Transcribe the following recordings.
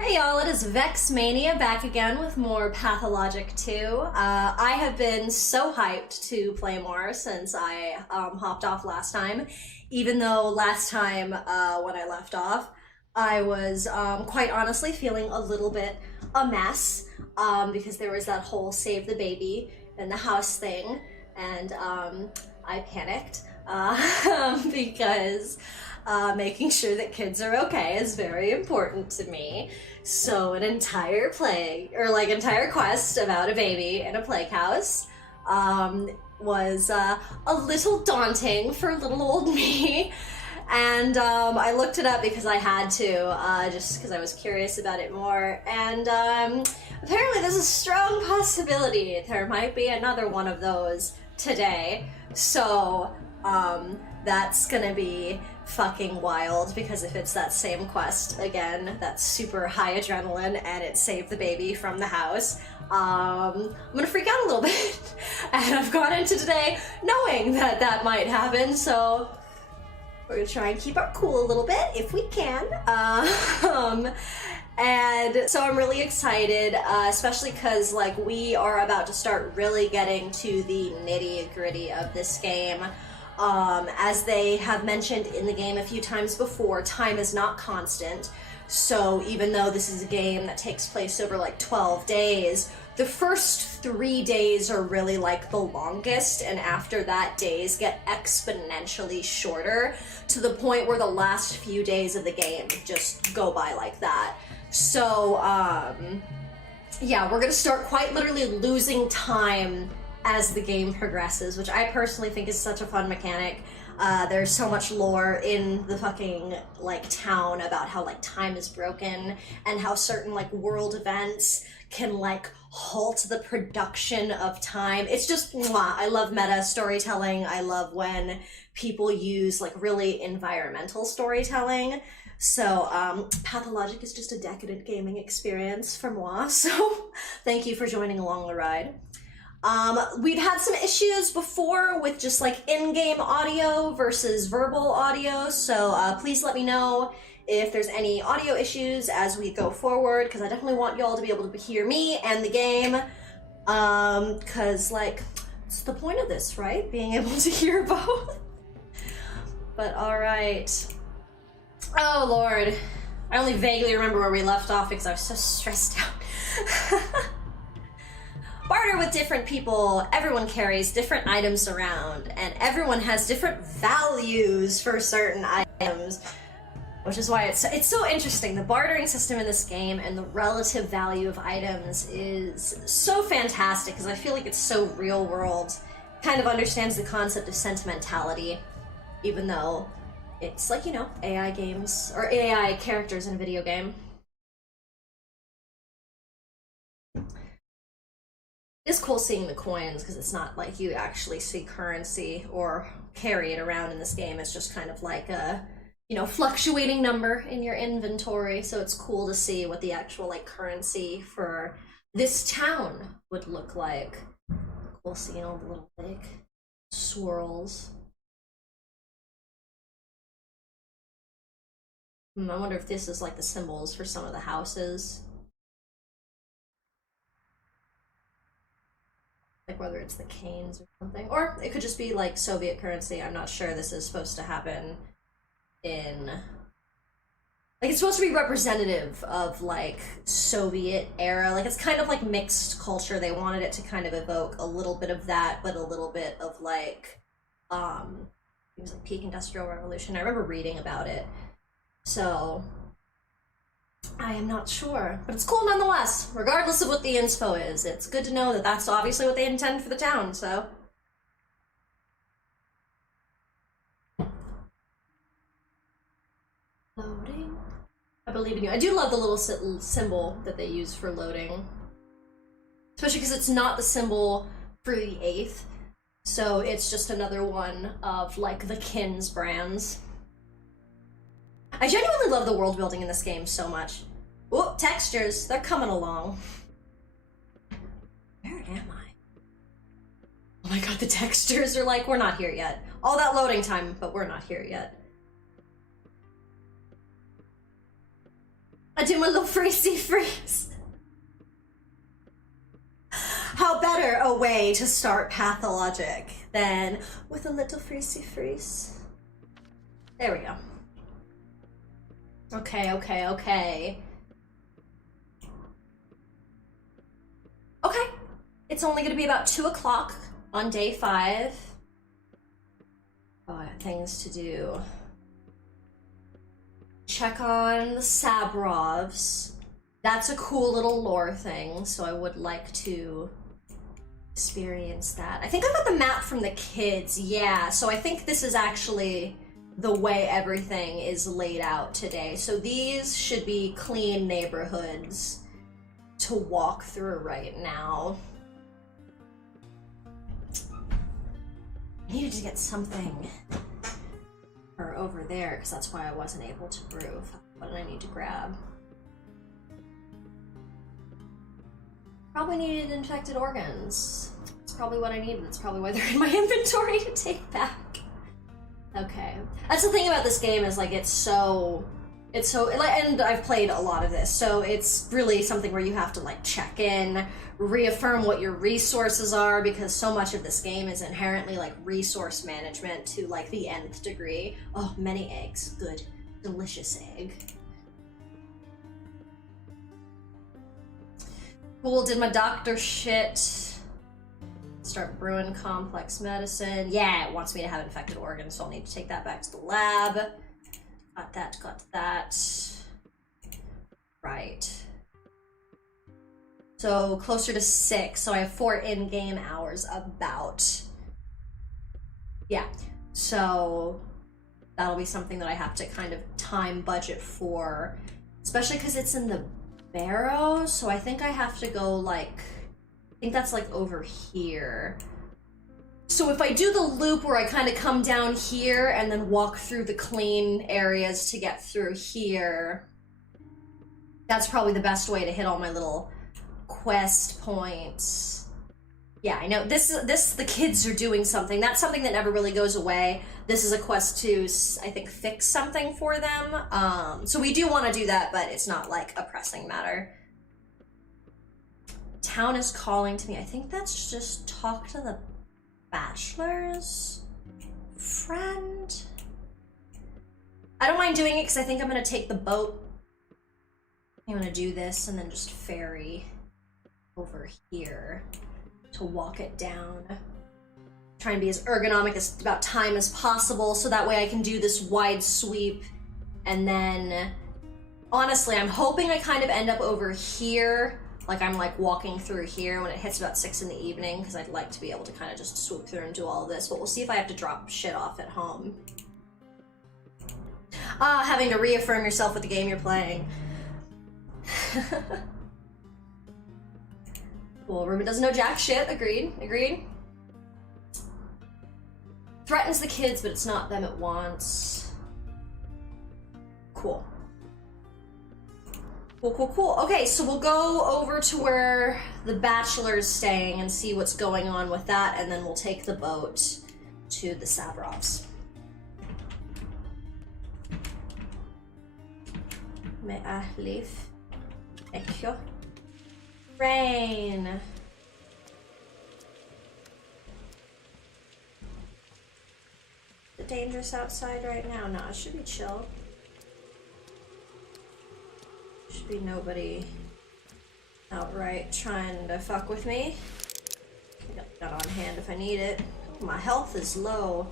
Hey y'all, it is VexMania back again with more Pathologic 2. I have been so hyped to play more since I hopped off last time, even though last time when I left off, I was quite honestly feeling a little bit a mess because there was that whole save the baby in the house thing, and I panicked because making sure that kids are okay is very important to me. So an entire entire quest about a baby in a plague house was a little daunting for little old me. And I looked it up because I had to, just because I was curious about it more. And apparently there's a strong possibility there might be another one of those today. So that's gonna be fucking wild, because if it's that same quest again, that's super high adrenaline and it saved the baby from the house, I'm gonna freak out a little bit. And I've gone into today knowing that that might happen, so we're gonna try and keep our cool a little bit if we can. And so I'm really excited, especially because like we are about to start really getting to the nitty-gritty of this game. As they have mentioned in the game a few times before, time is not constant. So even though this is a game that takes place over like 12 days, the first 3 days are really like the longest, and after that days get exponentially shorter to the point where the last few days of the game just go by like that. So yeah, we're gonna start quite literally losing time as the game progresses, which I personally think is such a fun mechanic. There's so much lore in the fucking like town about how like time is broken and how certain like world events can like halt the production of time. It's just mwah. I love meta storytelling. I love when people use like really environmental storytelling. So Pathologic is just a decadent gaming experience for moi, so thank you for joining along the ride. We've had some issues before with just like in-game audio versus verbal audio, so please let me know if there's any audio issues as we go forward, because I definitely want y'all to be able to hear me and the game, because like, it's the point of this, right? Being able to hear both. But alright. Oh lord. I only vaguely remember where we left off because I was so stressed out. Barter with different people, everyone carries different items around, and everyone has different values for certain items, which is why it's so interesting. The bartering system in this game and the relative value of items is so fantastic, because I feel like it's so real world, kind of understands the concept of sentimentality, even though it's like, you know, AI games, or AI characters in a video game. It's cool seeing the coins, because it's not like you actually see currency or carry it around in this game. It's just kind of like a, you know, fluctuating number in your inventory. So it's cool to see what the actual like currency for this town would look like. Cool seeing all the little like swirls. I wonder if this is like the symbols for some of the houses. Like whether it's the canes or something, or it could just be like Soviet currency. I'm not sure. This is supposed to happen in, like, it's supposed to be representative of like Soviet era. Like it's kind of like mixed culture. They wanted it to kind of evoke a little bit of that, but a little bit of like, it was like peak industrial revolution. I remember reading about it. So I am not sure, but it's cool nonetheless. Regardless of what the inspo is, it's good to know that that's obviously what they intend for the town, so. Loading. I believe in you. I do love the little symbol that they use for loading. Especially because it's not the symbol for the 8th, so it's just another one of like the Kins brands. I genuinely love the world building in this game so much. Oh, textures, they're coming along. Where am I? Oh my god, the textures are like, we're not here yet. All that loading time, but we're not here yet. I do my little freezy freeze. How better a way to start Pathologic than with a little freezy freeze? There we go. Okay. Okay, it's only gonna be about 2 o'clock on day 5. Oh, I have things to do. Check on the Sabrovs. That's a cool little lore thing, so I would like to experience that. I think I got the map from the kids, yeah, so I think this is actually the way everything is laid out today. So these should be clean neighborhoods to walk through right now. I needed to get something or over there, because that's why I wasn't able to brew. What did I need to grab? Probably needed infected organs. That's probably what I needed. That's probably why they're in my inventory to take back. Okay. That's the thing about this game is like it's so and I've played a lot of this, so it's really something where you have to like check in, reaffirm what your resources are, because so much of this game is inherently like resource management to like the nth degree. Oh, many eggs. Good. Delicious egg. Cool, did my doctor shit. Start brewing complex medicine. Yeah, it wants me to have infected organs, so I'll need to take that back to the lab. Got that. Right. So closer to 6, so I have 4 in-game hours about. Yeah, so that'll be something that I have to kind of time budget for, especially because it's in the Barrow, so I think I have to go like, I think that's like over here. So if I do the loop where I kind of come down here and then walk through the clean areas to get through here, that's probably the best way to hit all my little quest points. Yeah, I know, the kids are doing something. That's something that never really goes away. This is a quest to, I think, fix something for them. So we do want to do that, but it's not like a pressing matter. Town is calling to me. I think that's just talk to the bachelor's friend. I don't mind doing it because I think I'm going to take the boat. I'm going to do this and then just ferry over here to walk it down. Try and be as ergonomic as about time as possible, so that way I can do this wide sweep. And then, honestly, I'm hoping I kind of end up over here, like I'm like walking through here when it hits about 6 in the evening, because I'd like to be able to kind of just swoop through and do all of this, but we'll see if I have to drop shit off at home. Having to reaffirm yourself with the game you're playing. Cool, Ruben doesn't know jack shit. Agreed. Threatens the kids, but it's not them it wants. Cool. Okay, so we'll go over to where the bachelor's staying and see what's going on with that, and then we'll take the boat to the Sabrovs. May I leave? Thank you. Rain. Is it dangerous outside right now? No, it should be chill. Should be nobody outright trying to fuck with me. I got that on hand if I need it. Oh, my health is low.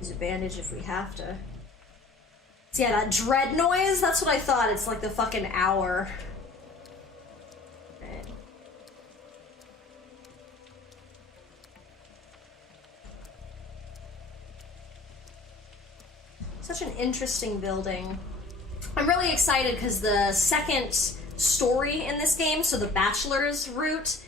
Use a bandage if we have to. So yeah, that dread noise, that's what I thought. It's like the fucking hour. Right. Such an interesting building. I'm really excited because the second story in this game, so the bachelor's route,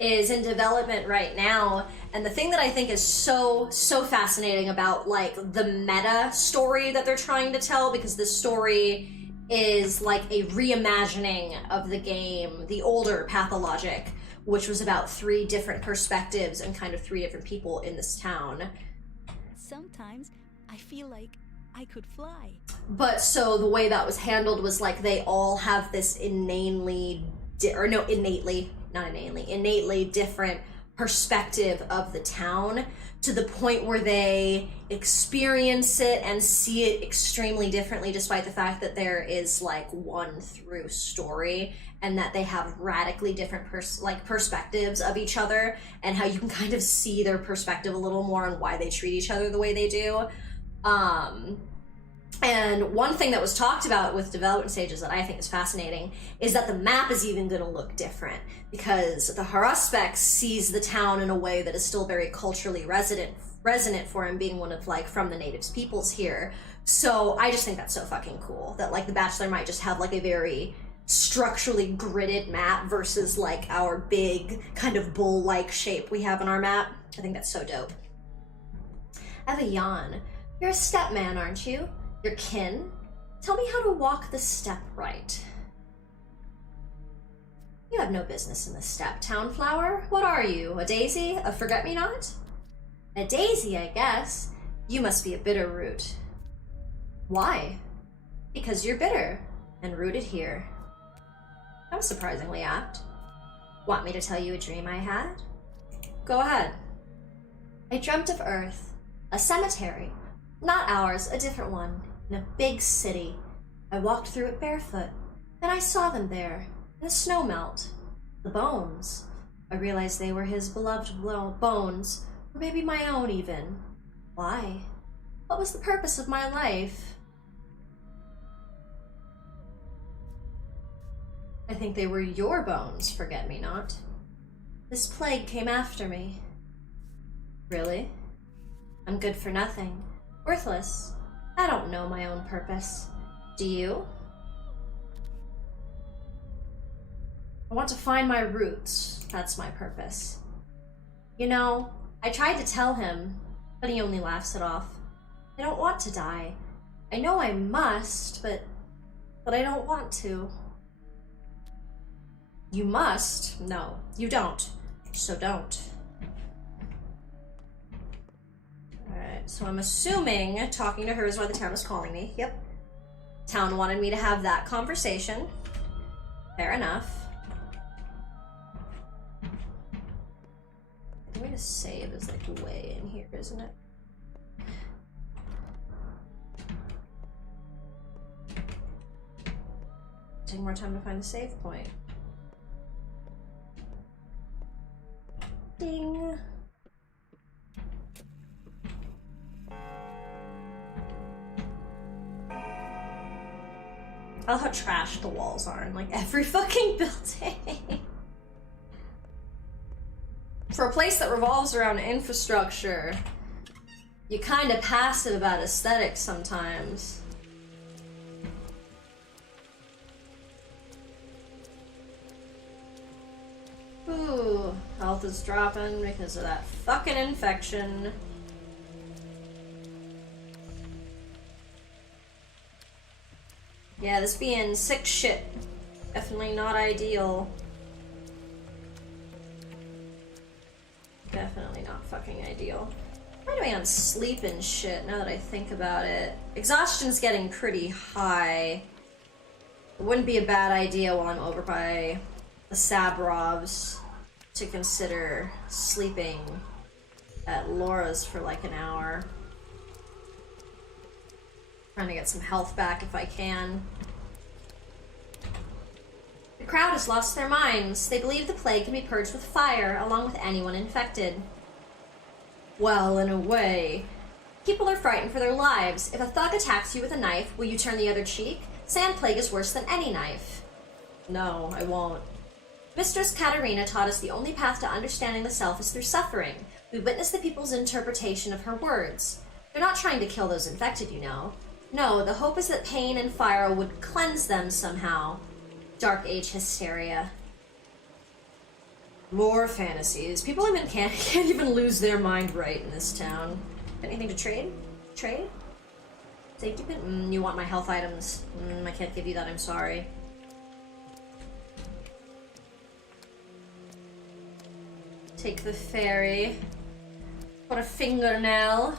is in development right now. And the thing that I think is so fascinating about like the meta story that they're trying to tell, because this story is like a reimagining of the game, the older Pathologic, which was about 3 different perspectives and kind of 3 different people in this town. Sometimes I feel like I could fly. But so the way that was handled was like they all have this innately different perspective of the town, to the point where they experience it and see it extremely differently, despite the fact that there is like one through story, and that they have radically different perspectives of each other, and how you can kind of see their perspective a little more on why they treat each other the way they do. And one thing that was talked about with development stages that I think is fascinating is that the map is even going to look different, because the Haruspex sees the town in a way that is still very culturally resonant for him, being one of like from the natives peoples here. So I just think that's so fucking cool that like the Bachelor might just have like a very structurally gridded map versus like our big kind of bull-like shape we have on our map. I think that's so dope. I have a yawn. You're a step man, aren't you? Your kin? Tell me how to walk the step right. You have no business in the steppe, townflower. What are you, a daisy? A forget-me-not? A daisy, I guess. You must be a bitter root. Why? Because you're bitter and rooted here. That was surprisingly apt. Want me to tell you a dream I had? Go ahead. I dreamt of Earth, a cemetery. Not ours, a different one, in a big city. I walked through it barefoot. Then I saw them there, in the snow melt. The bones. I realized they were his beloved bones, or maybe my own even. Why? What was the purpose of my life? I think they were your bones, forget-me-not. This plague came after me. Really? I'm good for nothing. Worthless. I don't know my own purpose. Do you? I want to find my roots. That's my purpose. You know, I tried to tell him, but he only laughs it off. I don't want to die. I know I must, but I don't want to. You must? No, you don't. So don't. Alright, so I'm assuming talking to her is why the town is calling me. Yep. Town wanted me to have that conversation. Fair enough. The way to save is like way in here, isn't it? Take more time to find the save point. Ding. I love how trashed the walls are in like every fucking building. For a place that revolves around infrastructure, you kind of passive about aesthetics sometimes. Ooh, health is dropping because of that fucking infection. Yeah, this being sick shit, definitely not ideal. Definitely not fucking ideal. Why do I on sleep and shit now that I think about it? Exhaustion's getting pretty high. It wouldn't be a bad idea while I'm over by the Sabrovs to consider sleeping at Laura's for like an hour. Trying to get some health back if I can. The crowd has lost their minds. They believe the plague can be purged with fire, along with anyone infected. Well, in a way. People are frightened for their lives. If a thug attacks you with a knife, will you turn the other cheek? Sand plague is worse than any knife. No, I won't. Mistress Katerina taught us the only path to understanding the self is through suffering. We witness the people's interpretation of her words. They're not trying to kill those infected, you know. No, the hope is that pain and fire would cleanse them somehow. Dark Age hysteria. More fantasies. People even can't even lose their mind right in this town. Anything to trade? Trade? Safety pin? You want my health items? I can't give you that, I'm sorry. Take the ferry. Put a fingernail.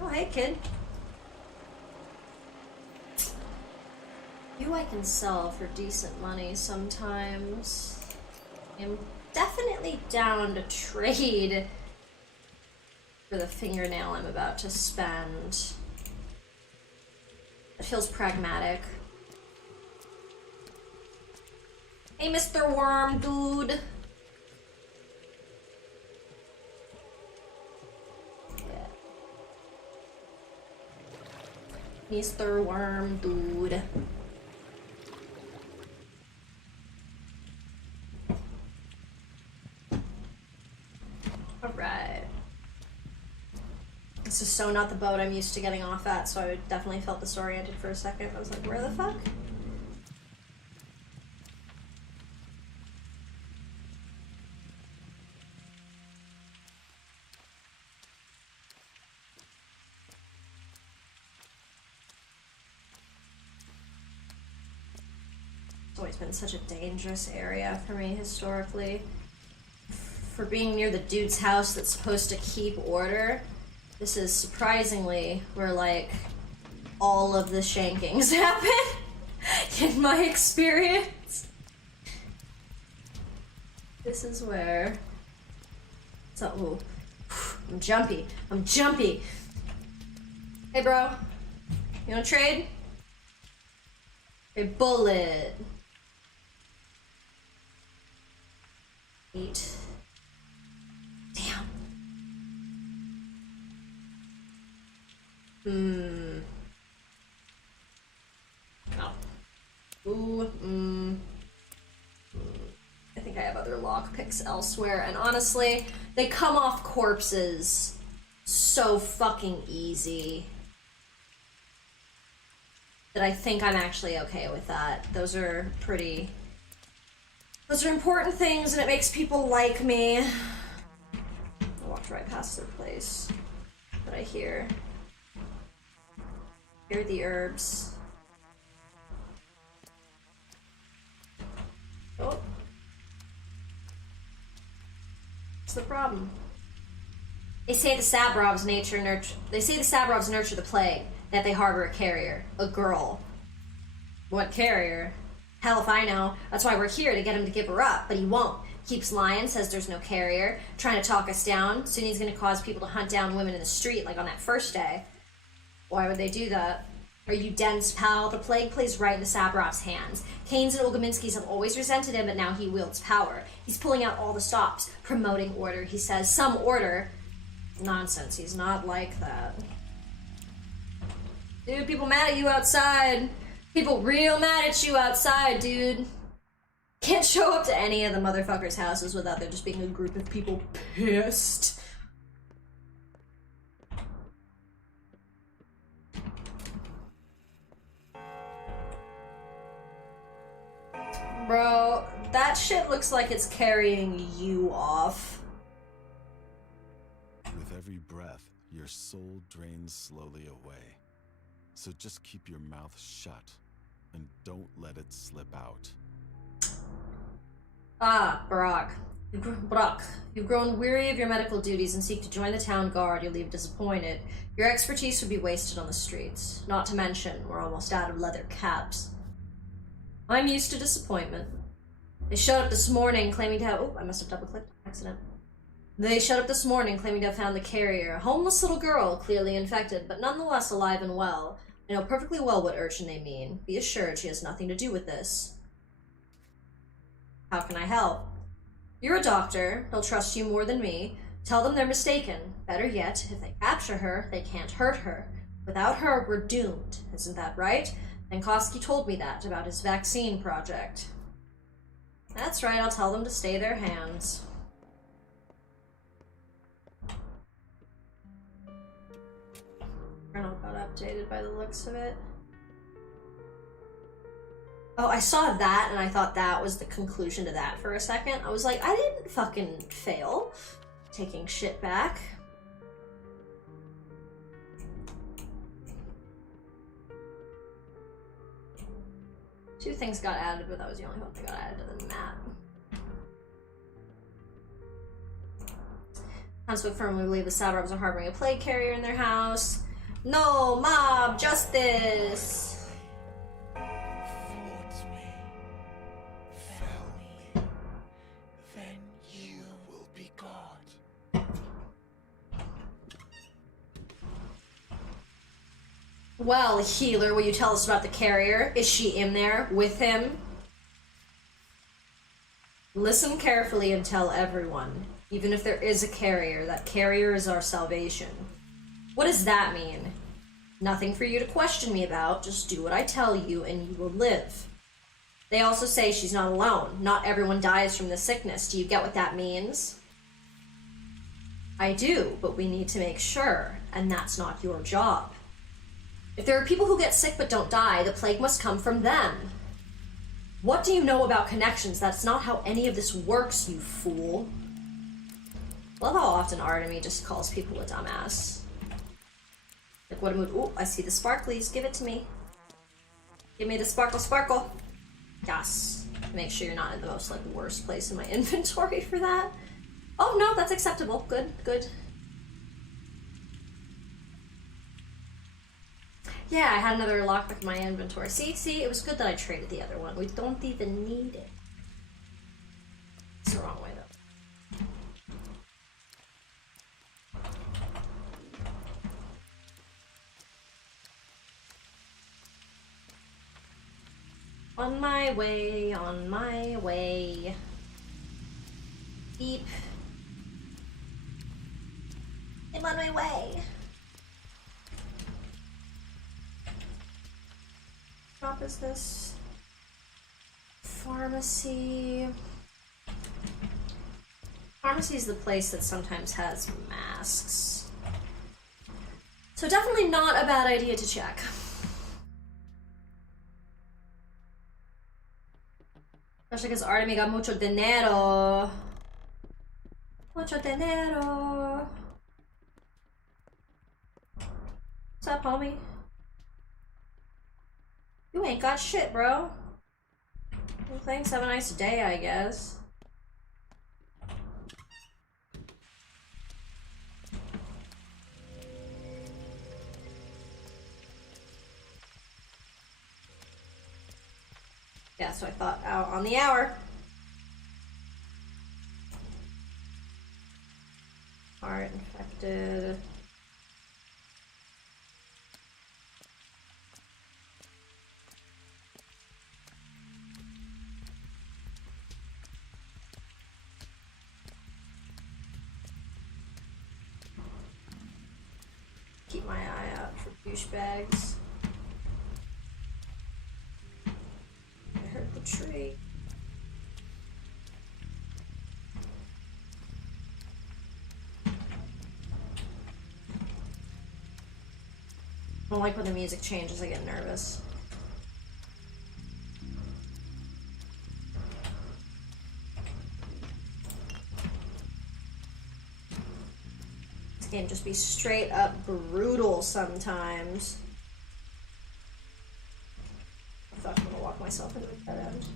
Oh, hey, kid. You I can sell for decent money sometimes. I'm definitely down to trade for the fingernail I'm about to spend. It feels pragmatic. Hey, Mr. Worm, dude. Yeah. Mr. Worm, dude. Alright. This is so not the boat I'm used to getting off at, so I definitely felt disoriented for a second. I was like, where the fuck? It's always been such a dangerous area for me historically. For being near the dude's house that's supposed to keep order, this is surprisingly where, like, all of the shankings happen, in my experience. This is where... So, ooh. I'm jumpy. I'm jumpy. Hey, bro. You wanna trade? A bullet. Eat. Damn. Oh. Ooh, I think I have other lockpicks elsewhere, and honestly, they come off corpses so fucking easy that I think I'm actually okay with that. Those are important things, and it makes people like me. I walked right past their place, but I hear the herbs. Oh. What's the problem? They say the Sabrovs nurture the plague, that they harbor a carrier. A girl. What carrier? Hell if I know. That's why we're here, to get him to give her up, but he won't. Keeps lying, says there's no carrier, trying to talk us down. Soon he's gonna cause people to hunt down women in the street, like on that first day. Why would they do that? Are you dense, pal? The plague plays right into Sabrov's hands. Keynes and Olgaminskis have always resented him, but now he wields power. He's pulling out all the stops, promoting order. He says, some order. Nonsense, he's not like that. Dude, people mad at you outside. People real mad at you outside, dude. Can't show up to any of the motherfuckers' houses without there just being a group of people pissed. Bro, that shit looks like it's carrying you off. With every breath, your soul drains slowly away. So just keep your mouth shut and don't let it slip out. Ah, Brock. You've grown weary of your medical duties and seek to join the town guard. You leave disappointed. Your expertise would be wasted on the streets. Not to mention, we're almost out of leather caps. I'm used to disappointment. They showed up this morning claiming to have... Oh, I must have double-clicked. Accident. They showed up this morning claiming to have found the carrier. A homeless little girl, clearly infected, but nonetheless alive and well. I know perfectly well what urchin they mean. Be assured she has nothing to do with this. How can I help? You're a doctor. They'll trust you more than me. Tell them they're mistaken. Better yet, if they capture her, they can't hurt her. Without her, we're doomed. Isn't that right? Yankowski told me that about his vaccine project. That's right, I'll tell them to stay their hands. Journal got updated by the looks of it. Oh, I saw that and I thought that was the conclusion to that for a second. I was like, I didn't fucking fail. Taking shit back. Two things got added, but that was the only one that got added to the map. Townsfolk firmly believe the Sabrovs are harboring a plague carrier in their house. No, mob justice. Thwart me, fell me, then you will be God. Well, healer, will you tell us about the carrier? Is she in there with him? Listen carefully and tell everyone, even if there is a carrier, that carrier is our salvation. What does that mean? Nothing for you to question me about, just do what I tell you and you will live. They also say she's not alone. Not everyone dies from the sickness. Do you get what that means? I do, but we need to make sure, and that's not your job. If there are people who get sick but don't die, the plague must come from them. What do you know about connections? That's not how any of this works, you fool. Love how often Artemy just calls people a dumbass. Like, what a mood. Ooh, I see the sparklies. Give it to me. Give me the sparkle sparkle. Yes. Make sure you're not in the most, like, worst place in my inventory for that. Oh, no, that's acceptable. Good, good. Yeah, I had another lockpick in my inventory. See, it was good that I traded the other one. We don't even need it. It's the wrong way, though. On my way, on my way. Beep. I'm on my way. Shop is this? Pharmacy. Pharmacy is the place that sometimes has masks. So definitely not a bad idea to check. Especially because Artemy got mucho dinero. Mucho dinero. What's up, homie? You ain't got shit, bro. Well, thanks, have a nice day, I guess. Yeah, so I thought out on the hour. Heart infected. Keep my eye out for douchebags. I heard the tree. I don't like when the music changes, I get nervous. This game just be straight up brutal sometimes. I thought I'm gonna walk myself into a dead end.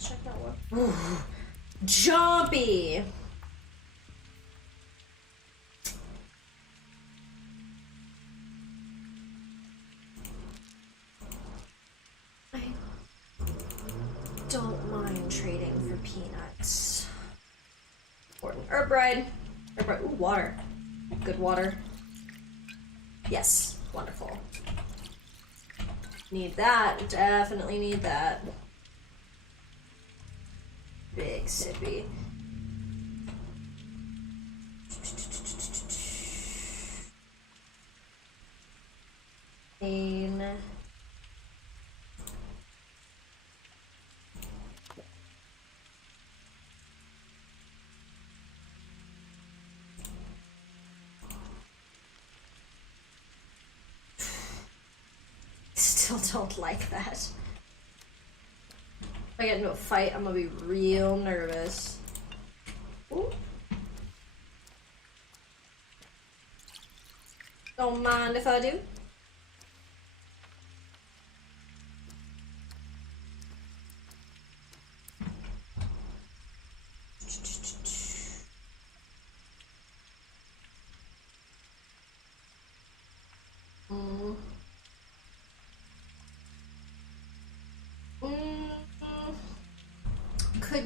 Check that one. Jumpy! I don't mind trading for peanuts. Important. Herb ride. Herb ride. Ooh, water. Good water. Yes. Wonderful. Need that. Definitely need that. Big sippy. Pain. Still don't like that. If I get into a fight, I'm gonna be real nervous. Ooh. Don't mind if I do.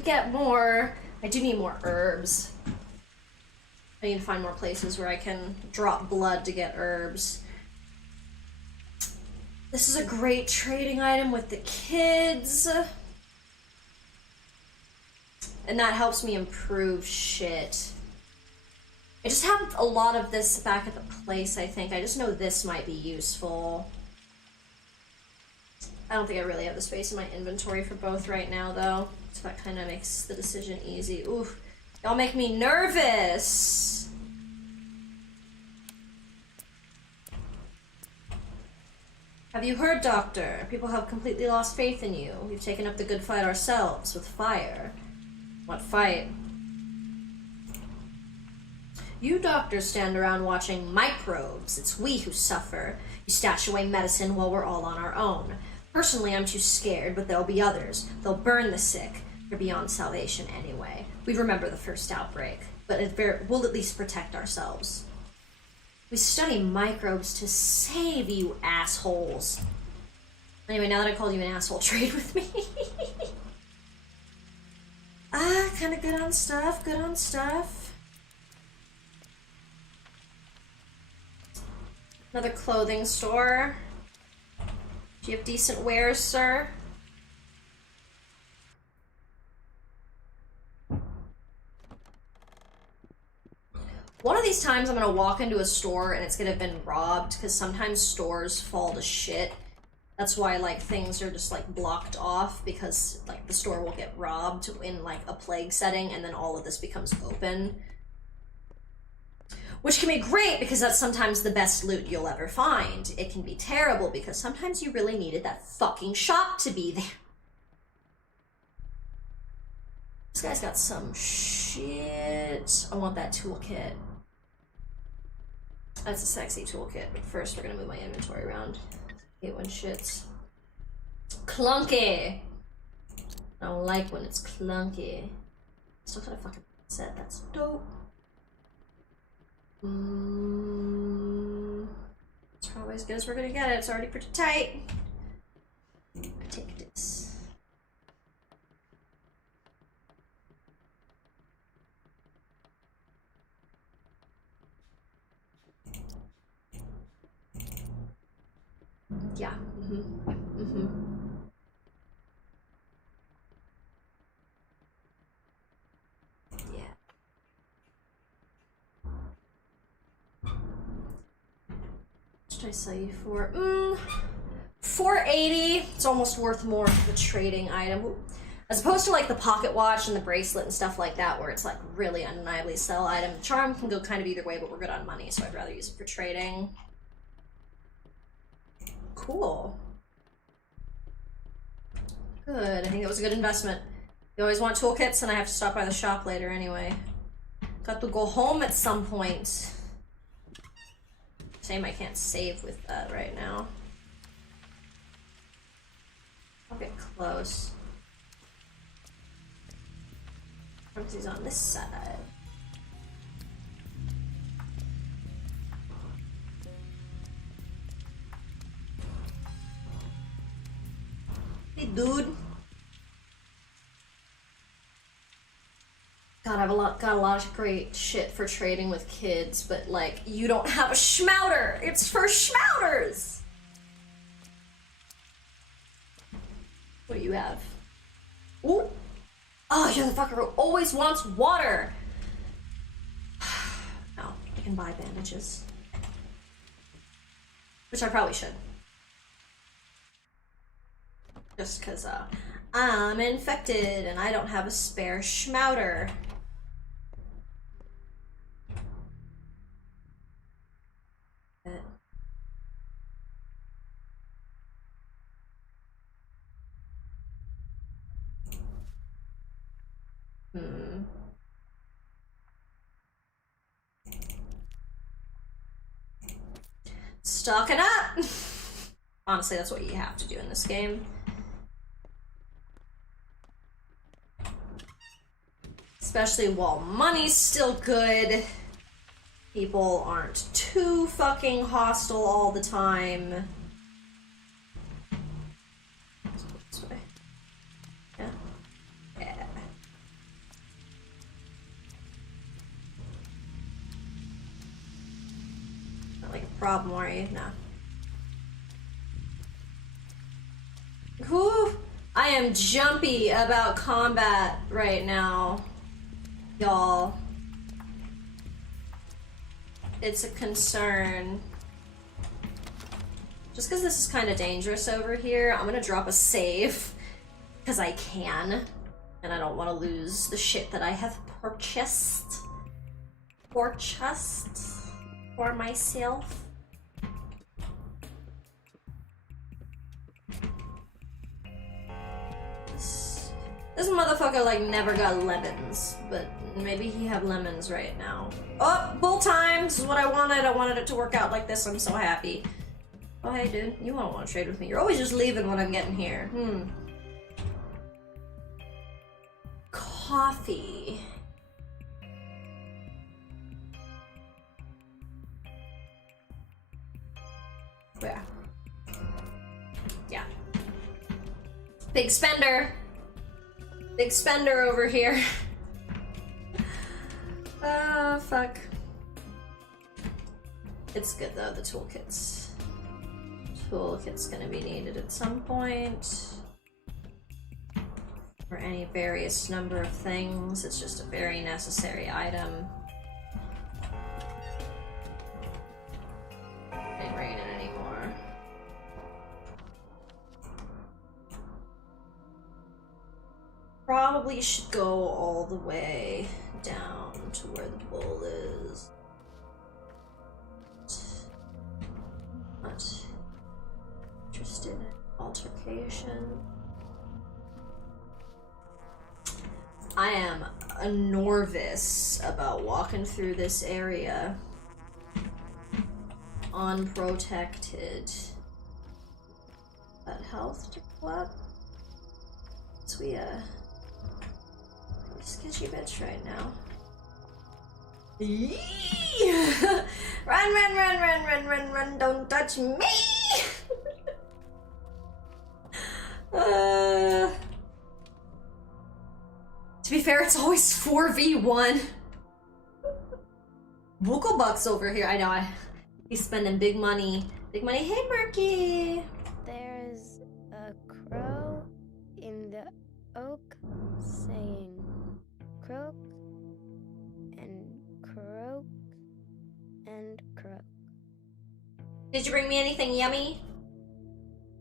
could get more. I do need more herbs. I need to find more places where I can drop blood to get herbs. This is a great trading item with the kids. And that helps me improve shit. I just have a lot of this back at the place, I think. I just know this might be useful. I don't think I really have the space in my inventory for both right now, though. So that kind of makes the decision easy. Oof. Y'all make me nervous! Have you heard, Doctor? People have completely lost faith in you. We've taken up the good fight ourselves, with fire. What fight? You doctors stand around watching microbes. It's we who suffer. You stash away medicine while we're all on our own. Personally, I'm too scared, but there'll be others. They'll burn the sick. They're beyond salvation anyway. We remember the first outbreak, but we'll at least protect ourselves. We study microbes to save you assholes. Anyway, now that I called you an asshole, trade with me. Kinda good on stuff, good on stuff. Another clothing store. Do you have decent wares, sir? One of these times I'm gonna walk into a store and it's gonna have been robbed, because sometimes stores fall to shit. That's why, like, things are just, like, blocked off, because, like, the store will get robbed in, like, a plague setting, and then all of this becomes open. Which can be great, because that's sometimes the best loot you'll ever find. It can be terrible, because sometimes you really needed that fucking shop to be there. This guy's got some shit. I want that toolkit. That's a sexy toolkit, but first we're gonna move my inventory around. I hate when shit's clunky. I don't like when it's clunky. Still got a fucking set. That's dope. It's probably as good as we're gonna get it. It's already pretty tight. Take this. Yeah. Yeah. What should I sell you for? 480. It's almost worth more for the trading item. As opposed to like the pocket watch and the bracelet and stuff like that, where it's like really undeniably sell item. The charm can go kind of either way, but we're good on money, so I'd rather use it for trading. Cool. Good. I think that was a good investment. You always want toolkits, and I have to stop by the shop later anyway. Got to go home at some point. Shame I can't save with that right now. I'll get close. Once he's on this side. Hey, dude. God, I've got a lot of great shit for trading with kids, but like, you don't have a schmouter. It's for schmouters. What do you have? Ooh. Oh, you're the fucker who always wants water. No, I can buy bandages. Which I probably should. Just because I'm infected and I don't have a spare schmouter. Stocking up! Honestly, that's what you have to do in this game. Especially while money's still good. People aren't too fucking hostile all the time. Let's go this way. Yeah. Yeah. problem, are you? No. Whew! I am jumpy about combat right now, y'all. It's a concern. Just because this is kind of dangerous over here, I'm gonna drop a save. Because I can. And I don't want to lose the shit that I have purchased. For myself. This motherfucker like never got lemons, but maybe he have lemons right now. Oh, bull time! This is what I wanted. I wanted it to work out like this. I'm so happy. Oh, hey, dude. You don't want to trade with me. You're always just leaving when I'm getting here. Coffee. Where? Yeah. Big spender. Big spender over here. Oh, fuck. It's good though, the toolkits. Toolkit's gonna be needed at some point. For any various number of things. It's just a very necessary item. It ain't raining anymore. Probably should go all the way down to where the bull is. Not interested in altercation. I am nervous about walking through this area unprotected. That health to go up. So we sketchy bitch right now. Run, don't touch me! To be fair, it's always 4v1. Bucklebuck's over here. I know, he's spending big money. Big money. Hey, Murky! There's a crow in the oak saying croak and croak and croak. Did you bring me anything yummy?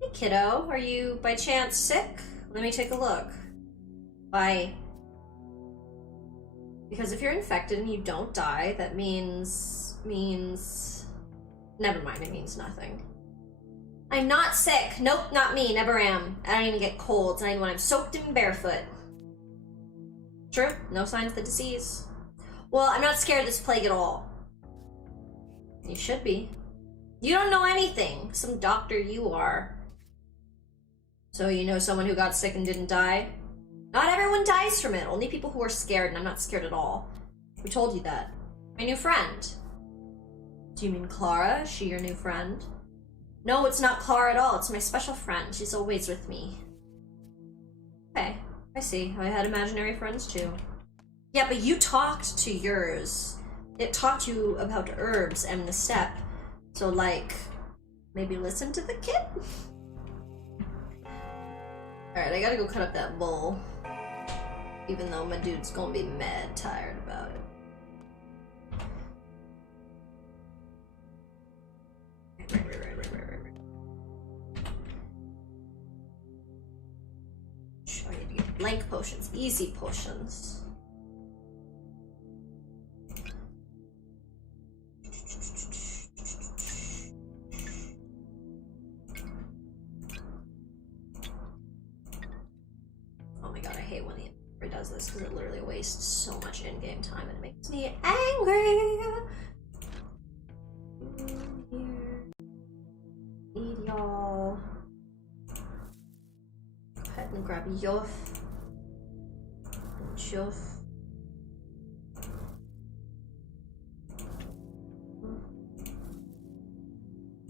Hey, kiddo. Are you by chance sick? Let me take a look. Why? Because if you're infected and you don't die, that means... Never mind, it means nothing. I'm not sick. Nope, not me. Never am. I don't even get colds, not even when I'm soaked in barefoot. True, no signs of the disease. Well, I'm not scared of this plague at all. You should be. You don't know anything. Some doctor you are. So you know someone who got sick and didn't die? Not everyone dies from it. Only people who are scared, and I'm not scared at all. We told you that. My new friend. Do you mean Clara? Is she your new friend? No, it's not Clara at all. It's my special friend. She's always with me. Okay, I see. I had imaginary friends too. Yeah, but you talked to yours. It taught you about herbs and the step. So, like, maybe listen to the kid? Alright, I gotta go cut up that bull. Even though my dude's gonna be mad tired about it. Right. I need to get blank potions, easy potions. Oh my god, I hate when the inventory does this because it literally wastes so much in-game time and it makes me angry. Here. Need y'all. Go ahead and grab Yoff. And Joff.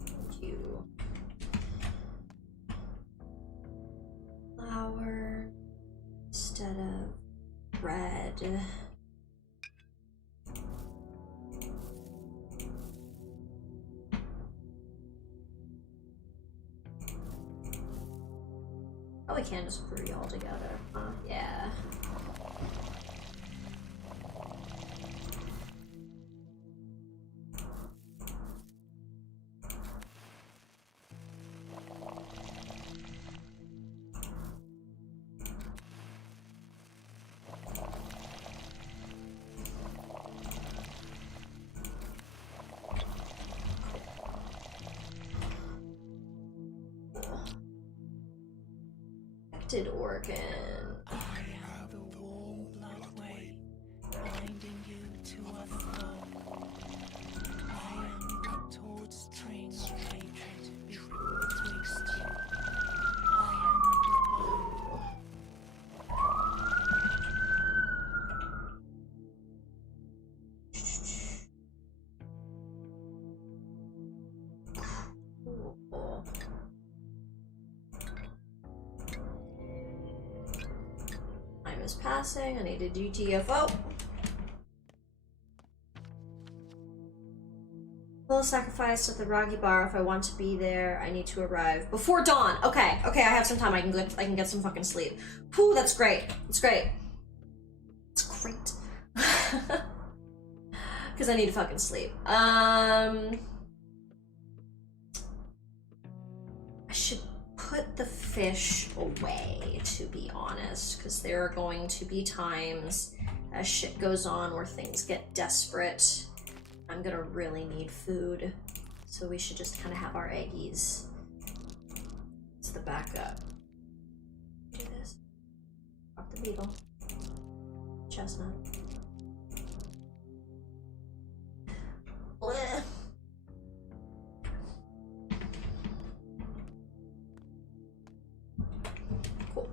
Thank you. Flour instead of bread. Oh, we can just brew y'all together. Yeah. Organ. I have the warm bloodway binding you to a throne. I am the taut string of hatred betwixt you. I am the bond. Time is passing. I need a GTFO. Full sacrifice at the Rocky Bar. If I want to be there, I need to arrive before dawn. Okay, I have some time. I can get some fucking sleep. Whew, that's great. It's great. It's great. Because I need to fucking sleep. I should put the fish away, to be honest, because there are going to be times as shit goes on where things get desperate. I'm gonna really need food, so we should just kind of have our eggies. It's the backup. Do this. Drop the beetle. Chestnut. Blech. Cool.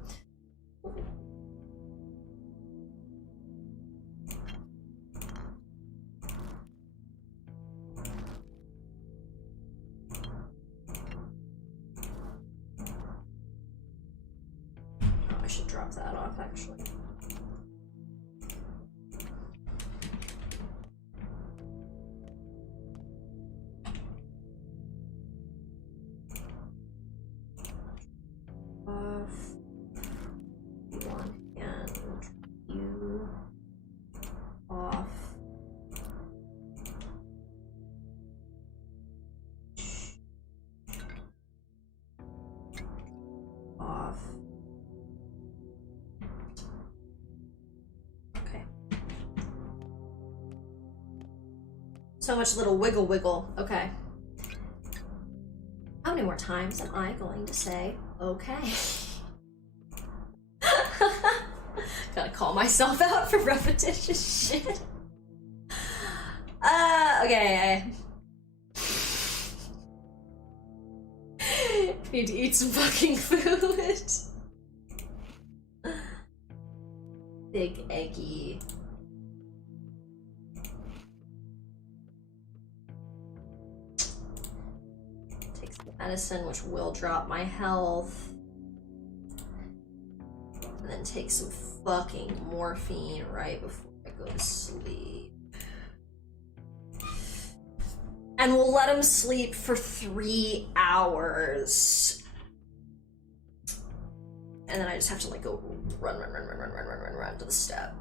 Oh, I should drop that off actually. Off. One and you off. Off. Okay. So much little wiggle wiggle. Okay. How many more times am I going to say okay? Gotta call myself out for repetitious shit. Okay. Need to eat some fucking food. Big eggy. Take some medicine, which will drop my health. And then take some fucking morphine right before I go to sleep. And we'll let him sleep for 3 hours. And then I just have to like go run to the step.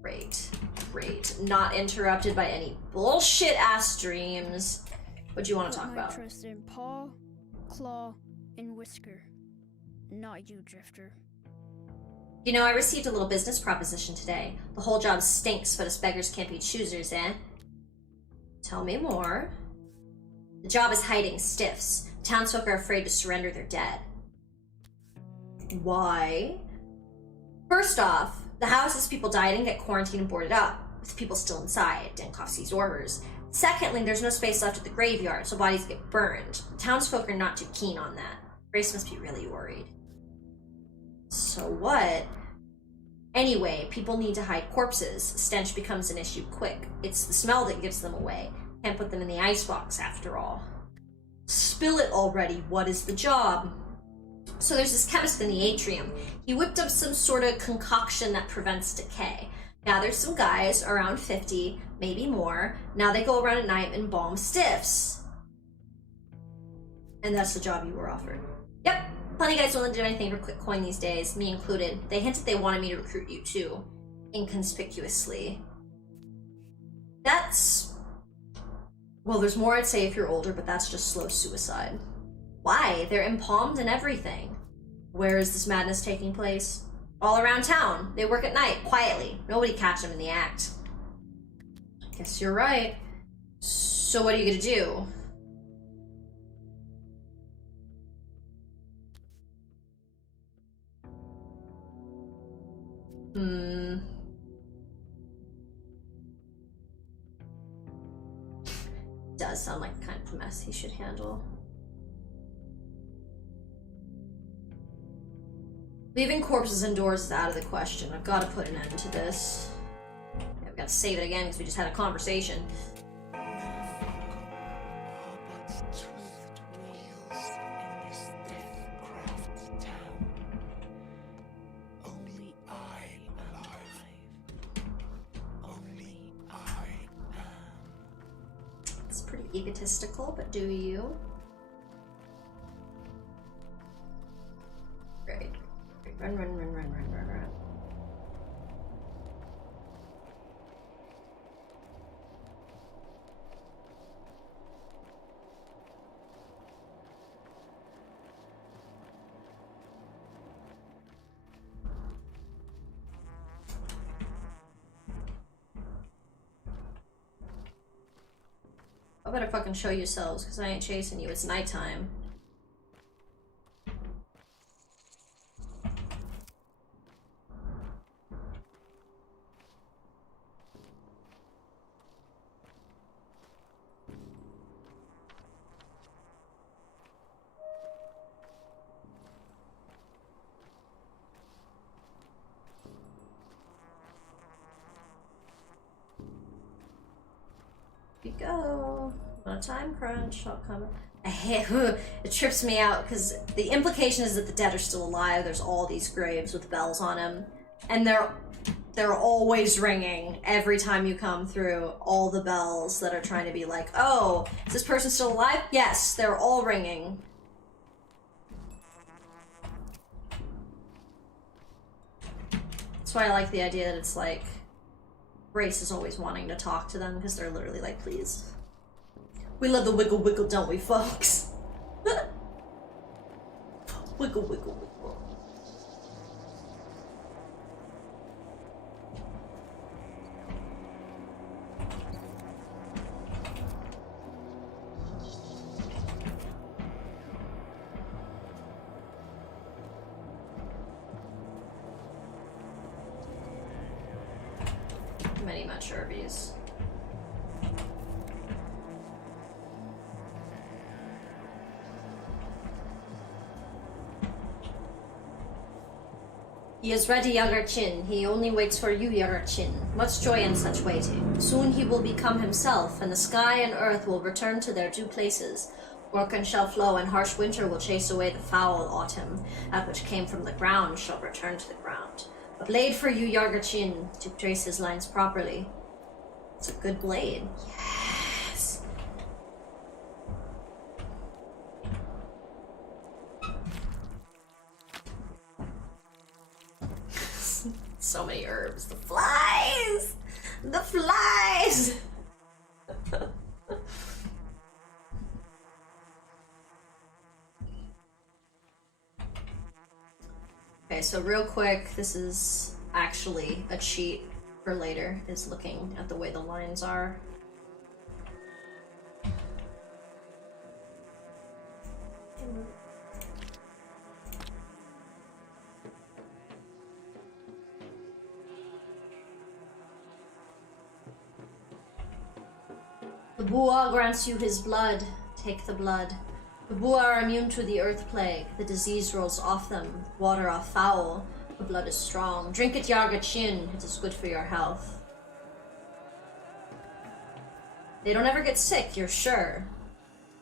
Great. Not interrupted by any bullshit ass dreams. What do you want to talk about? I trust in paw, claw, and whisker. Not you, Drifter. You know, I received a little business proposition today. The whole job stinks, but us beggars can't be choosers, eh? Tell me more. The job is hiding stiffs. Townsfolk are afraid to surrender their dead. Why? First off, the houses people died in get quarantined and boarded up, with people still inside. Denkoff sees orders. Secondly, there's no space left at the graveyard, so bodies get burned. Townsfolk are not too keen on that. Grace must be really worried. So what? Anyway, people need to hide corpses. Stench becomes an issue quick. It's the smell that gives them away. Can't put them in the icebox after all. Spill it already. What is the job? So there's this chemist in the atrium. He whipped up some sort of concoction that prevents decay. Gathers some guys, around 50, maybe more. Now they go around at night and balm stiffs. And that's the job you were offered. Yep. Plenty of guys willing to do anything for quick coin these days, me included. They hinted they wanted me to recruit you too. Inconspicuously. That's... Well, there's more I'd say if you're older, but that's just slow suicide. Why? They're empalmed and everything. Where is this madness taking place? All around town. They work at night, quietly. Nobody catch them in the act. Guess you're right. So what are you gonna do? Does sound like kind of a mess he should handle. Leaving corpses indoors is out of the question. I've got to put an end to this. I've got to save it again because we just had a conversation. Egotistical, but do you? Great. Run, run, run, run, run, run, run. I better fucking show yourselves, because I ain't chasing you. It's nighttime. Here we go. On a time crunch, I'll come. It trips me out because the implication is that the dead are still alive. There's all these graves with bells on them, and they're always ringing every time you come through. All the bells that are trying to be like, oh, is this person still alive? Yes, they're all ringing. That's why I like the idea that it's like Grace is always wanting to talk to them because they're literally like, please. We love the wiggle wiggle, don't we, folks? Wiggle wiggle wiggle. Many much Irbies. He is ready, Yagar-chin. He only waits for you, Yagar-chin. Much joy in such waiting. Soon he will become himself, and the sky and earth will return to their due places. Orkan shall flow, and harsh winter will chase away the foul autumn. That which came from the ground shall return to the ground. A blade for you, Yagar-chin, to trace his lines properly. It's a good blade. Yes! So many herbs. The flies! The flies! Okay, so real quick, this is actually a cheat for later, is looking at the way the lines are. The Bua grants you his blood. Take the blood. The Bua are immune to the earth plague. The disease rolls off them. Water are foul. The blood is strong. Drink it, Yagar-chin. It is good for your health. They don't ever get sick, you're sure.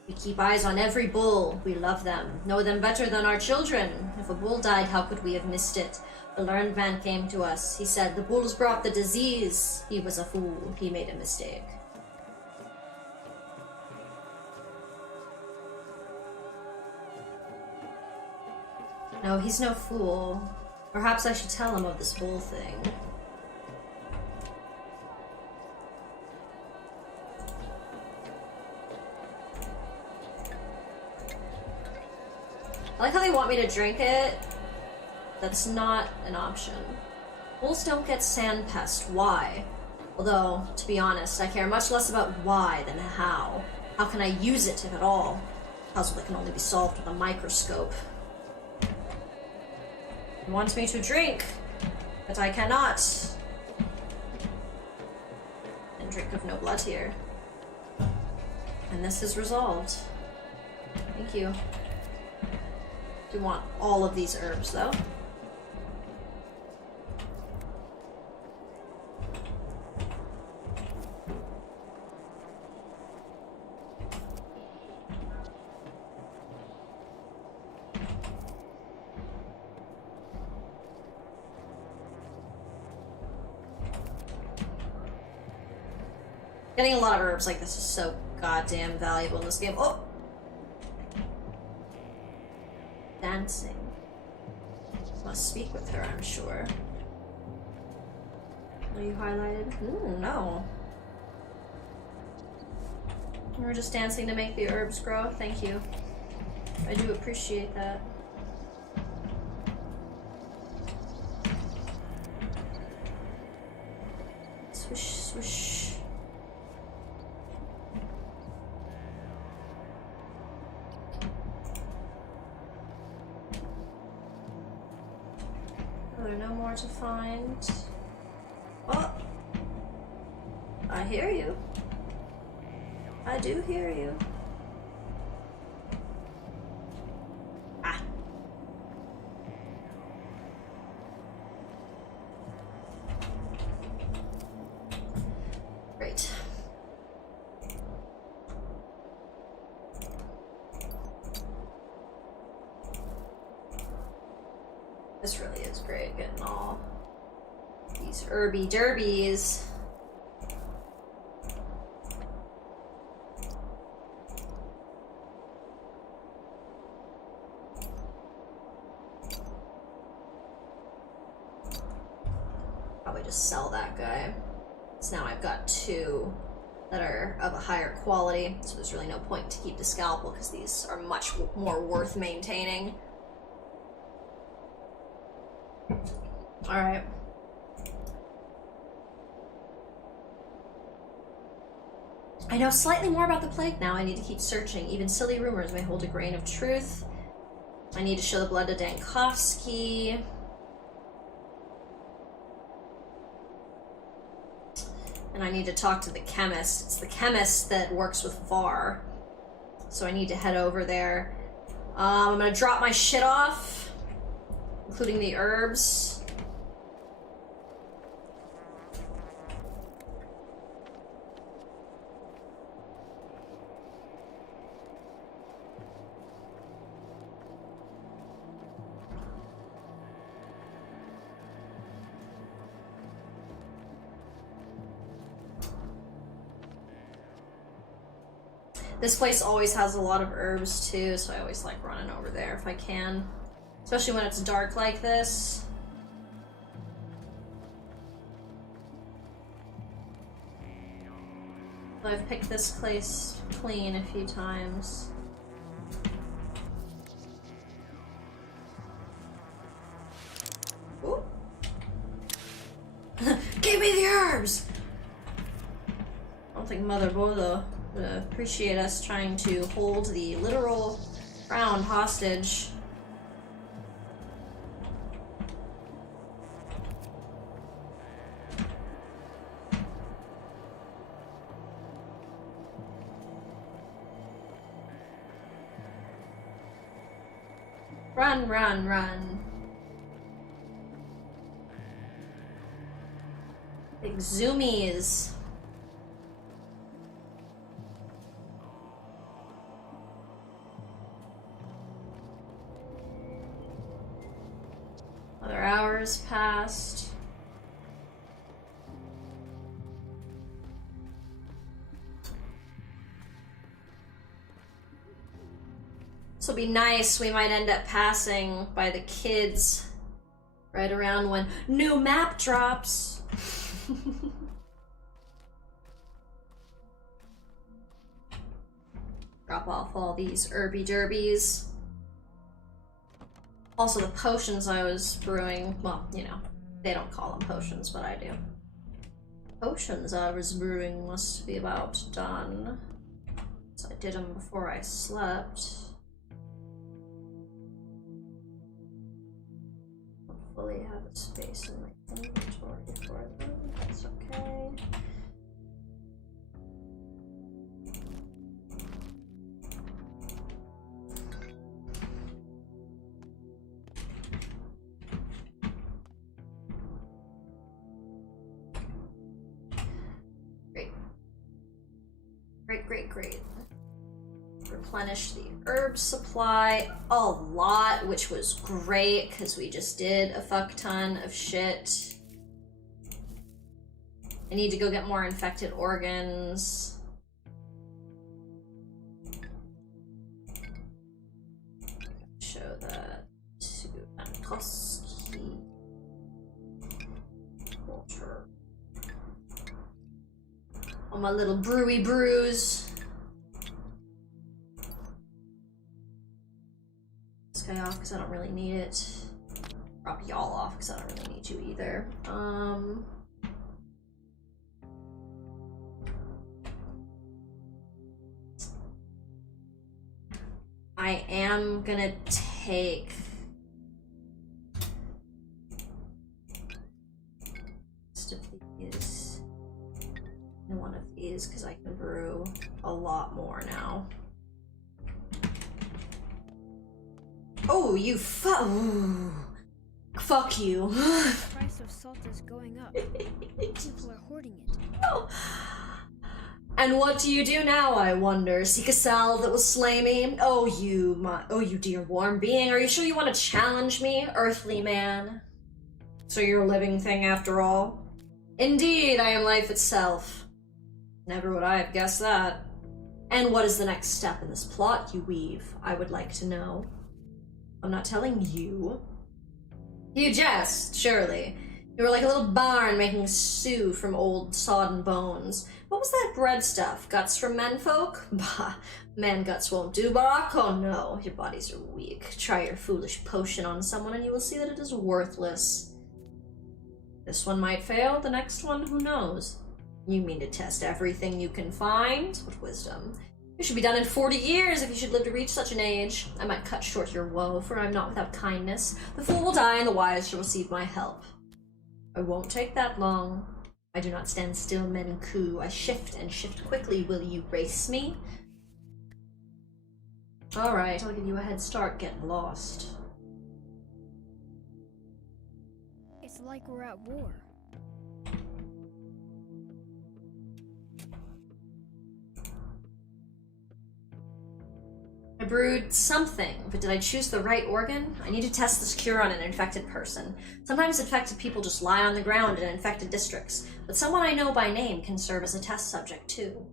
We keep eyes on every bull. We love them. Know them better than our children. If a bull died, how could we have missed it? The learned man came to us. He said, the bulls brought the disease. He was a fool. He made a mistake. No, he's no fool. Perhaps I should tell him of this whole thing. I like how they want me to drink it. That's not an option. Wolves don't get sand pest. Why? Although, to be honest, I care much less about why than how. How can I use it, if at all? A puzzle that can only be solved with a microscope. He wants me to drink, but I cannot. And drink of no blood here. And this is resolved. Thank you. Do want all of these herbs, though. Getting a lot of herbs like this is so goddamn valuable in this game. Oh! Dancing. Must speak with her, I'm sure. Are you highlighted? Ooh, no. We're just dancing to make the herbs grow. Thank you. I do appreciate that. Swish, swish. Are there no more to find? Oh! I hear you. I do hear you. Ah. Great. This really is great, getting all these herby derbies. Probably just sell that guy. So now I've got two that are of a higher quality, so there's really no point to keep the scalpel because these are much more worth maintaining. Alright. I know slightly more about the plague now. I need to keep searching. Even silly rumors may hold a grain of truth. I need to show the blood to Dankovsky. And I need to talk to the chemist. It's the chemist that works with VAR. So I need to head over there. I'm gonna drop my shit off, including the herbs. This place always has a lot of herbs too, so I always like running over there if I can. Especially when it's dark like this. I've picked this place clean a few times. Ooh. Give me the herbs! I don't think Mother Boda would appreciate us trying to hold the literal ground hostage. Run, run, run. Big zoomies. Other hours passed. So This'll be nice. We might end up passing by the kids right around when new map drops. Drop off all these herby derbies. Also, the potions I was brewing, well, you know, they don't call them potions, but I do. Potions I was brewing must be about done. So I did them before I slept. Hopefully I have a space in my inventory for them. That's okay. Great. Replenish the herb supply a lot, which was great because we just did a fuck ton of shit. I need to go get more infected organs. Show that to Ankoski. Water. All my little brewy brews. This guy off because I don't really need it. Drop y'all off because I don't really need you either. I am gonna take most of these and one of these because I can brew a lot more now. Oh, you fuck you. The price of salt is going up. People are hoarding it. Oh. And what do you do now, I wonder? Seek a salve that will slay me? Oh, you dear warm being, are you sure you want to challenge me, earthly man? So you're a living thing after all? Indeed, I am life itself. Never would I have guessed that. And what is the next step in this plot you weave? I would like to know. I'm not telling you. You jest, surely. You were like a little barn making stew from old sodden bones. What was that bread stuff? Guts from menfolk? Bah, man guts won't do, Barack. Oh no, your bodies are weak. Try your foolish potion on someone and you will see that it is worthless. This one might fail, the next one, who knows? You mean to test everything you can find? What wisdom. You should be done in 40 years if you should live to reach such an age. I might cut short your woe, for I am not without kindness. The fool will die and the wise shall receive my help. I won't take that long. I do not stand still, Menku. I shift and shift quickly. Will you race me? Alright, I'll give you a head start getting lost. It's like we're at war. I brewed something, but did I choose the right organ? I need to test this cure on an infected person. Sometimes infected people just lie on the ground in infected districts, but someone I know by name can serve as a test subject too.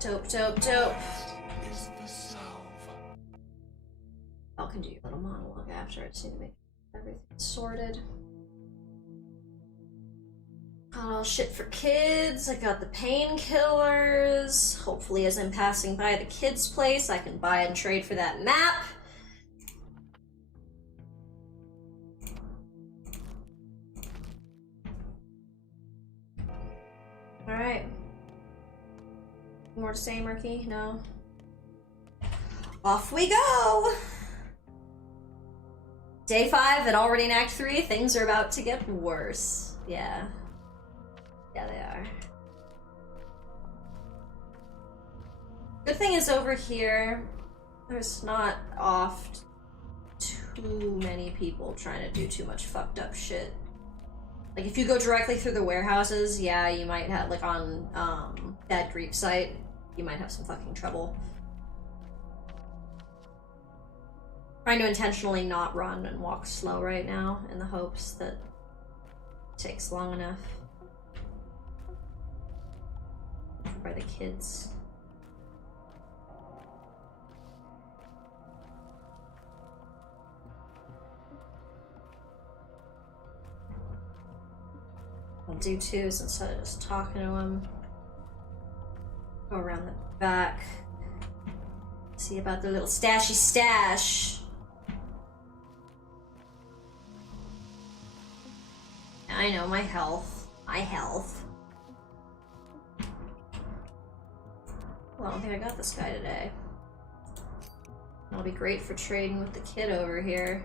Dope. I can do your little monologue after. I just need to make everything sorted. Got all shit for kids. I got the painkillers. Hopefully as I'm passing by the kids' place, I can buy and trade for that map. Alright. More to say, Murky? No? Off we go! Day 5 and already in Act 3, things are about to get worse. Yeah. Yeah, they are. Good thing is over here, there's not oft too many people trying to do too much fucked up shit. Like, if you go directly through the warehouses, yeah, you might have, like, on, that Greek site, you might have some fucking trouble. Trying to intentionally not run and walk slow right now in the hopes that it takes long enough. By the kids. I'll do two instead of just talking to him. Go around the back. See about the little stashy stash. I know, my health. My health. Well, I don't think I got this guy today. That'll be great for trading with the kid over here.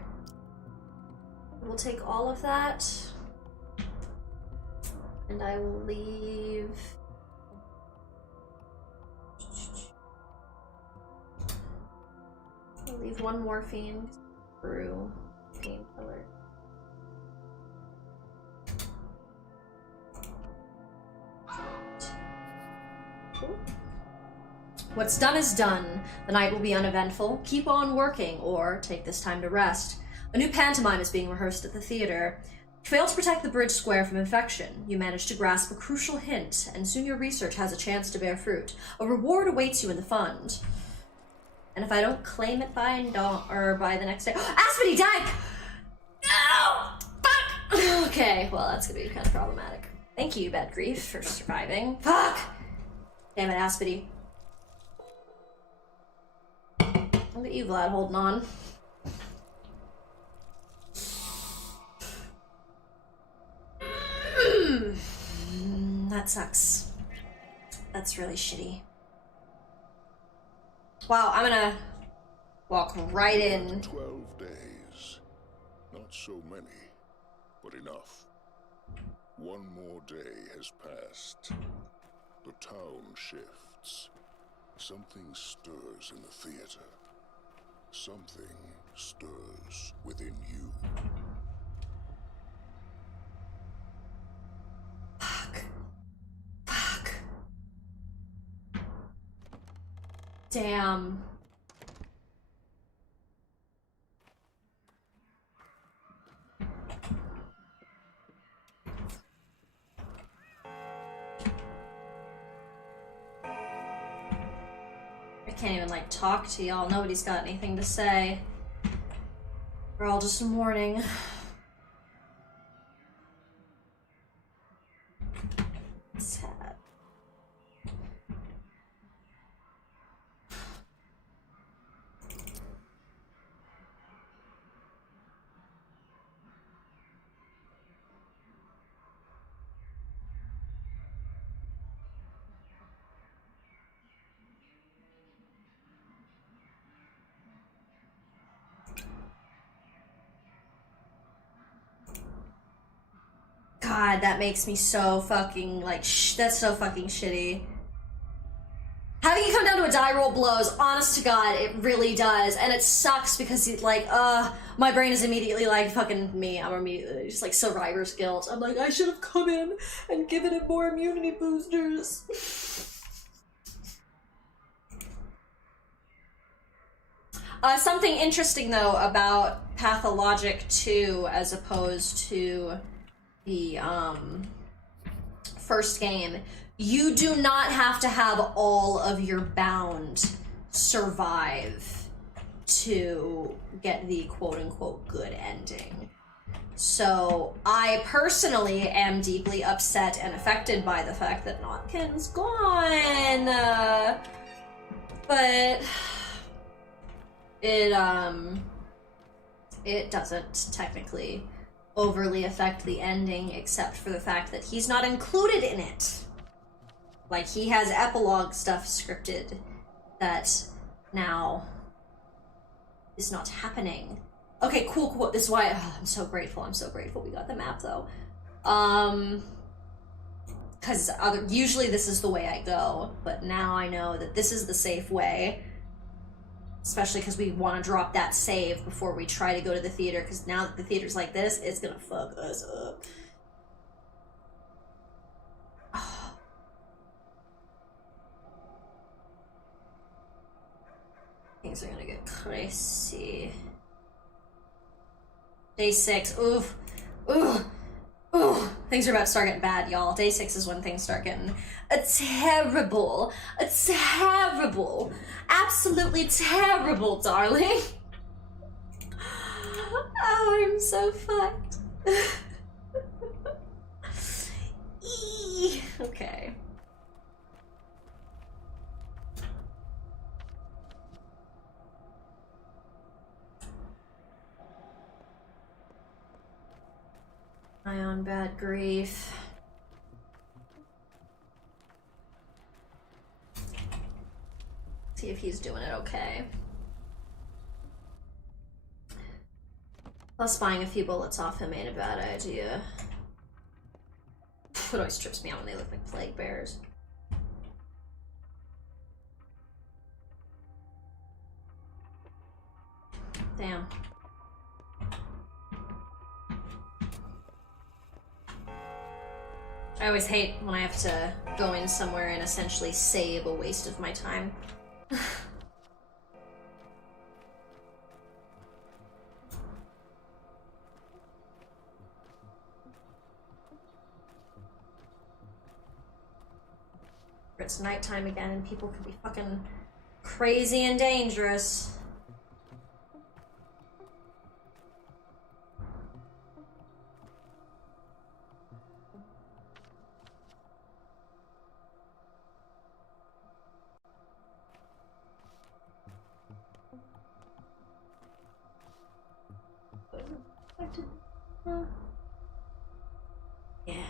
We'll take all of that. And I will leave... I'll leave one morphine brew painkiller. What's done is done. The night will be uneventful. Keep on working, or take this time to rest. A new pantomime is being rehearsed at the theater. You fail to protect the bridge square from infection. You manage to grasp a crucial hint, and soon your research has a chance to bear fruit. A reward awaits you in the fund. And if I don't claim it by by the next day... Aspity Dyke! No! Fuck! Okay, well, that's gonna be kind of problematic. Thank you, Bad Grief, for surviving. Fuck! Damn it, Aspity. Look at you, Vlad, holding on. That sucks. That's really shitty. Wow, I'm gonna walk right in. 12 days. Not so many, but enough. One more day has passed. The town shifts. Something stirs in the theater. Something stirs within you. Fuck. Fuck. Damn. I can't even, like, talk to y'all. Nobody's got anything to say. We're all just mourning. Sad. God, that makes me so fucking, like, that's so fucking shitty. Having it come down to a die roll blows, honest to God, it really does. And it sucks because it's like, my brain is immediately like, fucking me. I'm immediately just like survivor's guilt. I'm like, I should have come in and given it more immunity boosters. Something interesting, though, about Pathologic 2 as opposed to the first game, you do not have to have all of your bound survive to get the quote-unquote good ending. So I personally am deeply upset and affected by the fact that Notkin's gone, but it doesn't technically overly affect the ending, except for the fact that he's not included in it. Like, he has epilogue stuff scripted that now is not happening. Okay, cool. This is why I'm so grateful. I'm so grateful we got the map, though. Because usually this is the way I go, but now I know that this is the safe way. Especially because we want to drop that save before we try to go to the theater, because now that the theater's like this, it's gonna fuck us up. Oh. Things are gonna get crazy. Day 6. Oof. Ooh. Ooh. Things are about to start getting bad, y'all. Day 6 is when things start getting terrible. Terrible. Absolutely terrible, darling. Oh, I'm so fucked. Okay. Eye on bad grief. See if he's doing it okay. Plus, buying a few bullets off him ain't a bad idea. It always trips me out when they look like plague bears. Damn. I always hate when I have to go in somewhere and essentially save a waste of my time. It's nighttime again and people could be fucking crazy and dangerous. Yeah.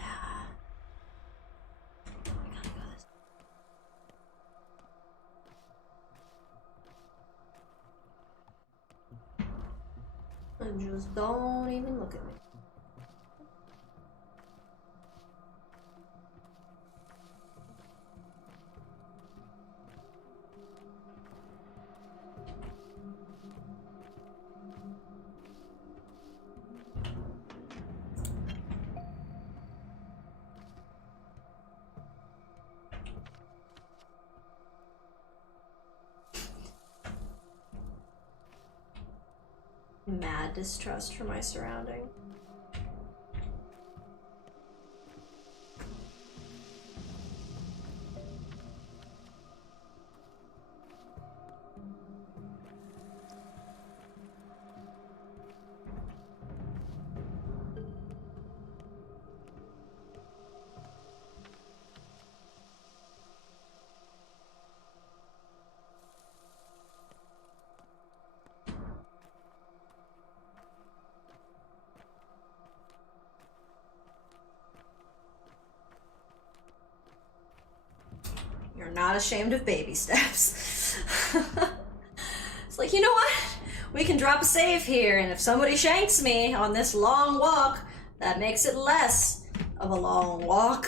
And just don't even look at me. Mad distrust for my surrounding. You're not ashamed of baby steps. It's like, you know what? We can drop a save here, and if somebody shanks me on this long walk, that makes it less of a long walk.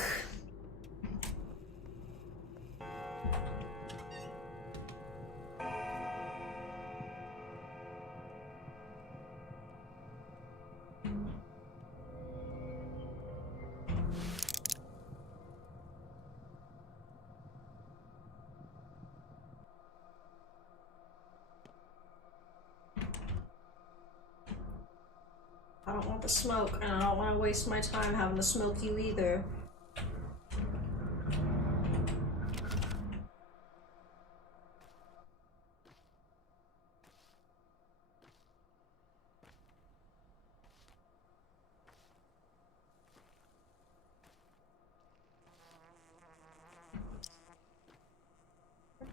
I don't want the smoke, and I don't want to waste my time having to smoke you either.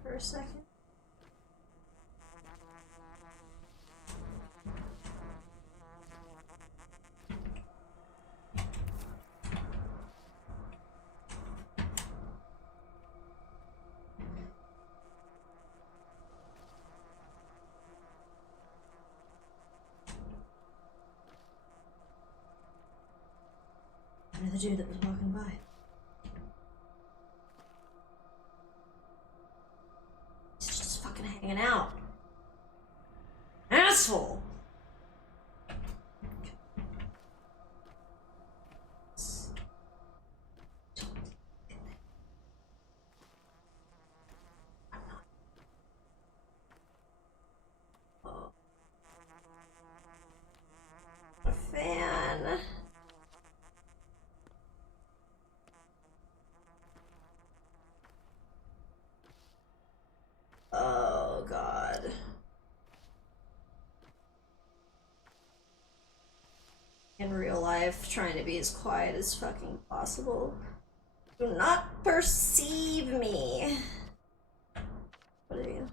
For a second. The dude that was walking by. He's just fucking hanging out. Asshole! life, trying to be as quiet as fucking possible. Do not perceive me. What are you?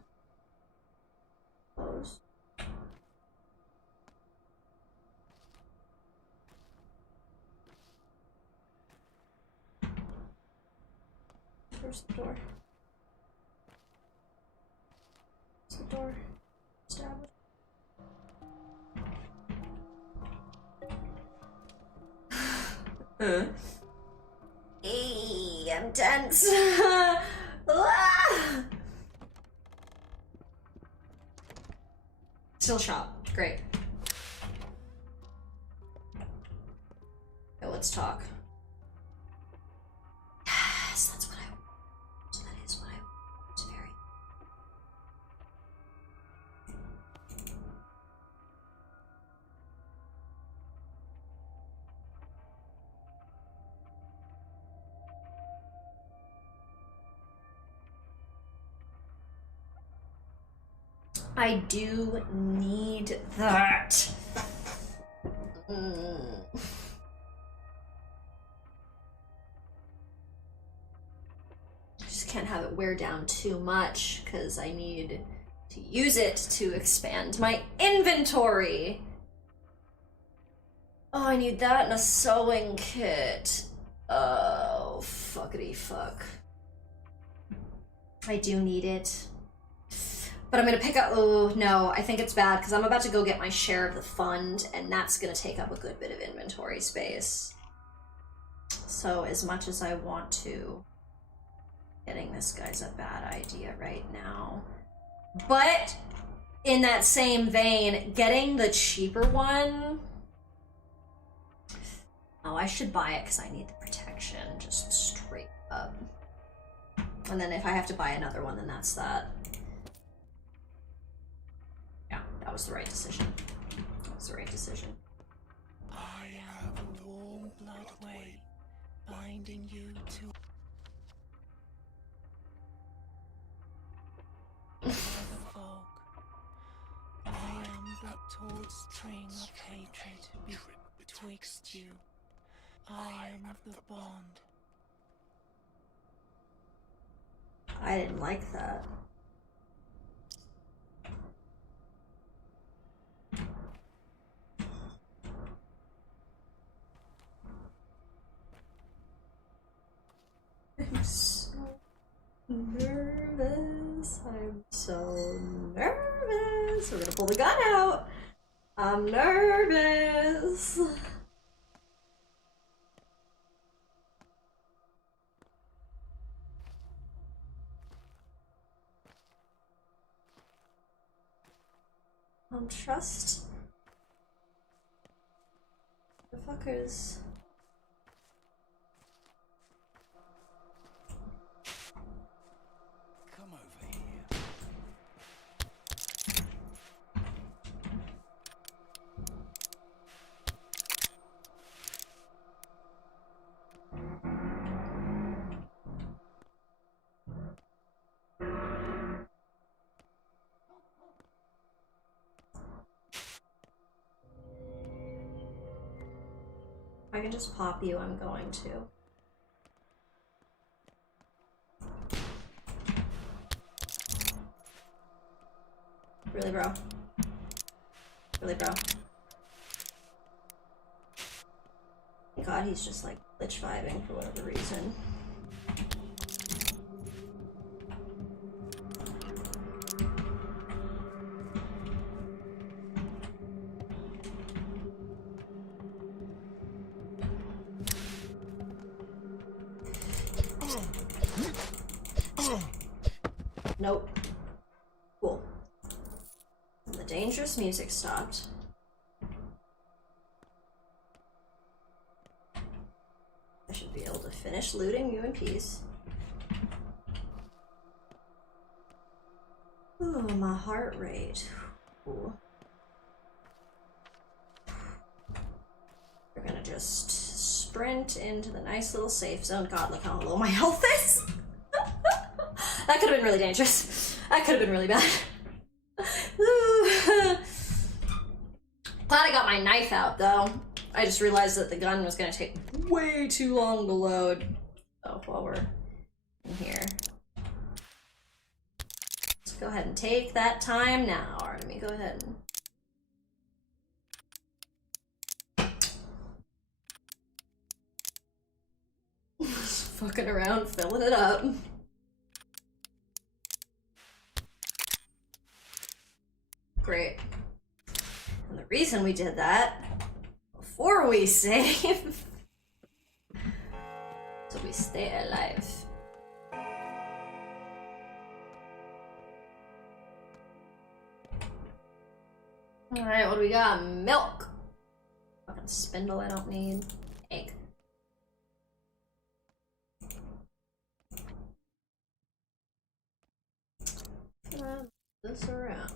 Close. Where's the door? Where's the door? Established. Hey, I'm tense. Ah! Still shop. Great. Okay, let's talk. Yes, that's what I want. That is what I want. It's very. I do need that. Just can't have it wear down too much because I need to use it to expand my inventory. Oh, I need that and a sewing kit. Oh, fuckity fuck. I do need it. But I'm gonna pick up, oh no, I think it's bad because I'm about to go get my share of the fund and that's gonna take up a good bit of inventory space. So as much as I want to, getting this guy's a bad idea right now. But in that same vein, getting the cheaper one, oh, I should buy it because I need the protection, just straight up. And then if I have to buy another one, then that's that. Yeah, that was the right decision. That was the right decision. I am the warm blood way, binding you to the fog. I am the taut string of hatred betwixt you. I am the bond. I didn't like that. I'm so nervous. I'm so nervous. We're gonna pull the gun out. I'm nervous. Trust the fuckers. Come over here. If I can just pop you, I'm going to. Really, bro? Really, bro? Thank God he's just like glitch vibing for whatever reason. Nope. Cool. And the dangerous music stopped. I should be able to finish looting you in peace. Oh, my heart rate. Ooh. We're gonna just sprint into the nice little safe zone. God, look how low my health is! That could have been really dangerous. That could have been really bad. Glad I got my knife out, though. I just realized that the gun was gonna take way too long to load. So while we're in here, let's go ahead and take that time now. Artemy, go ahead. Just fucking around, filling it up. Great. And the reason we did that, before we save, so we stay alive. Alright, what do we got? Milk! Fucking spindle I don't need. Egg. Move this around.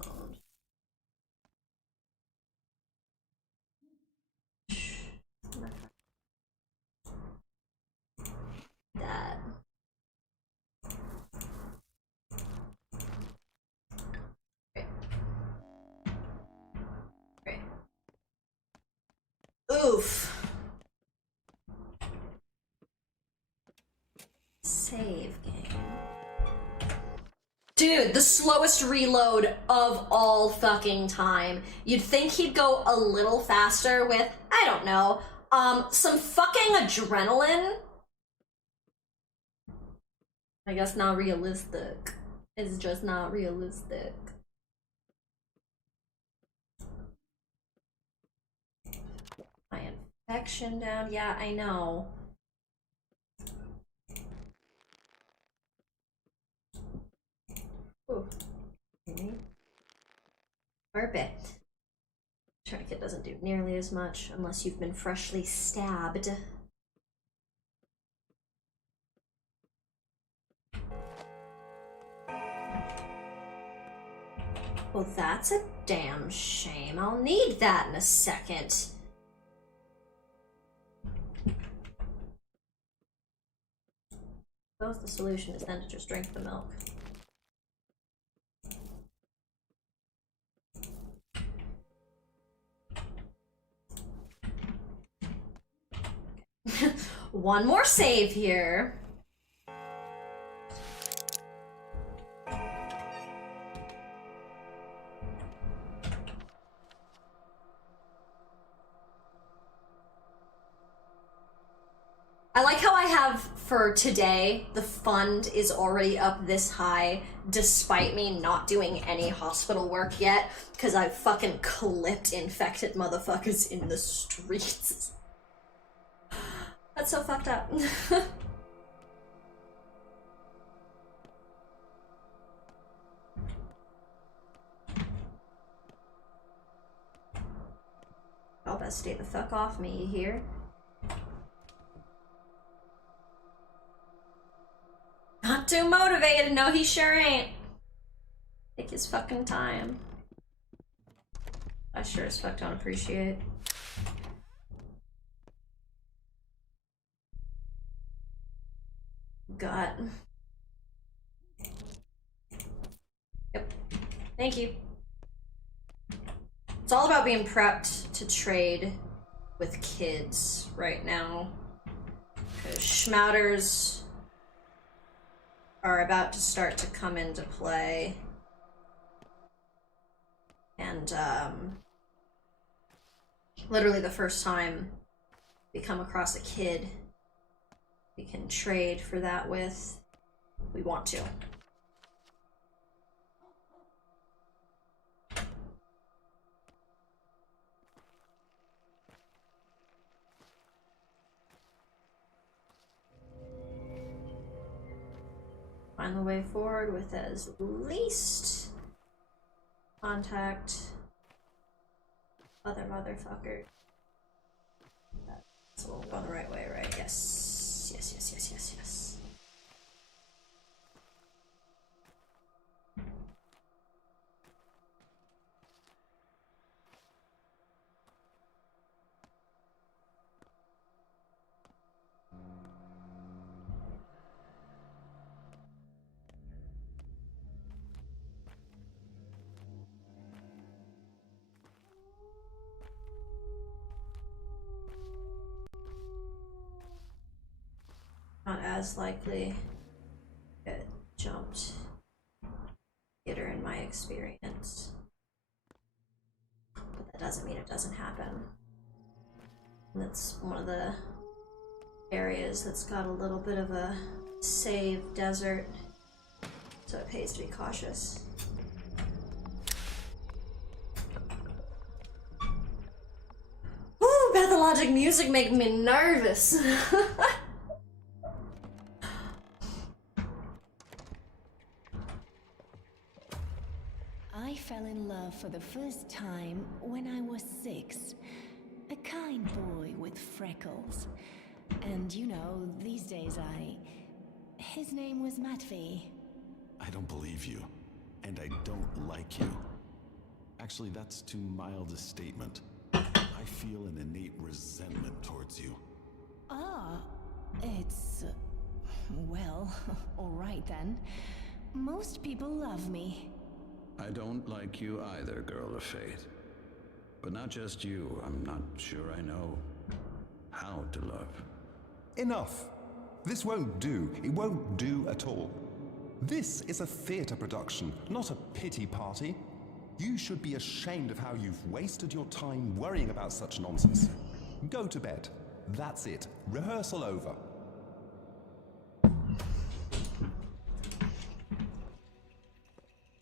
That. Great. Great. Oof. Save game. Dude, the slowest reload of all fucking time. You'd think he'd go a little faster with, I don't know, some fucking adrenaline. I guess not realistic. It's just not realistic. My infection down, yeah, I know. Ooh. Perfect. Tourniquet doesn't do nearly as much unless you've been freshly stabbed. Well, that's a damn shame. I'll need that in a second. Suppose the solution is then to just drink the milk. One more save here. I like how I have, for today, the fund is already up this high, despite me not doing any hospital work yet, because I've fucking clipped infected motherfuckers in the streets. That's so fucked up. Y'all best stay the fuck off me, you hear? Not too motivated, no he sure ain't. Take his fucking time. I sure as fuck don't appreciate. God. Yep. Thank you. It's all about being prepped to trade with kids right now. Because schmouters are about to start to come into play. And, literally the first time we come across a kid we can trade for that with, we want to. Find the way forward with as least contact other motherfucker. So we're going the right way, right? Yes. Yes, yes, yes, yes, yes. as likely get jumped later in my experience. But that doesn't mean it doesn't happen. And that's one of the areas that's got a little bit of a save desert, so it pays to be cautious. Ooh, pathologic music makes me nervous. I fell in love for the first time when I was 6. A kind boy with freckles. And you know, these days his name was Matvey. I don't believe you, and I don't like you. Actually, that's too mild a statement. I feel an innate resentment towards you. Ah, it's... well, alright then. Most people love me. I don't like you either, girl of faith. But not just you, I'm not sure I know how to love. Enough! This won't do. It won't do at all. This is a theatre production, not a pity party. You should be ashamed of how you've wasted your time worrying about such nonsense. Go to bed. That's it. Rehearsal over.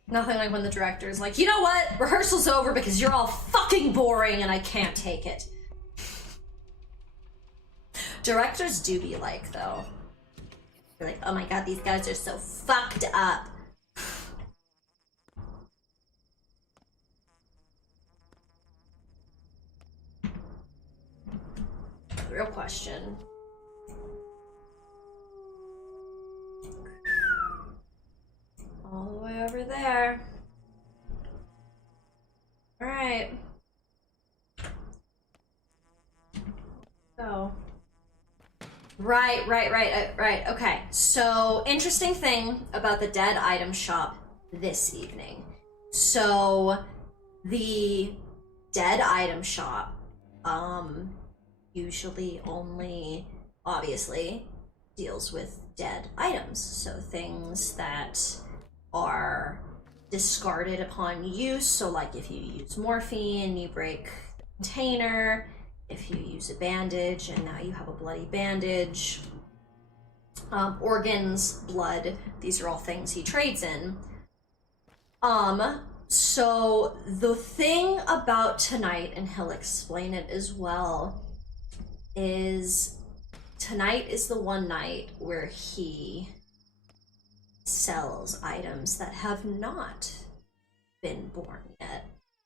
Nothing like when the director's like, you know what? Rehearsal's over because you're all fucking boring and I can't take it. Directors do be like, though. You're like, oh my god, these guys are so fucked up. Real question. All the way over there. Alright. So. Right. Okay. So, interesting thing about the dead item shop this evening. So, the dead item shop, usually only, obviously, deals with dead items. So, things that are discarded upon use. So, like if you use morphine, you break the container. If you use a bandage and now you have a bloody bandage, organs, blood, these are all things he trades in. So the thing about tonight, and he'll explain it as well, is tonight is the one night where he sells items that have not been born yet.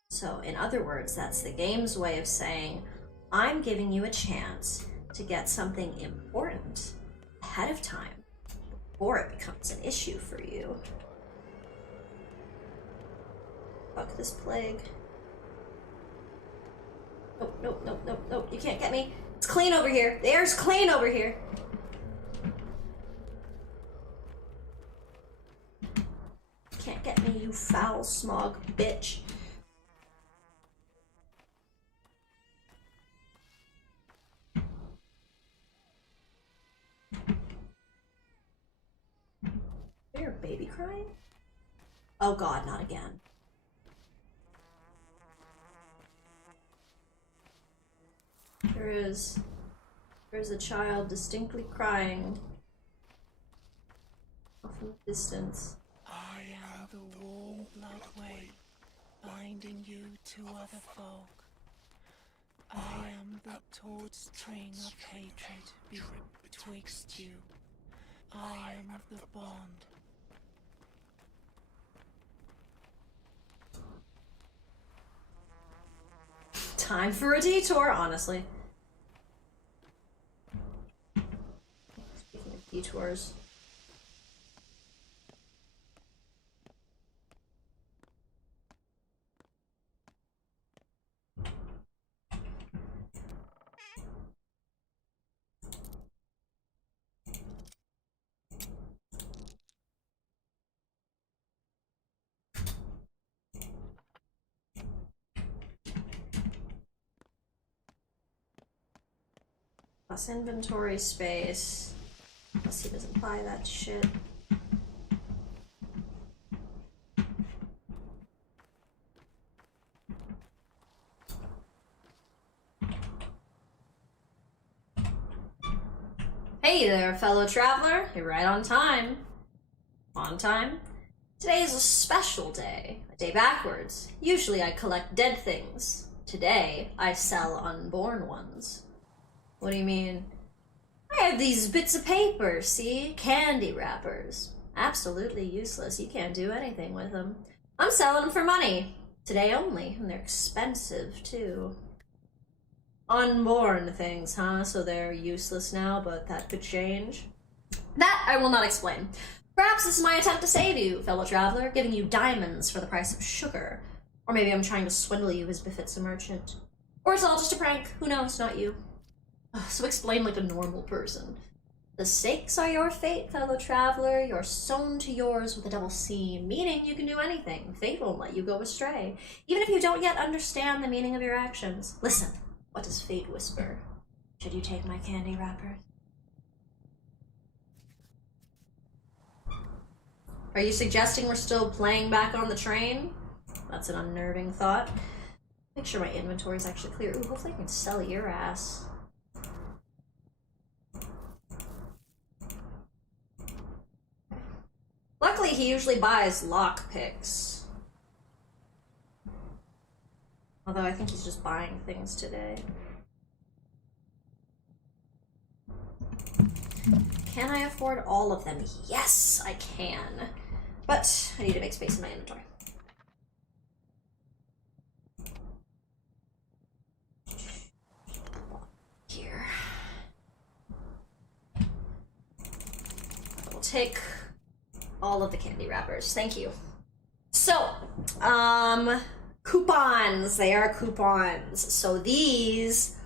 So in other words, that's the game's way of saying, I'm giving you a chance to get something important ahead of time before it becomes an issue for you. Fuck this plague. Nope, you can't get me. It's clean over here. The air's clean over here. Can't get me, you foul smog bitch. Your baby crying? Oh god, not again. There's a child distinctly crying off in the distance. I am the warm blood way, binding you to other folk. I am the taut string of hatred betwixt you. I am the bond. Time for a detour, honestly. Speaking of detours. Plus inventory space. Guess he doesn't buy that shit. Hey there, fellow traveler. You're right on time. On time? Today is a special day. A day backwards. Usually I collect dead things. Today, I sell unborn ones. What do you mean? I have these bits of paper, see? Candy wrappers. Absolutely useless. You can't do anything with them. I'm selling them for money. Today only, and they're expensive, too. Unborn things, huh? So they're useless now, but that could change. That I will not explain. Perhaps this is my attempt to save you, fellow traveler, giving you diamonds for the price of sugar. Or maybe I'm trying to swindle you as befits a merchant. Or it's all just a prank. Who knows? Not you. Ugh, so explain like a normal person. The stakes are your fate, fellow traveler. You're sewn to yours with a double C, meaning you can do anything. Fate won't let you go astray, even if you don't yet understand the meaning of your actions. Listen, what does fate whisper? Should you take my candy wrapper? Are you suggesting we're still playing back on the train? That's an unnerving thought. Make sure my inventory is actually clear. Ooh, hopefully I can sell your ass. Luckily, he usually buys lockpicks. Although I think he's just buying things today. Can I afford all of them? Yes, I can. But I need to make space in my inventory. Here. We'll take all of the candy wrappers. Thank you. So, coupons. They are coupons. So these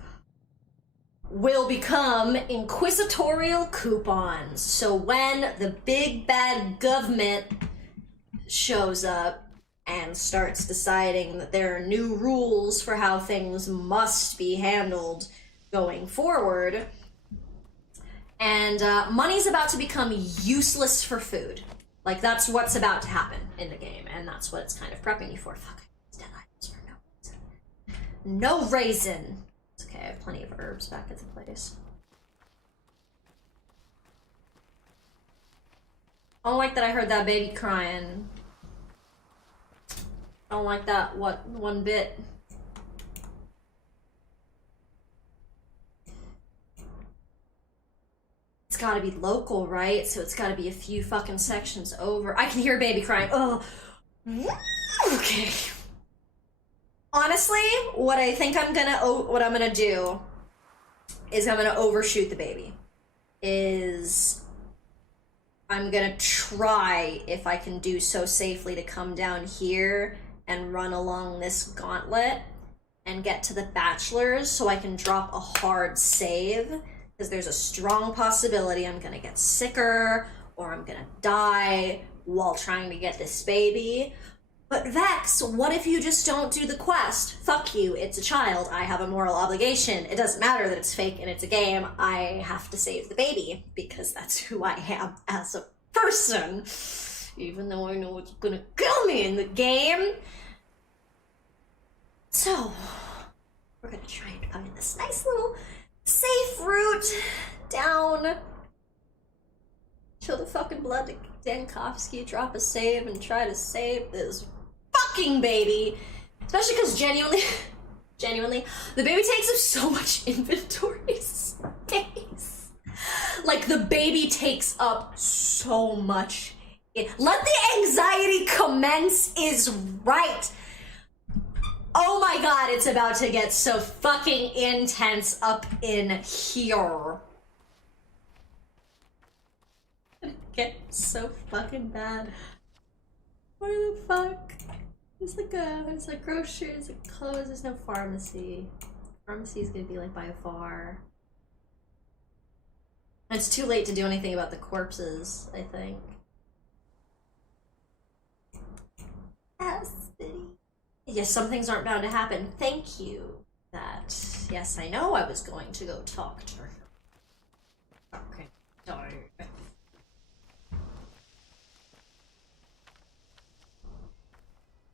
will become inquisitorial coupons. So when the big bad government shows up and starts deciding that there are new rules for how things must be handled going forward, and money's about to become useless for food. Like, that's what's about to happen in the game, and that's what it's kind of prepping you for. Fuck, it's 10 items for no reason. No raisin! It's okay, I have plenty of herbs back at the place. I don't like that I heard that baby crying. I don't like that, one bit. It's gotta be local, right? So it's gotta be a few fucking sections over. I can hear baby crying. Oh, okay. Honestly, what I think I'm gonna do is I'm gonna overshoot the baby. I'm gonna try, if I can do so safely, to come down here and run along this gauntlet and get to the bachelors so I can drop a hard save. Because there's a strong possibility I'm gonna get sicker or I'm gonna die while trying to get this baby. But Vex, what if you just don't do the quest? Fuck you, it's a child. I have a moral obligation. It doesn't matter that it's fake and it's a game. I have to save the baby because that's who I am as a person. Even though I know it's gonna kill me in the game. So, we're gonna try and find this nice little safe route down. Show the fucking blood to Dankovsky, drop a save, and try to save this fucking baby. Especially because genuinely, the baby takes up so much inventory space. Like, the baby takes up so much. Let the anxiety commence is right. Oh my god, it's about to get so fucking intense up in here. It gets so fucking bad. What the fuck? There's like groceries, like clothes, there's no pharmacy. Pharmacy is gonna be like by far. And it's too late to do anything about the corpses, I think. Yes, some things aren't bound to happen. Thank you. That. Yes, I know I was going to go talk to her. Okay, sorry.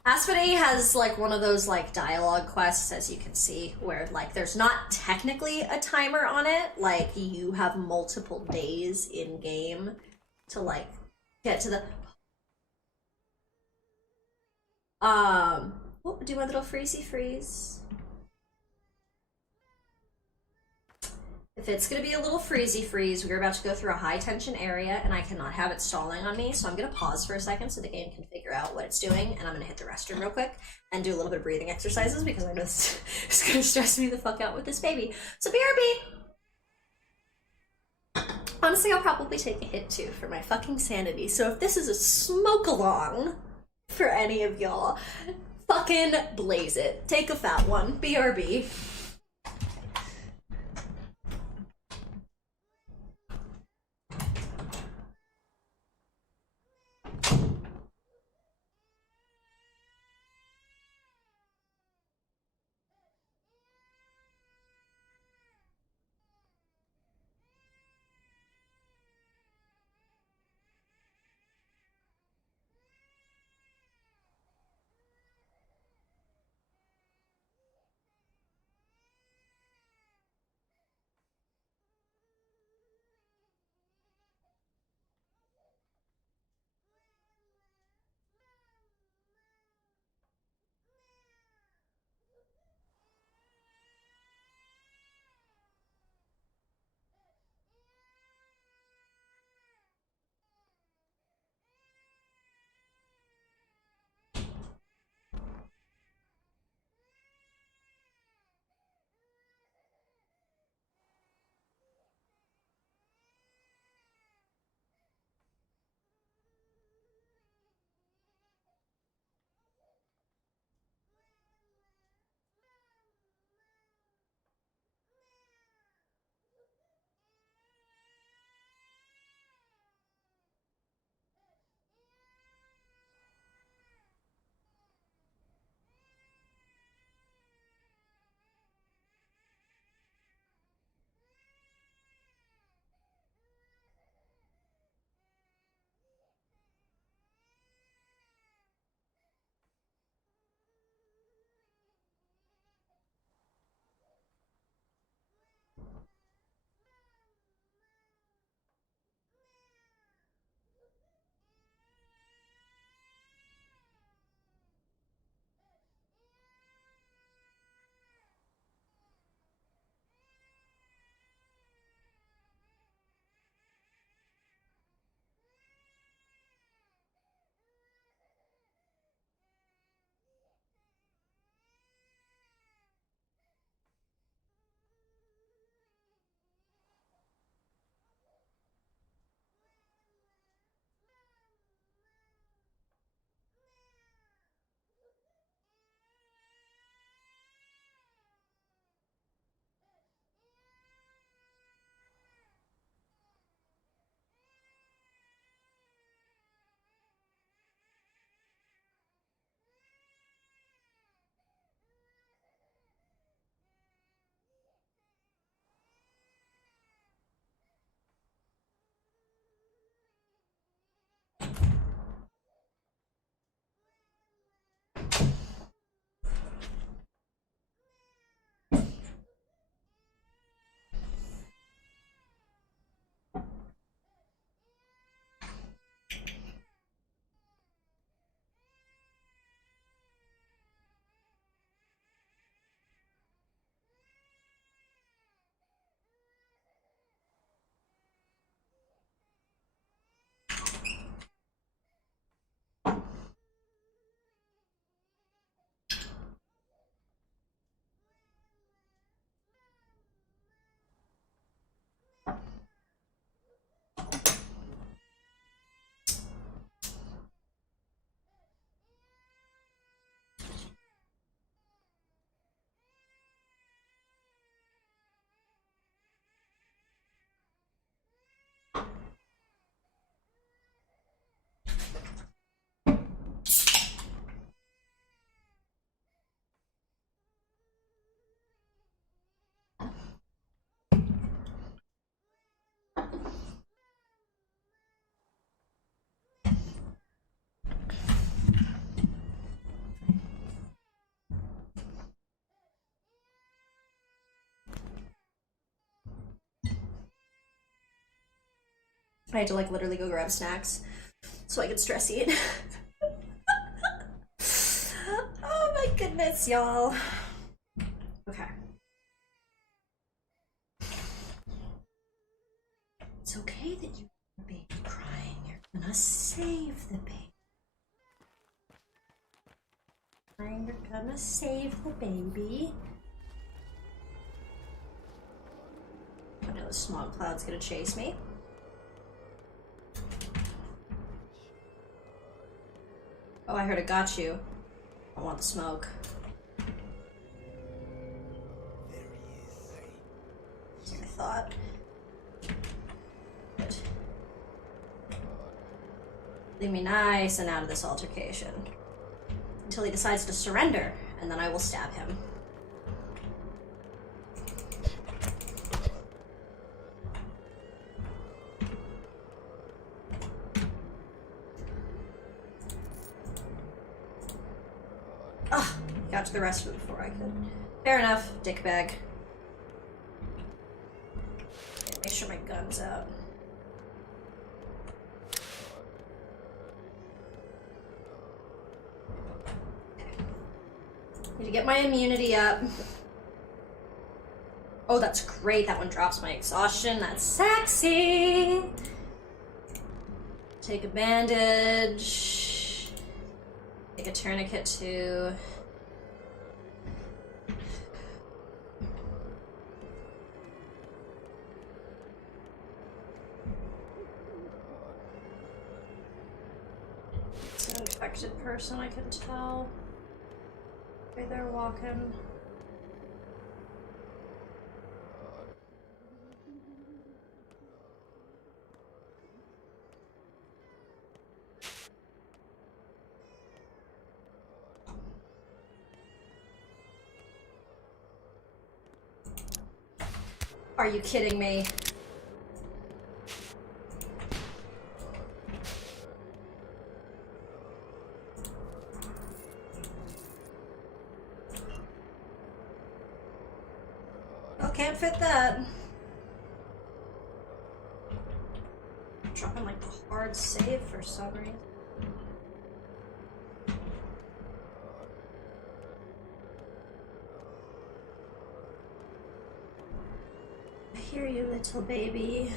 Asphodel has like one of those like dialogue quests, as you can see, where like there's not technically a timer on it. Like you have multiple days in game to like get to the oh, do my little freezy freeze. If it's gonna be a little freezy freeze, we're about to go through a high tension area and I cannot have it stalling on me, so I'm gonna pause for a second so the game can figure out what it's doing, and I'm gonna hit the restroom real quick and do a little bit of breathing exercises because I know this is gonna stress me the fuck out with this baby. So BRB! Honestly, I'll probably take a hit too for my fucking sanity, so if this is a smoke along for any of y'all, fucking blaze it. Take a fat one. BRB. I had to like literally go grab snacks so I could stress eat. Oh my goodness, y'all. Okay. It's okay that you hear the baby crying. You're gonna save the baby. You're gonna save the baby. I know the smog cloud's gonna chase me. Oh, I heard it got you. I want the smoke. That's what I thought. Good. Leave me nice and out of this altercation. Until he decides to surrender, and then I will stab him. Ah, got to the restroom before I could. Fair enough, dickbag. Make sure my gun's out. Need to get my immunity up. Oh, that's great. That one drops my exhaustion. That's sexy. Take a bandage. Take a tourniquet too. It's an infected person, I can tell. Okay, they're walking. Are you kidding me? Oh, can't fit that. Dropping like the hard save for some reason. I hear you, little baby.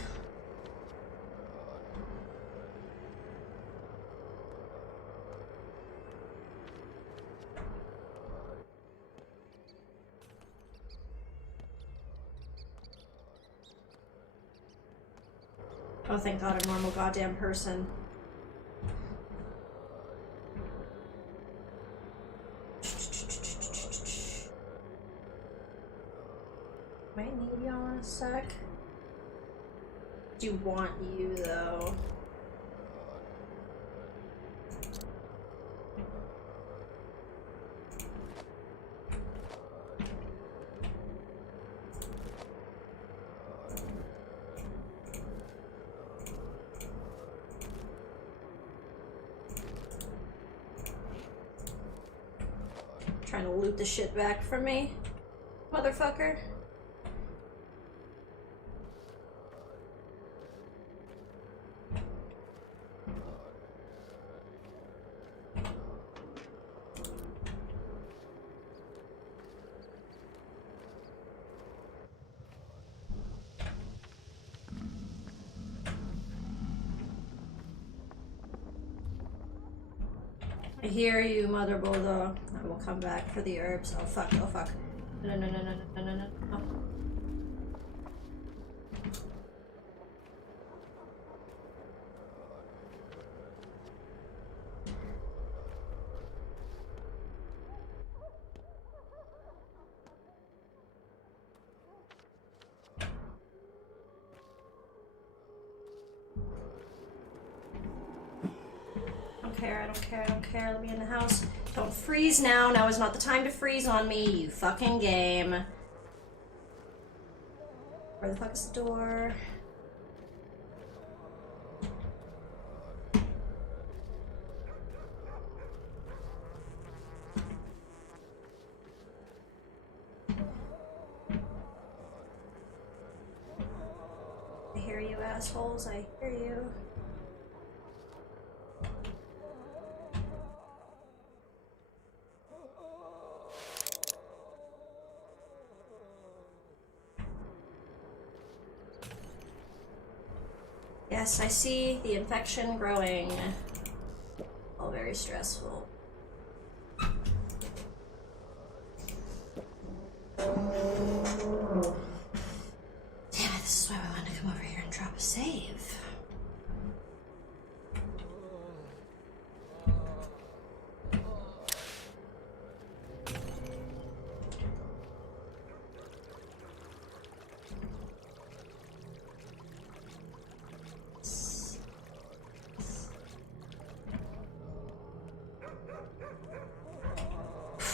Oh, thank God, a normal goddamn person. Might need y'all in a sec. Do want you though. Trying to loot the shit back from me, motherfucker. I hear you, Mother Bulldog. I will come back for the herbs. Oh fuck, oh fuck. No, no, no, no, no, no, no, no. I don't care, I don't care. Let me in the house. Don't freeze now. Now is not the time to freeze on me, you fucking game. Where the fuck is the door? I hear you, assholes. I hear you. Yes, I see the infection growing. All very stressful. Damn it, this is why we wanted to come over here and drop a save.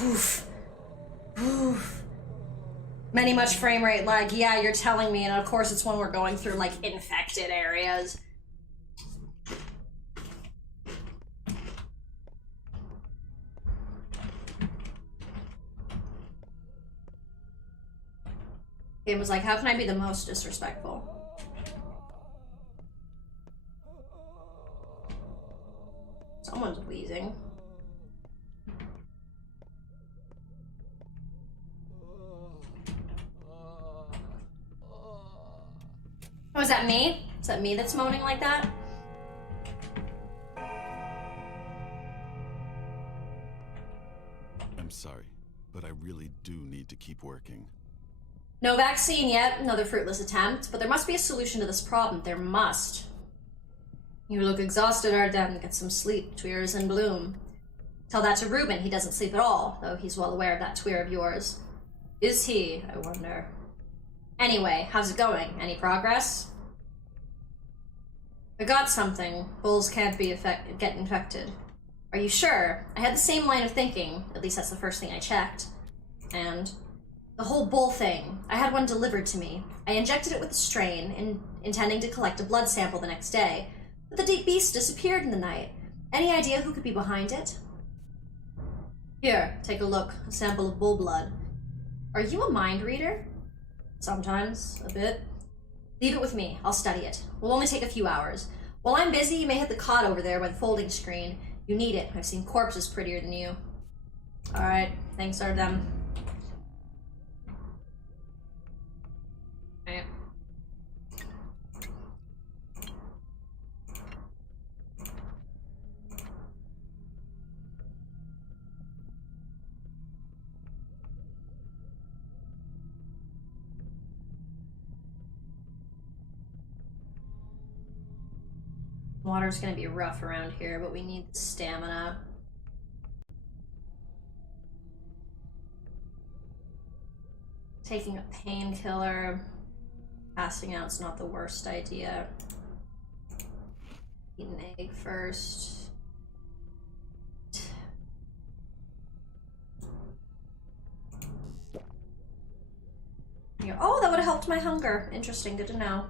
Oof. Oof. Many much frame rate lag. Yeah, you're telling me, and of course it's when we're going through like infected areas. Game was like, how can I be the most disrespectful? Someone's wheezing. Oh, is that me? Is that me that's moaning like that? I'm sorry, but I really do need to keep working. No vaccine yet, another fruitless attempt, but there must be a solution to this problem. There must. You look exhausted, Arden. Get some sleep. Tweer is in bloom. Tell that to Reuben. He doesn't sleep at all, though he's well aware of that Tweer of yours. Is he, I wonder? Anyway, how's it going? Any progress? I got something. Bulls can't get infected. Are you sure? I had the same line of thinking. At least that's the first thing I checked. And the whole bull thing. I had one delivered to me. I injected it with a strain, intending to collect a blood sample the next day. But the deep beast disappeared in the night. Any idea who could be behind it? Here, take a look. A sample of bull blood. Are you a mind reader? Sometimes, a bit. Leave it with me. I'll study it. We'll only take a few hours. While I'm busy, you may hit the cot over there by the folding screen. You need it. I've seen corpses prettier than you. Alright, thanks, Ardem. Alright. Water's gonna be rough around here, but we need the stamina. Taking a painkiller. Passing out's not the worst idea. Eat an egg first. Here. Oh, that would have helped my hunger. Interesting, good to know.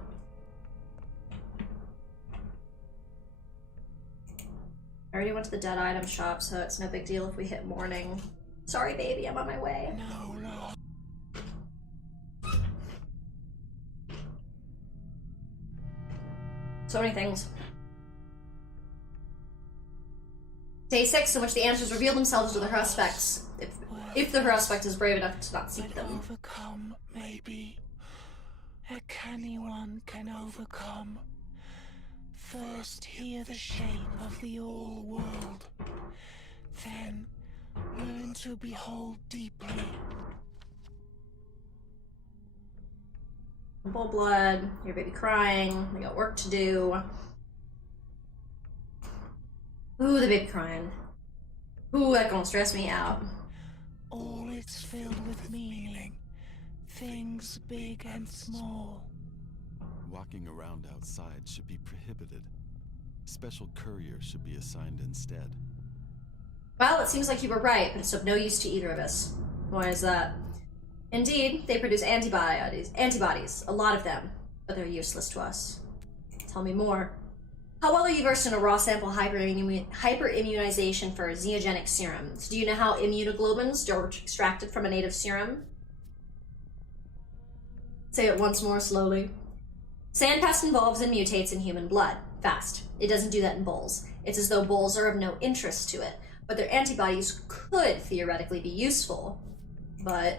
I already went to the dead item shop, so it's no big deal if we hit morning. Sorry, baby, I'm on my way. No, no. So many things. Day 6, in which the answers reveal themselves to the suspects, if the suspect is brave enough to not seek But them. overcome, maybe. A canny one can overcome. First hear the shape of the old world, then learn to behold deeply. Bull blood, your baby crying, we got work to do. Ooh, the baby crying. Ooh, that gonna stress me out. All it's filled with meaning, things big and small. Walking around outside should be prohibited. Special couriers should be assigned instead. Well, it seems like you were right, but it's of no use to either of us. Why is that? Indeed, they produce antibodies, a lot of them, but they're useless to us. Tell me more. How well are you versed in a raw sample hyperimmunization for xenogenic serums? Do you know how immunoglobulins are extracted from a native serum? Say it once more slowly. Sand pest evolves and mutates in human blood, fast. It doesn't do that in bulls. It's as though bulls are of no interest to it, but their antibodies could theoretically be useful. But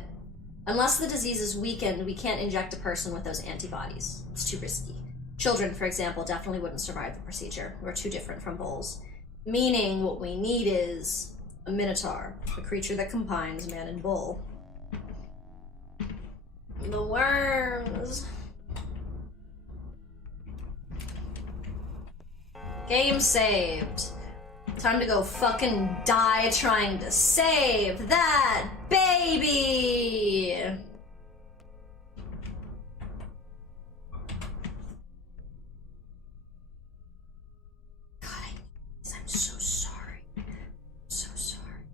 unless the disease is weakened, we can't inject a person with those antibodies. It's too risky. Children, for example, definitely wouldn't survive the procedure. We're too different from bulls. Meaning what we need is a minotaur, a creature that combines man and bull. The worms. Game saved. Time to go fucking die trying to save that baby! God, I'm so sorry. So sorry.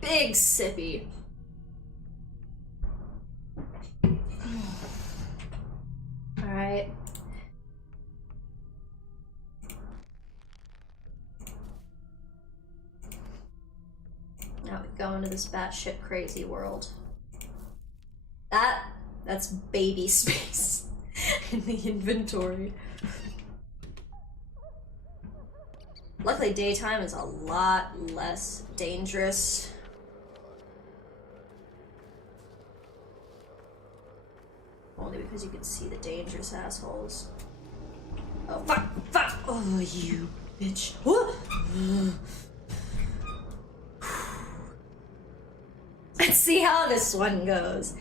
Big sippy. Alright. Now we go into this batshit crazy world. That's baby space in the inventory. Luckily, daytime is a lot less dangerous. Only because you can see the dangerous assholes. Oh, fuck! Fuck! Oh, you bitch. Let's see how this one goes.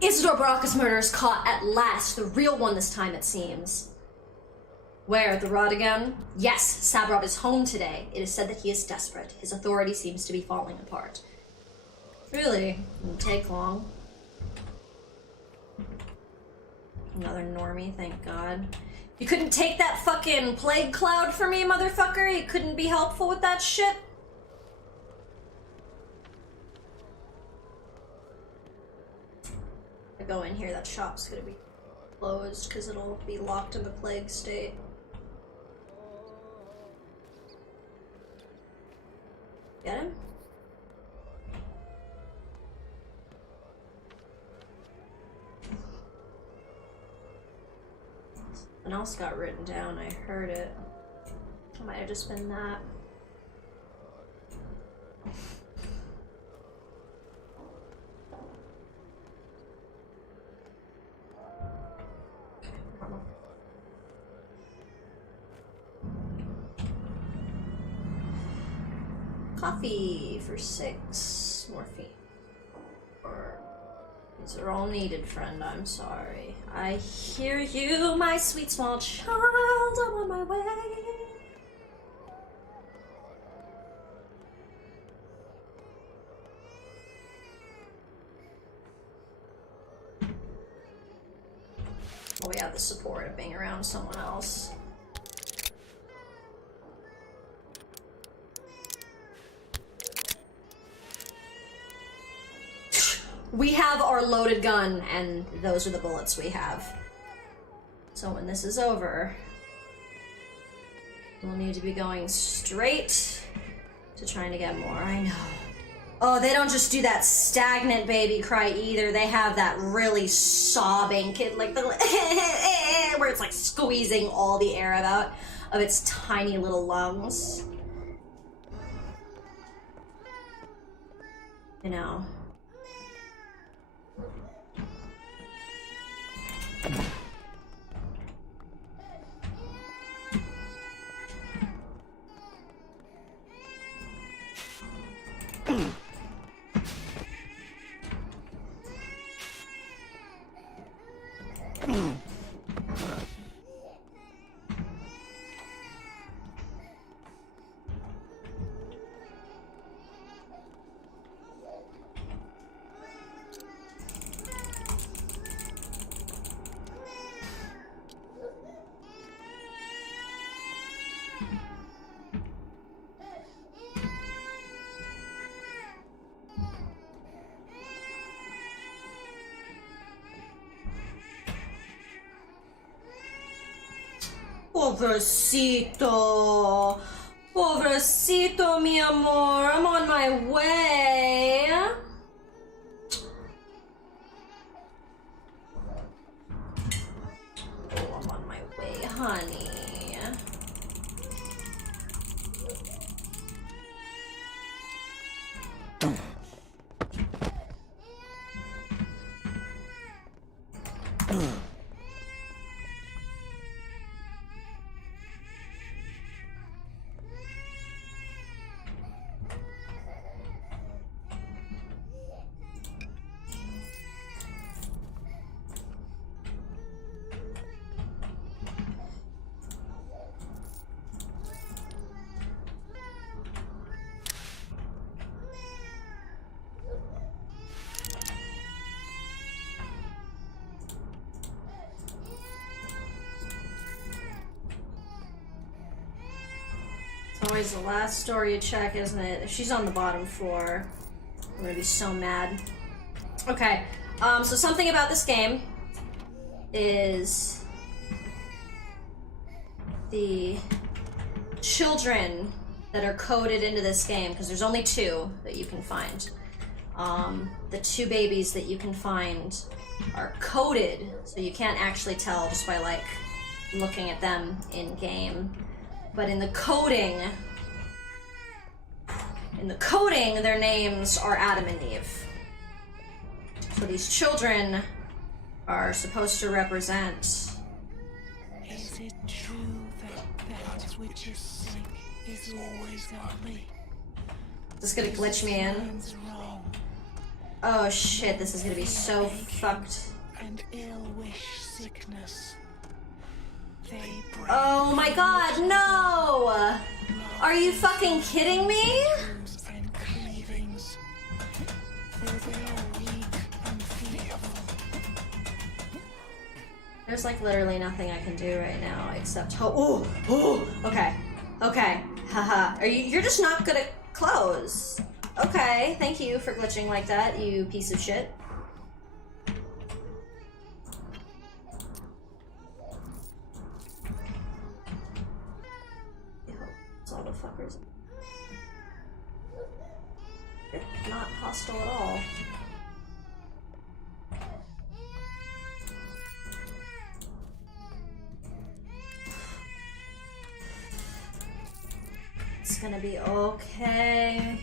Isidore Baraka's murder is caught at last. The real one this time, it seems. Where? The rod again? Yes, Sabrov is home today. It is said that he is desperate. His authority seems to be falling apart. Really? Didn't take long. Another normie, thank God. You couldn't take that fucking plague cloud for me, motherfucker? You couldn't be helpful with that shit? I go in here, that shop's gonna be closed because it'll be locked in the plague state. Get him? Something else got written down, I heard it. It might have just been that. Coffee for 6. Morphine. These are all needed, friend. I'm sorry. I hear you, my sweet small child. I'm on my way. Oh, we have the support of being around someone else. We have our loaded gun, and those are the bullets we have. So when this is over, we'll need to be going straight to trying to get more. I know. Oh, they don't just do that stagnant baby cry either. They have that really sobbing kid, like the where it's like squeezing all the air out of its tiny little lungs. You know. Pobrecito. Pobrecito, mi amor. I'm on my way. It's always the last store you check, isn't it? If she's on the bottom floor, I'm gonna be so mad. Okay, so something about this game is the children that are coded into this game, because there's only 2 that you can find. The 2 babies that you can find are coded, so you can't actually tell just by like looking at them in game. But in the coding, their names are Adam and Eve. So these children are supposed to represent. Is it true that which is sick is always ugly? Is this gonna glitch me in? Sounds wrong, Oh shit, this is gonna be so fucked. and ill wish sickness. They bring Oh my god, no! Are you fucking kidding me? wounds and cleavings. For they are weak and fearful. There's like literally nothing I can do right now except hope. Oh, okay, okay, haha. You're just not good at close. Okay, thank you for glitching like that, you piece of shit. It's all the fuckers. They're not hostile at all. It's gonna be okay.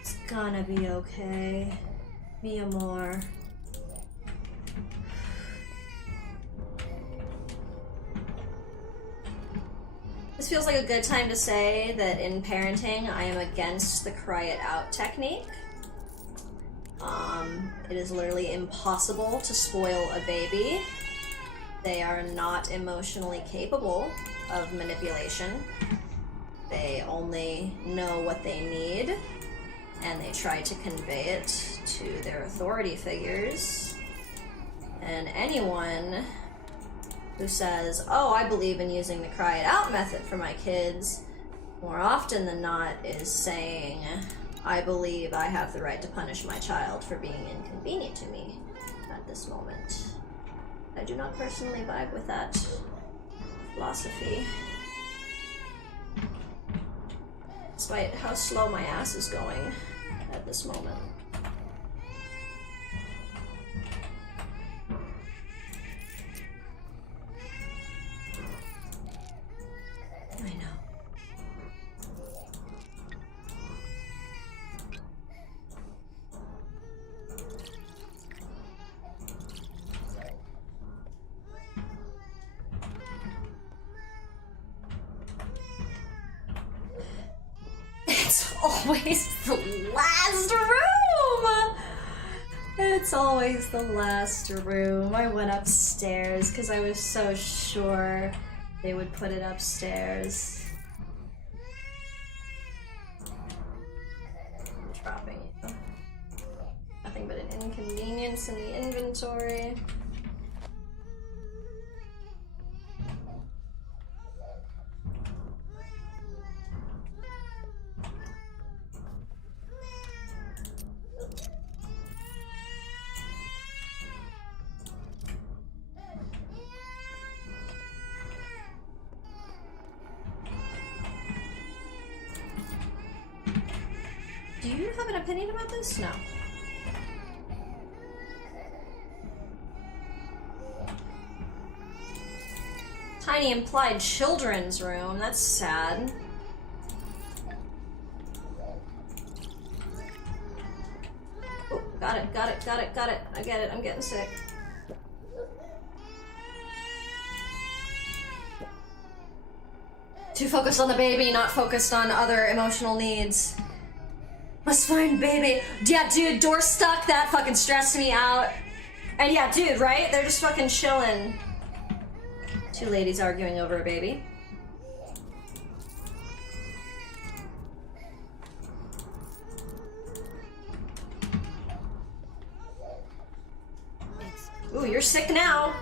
It's gonna be okay. Mi amor. This feels like a good time to say that in parenting, I am against the cry it out technique. It is literally impossible to spoil a baby. They are not emotionally capable of manipulation. They only know what they need, and they try to convey it to their authority figures. And anyone who says, oh, I believe in using the cry it out method for my kids, more often than not is saying, I believe I have the right to punish my child for being inconvenient to me at this moment. I do not personally vibe with that philosophy. Despite how slow my ass is going at this moment. I know. It's always the last room! It's always the last room. I went upstairs because I was so sure they would put it upstairs. I'm dropping you. Nothing but an inconvenience in the inventory. Do you have an opinion about this? No. Tiny implied children's room. That's sad. Oh, got it, got it, got it, got it. I get it, I'm getting sick. Too focused on the baby, not focused on other emotional needs. Must find baby. Yeah, dude, door stuck. That fucking stressed me out. And yeah, dude, right? They're just fucking chilling. Two ladies arguing over a baby. Ooh, you're sick now.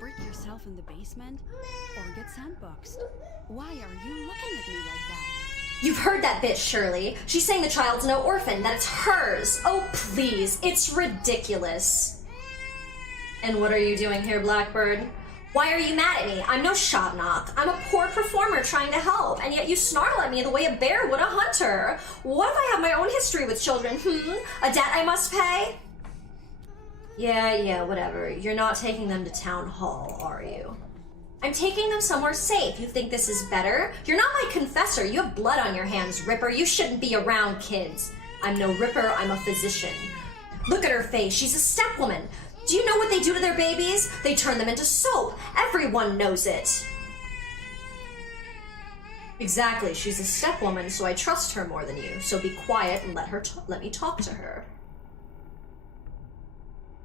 Break yourself in the basement or get sandboxed. Why are you looking at me like that? You've heard that bitch, Shirley. She's saying the child's no orphan, that it's hers. Oh, please. It's ridiculous. And what are you doing here, Blackbird? Why are you mad at me? I'm no shop knock. I'm a poor performer trying to help, and yet you snarl at me the way a bear would a hunter. What if I have my own history with children, A debt I must pay? Yeah, whatever. You're not taking them to town hall, are you? I'm taking them somewhere safe. You think this is better? You're not my confessor. You have blood on your hands, Ripper. You shouldn't be around kids. I'm no Ripper. I'm a physician. Look at her face. She's a stepwoman. Do you know what they do to their babies? They turn them into soap. Everyone knows it. Exactly. She's a stepwoman, so I trust her more than you. So be quiet and let me talk to her.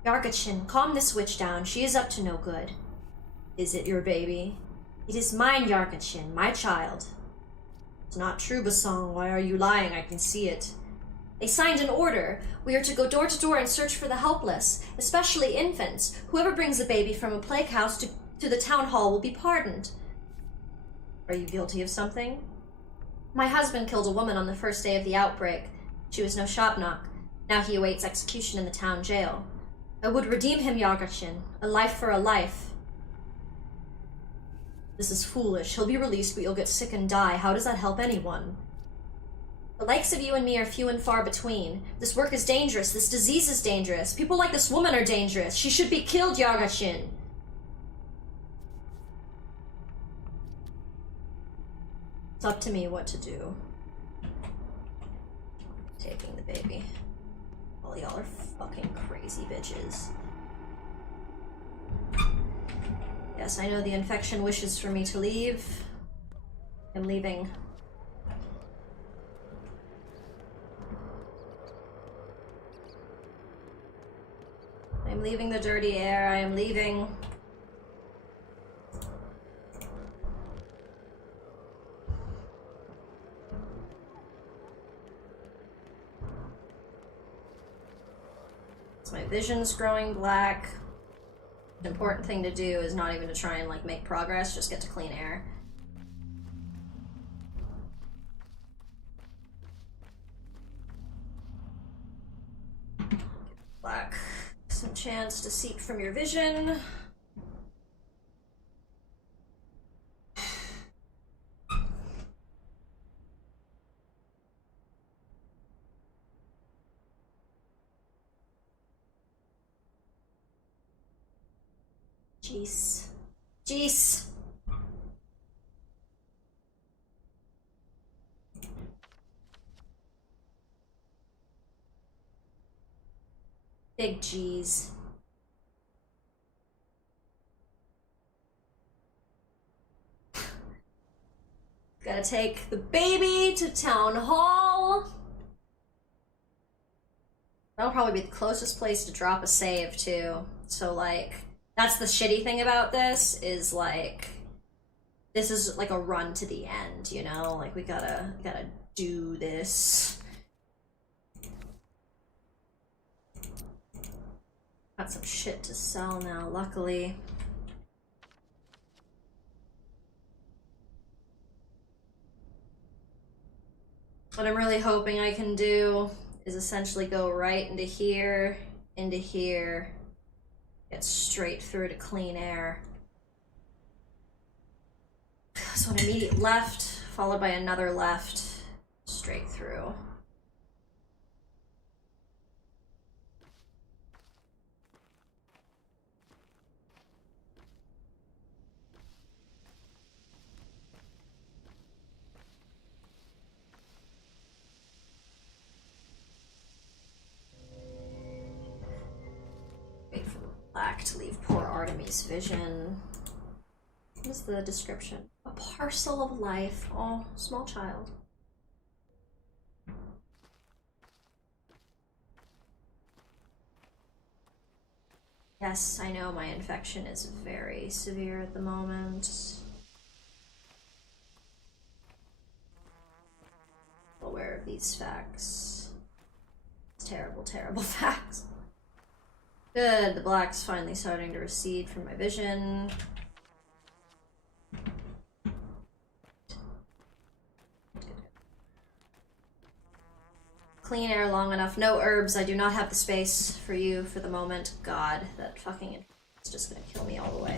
Yargachin, calm this witch down. She is up to no good. Is it your baby? It is mine, Yargachin, my child. It's not true, Basong. Why are you lying? I can see it. They signed an order. We are to go door to door and search for the helpless, especially infants. Whoever brings a baby from a plague house to the town hall will be pardoned. Are you guilty of something? My husband killed a woman on the first day of the outbreak. She was no shopknock. Now he awaits execution in the town jail. I would redeem him, Yargachin. A life for a life. This is foolish. He'll be released, but you'll get sick and die. How does that help anyone? The likes of you and me are few and far between. This work is dangerous. This disease is dangerous. People like this woman are dangerous. She should be killed, Yargachin. It's up to me what to do. Taking the baby. All y'all are fucking crazy bitches. Yes, I know the infection wishes for me to leave. I'm leaving. I'm leaving the dirty air. I am leaving. My vision's growing black. The important thing to do is not even to try and like make progress, just get to clean air. Black some chance to seep from your vision. Jeez. Jeez. Big G's. Gotta take the baby to town hall. That'll probably be the closest place to drop a save too. So like, that's the shitty thing about this, is like, this is like a run to the end, you know? Like, we gotta do this. Got some shit to sell now, luckily. What I'm really hoping I can do is essentially go right into here, get straight through to clean air. So an immediate left, followed by another left, straight through. Wait for black to leave poor Artemis' vision. What is the description? A parcel of life. Oh, small child. Yes, I know my infection is very severe at the moment. Aware of these facts. Terrible, terrible facts. Good, the black's finally starting to recede from my vision. Clean air long enough. No herbs. I do not have the space for you for the moment. God, that fucking is just gonna kill me all the way.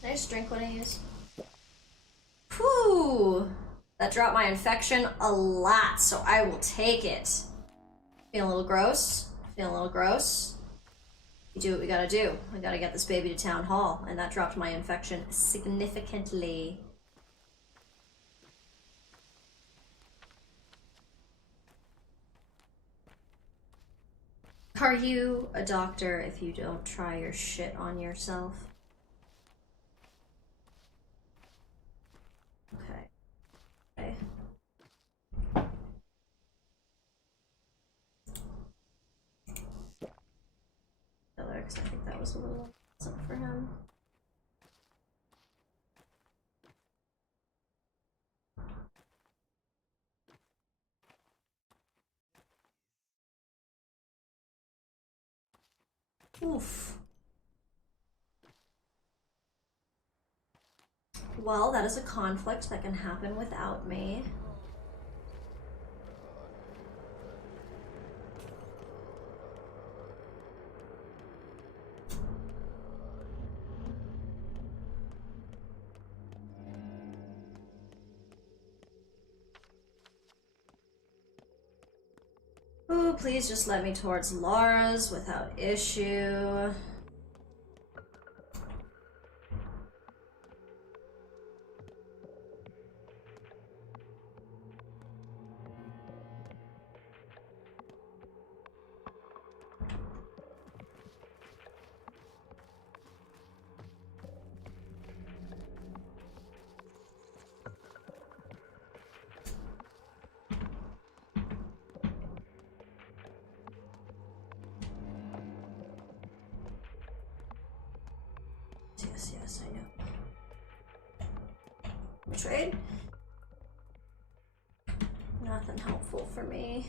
Can I just drink what I use? Whew! That dropped my infection a lot, so I will take it. Feeling a little gross. Feeling a little gross. You do what we gotta do. We gotta get this baby to town hall, and that dropped my infection significantly. Are you a doctor if you don't try your shit on yourself? Okay. Okay. Because I think that was a little something for him. Oof. Well, that is a conflict that can happen without me. Ooh, please just let me towards Laura's without issue. Yes, I know. Trade? Nothing helpful for me.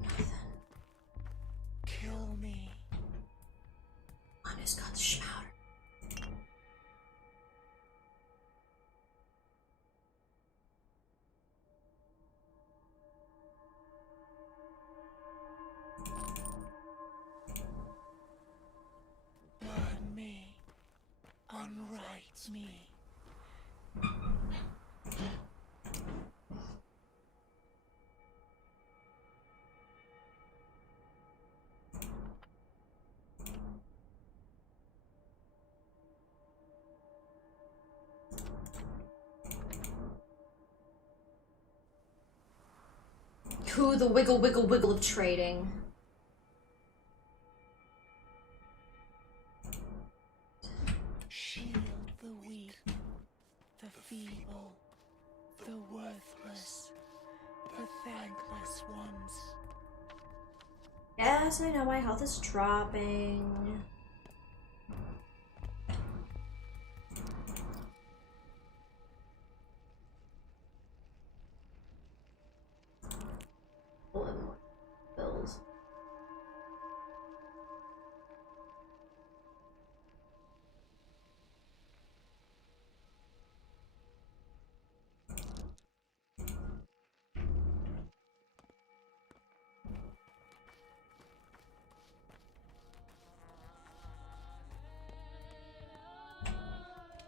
Nothing. Kill me. Anu's got the schmouder. Burn me. Unwrite me. Who the wiggle wiggle wiggle of trading. Shield the weak, the feeble, the worthless, the thankless ones. Yes, I know my health is dropping. Bills.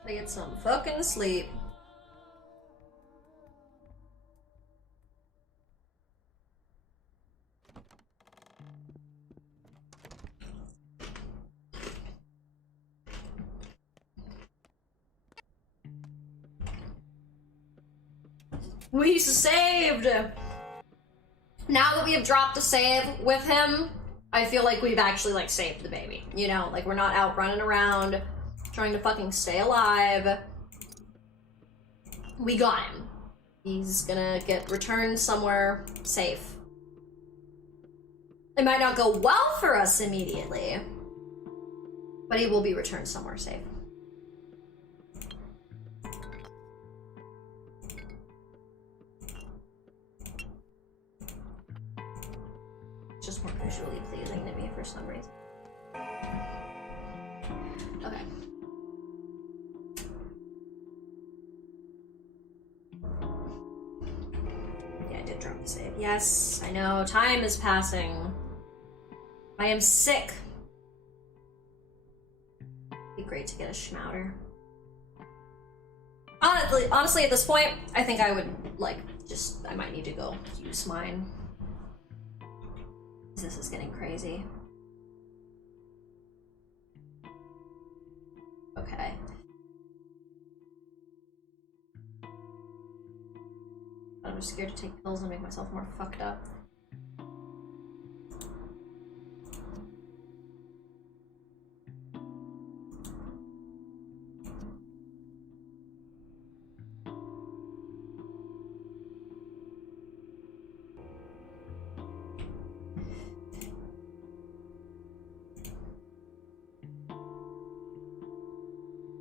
I get some fucking sleep. We saved! Now that we have dropped a save with him, I feel like we've actually, like, saved the baby. You know? Like, we're not out running around trying to fucking stay alive. We got him. He's gonna get returned somewhere safe. It might not go well for us immediately, but he will be returned somewhere safe. It's just more visually pleasing to me for some reason. Okay. Yeah, I did drop the save. Yes, I know. Time is passing. I am sick. It'd be great to get a schmouter. Honestly, at this point, I think I would, like, I might need to go use mine. This is getting crazy. Okay. I'm just scared to take pills and make myself more fucked up.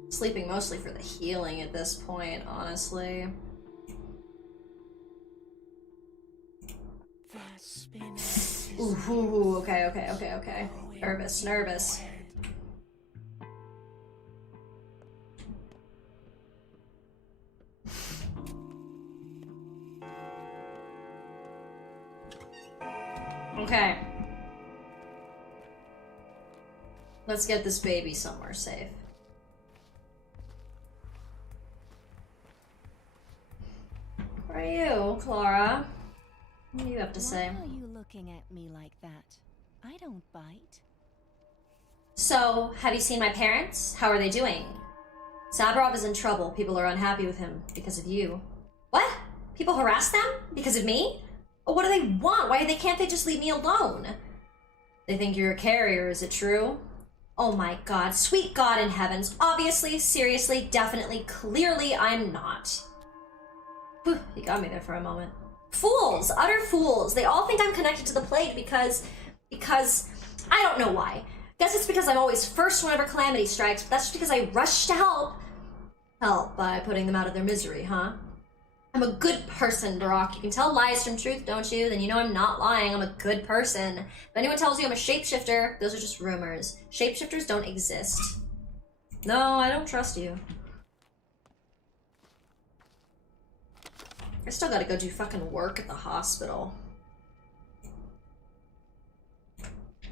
Sleeping mostly for the healing at this point, honestly. Ooh, okay. Nervous. Okay. Let's get this baby somewhere safe. Where are you, Clara? What do you have to say? Why are you looking at me like that? I don't bite. So, have you seen my parents? How are they doing? Sabrov is in trouble. People are unhappy with him because of you. What? People harass them? Because of me? Oh, what do they want? Can't they just leave me alone? They think you're a carrier, is it true? Oh my god, sweet god in heavens. Obviously, seriously, definitely, clearly, I'm not. Whew, you got me there for a moment. Fools! Utter fools! They all think I'm connected to the plague because... I don't know why. Guess it's because I'm always first whenever calamity strikes, but that's just because I rush to help. Help by putting them out of their misery, huh? I'm a good person, Barack. You can tell lies from truth, don't you? Then you know I'm not lying. I'm a good person. If anyone tells you I'm a shapeshifter, those are just rumors. Shapeshifters don't exist. No, I don't trust you. I still gotta go do fucking work at the hospital.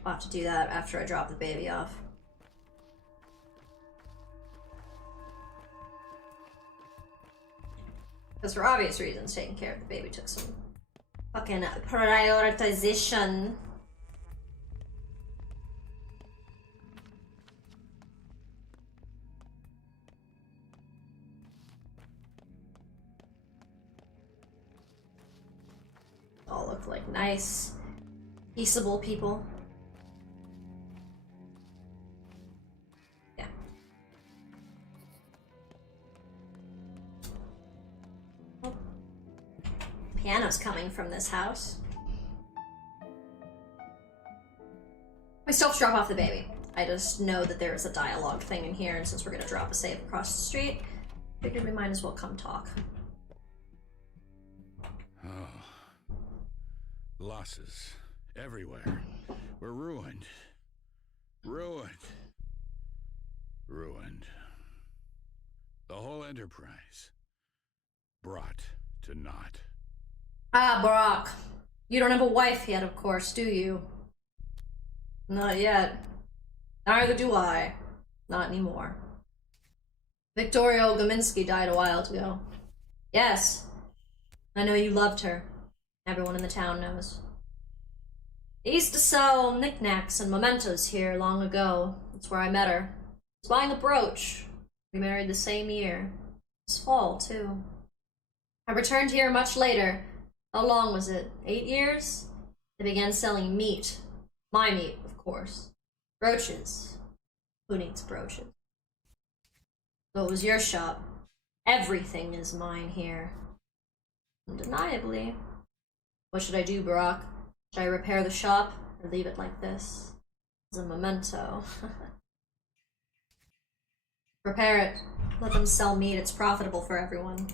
I'll have to do that after I drop the baby off. Because for obvious reasons, taking care of the baby took some fucking prioritization. All look like nice, peaceable people. Yeah. Oh. Piano's coming from this house. I still have to drop off the baby. I just know that there's a dialogue thing in here, and since we're gonna drop a save across the street, figured we might as well come talk. Losses everywhere. We're ruined. Ruined. The whole enterprise brought to naught. Ah, Barack. You don't have a wife yet, of course, do you? Not yet. Neither do I. Not anymore. Victoria Ogaminsky died a while ago. Yes. I know you loved her. Everyone in the town knows. I used to sell knickknacks and mementos here long ago. That's where I met her. I was buying a brooch. We married the same year. This fall, too. I returned here much later. How long was it? 8 years? I began selling meat. My meat, of course. Brooches. Who needs brooches? So it was your shop. Everything is mine here. Undeniably. What should I do, Barack? Should I repair the shop or leave it like this? As a memento. Repair it. Let them sell meat. It's profitable for everyone.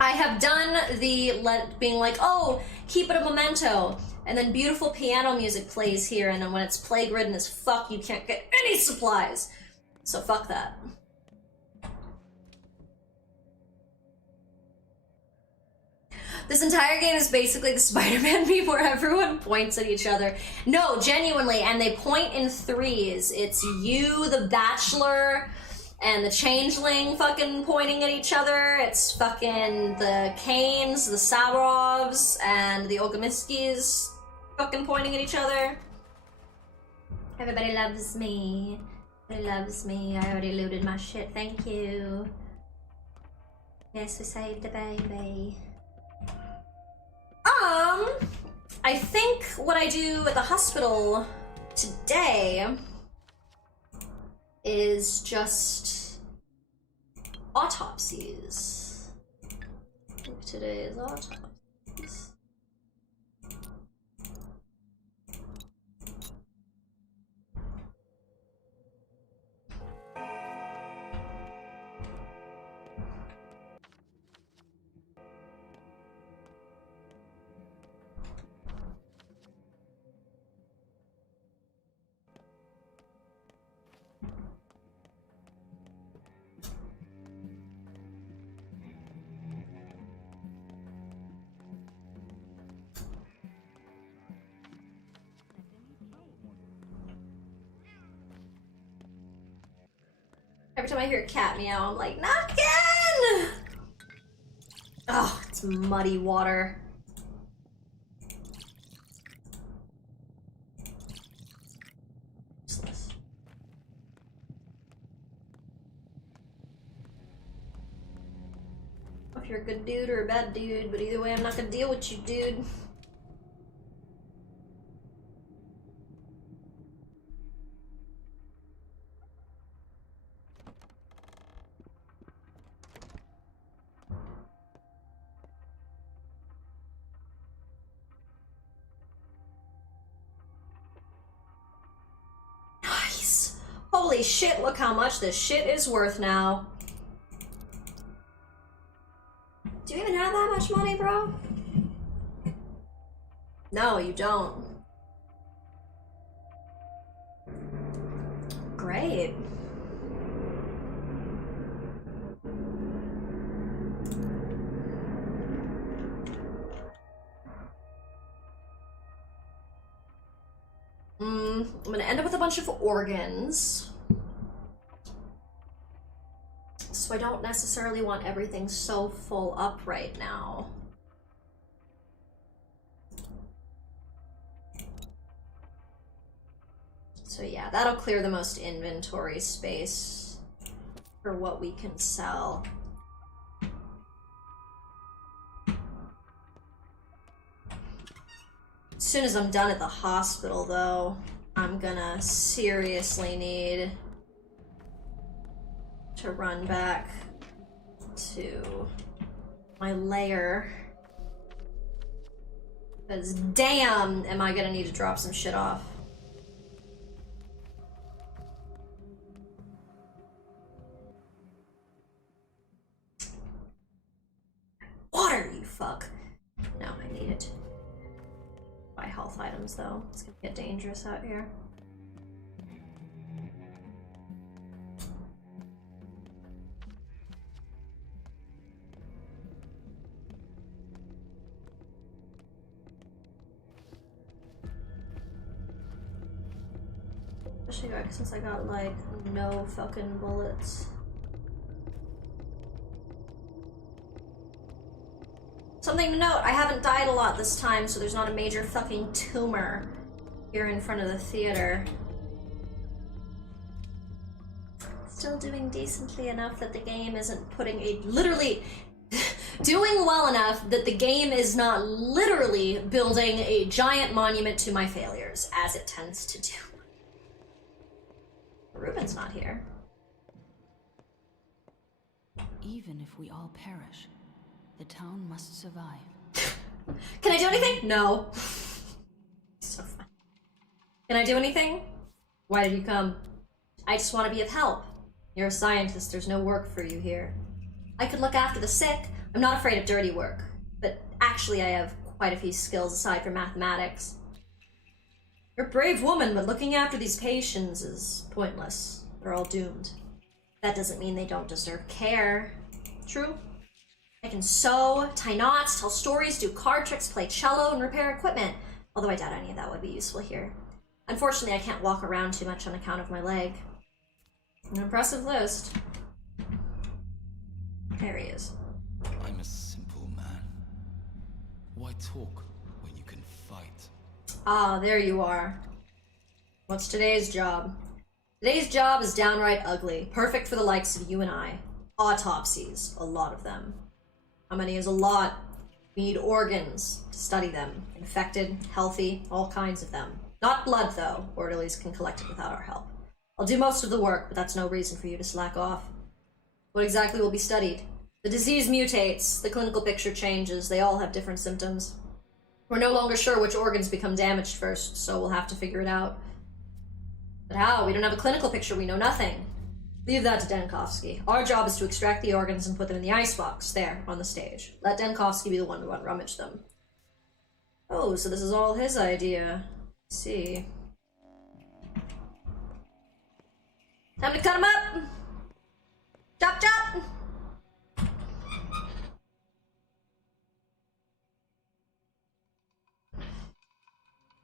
I have done the being like, oh, keep it a memento. And then beautiful piano music plays here, and then when it's plague ridden as fuck, you can't get any supplies. So fuck that. This entire game is basically the Spider-Man meme where everyone points at each other. No, genuinely, and they point in threes. It's you, the Bachelor, and the Changeling fucking pointing at each other. It's fucking the Kanes, the Saurovs, and the Ogamiskis fucking pointing at each other. Everybody loves me. Everybody loves me. I already looted my shit, thank you. Yes, we saved the baby. I think what I do at the hospital today is just autopsies. I think today is autopsies. Every time I hear a cat meow, I'm like, not again! Oh, it's muddy water. Useless. If you're a good dude or a bad dude, but either way, I'm not gonna deal with you, dude. Holy shit, look how much this shit is worth now. Do you even have that much money, bro? No, you don't. Great. I'm gonna end up with a bunch of organs. So I don't necessarily want everything so full up right now. So yeah, that'll clear the most inventory space for what we can sell. As soon as I'm done at the hospital, though, I'm gonna seriously need to run back to my lair. Because damn, am I gonna need to drop some shit off. Water, you fuck. No, I need it. Buy health items, though. It's gonna get dangerous out here. Especially since I got, like, no fucking bullets. Something to note, I haven't died a lot this time, so there's not a major fucking tumor here in front of the theater. Still doing decently enough that the game isn't putting a literally Doing well enough that the game is not literally building a giant monument to my failures, as it tends to do. Ruben's not here. Even if we all perish, the town must survive. Can I do anything? No. So fun. Can I do anything? Why did you come? I just want to be of help. You're a scientist, there's no work for you here. I could look after the sick. I'm not afraid of dirty work. But actually I have quite a few skills aside from mathematics. You're a brave woman, but looking after these patients is pointless. They're all doomed. That doesn't mean they don't deserve care. True? I can sew, tie knots, tell stories, do card tricks, play cello, and repair equipment. Although I doubt any of that would be useful here. Unfortunately, I can't walk around too much on account of my leg. An impressive list. There he is. I'm a simple man. Why talk when you can fight? Ah, there you are. What's today's job? Today's job is downright ugly. Perfect for the likes of you and I. Autopsies. A lot of them. How many is a lot? We need organs to study them. Infected, healthy, all kinds of them. Not blood, though. Orderlies can collect it without our help. I'll do most of the work, but that's no reason for you to slack off. What exactly will be studied? The disease mutates, the clinical picture changes, they all have different symptoms. We're no longer sure which organs become damaged first, so we'll have to figure it out. But how? We don't have a clinical picture, we know nothing. Leave that to Denkovsky. Our job is to extract the organs and put them in the icebox, there, on the stage. Let Denkovsky be the one to rummage them. Oh, so this is all his idea. I see. Time to cut him up! Chop chop!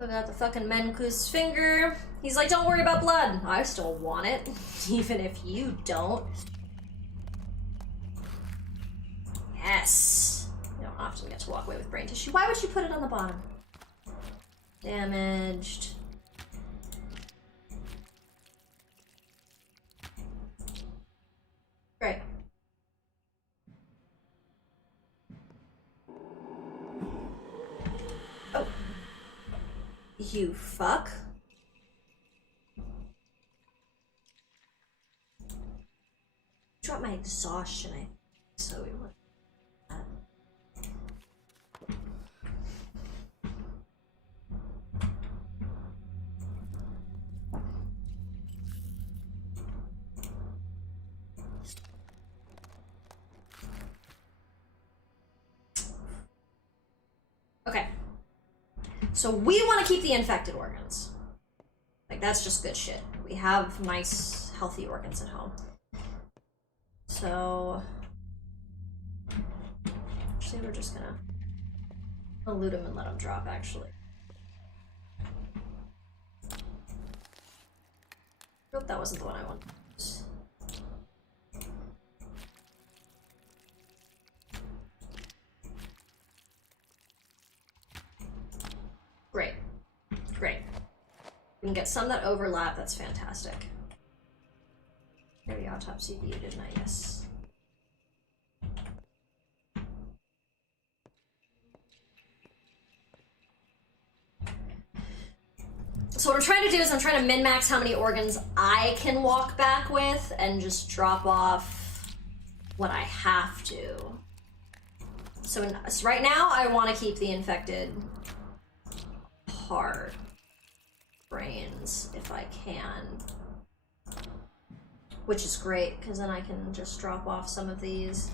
Look at the fucking Menku's finger. He's like, don't worry about blood. I still want it, even if you don't. Yes. You don't often get to walk away with brain tissue. Why would you put it on the bottom? Damaged. Great. Oh. You fuck. Drop my exhaustion, so we want that. Okay. So we want to keep the infected organs. Like, that's just good shit. We have nice, healthy organs at home. So... actually, we're just gonna loot him and let him drop, actually. Nope, that wasn't the one I wanted. Great. Great. We can get some that overlap, that's fantastic. Maybe autopsy you, didn't I? Yes. So what I'm trying to do is I'm trying to min-max how many organs I can walk back with and just drop off what I have to. So right now I want to keep the infected heart, brains, if I can. Which is great, because then I can just drop off some of these.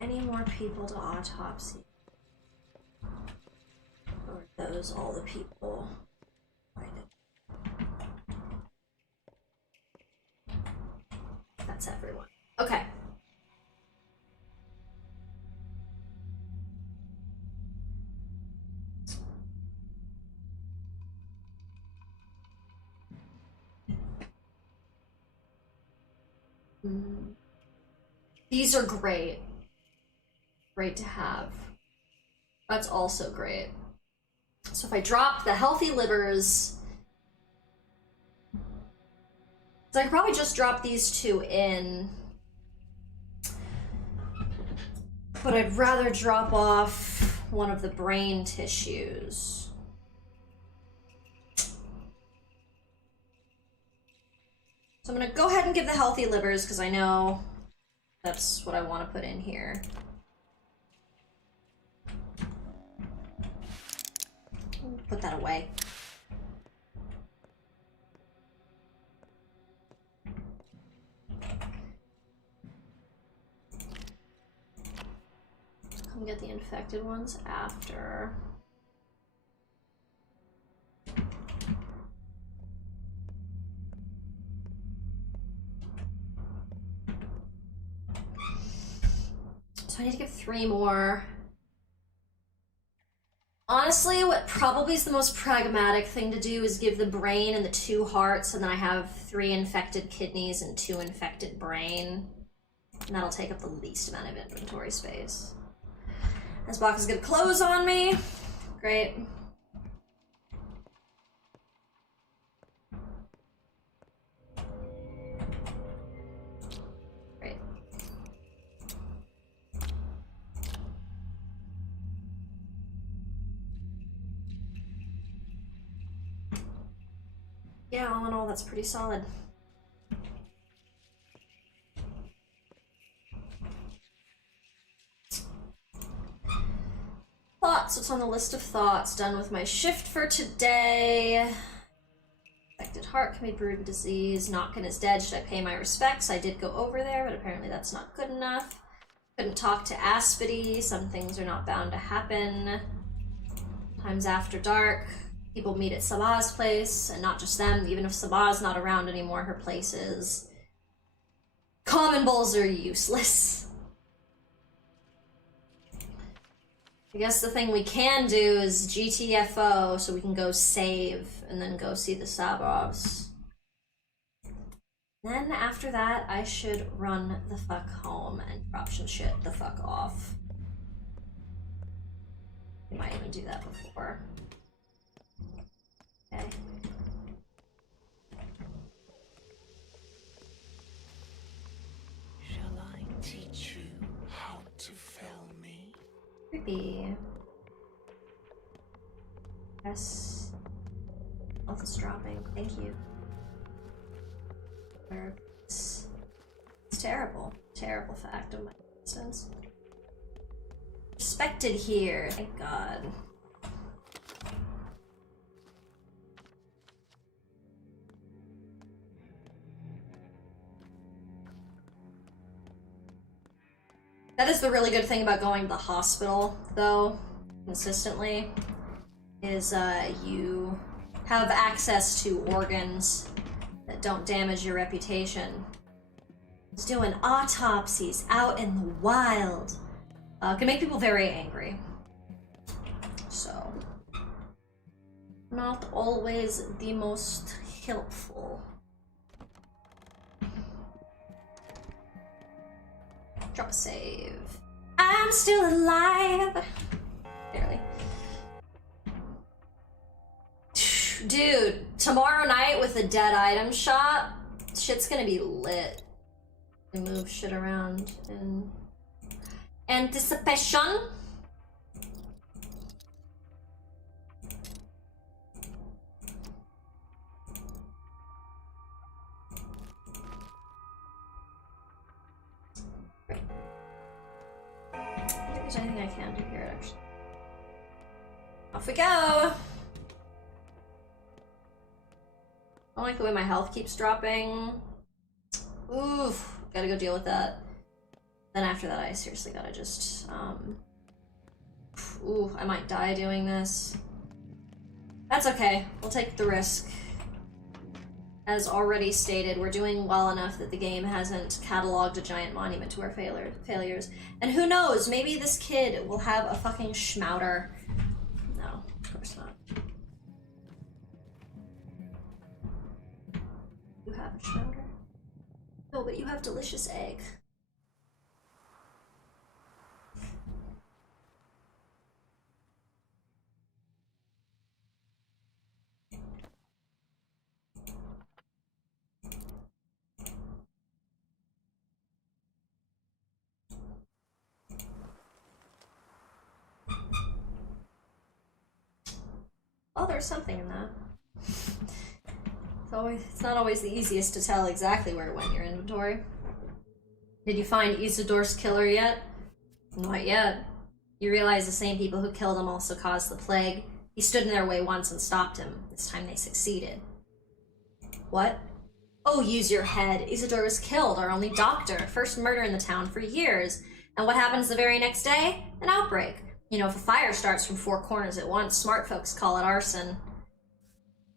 Any more people to autopsy? Or those all the people. That's everyone. Okay. These are great. Great to have. That's also great. So if I drop the healthy livers, so I could probably just drop these two in, but I'd rather drop off one of the brain tissues. So I'm gonna go ahead and give the healthy livers because I know that's what I want to put in here. Put that away. Come get the infected ones after. So I need to give 3 more. Honestly, what probably is the most pragmatic thing to do is give the brain and the 2 hearts, and then I have 3 infected kidneys and 2 infected brain. And that'll take up the least amount of inventory space. This box is gonna close on me. Great. Great. Yeah, all in all, that's pretty solid. Thoughts. What's on the list of thoughts? Done with my shift for today. Affected heart can be brewed disease. Notkin is dead. Should I pay my respects? I did go over there, but apparently that's not good enough. Couldn't talk to Aspity. Some things are not bound to happen. Times after dark. People meet at Sabah's place, and not just them. Even if Sabah's not around anymore, her place is. Common bulls are useless. I guess the thing we can do is GTFO, so we can go save, and then go see the Sabahs. Then after that, I should run the fuck home and drop some shit the fuck off. We might even do that before. Okay. Shall I teach you how to fell me? Creepy. Yes. Health is dropping. Thank you. It's terrible. Terrible fact of my existence. Respected here. Thank God. That is the really good thing about going to the hospital, though, consistently, is you have access to organs that don't damage your reputation. It's doing autopsies out in the wild. Can make people very angry. So, not always the most helpful. Drop a save. I'm still alive! Barely. Dude, tomorrow night with the dead item shop, shit's gonna be lit. I move shit around in anticipation. I think there's anything I can do here, actually. Off we go! I don't like the way my health keeps dropping. Oof, gotta go deal with that. Then after that, I seriously gotta just, ooh, I might die doing this. That's okay. We'll take the risk. As already stated, we're doing well enough that the game hasn't cataloged a giant monument to our failures. And who knows, maybe this kid will have a fucking schmouter. No, of course not. You have a schmouter? No, but you have delicious egg. Oh, there's something in that. It's not always the easiest to tell exactly where it went in your inventory. Did you find Isildur's killer yet? Not yet. You realize the same people who killed him also caused the plague. He stood in their way once and stopped him. This time they succeeded. What? Oh, use your head. Isildur was killed, our only doctor. First murder in the town for years. And what happens the very next day? An outbreak. You know, if a fire starts from 4 corners at once, smart folks call it arson.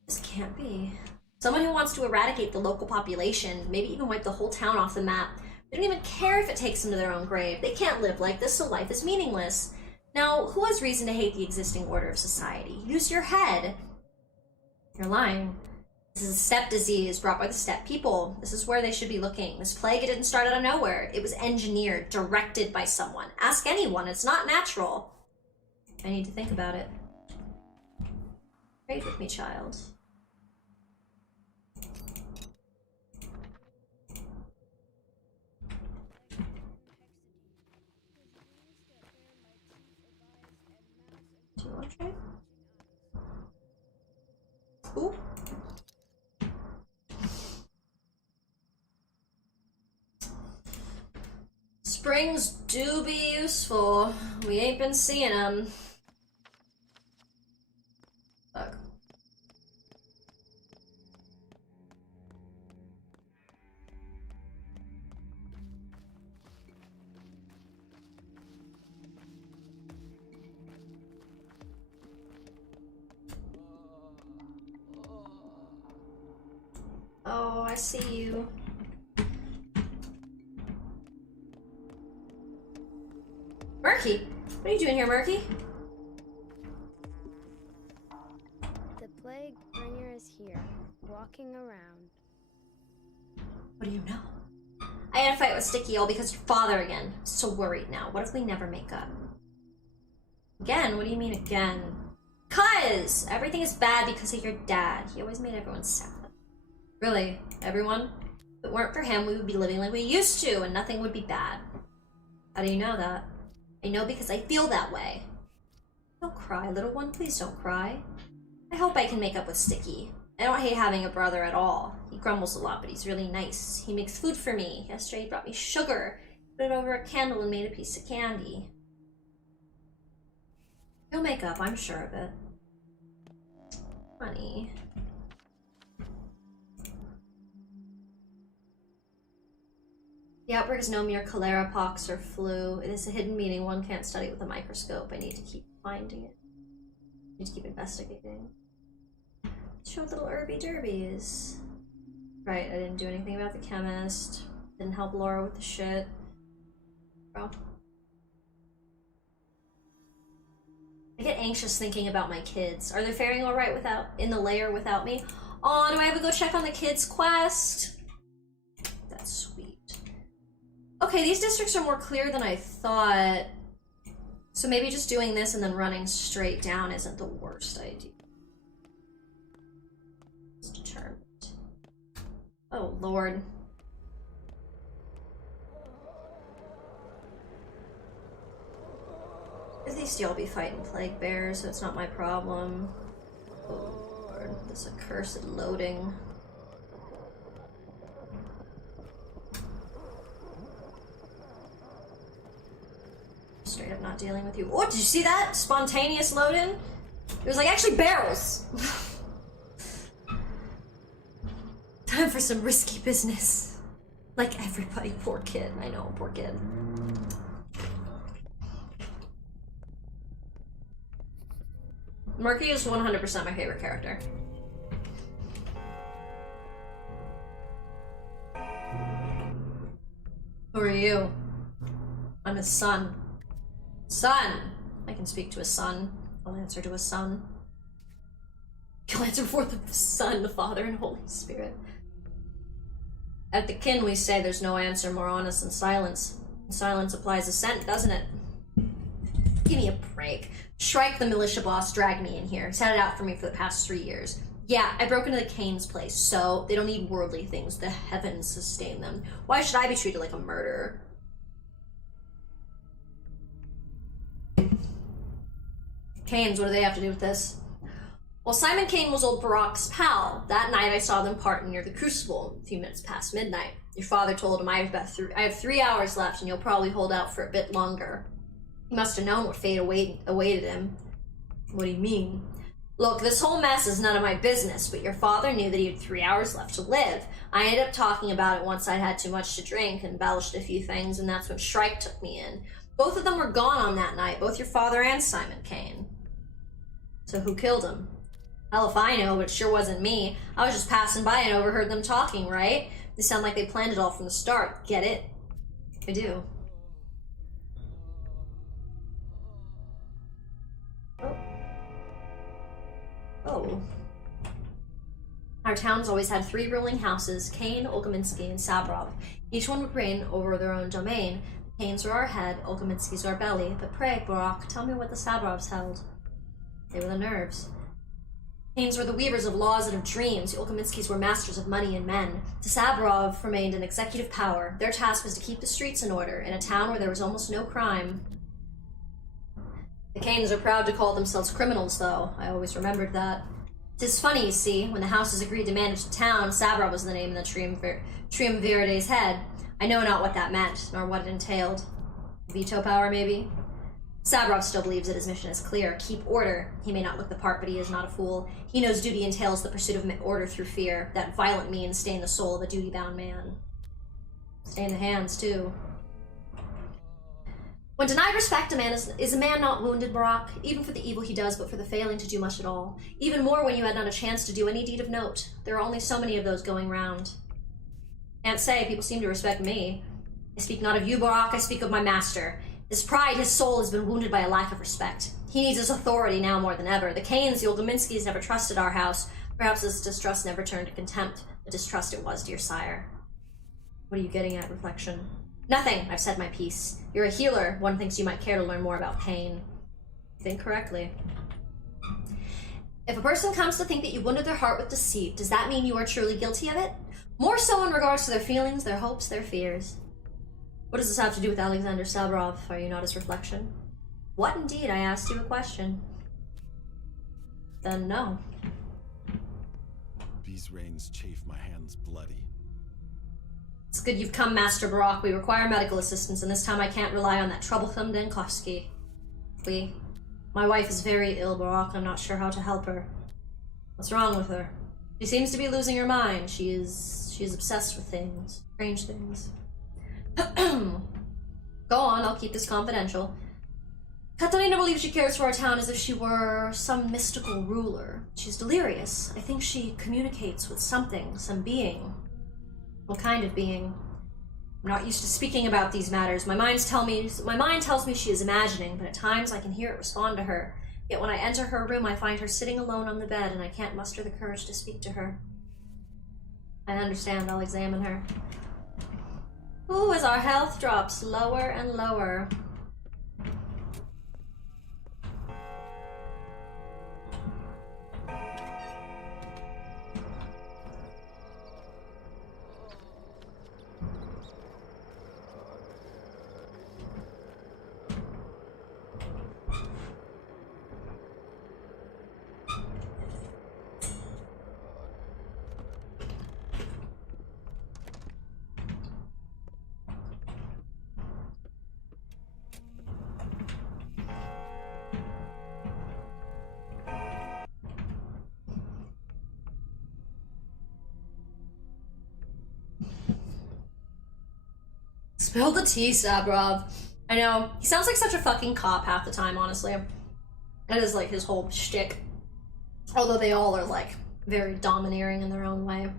This can't be. Someone who wants to eradicate the local population, maybe even wipe the whole town off the map. They don't even care if it takes them to their own grave. They can't live like this, so life is meaningless. Now, who has reason to hate the existing order of society? Use your head. You're lying. This is a steppe disease brought by the steppe people. This is where they should be looking. This plague, it didn't start out of nowhere. It was engineered, directed by someone. Ask anyone, it's not natural. I need to think about it. Trade with me, child. Do you want to trade? Ooh. Springs do be useful. We ain't been seeing them. Fuck. Oh, I see you. Murky! What are you doing here, Murky? The plague bringer is here, walking around. What do you know? I had a fight with Sticky all because your father again. So worried now. What if we never make up? Again? What do you mean again? 'Cause everything is bad because of your dad. He always made everyone sad. Really? Everyone? If it weren't for him, we would be living like we used to and nothing would be bad. How do you know that? I know because I feel that way. Don't cry, little one. Please don't cry. I hope I can make up with Sticky. I don't hate having a brother at all. He grumbles a lot, but he's really nice. He makes food for me. Yesterday he brought me sugar, put it over a candle and made a piece of candy. He'll make up, I'm sure of it. Honey. The outbreak is no mere cholera, pox, or flu. It is a hidden meaning one can't study with a microscope. I need to keep finding it. I need to keep investigating. Show little Irby Derbies. Right, I didn't do anything about the chemist. Didn't help Laura with the shit. Bro. I get anxious thinking about my kids. Are they faring alright in the lair without me? Oh, do I have to go check on the kids' quest? That's sweet. Okay, these districts are more clear than I thought. So maybe just doing this and then running straight down isn't the worst idea. It's determined. Oh, Lord. At least y'all be fighting plague bears, so it's not my problem. Oh, Lord. This accursed loading. Straight up not dealing with you. Oh, did you see that? Spontaneous load-in? It was like actually barrels. Time for some risky business. Like everybody. Poor kid. I know, poor kid. Murky is 100% my favorite character. Who are you? I'm his son. Son! I can speak to a son. I'll answer to a son. You'll answer for the Son, the Father, and Holy Spirit. At the kin, we say there's no answer more honest than silence. And silence applies assent, doesn't it? Give me a break. Shrike, the militia boss, dragged me in here. He's had it out for me for the past 3 years. Yeah, I broke into the Kane's place, so they don't need worldly things. The heavens sustain them. Why should I be treated like a murderer? Kane's, what do they have to do with this? Well, Simon Kane was old Barack's pal. That night I saw them part near the Crucible, a few minutes past midnight. Your father told him I have 3 hours left and you'll probably hold out for a bit longer. He must have known what fate awaited him. What do you mean? Look, this whole mess is none of my business, but your father knew that he had 3 hours left to live. I ended up talking about it once I'd had too much to drink and embellished a few things, and that's when Shrike took me in. Both of them were gone on that night, both your father and Simon Kane. So who killed him? Hell if I know, but it sure wasn't me. I was just passing by and overheard them talking, right? They sound like they planned it all from the start. Get it? I do. Oh. Our town's always had 3 ruling houses, Kane, Olkominski, and Sabrov. Each one would reign over their own domain. The Kanes were our head, Olkominski's our belly. But pray, Barak, tell me what the Sabrovs held. They were the nerves. Kanes were the weavers of laws and of dreams. The Olkominskis were masters of money and men. The Sabrov remained in executive power. Their task was to keep the streets in order, in a town where there was almost no crime. The Kanes are proud to call themselves criminals, though. I always remembered that. 'Tis funny, you see, when the houses agreed to manage the town, Sabrov was the name in the Triumvirate's head. I know not what that meant, nor what it entailed. Veto power, maybe? Sabrov still believes that his mission is clear. Keep order. He may not look the part, but he is not a fool. He knows duty entails the pursuit of order through fear. That violent means stain the soul of a duty-bound man. Stain the hands, too. When denied respect, is a man not wounded, Barak? Even for the evil he does, but for the failing to do much at all. Even more when you had not a chance to do any deed of note. There are only so many of those going round. Can't say, people seem to respect me. I speak not of you, Barak, I speak of my master. His pride, his soul has been wounded by a lack of respect. He needs his authority now more than ever. The Kanes, the Olkominskis never trusted our house. Perhaps this distrust never turned to contempt. The distrust it was, dear sire. What are you getting at, Reflection? Nothing. I've said my piece. You're a healer. One thinks you might care to learn more about pain. Think correctly. If a person comes to think that you wounded their heart with deceit, does that mean you are truly guilty of it? More so in regards to their feelings, their hopes, their fears. What does this have to do with Alexander Sabrov? Are you not his reflection? What indeed? I asked you a question. Then no. These reins chafe my hands bloody. It's good you've come, Master Barak. We require medical assistance, and this time I can't rely on that troublesome Denkovsky. My wife is very ill, Barak. I'm not sure how to help her. What's wrong with her? She seems to be losing her mind. She is obsessed with things. Strange things. Go on, I'll keep this confidential. Katarina believes she cares for our town as if she were some mystical ruler. She's delirious. I think she communicates with something, some being. What kind of being? I'm not used to speaking about these matters. My mind tells me she is imagining, but at times I can hear it respond to her. Yet when I enter her room, I find her sitting alone on the bed, and I can't muster the courage to speak to her. I understand. I'll examine her. Ooh, as our health drops lower and lower. Spill the tea, Sabrov. I know, he sounds like such a fucking cop half the time, honestly. That is like his whole shtick. Although they all are like very domineering in their own way.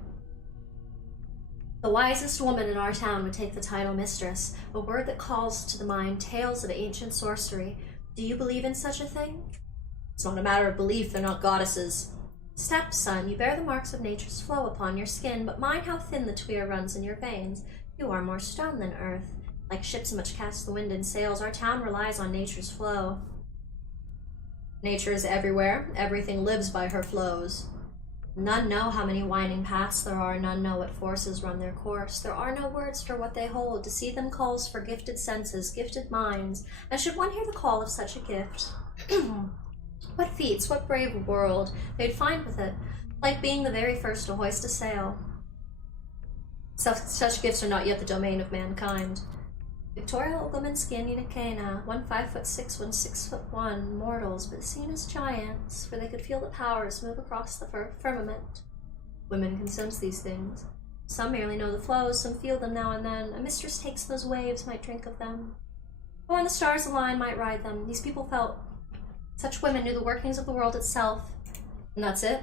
The wisest woman in our town would take the title mistress, a word that calls to the mind tales of ancient sorcery. Do you believe in such a thing? It's not a matter of belief, they're not goddesses. Stepson, you bear the marks of nature's flow upon your skin, but mind how thin the tweer runs in your veins. You are more stone than earth. Like ships in which cast the wind in sails, our town relies on nature's flow. Nature is everywhere. Everything lives by her flows. None know how many winding paths there are. None know what forces run their course. There are no words for what they hold. To see them calls for gifted senses, gifted minds. And should one hear the call of such a gift, what feats, what brave world they'd find with it, like being the very first to hoist a sail. Such gifts are not yet the domain of mankind. Victoria Ogominski and Nina Kana, one 5'6", one 6'1", mortals, but seen as giants, for they could feel the powers move across the firmament. Women can sense these things. Some merely know the flows, some feel them now and then. A mistress takes those waves, might drink of them. Or when the stars align, might ride them. These people felt. Such women knew the workings of the world itself. And that's it?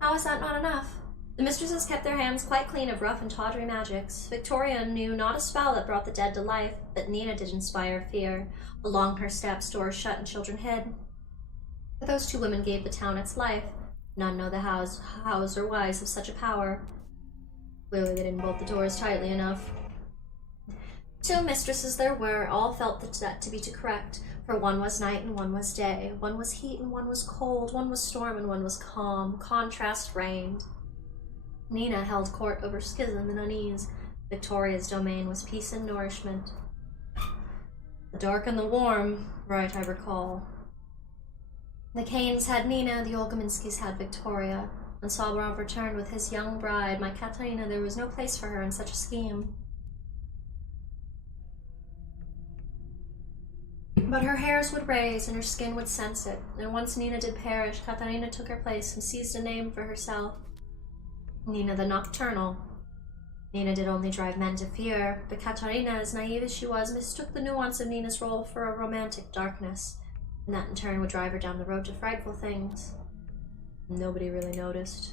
How is that not enough? The mistresses kept their hands quite clean of rough and tawdry magics. Victoria knew not a spell that brought the dead to life, but Nina did inspire fear. Along her steps, doors shut and children hid. But those two women gave the town its life. None know the hows or whys of such a power. Clearly they didn't bolt the doors tightly enough. Two mistresses there were, all felt that to be correct, for one was night and one was day. One was heat and one was cold. One was storm and one was calm. Contrast reigned. Nina held court over schism and unease. Victoria's domain was peace and nourishment. The dark and the warm, right I recall. The Kanes had Nina, the Olgaminskis had Victoria. When Sabrov returned with his young bride, my Katarina, there was no place for her in such a scheme. But her hairs would raise and her skin would sense it, and once Nina did perish, Katarina took her place and seized a name for herself. Nina the Nocturnal. Nina did only drive men to fear, but Katarina, as naive as she was, mistook the nuance of Nina's role for a romantic darkness, and that in turn would drive her down the road to frightful things. Nobody really noticed.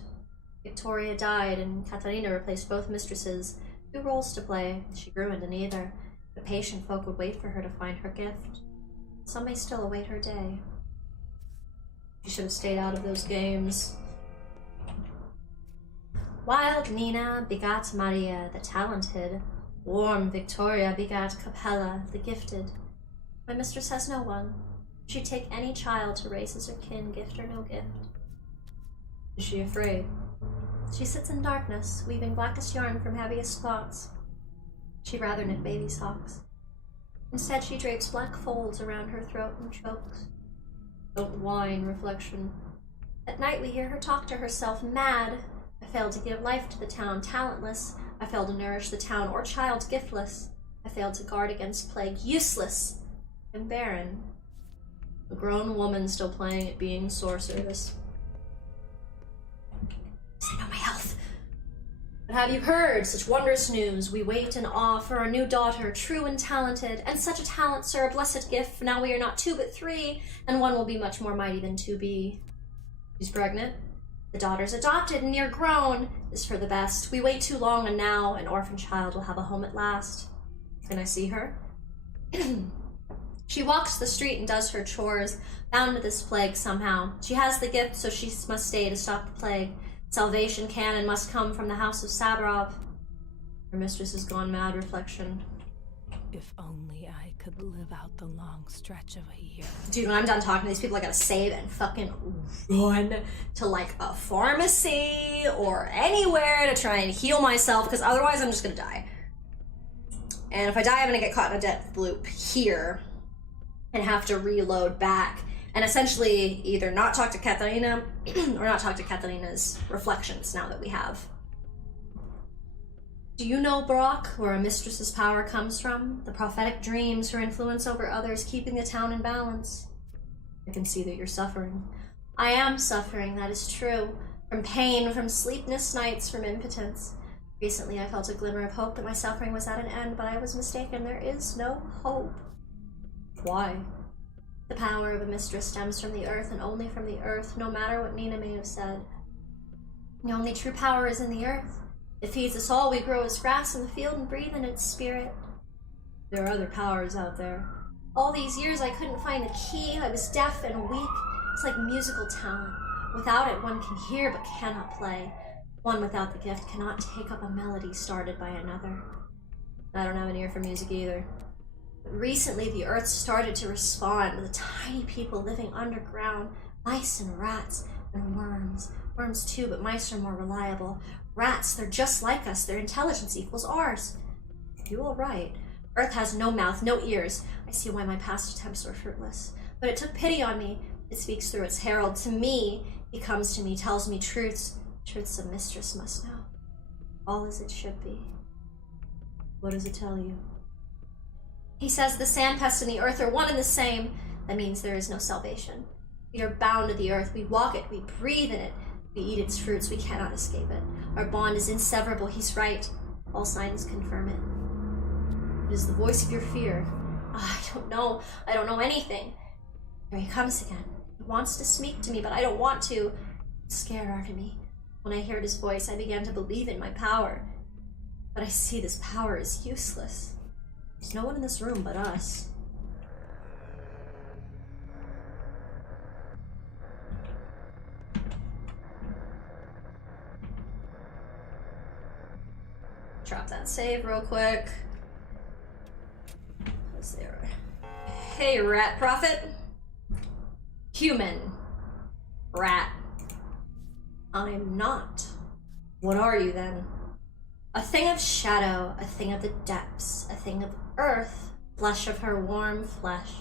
Victoria died, and Katarina replaced both mistresses, two roles to play. She grew into neither, but patient folk would wait for her to find her gift. Some may still await her day. She should have stayed out of those games. Wild Nina begat Maria, the talented. Warm Victoria begat Capella, the gifted. My mistress has no one. She'd take any child to raise as her kin, gift or no gift. Is she afraid? She sits in darkness, weaving blackest yarn from heaviest thoughts. She'd rather knit baby socks. Instead, she drapes black folds around her throat and chokes. Don't whine, reflection. At night we hear her talk to herself, mad. I failed to give life to the town, talentless. I failed to nourish the town or child, giftless. I failed to guard against plague, useless and barren. A grown woman still playing at being sorceress. I know my health. But have you heard such wondrous news? We wait in awe for our new daughter, true and talented, and such a talent, sir, a blessed gift. For now we are not two but three, and one will be much more mighty than two be. She's pregnant. The daughter's adopted and near grown. Is for the best. We wait too long, and now an orphan child will have a home at last. Can I see her? She walks the street and does her chores, bound to this plague somehow. She has the gift, so she must stay to stop the plague. Salvation can and must come from the house of Sabrov. Her mistress has gone mad, reflection. If only I could live out the long stretch of a year. Dude, when I'm done talking to these people, I gotta save and fucking run to like a pharmacy or anywhere to try and heal myself, because otherwise I'm just gonna die. And if I die, I'm gonna get caught in a death loop here and have to reload back and essentially either not talk to Katarina or not talk to Katarina's reflections now that we have. Do you know, Brock, where a mistress's power comes from? The prophetic dreams, her influence over others, keeping the town in balance. I can see that you're suffering. I am suffering, that is true. From pain, from sleepless nights, from impotence. Recently I felt a glimmer of hope that my suffering was at an end, but I was mistaken. There is no hope. Why? The power of a mistress stems from the earth and only from the earth, no matter what Nina may have said. The only true power is in the earth. It feeds us all. We grow as grass in the field and breathe in its spirit. There are other powers out there. All these years I couldn't find the key. I was deaf and weak. It's like musical talent. Without it, one can hear but cannot play. One without the gift cannot take up a melody started by another. I don't have an ear for music either. But recently, the earth started to respond. The tiny people living underground, mice and rats and worms. Worms too, but mice are more reliable. Rats, they're just like us. Their intelligence equals ours. You are right. Earth has no mouth, no ears. I see why my past attempts were fruitless. But it took pity on me. It speaks through its herald. To me, he comes to me, tells me truths. Truths a mistress must know. All as it should be. What does it tell you? He says the sandpest and the earth are one and the same. That means there is no salvation. We are bound to the earth. We walk it. We breathe in it. We eat its fruits. We cannot escape it. Our bond is inseparable. He's right. All signs confirm it. It is the voice of your fear. I don't know. I don't know anything. Here he comes again. He wants to speak to me, but I don't want to. It's scared out of me. When I heard his voice, I began to believe in my power. But I see this power is useless. There's no one in this room but us. Drop that save real quick. What's there? Hey, rat prophet. Human. Rat. I'm not. What are you then? A thing of shadow, a thing of the depths, a thing of earth, flesh of her warm flesh.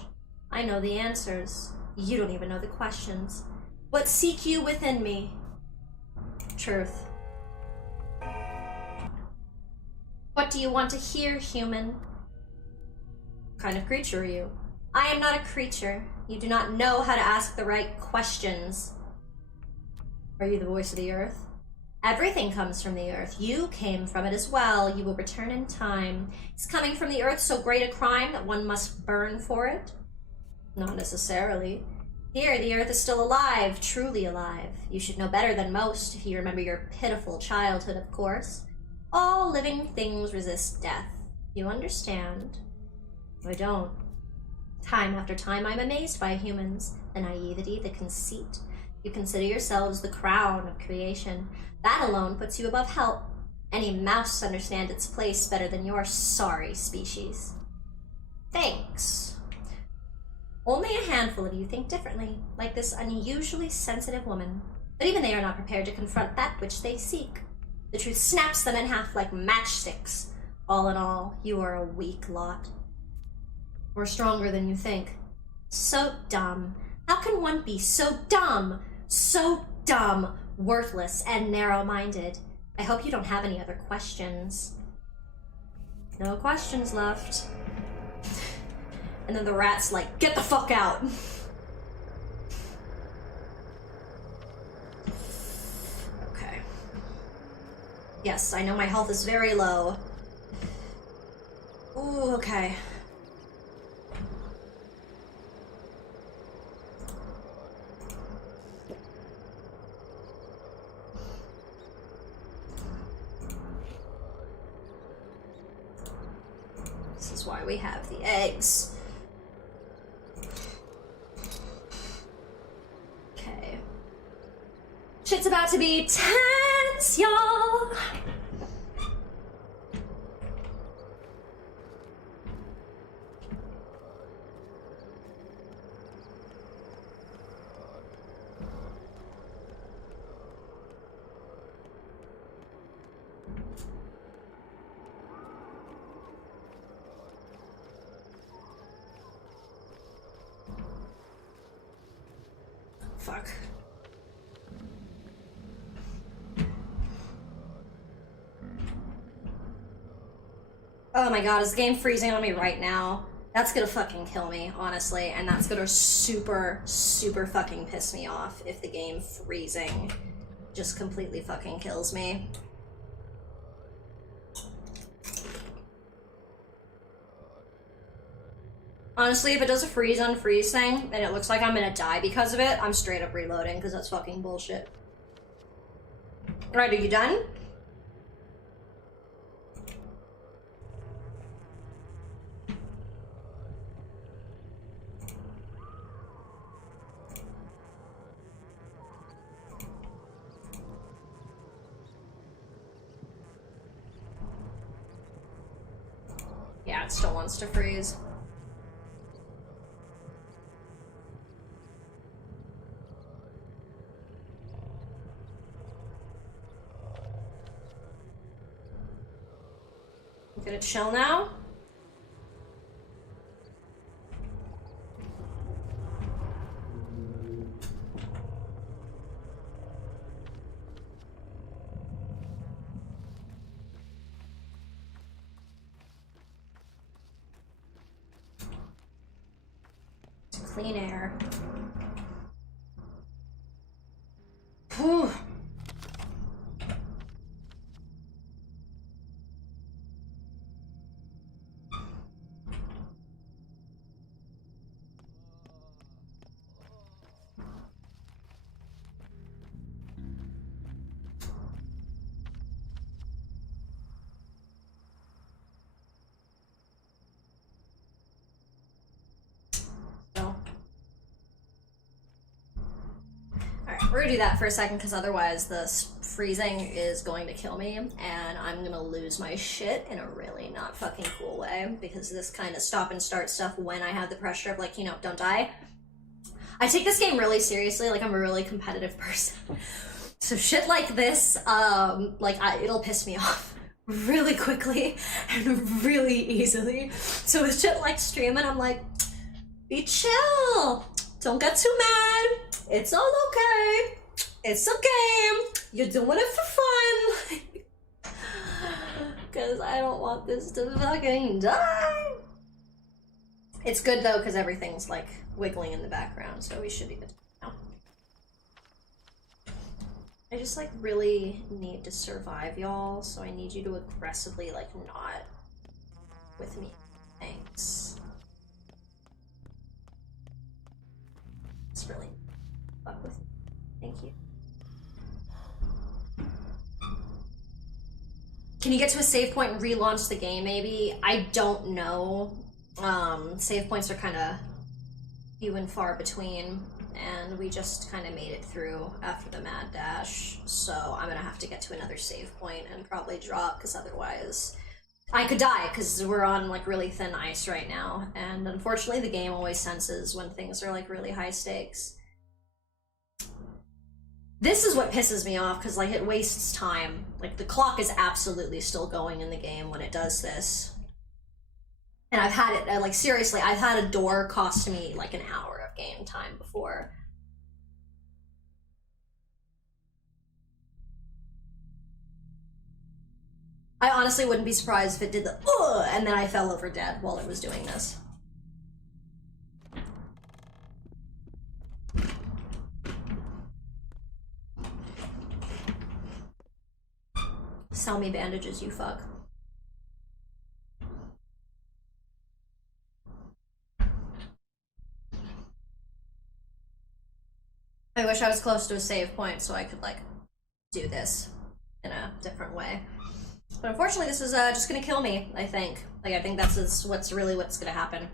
I know the answers. You don't even know the questions. What seek you within me? Truth. What do you want to hear, human? What kind of creature are you? I am not a creature. You do not know how to ask the right questions. Are you the voice of the earth? Everything comes from the earth. You came from it as well. You will return in time. Is coming from the earth so great a crime that one must burn for it? Not necessarily. Here, the earth is still alive, truly alive. You should know better than most if you remember your pitiful childhood, of course. All living things resist death. You understand? I don't. Time after time, I'm amazed by humans. The naivety, the conceit. You consider yourselves the crown of creation. That alone puts you above help. Any mouse understands its place better than your sorry species. Thanks. Only a handful of you think differently, like this unusually sensitive woman. But even they are not prepared to confront that which they seek. The truth snaps them in half like matchsticks. All in all, you are a weak lot. Or stronger than you think. So dumb. How can one be so dumb? So dumb, worthless, and narrow-minded. I hope you don't have any other questions. No questions left. And then the rat's like, get the fuck out! Okay. Yes, I know my health is very low. Ooh, okay. This is why we have the eggs. Okay. Shit's about to be tense, y'all! Fuck. Oh my god, is the game freezing on me right now? That's gonna fucking kill me, honestly, and that's gonna super, super fucking piss me off if the game freezing just completely fucking kills me. Honestly, if it does a freeze unfreeze thing, and it looks like I'm gonna die because of it, I'm straight up reloading, because that's fucking bullshit. Alright, are you done? Yeah, it still wants to freeze. I'm gonna chill now. Clean air. Whew. Alright, we're gonna do that for a second because otherwise the freezing is going to kill me and I'm gonna lose my shit in a really not fucking cool way because this kind of stop and start stuff when I have the pressure of like, you know, don't die. I take this game really seriously, like I'm a really competitive person. So shit like this, it'll piss me off really quickly and really easily. So with shit like streaming, I'm like, be chill. Don't get too mad. It's all okay. It's a game. You're doing it for fun. Because I don't want this to fucking die. It's good though, because everything's like wiggling in the background, so we should be good now. I just like really need to survive, y'all, so I need you to aggressively like not with me. Thanks. It's really fuck with me. Thank you. Can you get to a save point and relaunch the game maybe? I don't know. Save points are kind of few and far between, and we just kind of made it through after the mad dash, so I'm gonna have to get to another save point and probably drop, because otherwise I could die, because we're on like really thin ice right now, and unfortunately the game always senses when things are like really high stakes. This is what pisses me off, because like it wastes time. Like the clock is absolutely still going in the game when it does this. And I've had it, like seriously, I've had a door cost me like an hour of game time before. I honestly wouldn't be surprised if it did the and then I fell over dead while it was doing this. Sell me bandages, you fuck. I wish I was close to a save point so I could like do this in a different way. But unfortunately this is just gonna kill me, I think. Like I think that's what's gonna happen.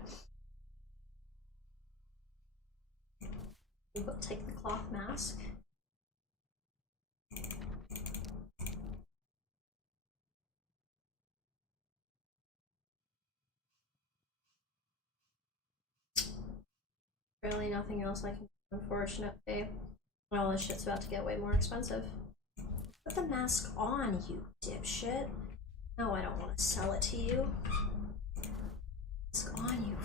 Take the cloth mask. Really nothing else I can do, unfortunately. Well, this shit's about to get way more expensive. Put the mask on, you dipshit. No, I don't want to sell it to you. Mask on, you.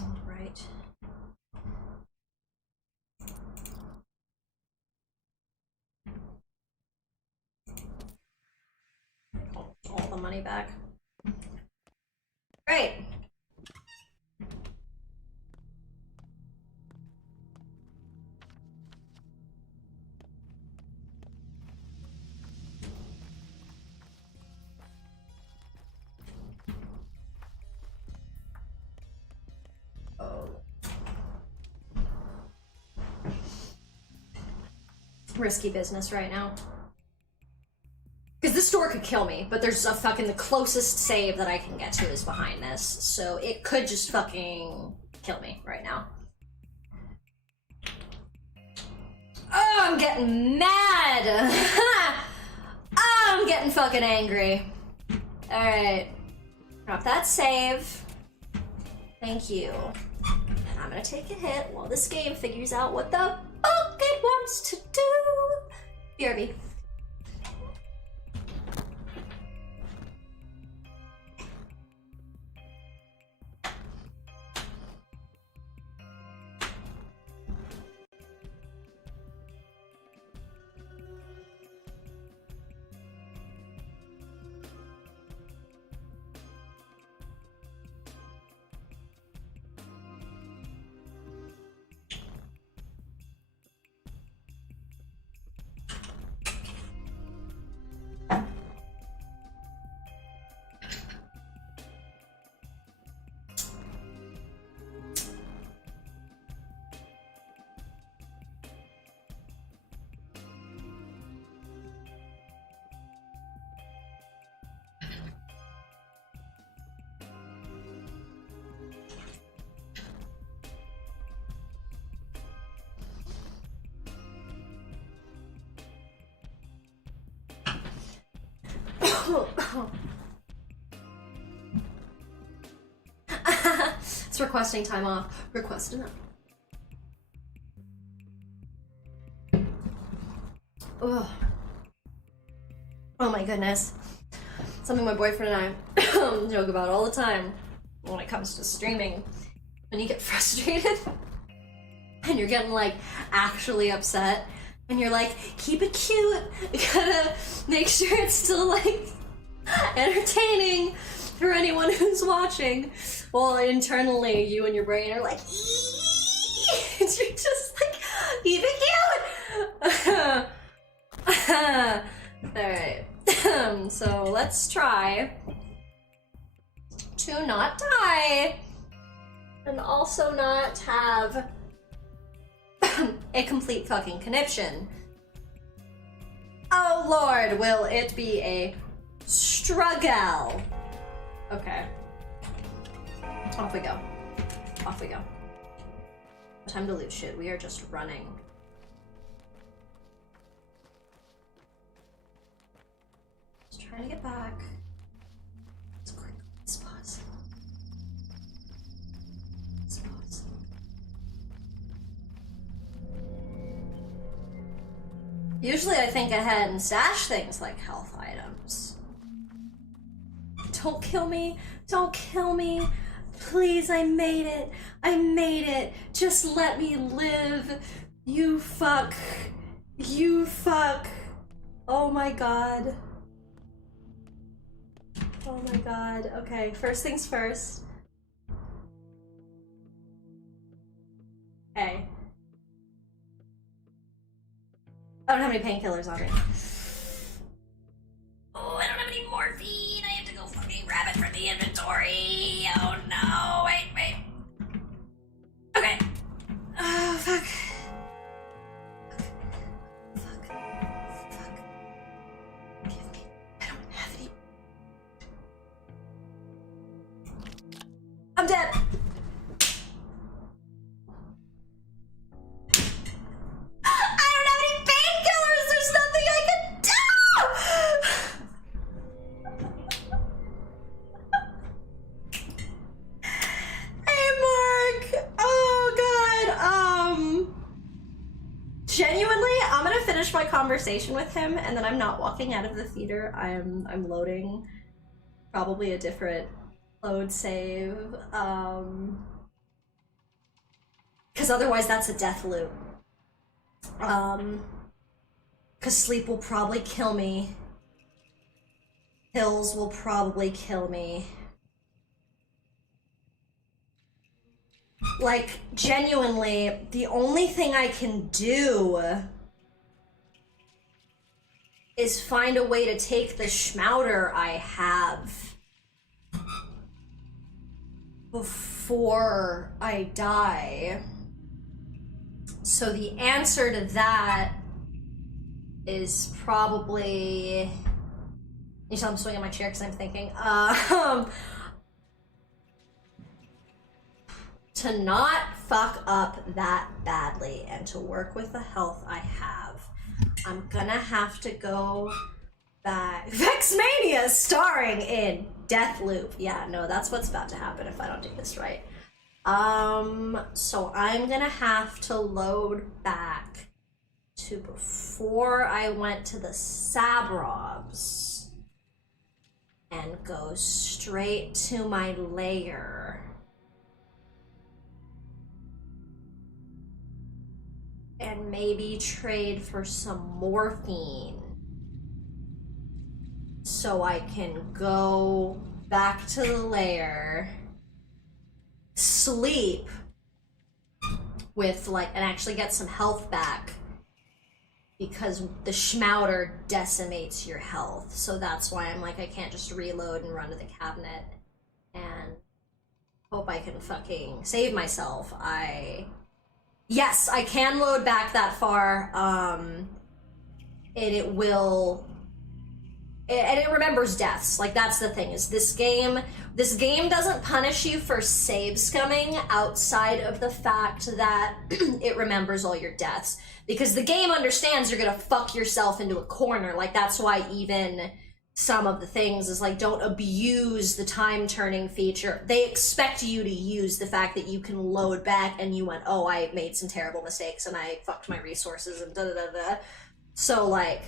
Alright. All the money back. Great. risky business right now. Because this door could kill me, but there's a fucking, the closest save that I can get to is behind this. So it could just fucking kill me right now. Oh, I'm getting mad! I'm getting fucking angry. Alright. Drop that save. Thank you. I'm gonna take a hit while this game figures out what the fuck it wants to do. BRB. It's requesting time off. Request enough. Ugh. Oh my goodness. Something my boyfriend and I joke about all the time when it comes to streaming. When you get frustrated and you're getting like actually upset and you're like, keep it cute. You gotta make sure it's still like entertaining for anyone who's watching. Well, internally, you and your brain are like, you're just like, keep it cute. Alright. So let's try to not die and also not have a complete fucking conniption. Oh lord, will it be a struggle? Okay. Off we go. Off we go. Time to loot shit. We are just running. Just trying to get back. As quickly as possible. Usually I think ahead and stash things like health items. Don't kill me. Don't kill me. Please, I made it. I made it. Just let me live. You fuck. You fuck. Oh my god. Oh my god. Okay, first things first. Okay. I don't have any painkillers on me. Oh, I don't have any morphine. I have to go fucking grab it from the inventory. Oh no, wait. Okay. Oh, fuck. Fuck. Give me. I don't have any. I'm dead. My conversation with him, and then I'm not walking out of the theater. I'm loading probably a different load save, because otherwise that's a death loop. Because sleep will probably kill me. Pills will probably kill me. Like, genuinely, the only thing I can do is find a way to take the schmouter I have before I die. So the answer to that is probably... You saw I'm swinging my chair because I'm thinking. To not fuck up that badly and to work with the health I have, I'm gonna have to go back. VexMania starring in Deathloop. Yeah, no, that's what's about to happen if I don't do this right. So I'm gonna have to load back to before I went to the Sabrobs and go straight to my lair. And maybe trade for some morphine so I can go back to the lair, sleep with like, and actually get some health back, because the Schmouter decimates your health. So that's why I'm like, I can't just reload and run to the cabinet and hope I can fucking save myself. Yes, I can load back that far, and it will, and it remembers deaths. Like, that's the thing, is this game doesn't punish you for save scumming outside of the fact that it remembers all your deaths. Because the game understands you're gonna fuck yourself into a corner. Like, that's why even some of the things is like, don't abuse the time turning feature. They expect you to use the fact that you can load back and you went, oh, I made some terrible mistakes and I fucked my resources and da-da-da-da. So, like,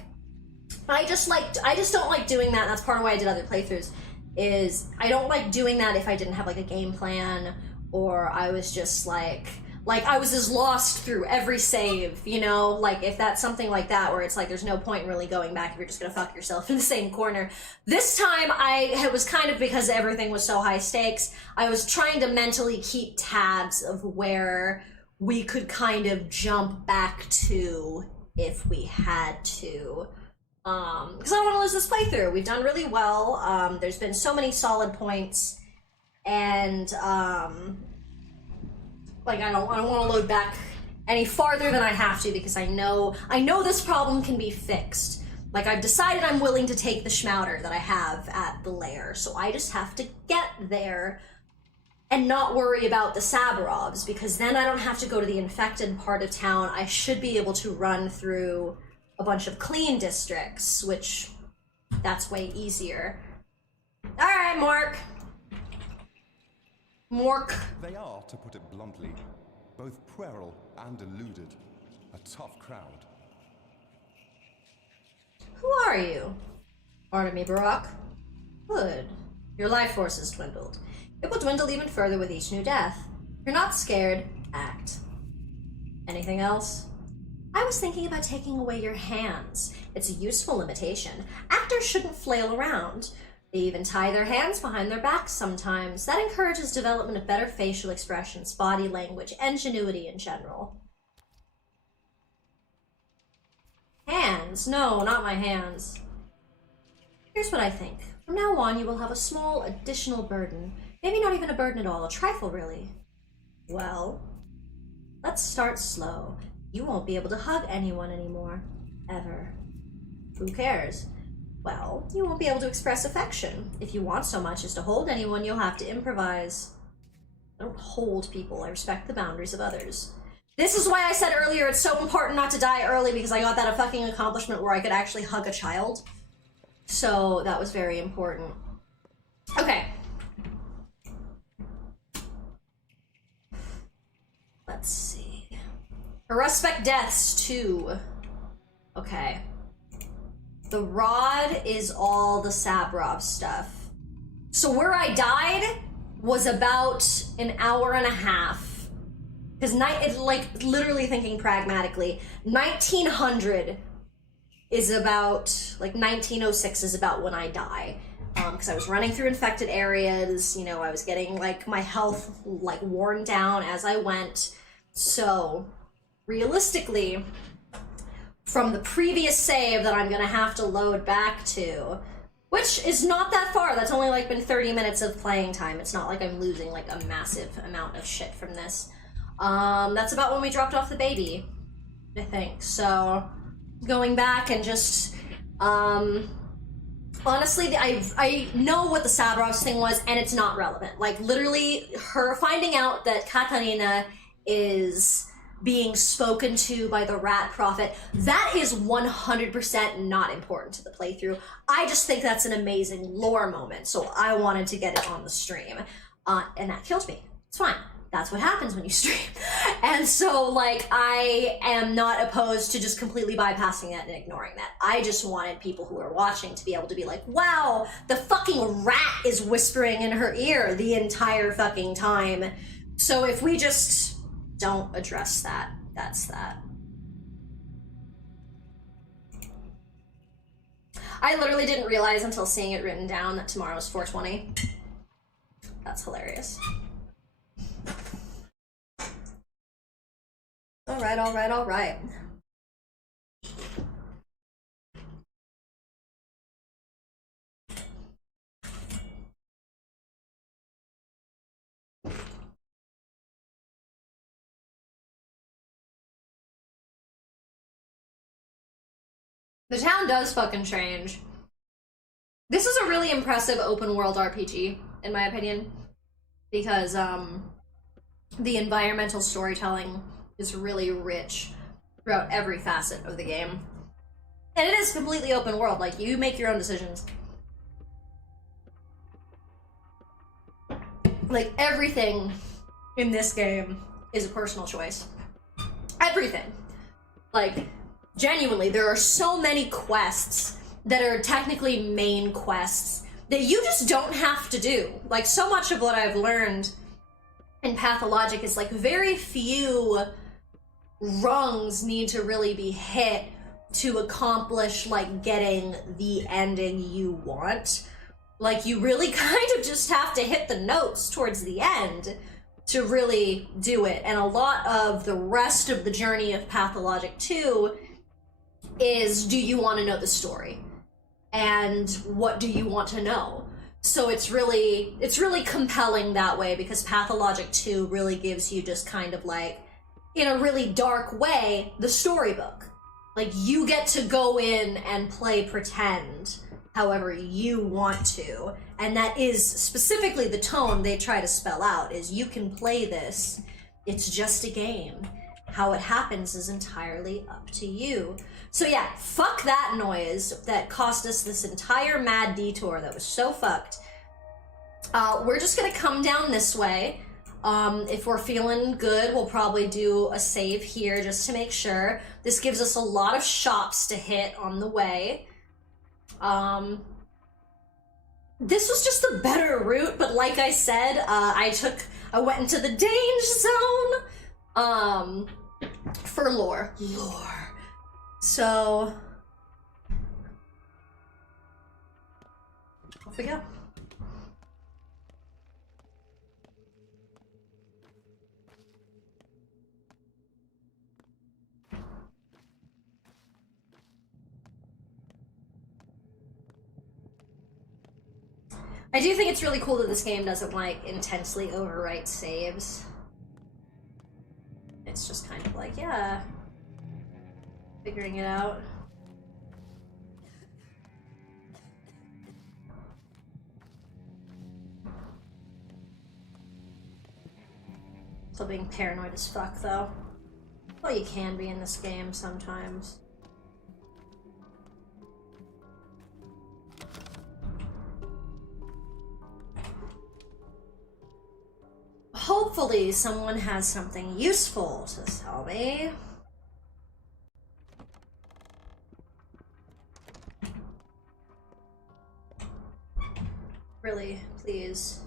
I just don't like doing that, and that's part of why I did other playthroughs, is I don't like doing that if I didn't have, like, a game plan, or I was just, like I was just lost through every save, you know? Like, if that's something like that, where it's like, there's no point in really going back if you're just gonna fuck yourself in the same corner. This time, it was kind of, because everything was so high stakes, I was trying to mentally keep tabs of where we could kind of jump back to if we had to. Because I don't want to lose this playthrough. We've done really well. There's been so many solid points, and like, I don't want to load back any farther than I have to, because I know this problem can be fixed. Like, I've decided I'm willing to take the Schmouter that I have at the lair, so I just have to get there and not worry about the Sabrobs, because then I don't have to go to the infected part of town. I should be able to run through a bunch of clean districts, which, that's way easier. Alright, Mork. They are, to put it bluntly, both puerile and deluded. A tough crowd. Who are you? Artemy Barak? Good. Your life force has dwindled. It will dwindle even further with each new death. You're not scared. Act. Anything else? I was thinking about taking away your hands. It's a useful limitation. Actors shouldn't flail around. They even tie their hands behind their backs sometimes. That encourages development of better facial expressions, body language, ingenuity in general. Hands? No, not my hands. Here's what I think. From now on, you will have a small additional burden. Maybe not even a burden at all, a trifle really. Well, let's start slow. You won't be able to hug anyone anymore. Ever. Who cares? Well, you won't be able to express affection. If you want so much as to hold anyone, you'll have to improvise. I don't hold people. I respect the boundaries of others. This is why I said earlier it's so important not to die early, because I got that a fucking accomplishment where I could actually hug a child. So that was very important. Okay. Let's see. Respect deaths, too. Okay. The rod is all the Sabrov stuff. So where I died was about an hour and a half. Because, like, literally thinking pragmatically, 1900 is about, like, 1906 is about when I die. Because I was running through infected areas, you know, I was getting, like, my health, like, worn down as I went. So, realistically, from the previous save that I'm gonna have to load back to, which is not that far, that's only, like, been 30 minutes of playing time. It's not like I'm losing, like, a massive amount of shit from this. That's about when we dropped off the baby, I think. So, going back and just, honestly, I know what the Sabros thing was, and it's not relevant. Like, literally, her finding out that Katarina is being spoken to by the rat prophet, that is 100% not important to the playthrough. I just think that's an amazing lore moment, so I wanted to get it on the stream. And that killed me. It's fine. That's what happens when you stream. And so, like, I am not opposed to just completely bypassing that and ignoring that. I just wanted people who are watching to be able to be like, wow, the fucking rat is whispering in her ear the entire fucking time. So if we just don't address that, that's that. I literally didn't realize until seeing it written down that tomorrow's 420. That's hilarious. All right, all right, all right. The town does fucking change. This is a really impressive open world RPG, in my opinion, because the environmental storytelling is really rich throughout every facet of the game. And it is completely open world, like, you make your own decisions. Like, everything in this game is a personal choice. Everything. Like, genuinely, there are so many quests that are technically main quests that you just don't have to do. Like, so much of what I've learned in Pathologic is, like, very few rungs need to really be hit to accomplish, like, getting the ending you want. Like, you really kind of just have to hit the notes towards the end to really do it. And a lot of the rest of the journey of Pathologic 2 is, do you want to know the story? And what do you want to know? So it's really compelling that way, because Pathologic 2 really gives you just kind of like, in a really dark way, the storybook. Like, you get to go in and play pretend however you want to. And that is specifically the tone they try to spell out, is you can play this. It's just a game. How it happens is entirely up to you. So yeah, fuck that noise that cost us this entire mad detour that was so fucked. We're just gonna come down this way. If we're feeling good, we'll probably do a save here just to make sure. This gives us a lot of shops to hit on the way. This was just a better route, but like I said, I went into the danger zone, for lore. So, off we go. I do think it's really cool that this game doesn't, like, intensely overwrite saves. It's just kind of like, yeah, figuring it out. Still being paranoid as fuck, though. Well, you can be in this game sometimes. Hopefully someone has something useful to tell me. Really, please.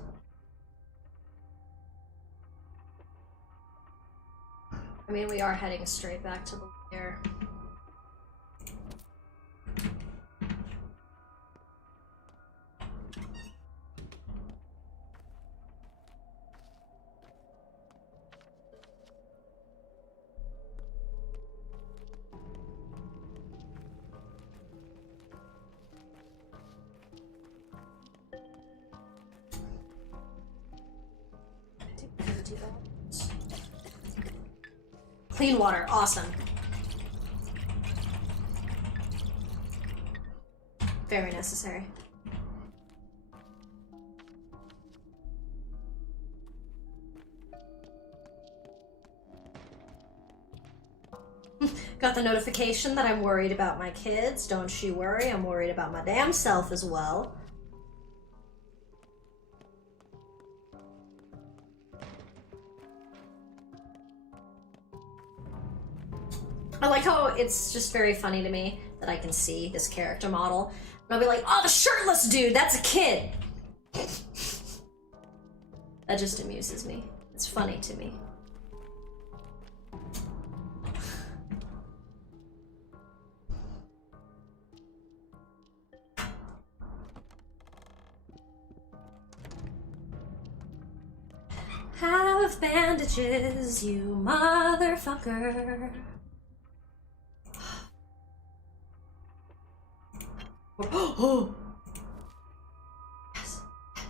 I mean, we are heading straight back to the lair. Clean water, awesome. Very necessary. Got the notification that I'm worried about my kids. Don't you worry, I'm worried about my damn self as well. I like how it's just very funny to me that I can see this character model. And I'll be like, oh, the shirtless dude, that's a kid! That just amuses me. It's funny to me. Have bandages, you motherfucker. Oh! Yes, yes.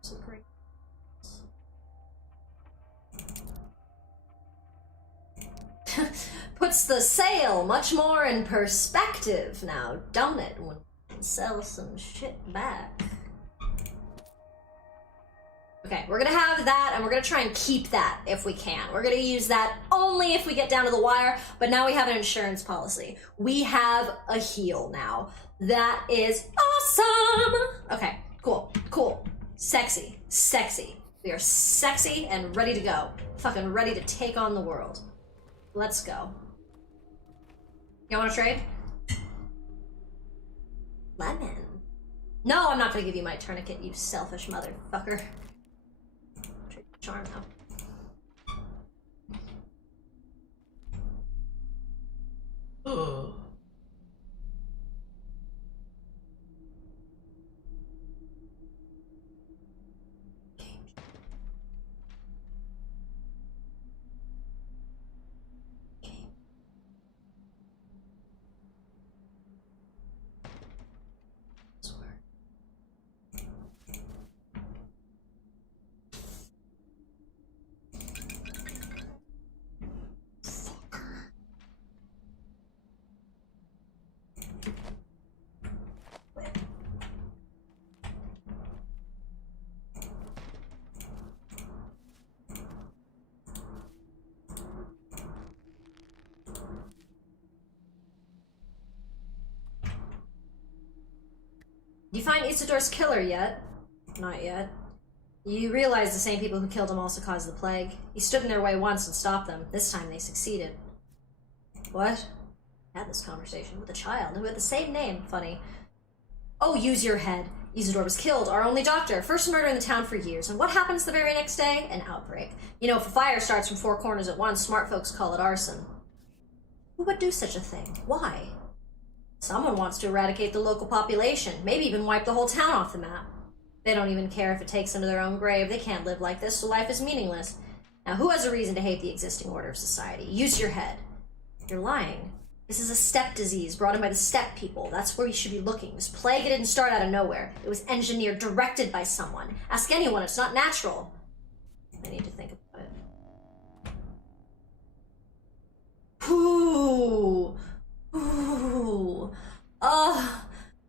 So great. Puts the sale much more in perspective now, don't it? When sell some shit back. Okay, we're gonna have that, and we're gonna try and keep that if we can. We're gonna use that only if we get down to the wire, but now we have an insurance policy. We have a heal now. That is awesome! Okay, cool, cool. Sexy, sexy. We are sexy and ready to go. Fucking ready to take on the world. Let's go. You wanna trade? Lemon. No, I'm not gonna give you my tourniquet, you selfish motherfucker. Charm though. Oh. You find Isidore's killer yet? Not yet. You realize the same people who killed him also caused the plague. He stood in their way once and stopped them. This time they succeeded. What? I had this conversation with a child who had the same name. Funny. Oh, use your head. Isidore was killed, our only doctor. First murder in the town for years. And what happens the very next day? An outbreak. You know, if a fire starts from 4 corners at once, smart folks call it arson. Who would do such a thing? Why? Someone wants to eradicate the local population, maybe even wipe the whole town off the map. They don't even care if it takes them to their own grave. They can't live like this, so life is meaningless. Now, who has a reason to hate the existing order of society? Use your head. You're lying. This is a steppe disease brought in by the steppe people. That's where you should be looking. This plague, it didn't start out of nowhere. It was engineered, directed by someone. Ask anyone, it's not natural. I need to think about it. Ooh. Ooh. Oh,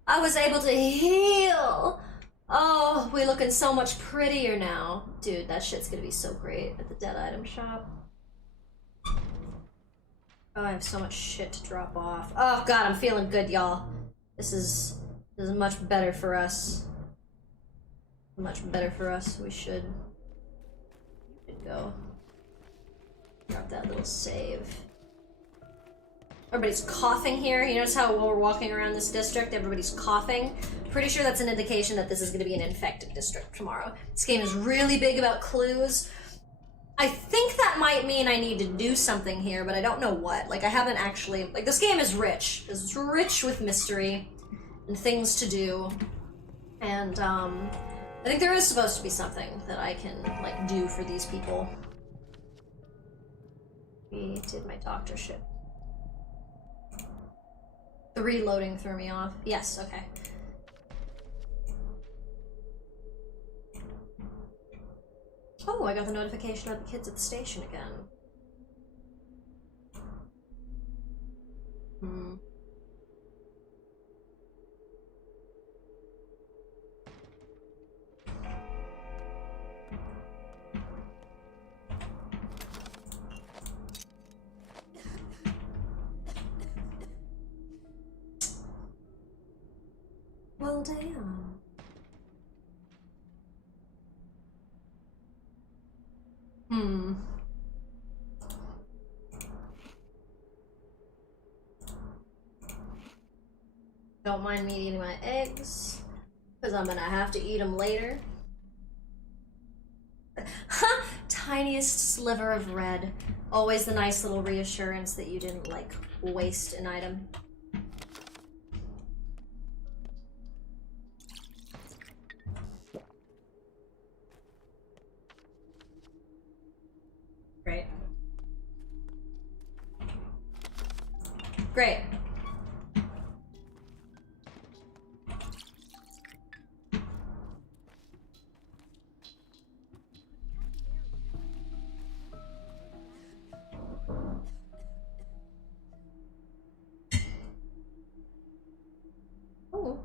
I was able to heal. Oh, we're looking so much prettier now. Dude, that shit's gonna be so great at the dead item shop. Oh, I have so much shit to drop off. Oh god, I'm feeling good, y'all. This is much better for us. Much better for us. We should go. Drop that little save. Everybody's coughing here. You notice how while we're walking around this district, everybody's coughing? Pretty sure that's an indication that this is going to be an infected district tomorrow. This game is really big about clues. I think that might mean I need to do something here, but I don't know what. Like, I haven't actually... Like, this game is rich. It's rich with mystery and things to do. And, I think there is supposed to be something that I can, like, do for these people. We did my doctorship. The reloading threw me off. Yes, okay. Oh, I got the notification of the kids at the station again. Hmm. Well, damn. Hmm. Don't mind me eating my eggs, because I'm gonna have to eat them later. Tiniest sliver of red. Always the nice little reassurance that you didn't, like, waste an item. Great. Great. Oh.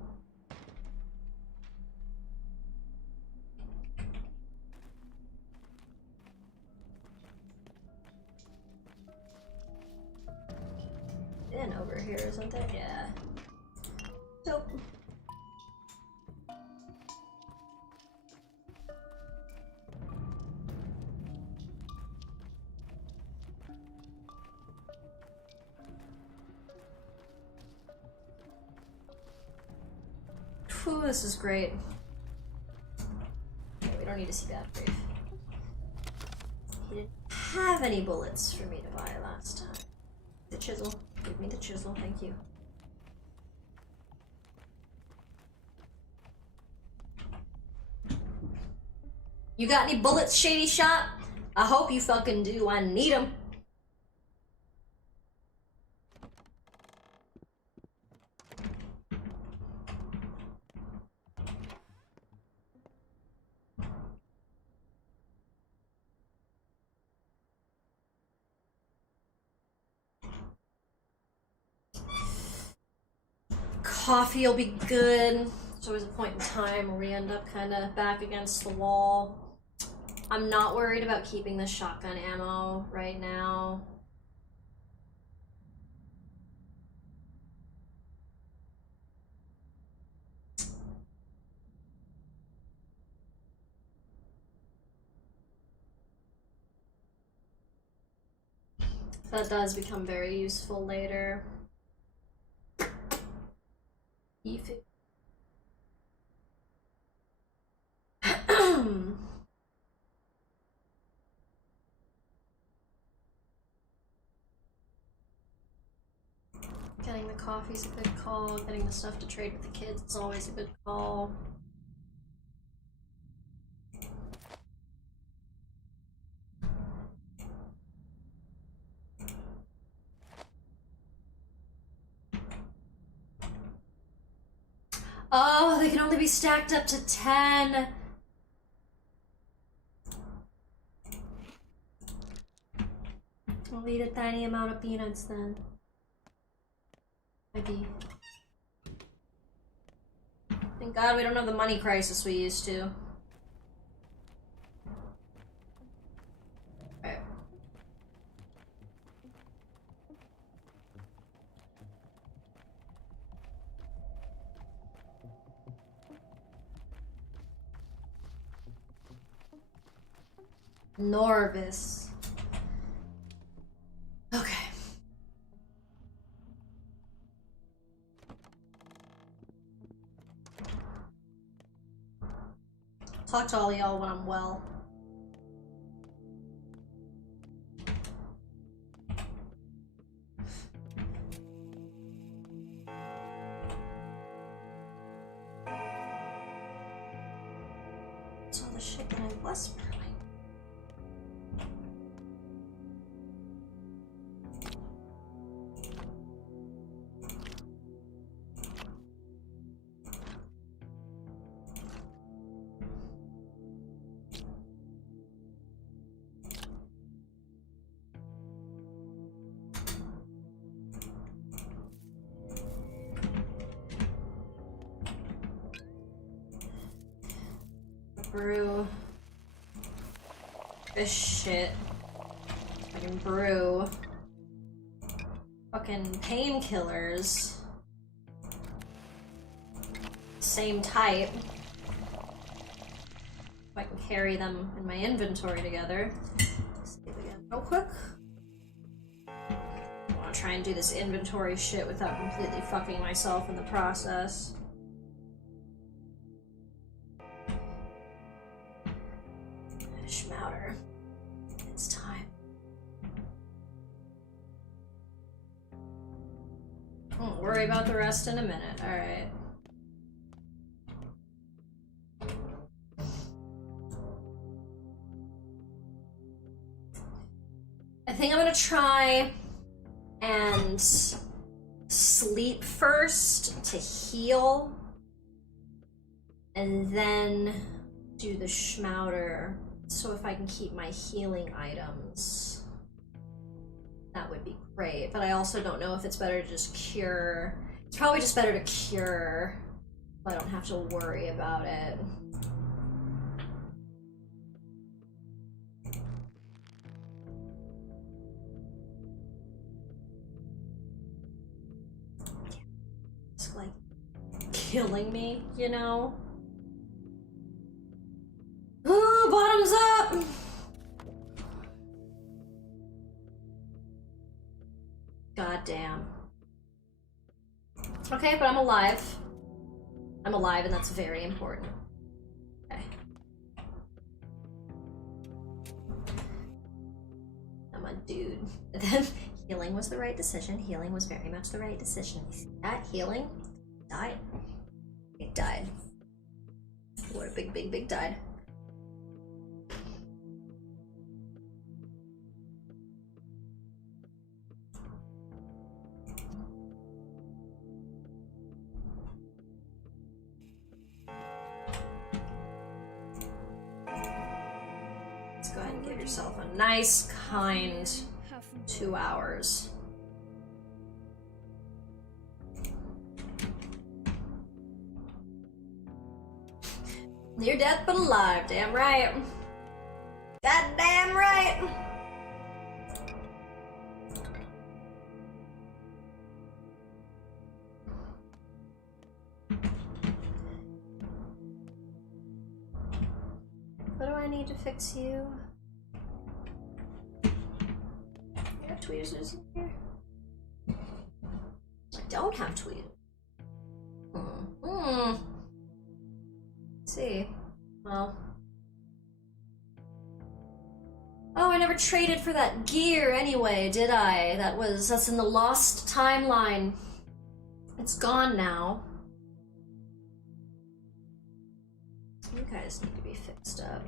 And over here, isn't it? Yeah. Dope. Whew, this is great. Okay, we don't need to see that brief. He didn't have any bullets for me to buy last time. The chisel. Give me the chisel, thank you. You got any bullets, Shady Shot? I hope you fucking do. I need them. Coffee will be good. There's always a point in time where we end up kind of back against the wall. I'm not worried about keeping the shotgun ammo right now. That does become very useful later. Getting the coffee's a good call. Getting the stuff to trade with the kids is always a good call. Oh, they can only be stacked up to 10. I'll eat a tiny amount of peanuts then. Maybe. Thank God we don't have the money crisis we used to. Right. Norvis. Okay. Talk to all y'all when I'm well. It's all the shit that I was burning. brew this shit. I can brew fucking painkillers. Same type. If I can carry them in my inventory together. Save again real quick. I want to try and do this inventory shit without completely fucking myself in the process. Schmouter. It's time. Won't worry about the rest in a minute, alright. I think I'm gonna try and sleep first to heal, and then do the schmouter, so if I can keep my healing items, that would be great. But I also don't know if it's better to just cure. It's probably just better to cure, so I don't have to worry about it. It's like killing me, you know? Ooh, bottoms up! God damn. Okay, but I'm alive. I'm alive, and that's very important. Okay. I'm a dude. Healing was the right decision. Healing was very much the right decision. You see that? Healing died. It died. What a big died. Let's go ahead and give yourself a nice, kind 2 hours. Near death but alive, damn right. Goddamn right. What do I need to fix you? I have tweezers in here. I don't have tweezers. See. Well. Oh, I never traded for that gear anyway, did I? That's in the lost timeline. It's gone now. You guys need to be fixed up.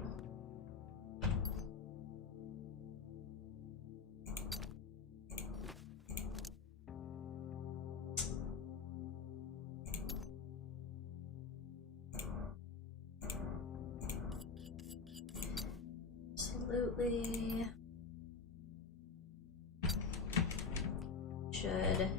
Absolutely. Should.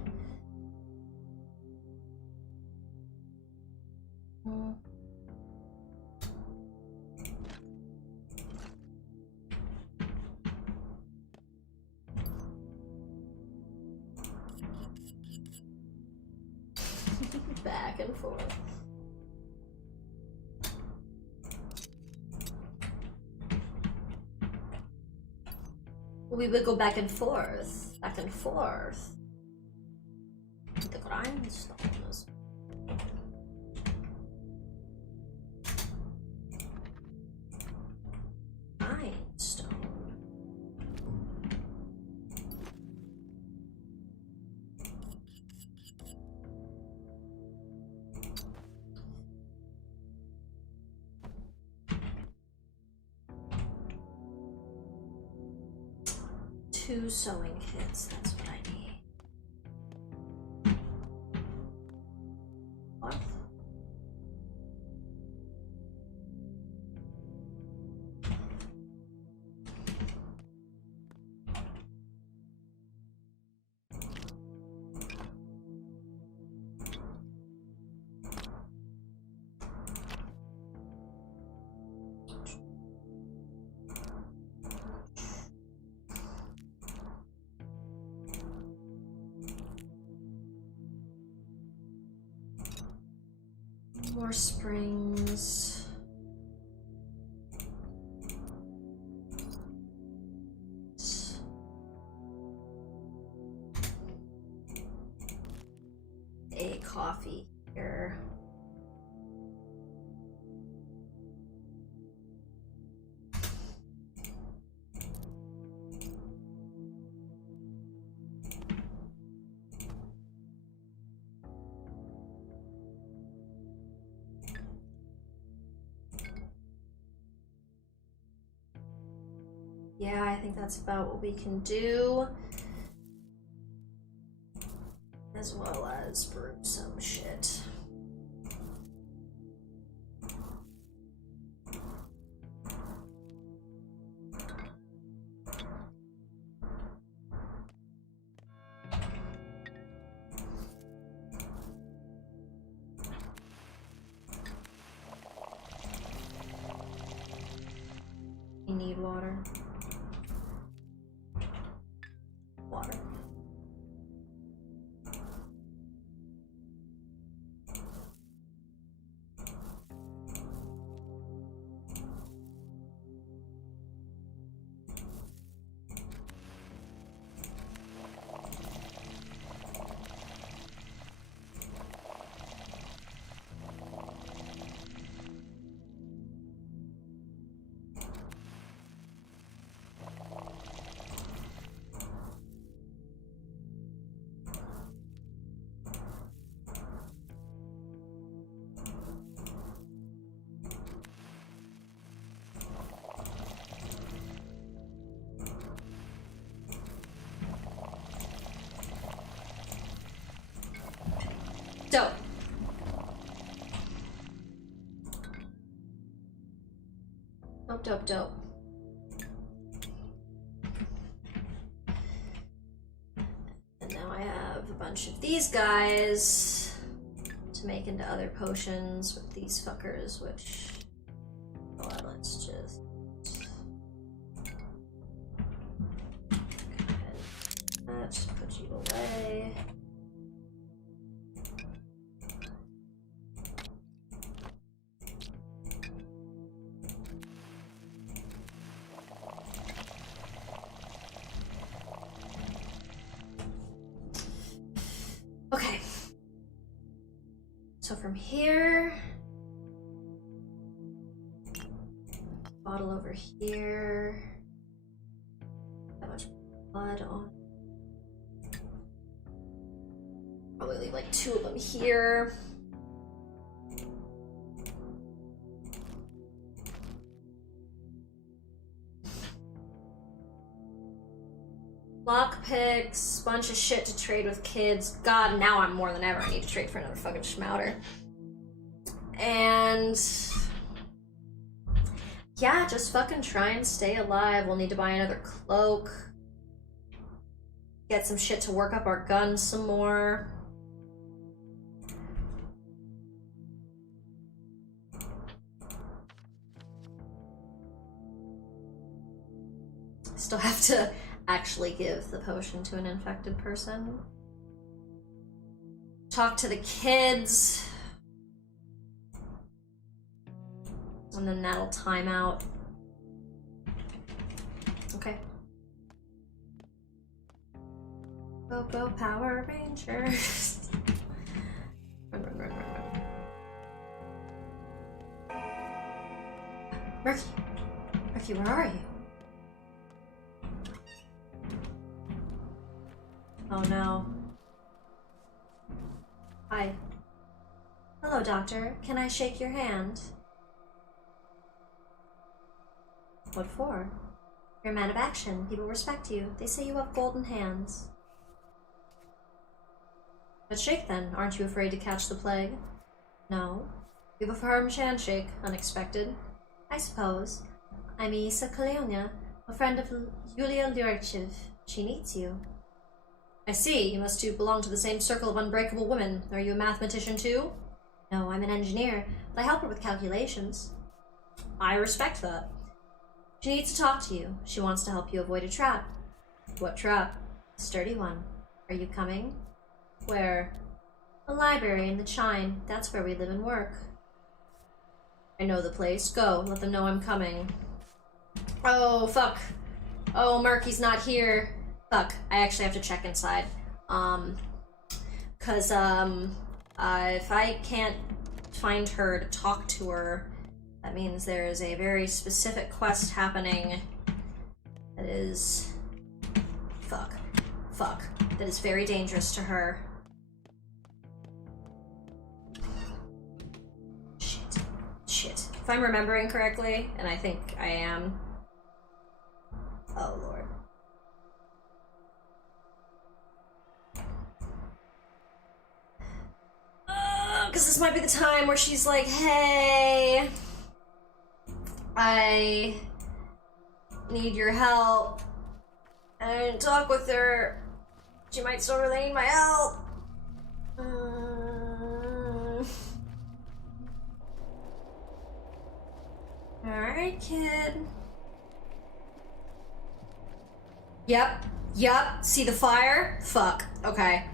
Back and forth. We would go back and forth, back and forth. The grindstones. Grindstone. Two sewing kits, that's what I need. What? More springs. A coffee here. Yeah, I think that's about what we can do. As well as brew some shit. You need water. Water. Dope. Dope, dope, dope. And now I have a bunch of these guys to make into other potions with these fuckers, which... Well, let's just... Let's put you away. Okay. So from here, bottle over here. That much blood on. Probably leave like 2 of them here. Lockpicks, bunch of shit to trade with kids. God, now I'm more than ever. I need to trade for another fucking schmouter. And yeah, just fucking try and stay alive. We'll need to buy another cloak. Get some shit to work up our guns some more. Still have to actually give the potion to an infected person. Talk to the kids. And then that'll time out. Okay. Go, go, Power Rangers. Run, run, run, run, run. Murky. Murky, where are you? Oh no. Hi. Hello, Doctor. Can I shake your hand? What for? You're a man of action. People respect you. They say you have golden hands. But shake then. Aren't you afraid to catch the plague? No. You have a firm handshake. Unexpected. I suppose. I'm Isa Kalyonia, a friend of Yulia Lyrichev. She needs you. I see. You must belong to the same circle of unbreakable women. Are you a mathematician too? No, I'm an engineer, but I help her with calculations. I respect that. She needs to talk to you. She wants to help you avoid a trap. What trap? A sturdy one. Are you coming? Where? A library in the Chine. That's where we live and work. I know the place. Go, let them know I'm coming. Oh, fuck. Oh, Murky's not here. Fuck, I actually have to check inside. Cause, if I can't find her to talk to her, that means there is a very specific quest happening that is... Fuck. Fuck. That is very dangerous to her. Shit. Shit. If I'm remembering correctly, and I think I am... Oh, Lord. Because this might be the time where she's like, hey, I need your help. And I didn't talk with her. She might still really need my help. Alright, kid. Yep. See the fire? Fuck. Okay.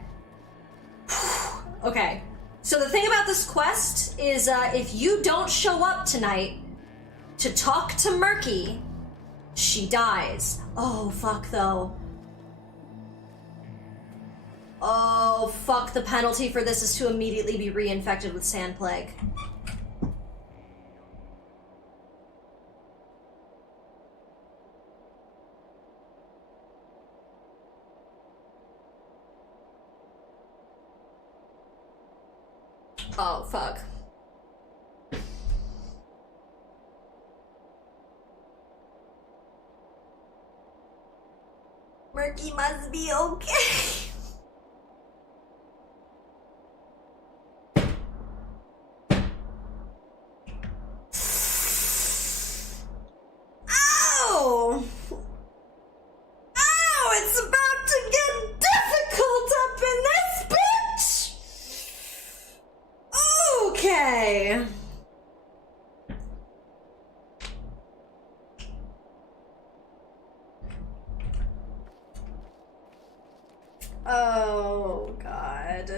Okay. So the thing about this quest is if you don't show up tonight to talk to Murky, she dies. Oh, fuck, though. Oh, fuck, the penalty for this is to immediately be reinfected with Sand Plague. Oh, fuck. Murky must be okay. Ow! Ow! It's about to get difficult up in this bitch! Okay. Oh, God.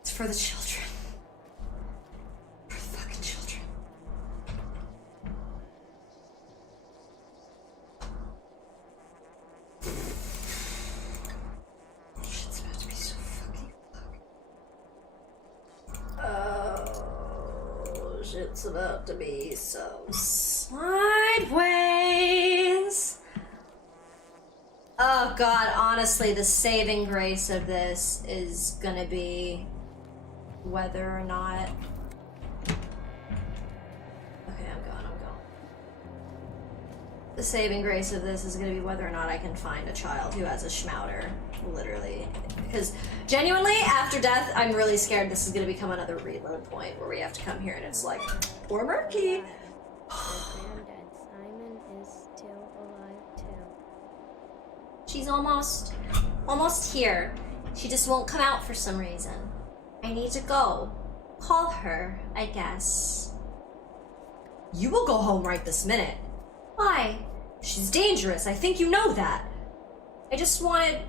It's for the children. For the fucking children. Shit's about to be so fucking Oh, shit's about to be so sideways. Oh God, honestly, the saving grace of this is gonna be whether or not... Okay, I'm going. The saving grace of this is gonna be whether or not I can find a child who has a schmouter, literally. Because genuinely, after death, I'm really scared this is gonna become another reload point where we have to come here and it's like, poor Murky. Granddad Simon is still alive too. She's almost here. She just won't come out for some reason. I need to go. Call her, I guess. You will go home right this minute. Why? She's dangerous. I think you know that. I just wanted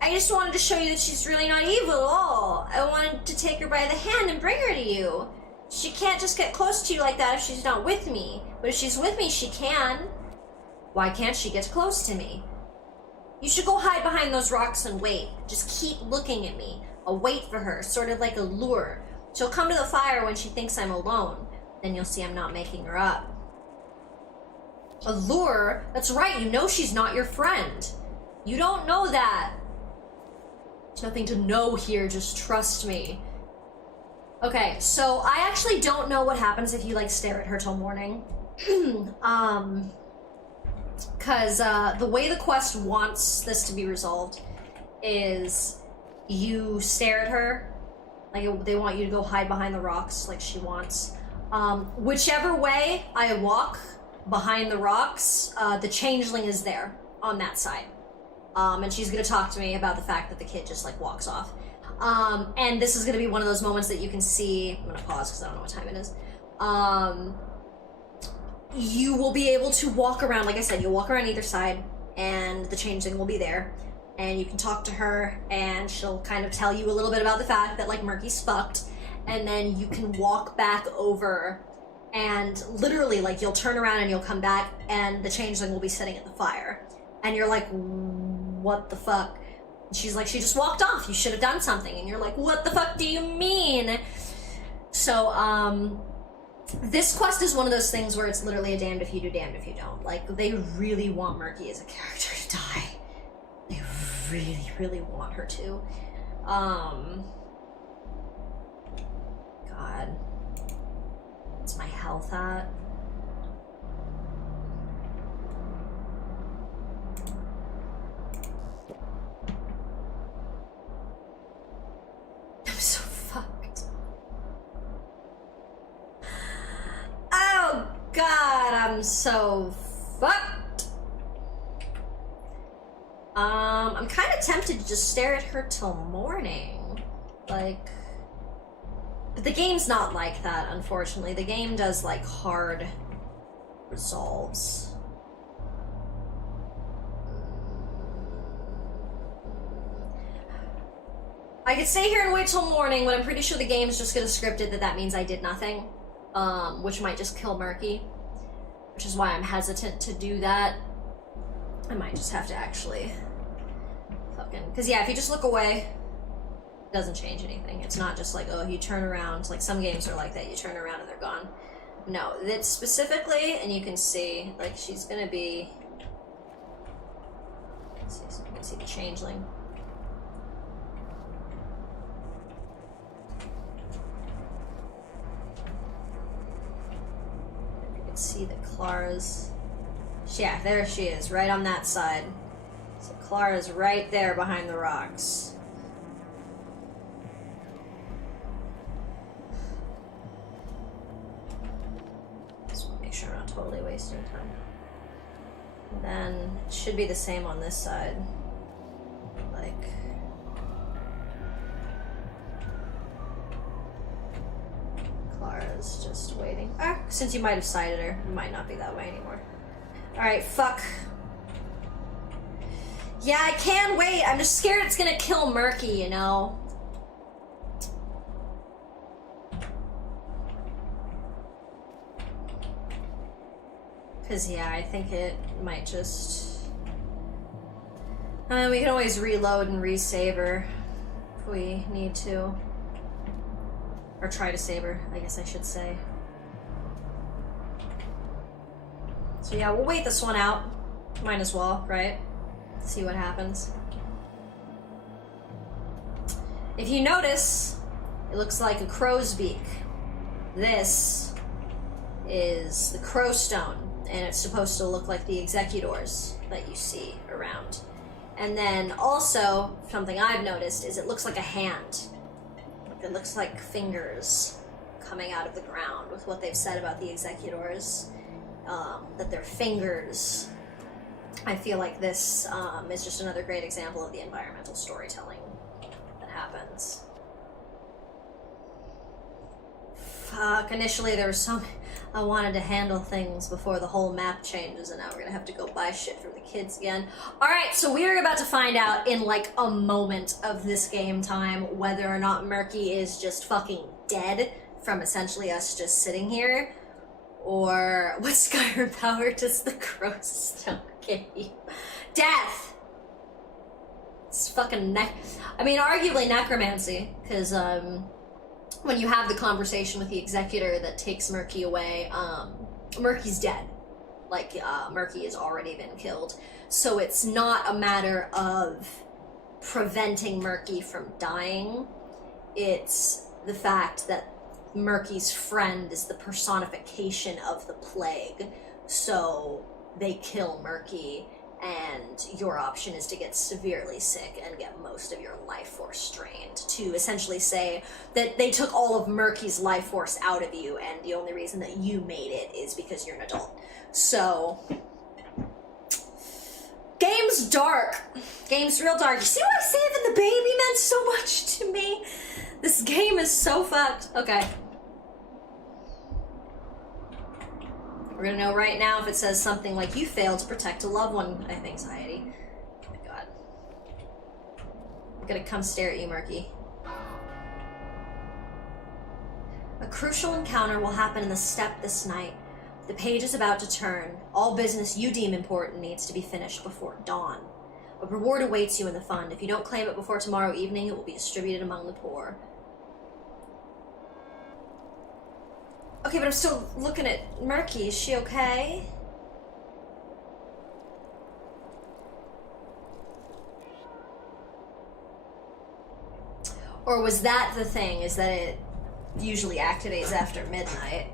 to show you that she's really not evil at all. I wanted to take her by the hand and bring her to you. She can't just get close to you like that if she's not with me. But if she's with me, she can. Why can't she get close to me? You should go hide behind those rocks and wait. Just keep looking at me. I'll wait for her, sort of like a lure. She'll come to the fire when she thinks I'm alone. Then you'll see I'm not making her up. A lure? That's right, you know she's not your friend. You don't know that. There's nothing to know here, just trust me. Okay, so I actually don't know what happens if you, like, stare at her till morning. Cause the way the quest wants this to be resolved is you stare at her, like they want you to go hide behind the rocks like she wants. Whichever way I walk behind the rocks, the changeling is there on that side. And she's gonna talk to me about the fact that the kid just like walks off. And this is gonna be one of those moments that you can see. I'm gonna pause because I don't know what time it is. You will be able to walk around, like I said, you'll walk around either side, and the changeling will be there. And you can talk to her, and she'll kind of tell you a little bit about the fact that, like, Murky's fucked, and then you can walk back over, and literally, like, you'll turn around and you'll come back, and the changeling will be sitting at the fire. And you're like, what the fuck? And she's like, she just walked off. You should have done something. And you're like, what the fuck do you mean? So, this quest is one of those things where it's literally a damned if you do, damned if you don't. Like, they really want Murky as a character to die. They really, really want her to. God. What's my health at? I'm so fucked. Oh God, I'm so fucked. I'm kind of tempted to just stare at her till morning. Like, but the game's not like that, unfortunately. The game does, like, hard resolves. I could stay here and wait till morning, but I'm pretty sure the game's just gonna script it that means I did nothing. Which might just kill Murky. Which is why I'm hesitant to do that. I might just have to actually fucking... Because yeah, if you just look away, it doesn't change anything. It's not just like, oh, you turn around. Like, some games are like that. You turn around and they're gone. No, it's specifically, and you can see, like, she's gonna be... Let's see, so you can see the changeling. See that Clara's... Yeah, there she is, right on that side. So Clara's right there behind the rocks. Just want to make sure I'm not totally wasting time. And then it should be the same on this side. Like... Clara's just waiting. Ah, since you might have sighted her, it might not be that way anymore. Alright, fuck. Yeah, I can wait. I'm just scared it's gonna kill Murky, you know? Because, yeah, I think it might just... I mean, we can always reload and resave her if we need to. Or try to save her, I guess I should say. So yeah, we'll wait this one out. Might as well, right? See what happens. If you notice, it looks like a crow's beak. This is the crow stone, and it's supposed to look like the executors that you see around. And then also, something I've noticed is it looks like a hand. It looks like fingers coming out of the ground with what they've said about the executors. That they're fingers. I feel like this is just another great example of the environmental storytelling that happens. Fuck, initially there was so I wanted to handle things before the whole map changes, and now we're gonna have to go buy shit from the kids again. Alright, so we're about to find out in like a moment of this game time whether or not Murky is just fucking dead from essentially us just sitting here, or what Skyrim power does the crow stone give you? Death! It's fucking I mean, arguably necromancy, because when you have the conversation with the executor that takes Murky away, Murky's dead. Like, Murky has already been killed. So it's not a matter of preventing Murky from dying. It's the fact that Murky's friend is the personification of the plague. So they kill Murky, and your option is to get severely sick and get most of your life force drained, to essentially say that they took all of Murky's life force out of you, and the only reason that you made it is because you're an adult. So, game's dark. Game's real dark. You see why saving the baby meant so much to me? This game is so fucked. Okay. We're gonna know right now if it says something like, you failed to protect a loved one. I have anxiety. Oh my god. I'm gonna come stare at you, Murky. A crucial encounter will happen in the steppe this night. The page is about to turn. All business you deem important needs to be finished before dawn. A reward awaits you in the fund. If you don't claim it before tomorrow evening, it will be distributed among the poor. Okay, but I'm still looking at Murky. Is she okay? Or was that the thing, is that it usually activates after midnight?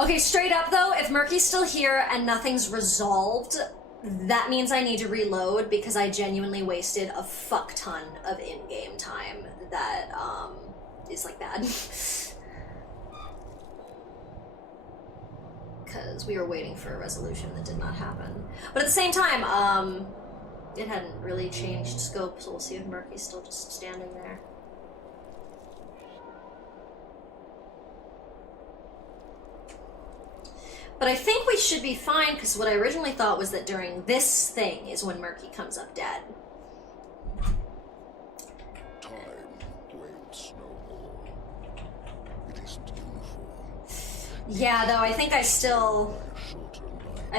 Okay, straight up though, if Murky's still here and nothing's resolved, that means I need to reload because I genuinely wasted a fuck ton of in-game time that is like bad. Because we were waiting for a resolution that did not happen. But at the same time, it hadn't really changed scope, so we'll see if Murky's still just standing there. But I think we should be fine, because what I originally thought was that during this thing is when Murky comes up dead. Time waits no more. It isn't uniform. Yeah, though, I think I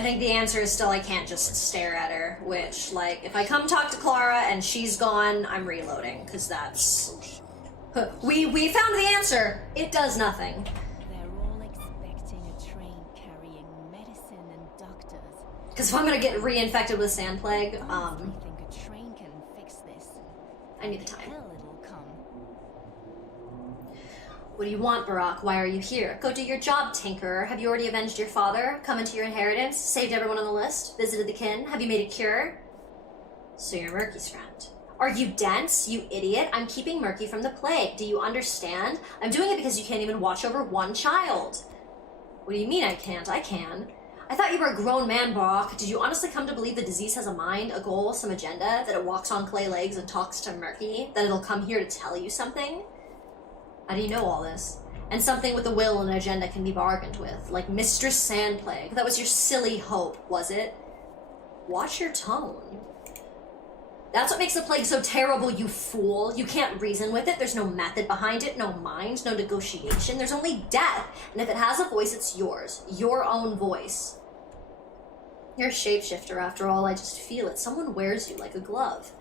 think the answer is still I can't just stare at her, which, like, if I come talk to Clara and she's gone, I'm reloading, because that's... We found the answer! It does nothing. Because if I'm gonna get reinfected with Sand Plague, I think a train can fix this. I need the time. Hell, it'll come. What do you want, Barack? Why are you here? Go do your job, tinkerer. Have you already avenged your father? Come into your inheritance? Saved everyone on the list? Visited the kin? Have you made a cure? So you're Murky's friend. Are you dense, you idiot? I'm keeping Murky from the plague. Do you understand? I'm doing it because you can't even watch over one child. What do you mean I can't? I can. I thought you were a grown man, Barack. Did you honestly come to believe the disease has a mind, a goal, some agenda, that it walks on clay legs and talks to Murky, that it'll come here to tell you something? How do you know all this? And something with a will and an agenda can be bargained with, like Mistress Sandplague. That was your silly hope, was it? Watch your tone. That's what makes the plague so terrible, you fool. You can't reason with it. There's no method behind it, no mind, no negotiation. There's only death. And if it has a voice, it's yours. Your own voice. You're a shapeshifter, after all. I just feel it. Someone wears you like a glove.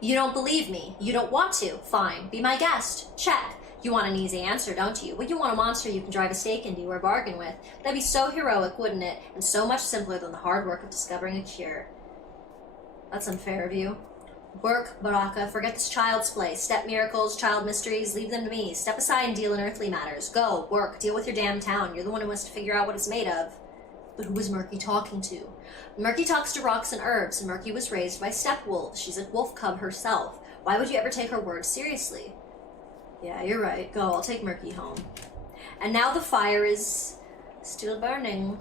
You don't believe me. You don't want to. Fine. Be my guest. Check. You want an easy answer, don't you? Well, you want a monster you can drive a stake into or bargain with. That'd be so heroic, wouldn't it? And so much simpler than the hard work of discovering a cure. That's unfair of you. Work, Baraka, forget this child's play. Step miracles, child mysteries, leave them to me. Step aside and deal in earthly matters. Go, work, deal with your damn town. You're the one who wants to figure out what it's made of. But who was Murky talking to? Murky talks to rocks and herbs, and Murky was raised by step wolves. She's a wolf cub herself. Why would you ever take her words seriously? Yeah, you're right. Go, I'll take Murky home. And now the fire is still burning.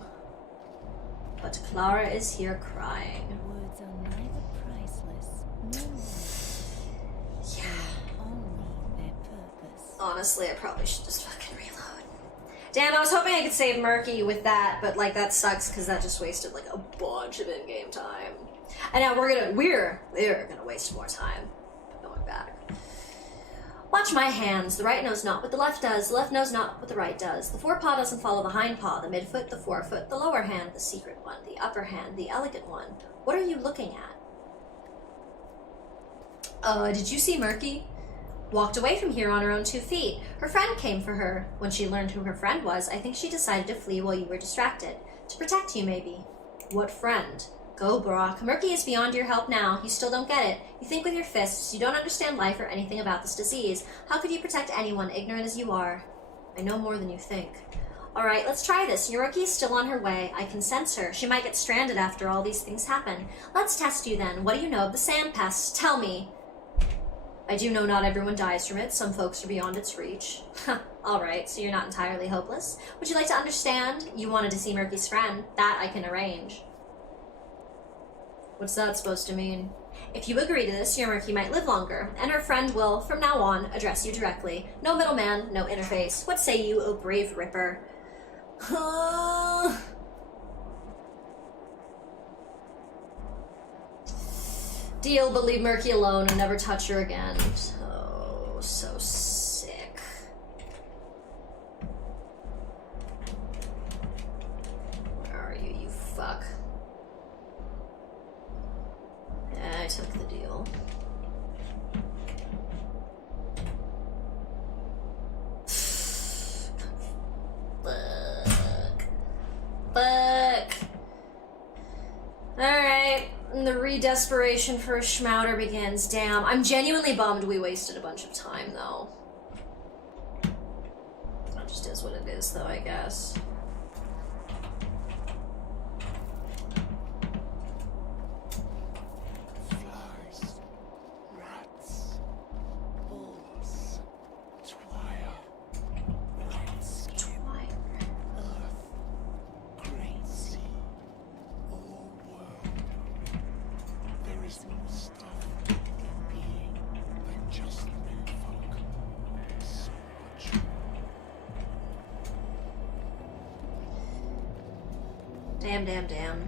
But Clara is here crying. Words are neither priceless nor only their purpose. Honestly, I probably should just fucking reload. Damn, I was hoping I could save Murky with that, but like that sucks because that just wasted like a bunch of in-game time. And now we're gonna waste more time going back. Watch my hands. The right knows not what the left does. The left knows not what the right does. The forepaw doesn't follow the hind paw. The midfoot, the forefoot, the lower hand, the secret one, the upper hand, the elegant one. What are you looking at? Did you see Murky? Walked away from here on her own 2 feet. Her friend came for her. When she learned who her friend was, I think she decided to flee while you were distracted. To protect you, maybe. What friend? Go, Barack. Murky is beyond your help now. You still don't get it. You think with your fists. You don't understand life or anything about this disease. How could you protect anyone, ignorant as you are? I know more than you think. Alright, let's try this. Your Murky is still on her way. I can sense her. She might get stranded after all these things happen. Let's test you then. What do you know of the sand pest? Tell me. I do know not everyone dies from it. Some folks are beyond its reach. Alright, so you're not entirely hopeless. Would you like to understand? You wanted to see Murky's friend. That I can arrange. What's that supposed to mean? If you agree to this, your Murky might live longer, and her friend will, from now on, address you directly. No middleman, no interface. What say you, O brave Ripper? Deal, but leave Murky alone and never touch her again. Oh, so sick. took the deal. Fuck. Alright. The re-desperation for a Schmouter begins. Damn. I'm genuinely bummed we wasted a bunch of time, though. That just is what it is, though, I guess. Flies, rats, bulls, twire, red skin, earth, great sea, all world. There is more stuff in being than just men folk. So much more. Damn, damn, damn.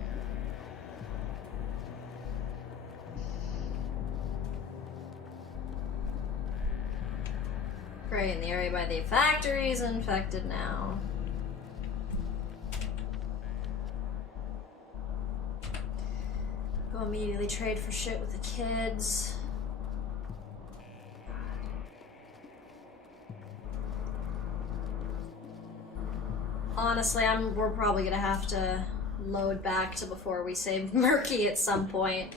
Great, and the area by the factory is infected now. Go immediately trade for shit with the kids. Honestly, we're probably gonna have to load back to before we save Murky at some point.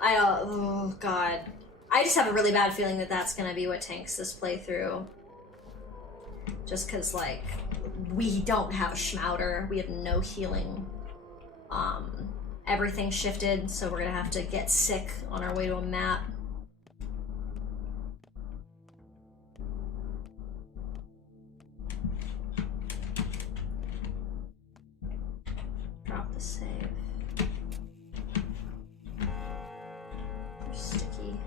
Oh god. I just have a really bad feeling that that's gonna be what tanks this playthrough. Just cause, like, we don't have a Schmouter, we have no healing. Everything shifted, so we're gonna have to get sick on our way to a map. Drop the save. They're sticky.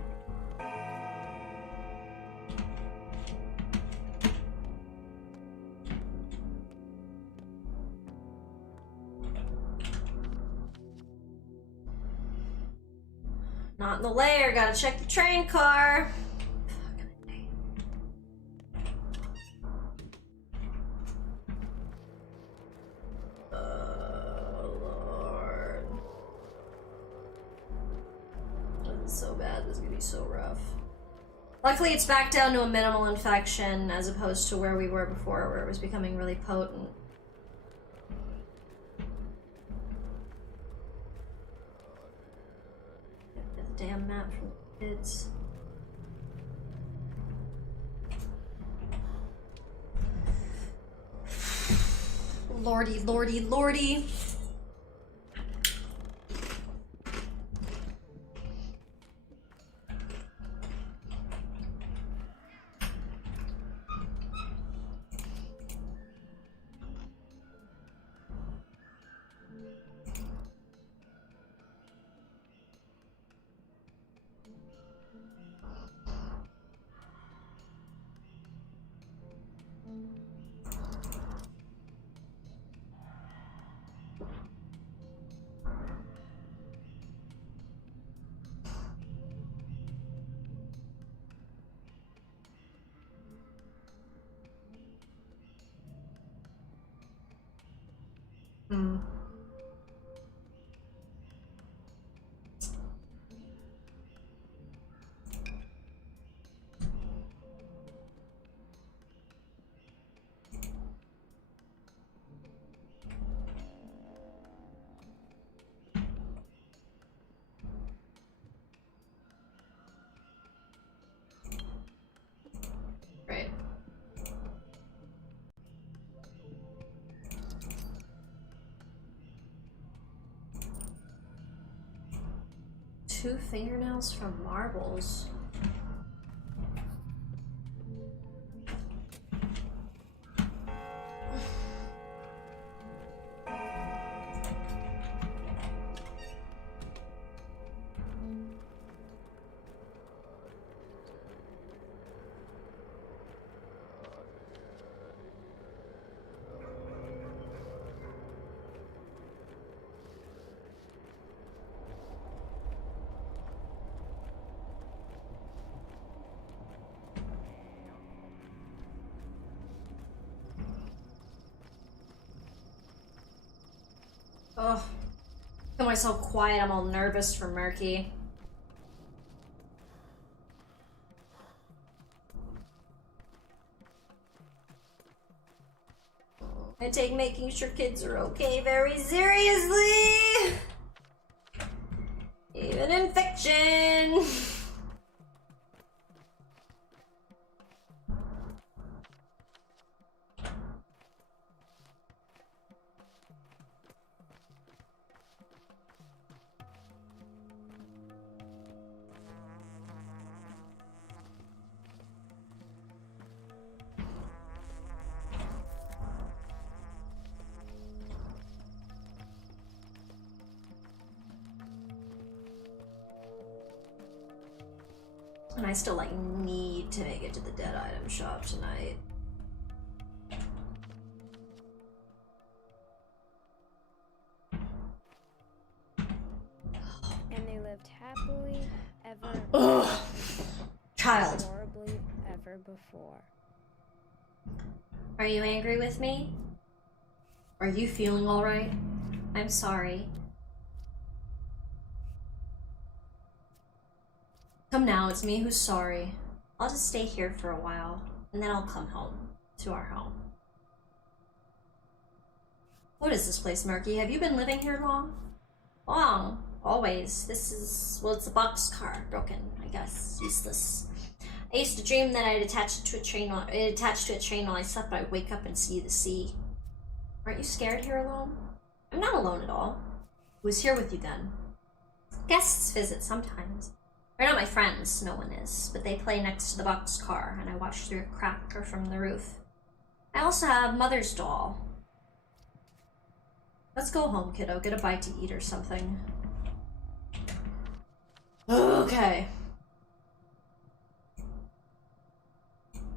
Not in the lair, gotta check the train car. Oh, Lord. This is so bad, this is gonna be so rough. Luckily, it's back down to a minimal infection as opposed to where we were before, where it was becoming really potent. Damn map for the kids. Lordy, lordy, lordy. Hmm. Right. Two fingernails from marbles. Oh, feel myself quiet. I'm all nervous for Murky. I take making sure kids are okay very seriously. Even in fiction. And I still like need to make it to the dead item shop tonight. And they lived happily ever Ugh. Child. horribly ever before. Are you angry with me? Are you feeling alright? I'm sorry. Come now, it's me who's sorry. I'll just stay here for a while, and then I'll come home. To our home. What is this place, Murky? Have you been living here long? Long. Always. This is... well, it's a boxcar. Broken, I guess. Useless. I used to dream that I'd attach it to a train while I slept, but I'd wake up and see the sea. Aren't you scared here alone? I'm not alone at all. Who was here with you then? Guests visit sometimes. They're not my friends, no one is, but they play next to the boxcar, and I watch through a crack or from the roof. I also have Mother's doll. Let's go home, kiddo. Get a bite to eat or something. Okay.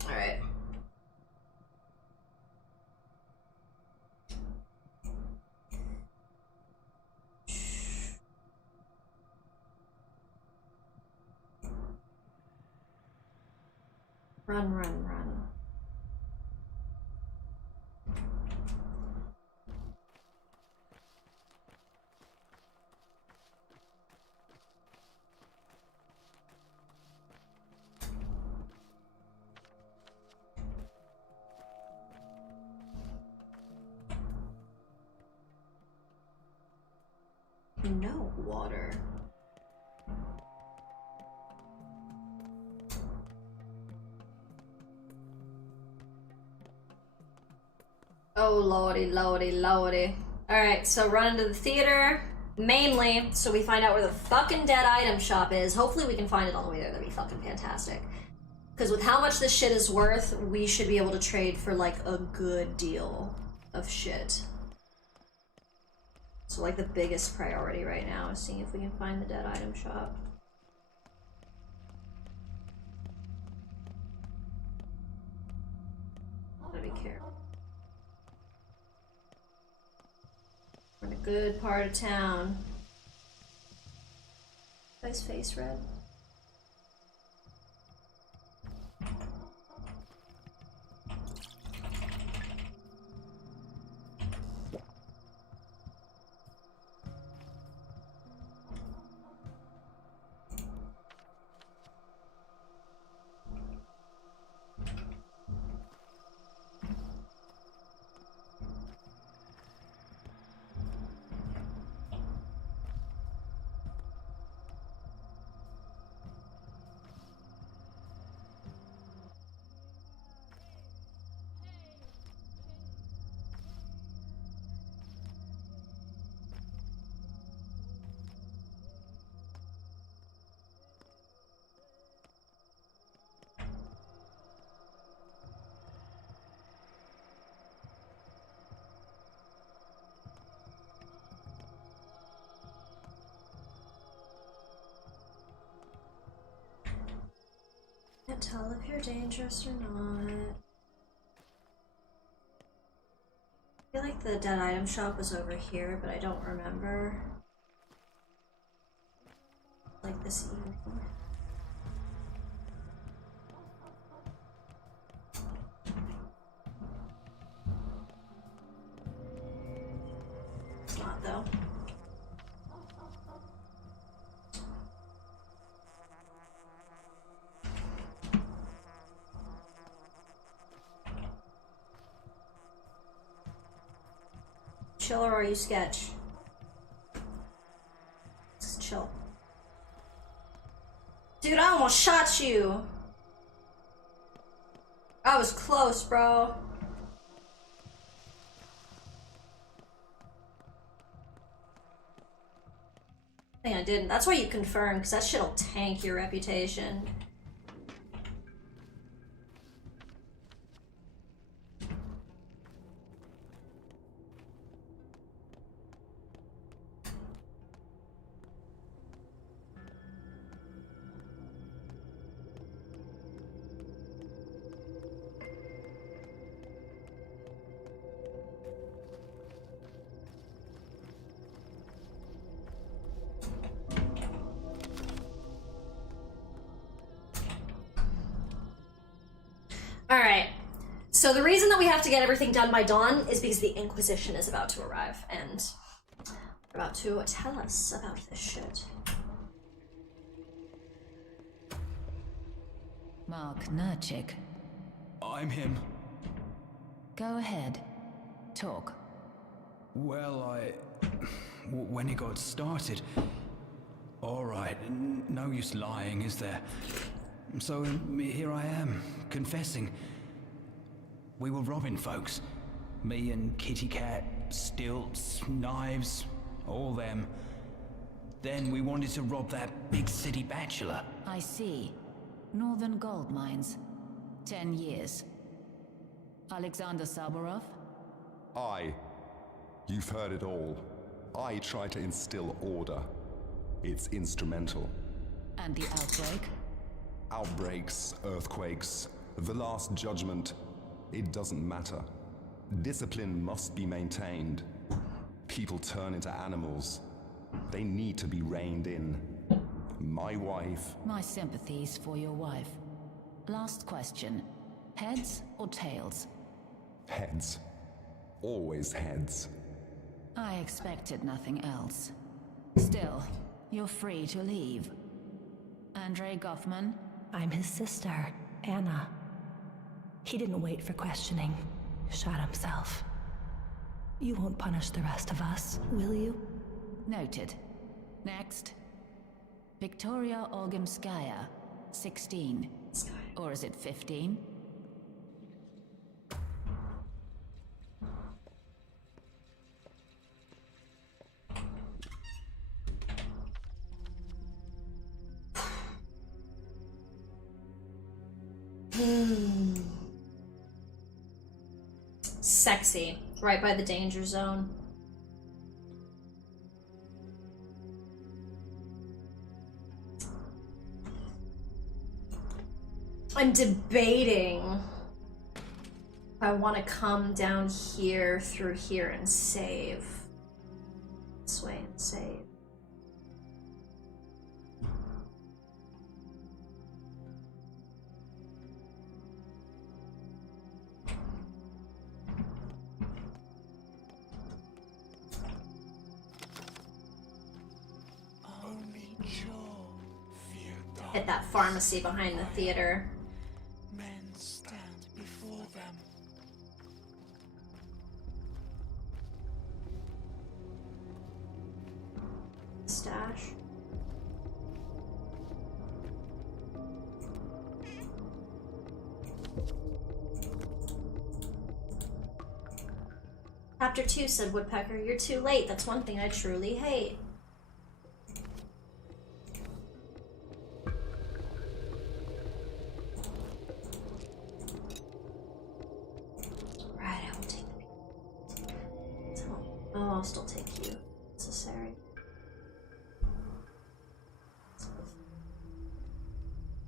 Alright. Run, run, run. No water. Oh lordy, lordy, lordy. Alright, so run into the theater, mainly so we find out where the fucking dead item shop is. Hopefully we can find it on the way there. That'd be fucking fantastic. Because with how much this shit is worth, we should be able to trade for like a good deal of shit. So like the biggest priority right now is seeing if we can find the dead item shop. Gotta be careful. We're in a good part of town. Guy's face red. Can't tell if you're dangerous or not. I feel like the dead item shop was over here, but I don't remember. Like this evening. It's not though. chill or are you sketch? Just chill. Dude, I almost shot you. I was close, bro. I think I didn't. That's why you confirm, because that shit'll tank your reputation. Alright, so the reason that we have to get everything done by dawn is because the Inquisition is about to arrive, and they're about to tell us about this shit. Mark Nurchik. I'm him. Go ahead. Talk. Well, when it got started... Alright, no use lying, is there? So here I am, confessing. We were robbing folks. Me and Kitty Cat, stilts, knives, all them. Then we wanted to rob that big city bachelor. I see. Northern gold mines. 10 years. Alexander Saburov? You've heard it all. I try to instill order. It's instrumental. And the outbreak? Outbreaks, earthquakes, the Last Judgment, it doesn't matter. Discipline must be maintained. People turn into animals. They need to be reined in. My wife... My sympathies for your wife. Last question. Heads or tails? Heads. Always heads. I expected nothing else. Still, you're free to leave. Andrei Goffman? I'm his sister, Anna. He didn't wait for questioning. Shot himself. You won't punish the rest of us, will you? Noted. Next. Victoria Olgimskaya, 16. Or is it 15? Sexy. Right by the danger zone. I'm debating if I want to come down here through here and save. This way and save. Hit that pharmacy behind the theater. Men stand before them. Stash. Chapter 2 said Woodpecker, you're too late. That's one thing I truly hate. I'll still take you. Necessary.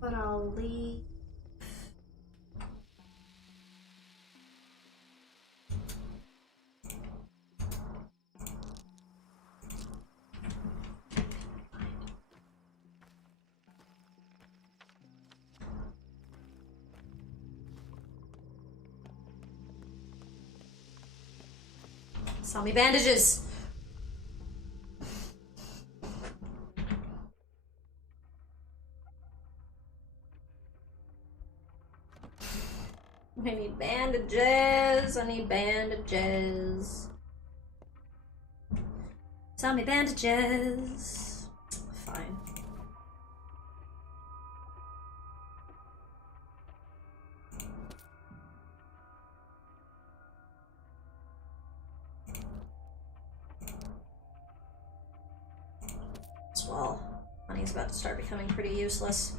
But I'll leave. Sell me bandages. I need bandages. I need bandages. Sell me bandages. Fine. Well, money's about to start becoming pretty useless.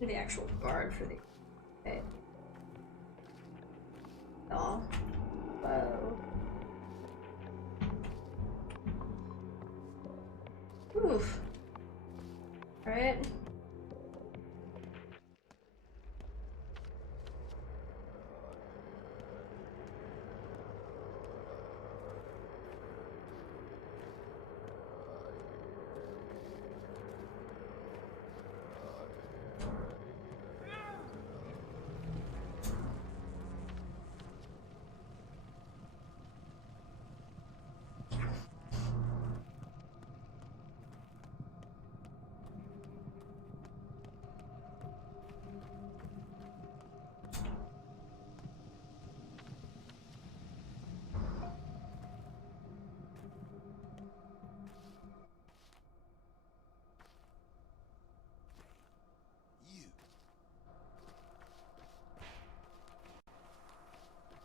The actual guard for the okay. Oh. Whoa. Oof. Alright.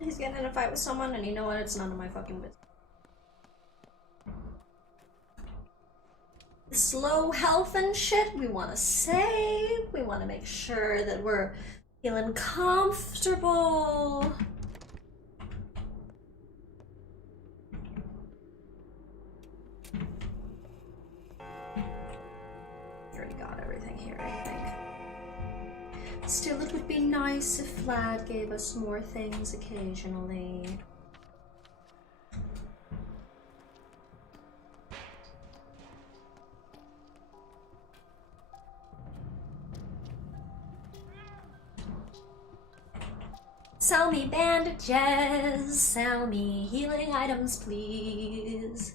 He's getting in a fight with someone, and you know what? It's none of my fucking business. This low health and shit, we want to save. We want to make sure that we're feeling comfortable. Already got everything here, I think. Still, it would be nice if Vlad gave us more things occasionally. Sell me bandages, sell me healing items, please.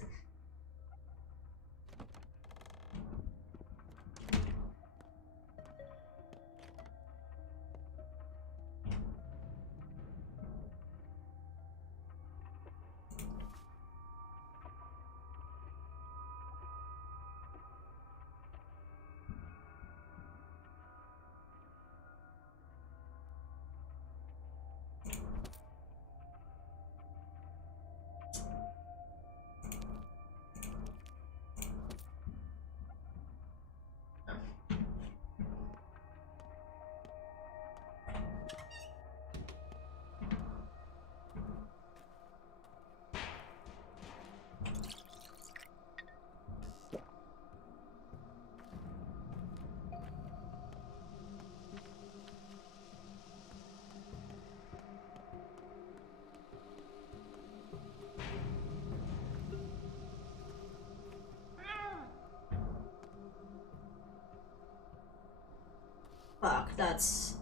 Fuck, that's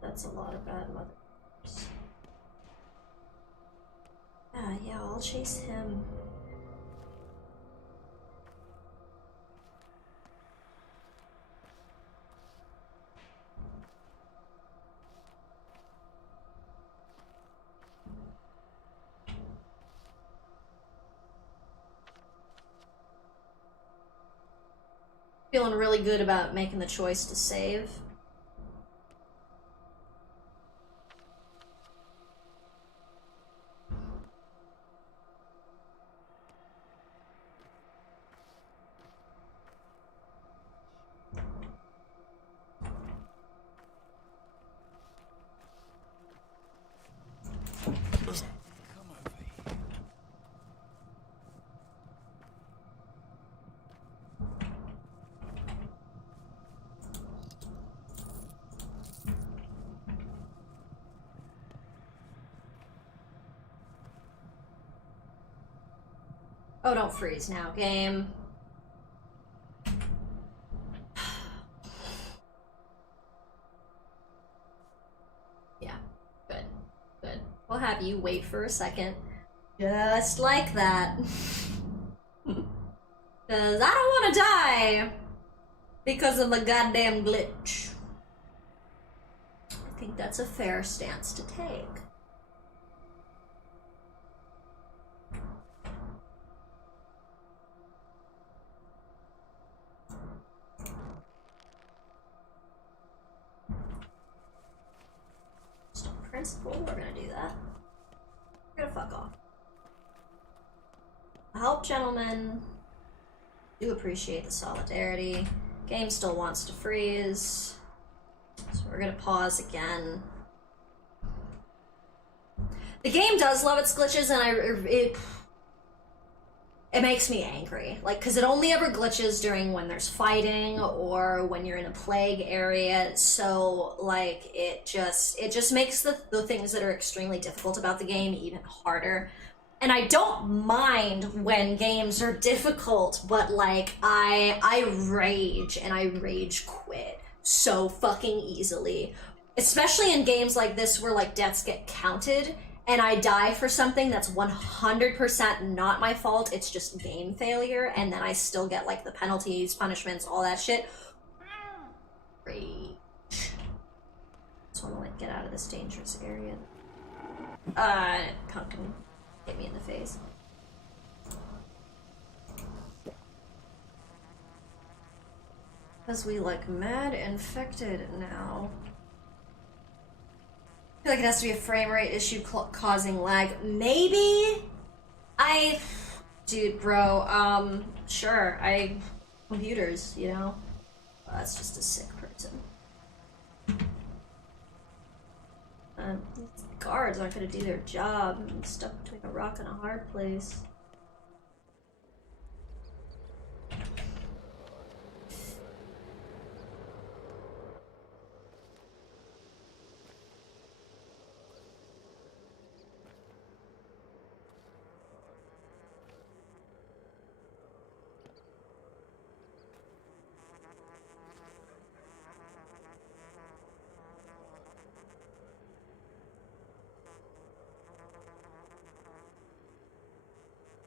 a lot of bad mothers. Yeah, I'll chase him. Feeling really good about making the choice to save. Oh, don't freeze now, game. Yeah, good, good. We'll have you wait for a second. Just like that. Cause I don't wanna die because of a goddamn glitch. I think that's a fair stance to take. Just on principle, we're gonna do that. We're gonna fuck off. I hope, gentlemen, do appreciate the solidarity. Game still wants to freeze, so we're gonna pause again. The game does love its glitches, and it makes me angry. Like, because it only ever glitches during when there's fighting or when you're in a plague area. So, like, it just makes the things that are extremely difficult about the game even harder. And I don't mind when games are difficult, but like I rage, and I rage quit so fucking easily. Especially in games like this where like deaths get counted and I die for something that's 100% not my fault, it's just game failure, and then I still get like the penalties, punishments, all that shit. Rage. Just wanna like get out of this dangerous area. Punk can hit me in the face. Because we like mad infected now. I feel like it has to be a frame rate issue causing lag. Maybe? Dude, bro, sure, computers, you know? Oh, that's just a sick person. These guards aren't gonna do their job. I'm stuck between a rock and a hard place.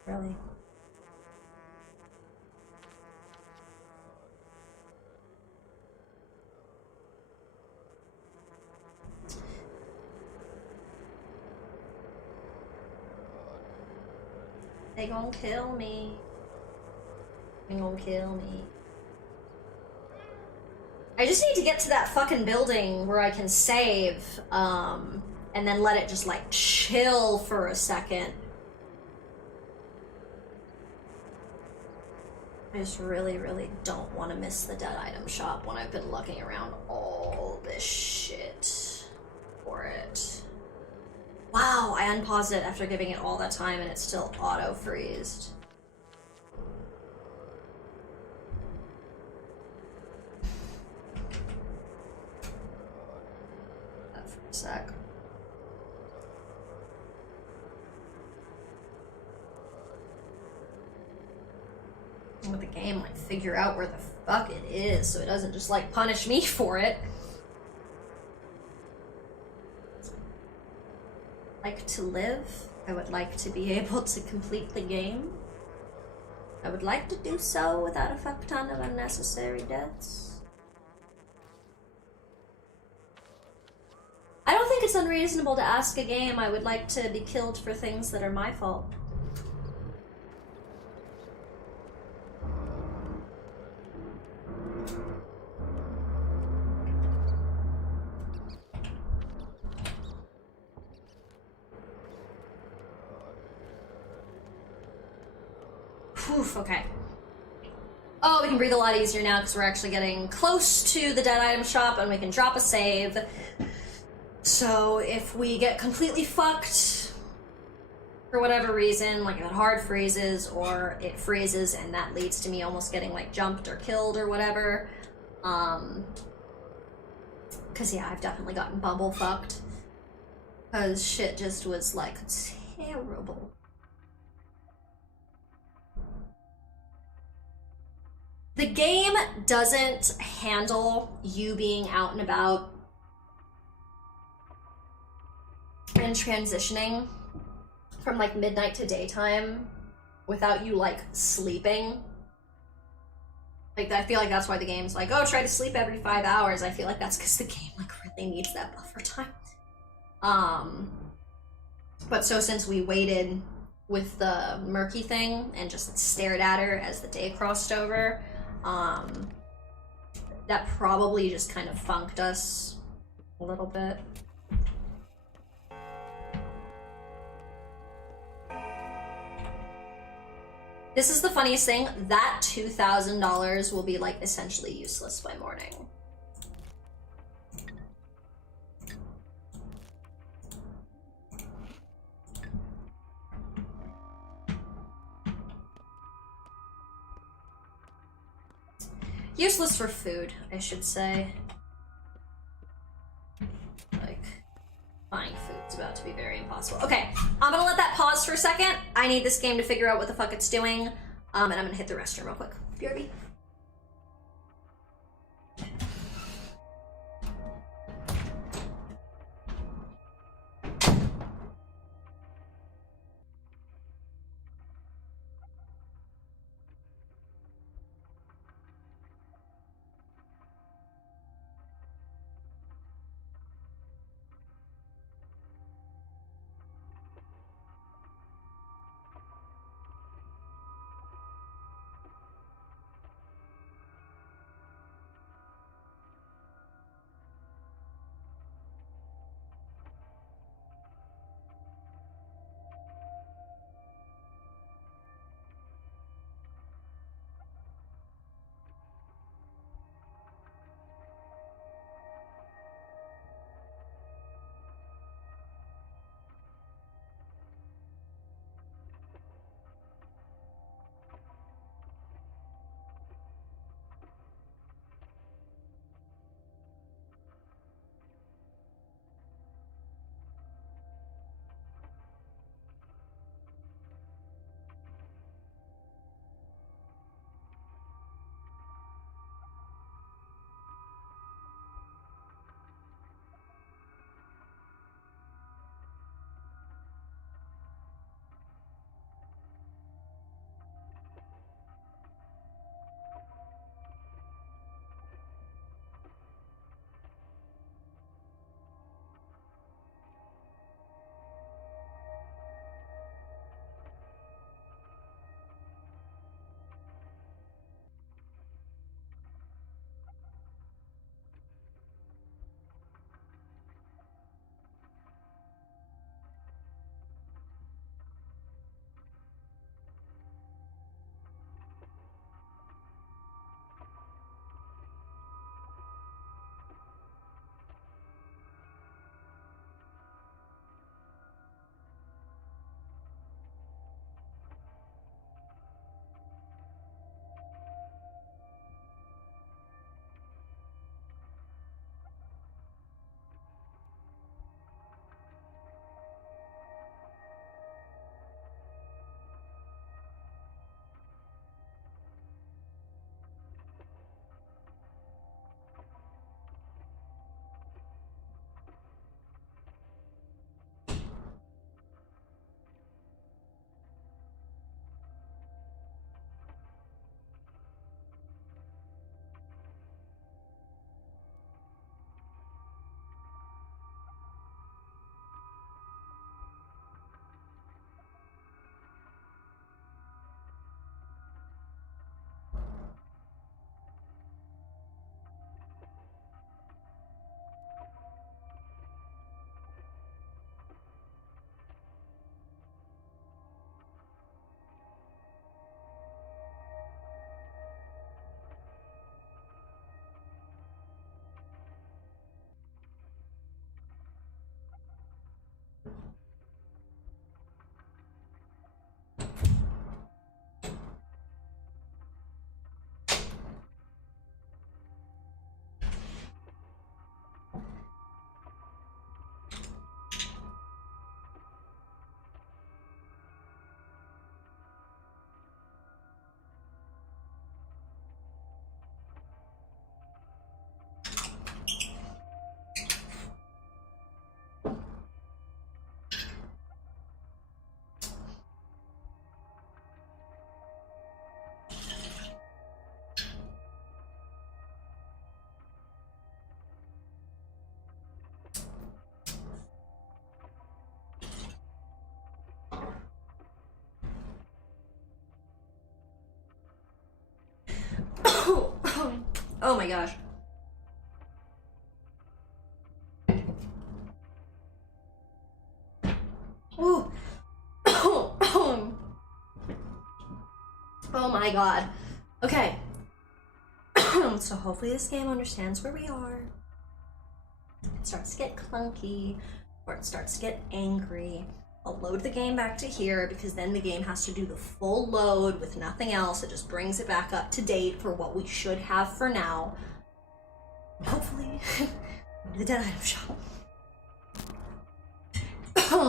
Really? They gon' kill me. They gon' kill me. I just need to get to that fucking building where I can save, and then let it just like chill for a second. I just really, really don't want to miss the dead item shop when I've been looking around all this shit for it. Wow, I unpaused it after giving it all that time and it's still auto-freezed. That for a sec. With the game, like, figure out where the fuck it is so it doesn't just like punish me for it. Like to live, I would like to be able to complete the game. I would like to do so without a fuck ton of unnecessary deaths. I don't think it's unreasonable to ask a game I would like to be killed for things that are my fault. Oof, okay. Oh, we can breathe a lot easier now because we're actually getting close to the dead item shop and we can drop a save. So if we get completely fucked for whatever reason, like if it hard freezes or it freezes and that leads to me almost getting like jumped or killed or whatever, because yeah, I've definitely gotten bumble fucked because shit just was like terrible. the game doesn't handle you being out and about and transitioning from like midnight to daytime without you like sleeping. Like, I feel like that's why the game's like, oh, try to sleep every 5 hours. I feel like that's because the game like really needs that buffer time. But so since we waited with the murky thing and just stared at her as the day crossed over, that probably just kind of funked us a little bit. This is the funniest thing, that $2,000 will be like essentially useless by morning. Useless for food, I should say. Like, buying food's about to be very impossible. Okay, I'm gonna let that pause for a second. I need this game to figure out what the fuck it's doing. And I'm gonna hit the restroom real quick. BRB. Oh my gosh. Ooh. Oh my god. Okay. So hopefully this game understands where we are. It starts to get clunky, or it starts to get angry. I'll load the game back to here because then the game has to do the full load with nothing else. It just brings it back up to date for what we should have for now. Hopefully, the dead item shop.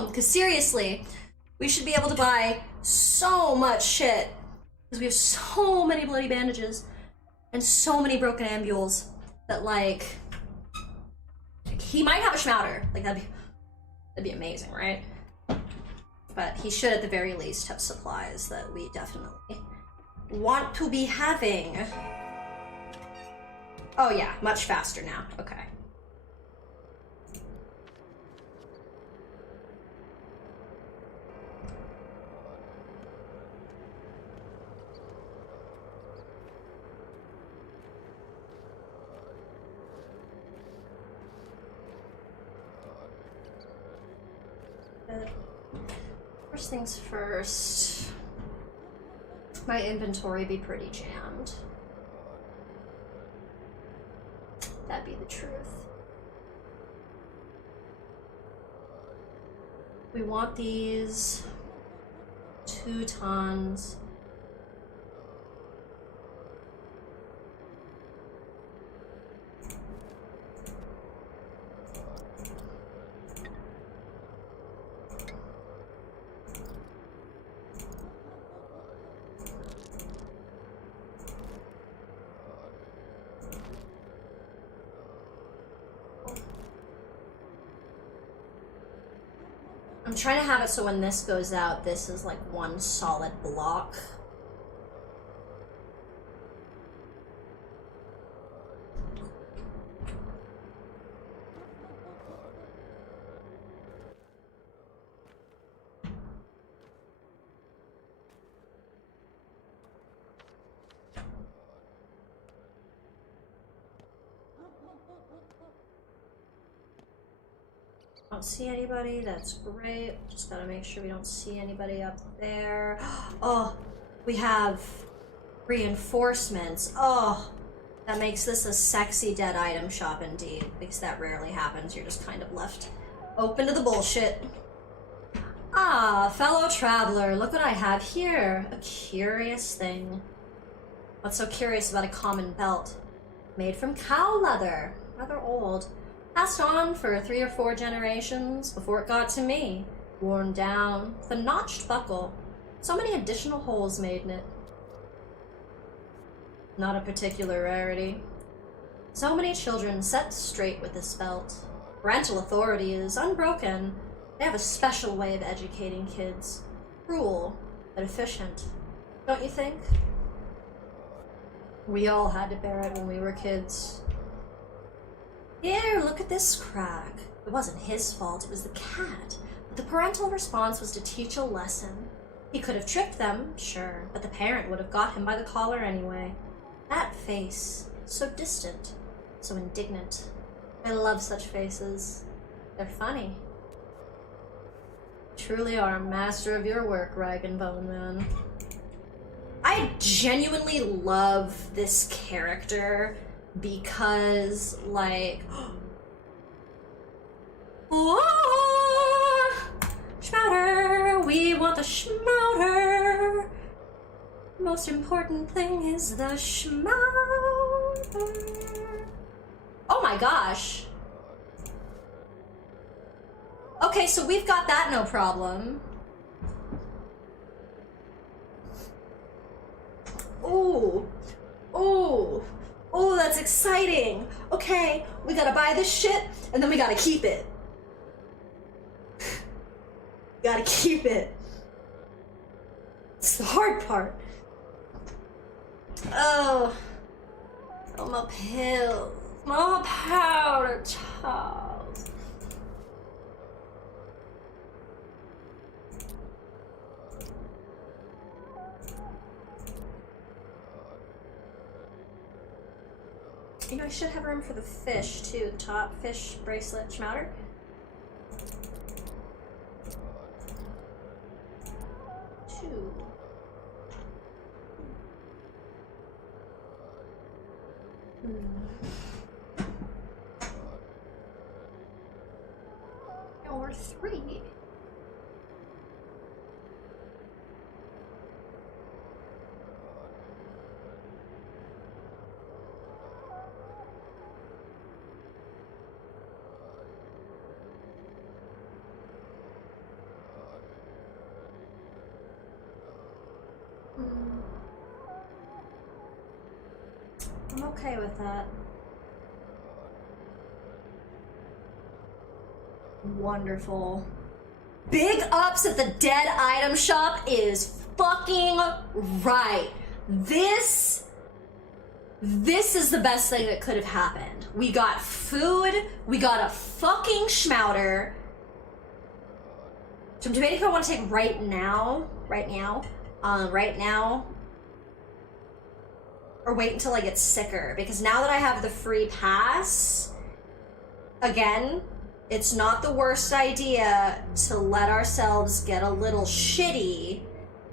Because seriously, we should be able to buy so much shit. Because we have so many bloody bandages and so many broken ambules that, like, he might have a schmouter. Like, that'd be amazing, right? But he should at the very least have supplies that we definitely want to be having. Oh yeah, much faster now. Okay. First things first, my inventory be pretty jammed. That'd be the truth. We want these 2 tons. I'm trying to have it so when this goes out, this is like one solid block. Don't see anybody, that's great. Just gotta make sure we don't see anybody up there. Oh, we have reinforcements. Oh, that makes this a sexy dead item shop indeed, because that rarely happens. You're just kind of left open to the bullshit. Ah, fellow traveler, look what I have here. A curious thing. What's so curious about a common belt? Made from cow leather. Rather old. Passed on for 3 or 4 generations before it got to me. Worn down, with a notched buckle. So many additional holes made in it. Not a particular rarity. So many children set straight with this belt. Parental authority is unbroken. They have a special way of educating kids. Cruel, but efficient. Don't you think? We all had to bear it when we were kids. Here, look at this crack. It wasn't his fault, it was the cat. But the parental response was to teach a lesson. He could have tricked them, sure, but the parent would have got him by the collar anyway. That face, so distant, so indignant. I love such faces. They're funny. Truly are a master of your work, Rag and Bone Man. I genuinely love this character because, like, oh, Schmouter, we want the Schmouter. Most important thing is the Schmouter. Oh my gosh. Okay, so we've got that no problem. Ooh. Ooh. Oh, that's exciting. Okay, we gotta buy this shit, and then we gotta keep it. Gotta keep it. It's the hard part. Oh. Oh, my pills. My powder towels. You know, I should have room for the fish too. The top fish bracelet schmouter. Two. Or three. I'm okay with that. Wonderful. Big ups at the dead item shop is fucking right. This is the best thing that could have happened. We got food, we got a fucking schmouter. So I'm debating if I want to take right now, or wait until I get sicker, because now that I have the free pass, again, it's not the worst idea to let ourselves get a little shitty,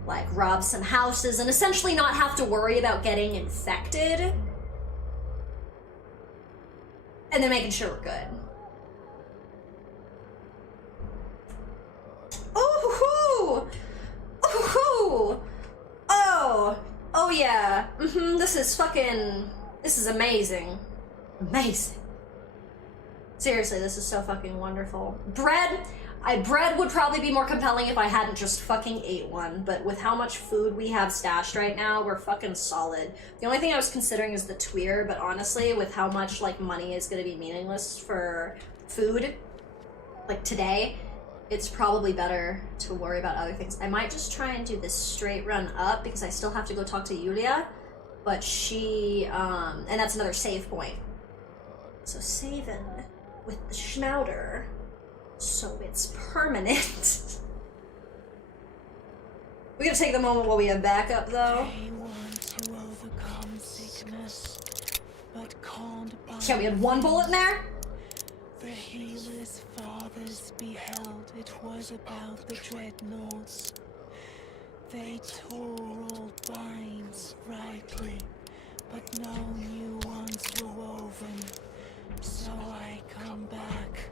like rob some houses and essentially not have to worry about getting infected, and then making sure we're good. Ooh-hoo! Ooh-hoo! Oh yeah. This is amazing. Amazing. Seriously, this is so fucking wonderful. Bread would probably be more compelling if I hadn't just fucking ate one, but with how much food we have stashed right now, we're fucking solid. The only thing I was considering is the tweer, but honestly, with how much, like, money is gonna be meaningless for food, like, today, it's probably better to worry about other things. I might just try and do this straight run up, because I still have to go talk to Yulia, but she, and that's another save point. So saving with the schmouter, so it's permanent. We gotta take the moment while we have backup, though. They want to overcome sickness, but can't. Yeah, we had one bullet in there. The healer's fathers beheld it was about the dreadnoughts. They tore old binds rightly, but no new ones were woven. So I come back.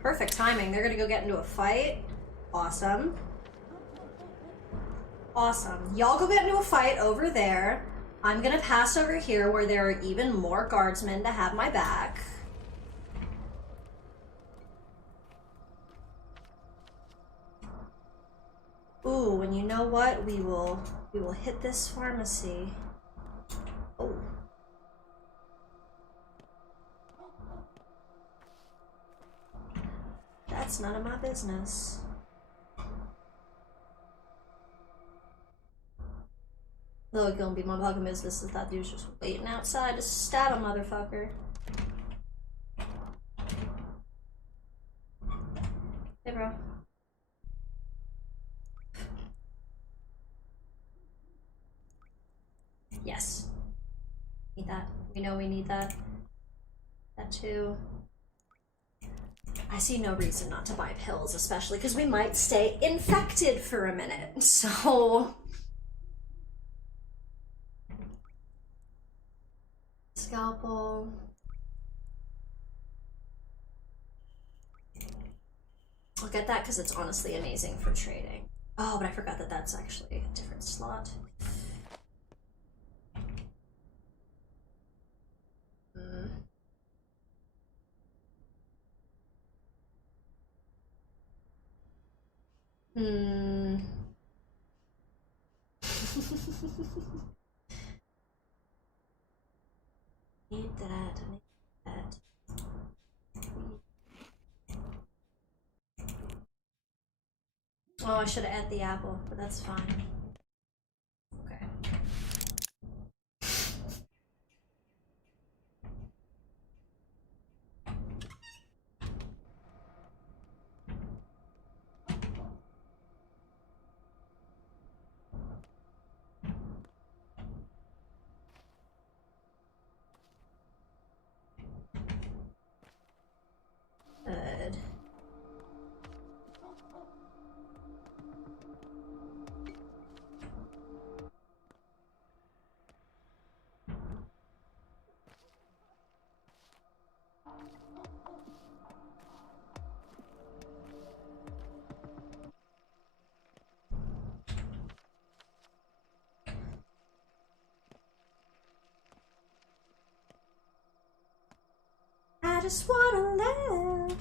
Perfect timing. They're gonna go get into a fight. Awesome. Awesome. Y'all go get into a fight over there. I'm gonna pass over here where there are even more guardsmen to have my back. Ooh, and you know what? We will hit this pharmacy. Oh. That's none of my business. Though it gonna be my fucking business if that dude's just waiting outside to stab a motherfucker. Hey, bro. Yes. Need that. We know we need that. That too. I see no reason not to buy pills, especially because we might stay infected for a minute, so... Scalpel. I'll get that because it's honestly amazing for trading. Oh, but I forgot that that's actually a different slot. Need that, I need that. Oh, I should have added the apple, but that's fine. Okay. just wanna live.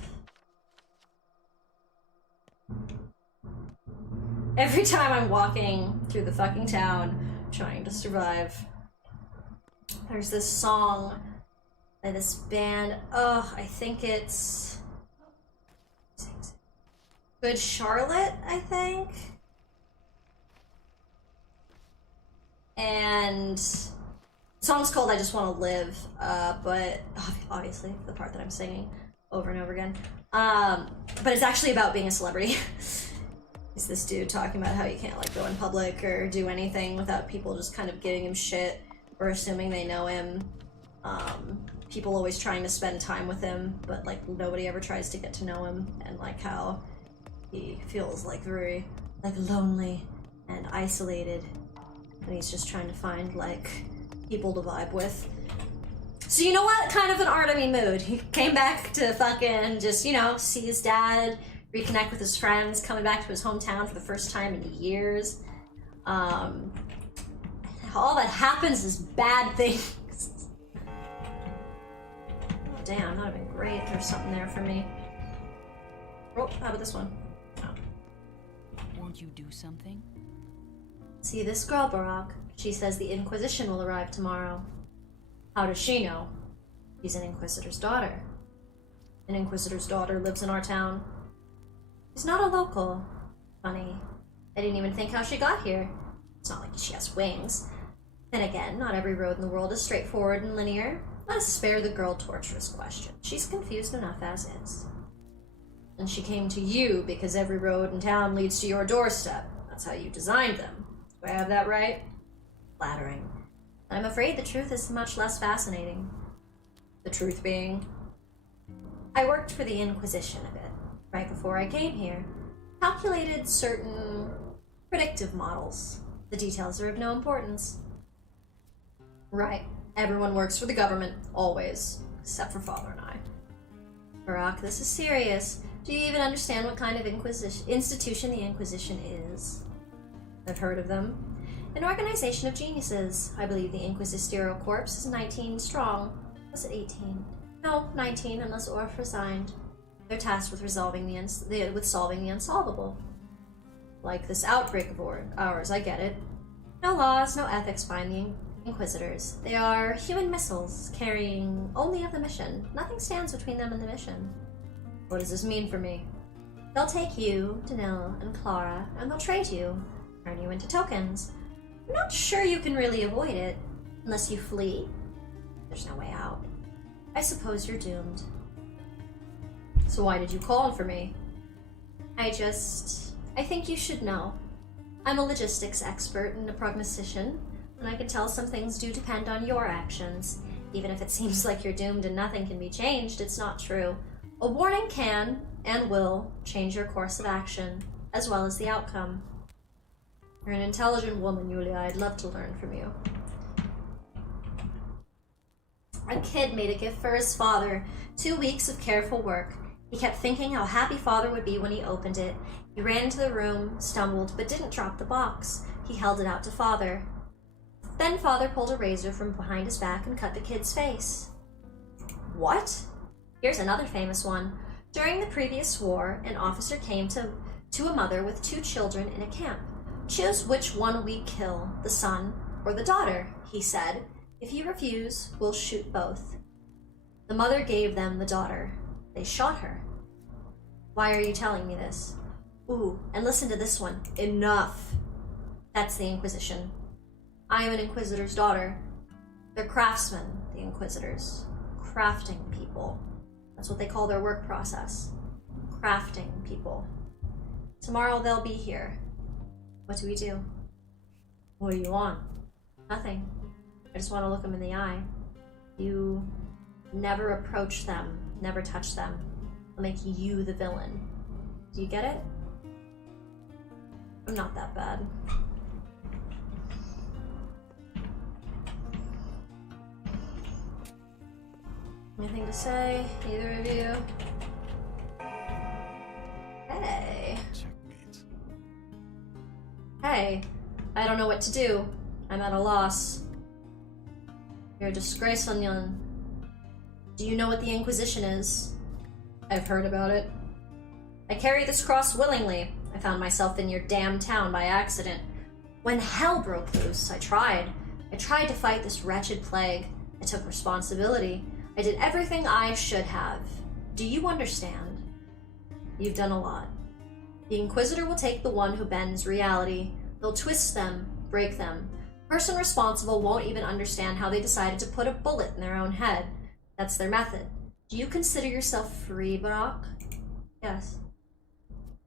Every time I'm walking through the fucking town trying to survive, there's this song by this band. I think it's Good Charlotte, I think. And the song's called I Just Want to Live, but obviously the part that I'm singing over and over again. But it's actually about being a celebrity. It's this dude talking about how you can't like go in public or do anything without people just kind of giving him shit or assuming they know him. People always trying to spend time with him, but like nobody ever tries to get to know him, and like how he feels like very like lonely and isolated, and he's just trying to find like people to vibe with. So you know what? Kind of an Artemy mood. He came back to fucking just, you know, see his dad, reconnect with his friends, coming back to his hometown for the first time in years. All that happens is bad things. Oh, damn, that would have been great. There's something there for me. Oh, how about this one? Oh. Won't you do something? See this girl, Barack? She says the Inquisition will arrive tomorrow. How does she know? She's an Inquisitor's daughter. An Inquisitor's daughter lives in our town. She's not a local. Funny. I didn't even think how she got here. It's not like she has wings. Then again, not every road in the world is straightforward and linear. Let us spare the girl torturous question. She's confused enough as is. And she came to you because every road in town leads to your doorstep. That's how you designed them. Do I have that right? Flattering. I'm afraid the truth is much less fascinating. The truth being, I worked for the Inquisition a bit, right before I came here. Calculated certain predictive models. The details are of no importance. Right. Everyone works for the government, always. Except for Father and I. Barack, this is serious. Do you even understand what kind of institution the Inquisition is? I've heard of them. An organization of geniuses. I believe the Inquisitero Corps is 19 strong. Was it 18? No, 19, unless Orff resigned. They're tasked with solving the unsolvable. Like this outbreak of ours, I get it. No laws, no ethics bind the Inquisitors. They are human missiles, carrying only of the mission. Nothing stands between them and the mission. What does this mean for me? They'll take you, Danil, and Clara, and they'll trade you, turn you into tokens. I'm not sure you can really avoid it, unless you flee. There's no way out. I suppose you're doomed. So why did you call for me? I think you should know. I'm a logistics expert and a prognostician, and I can tell some things do depend on your actions. Even if it seems like you're doomed and nothing can be changed, it's not true. A warning can, and will, change your course of action, as well as the outcome. You're an intelligent woman, Yulia. I'd love to learn from you. A kid made a gift for his father. 2 weeks of careful work. He kept thinking how happy Father would be when he opened it. He ran into the room, stumbled, but didn't drop the box. He held it out to Father. Then Father pulled a razor from behind his back and cut the kid's face. What? Here's another famous one. During the previous war, an officer came to a mother with 2 children in a camp. Choose which one we kill, the son or the daughter, he said. If you refuse, we'll shoot both. The mother gave them the daughter. They shot her. Why are you telling me this? Ooh, and listen to this one. Enough. That's the Inquisition. I am an Inquisitor's daughter. They're craftsmen, the Inquisitors. Crafting people. That's what they call their work process. Crafting people. Tomorrow they'll be here. What do we do? What do you want? Nothing. I just want to look them in the eye. You never approach them, never touch them. I'll make you the villain. Do you get it? I'm not that bad. Anything to say, either of you? Hey. Checkmate. Hey, I don't know what to do. I'm at a loss. You're a disgrace, Onion. Do you know what the Inquisition is? I've heard about it. I carry this cross willingly. I found myself in your damn town by accident. When hell broke loose, I tried. I tried to fight this wretched plague. I took responsibility. I did everything I should have. Do you understand? You've done a lot. The Inquisitor will take the one who bends reality. They'll twist them, break them. The person responsible won't even understand how they decided to put a bullet in their own head. That's their method. Do you consider yourself free, Brock? Yes.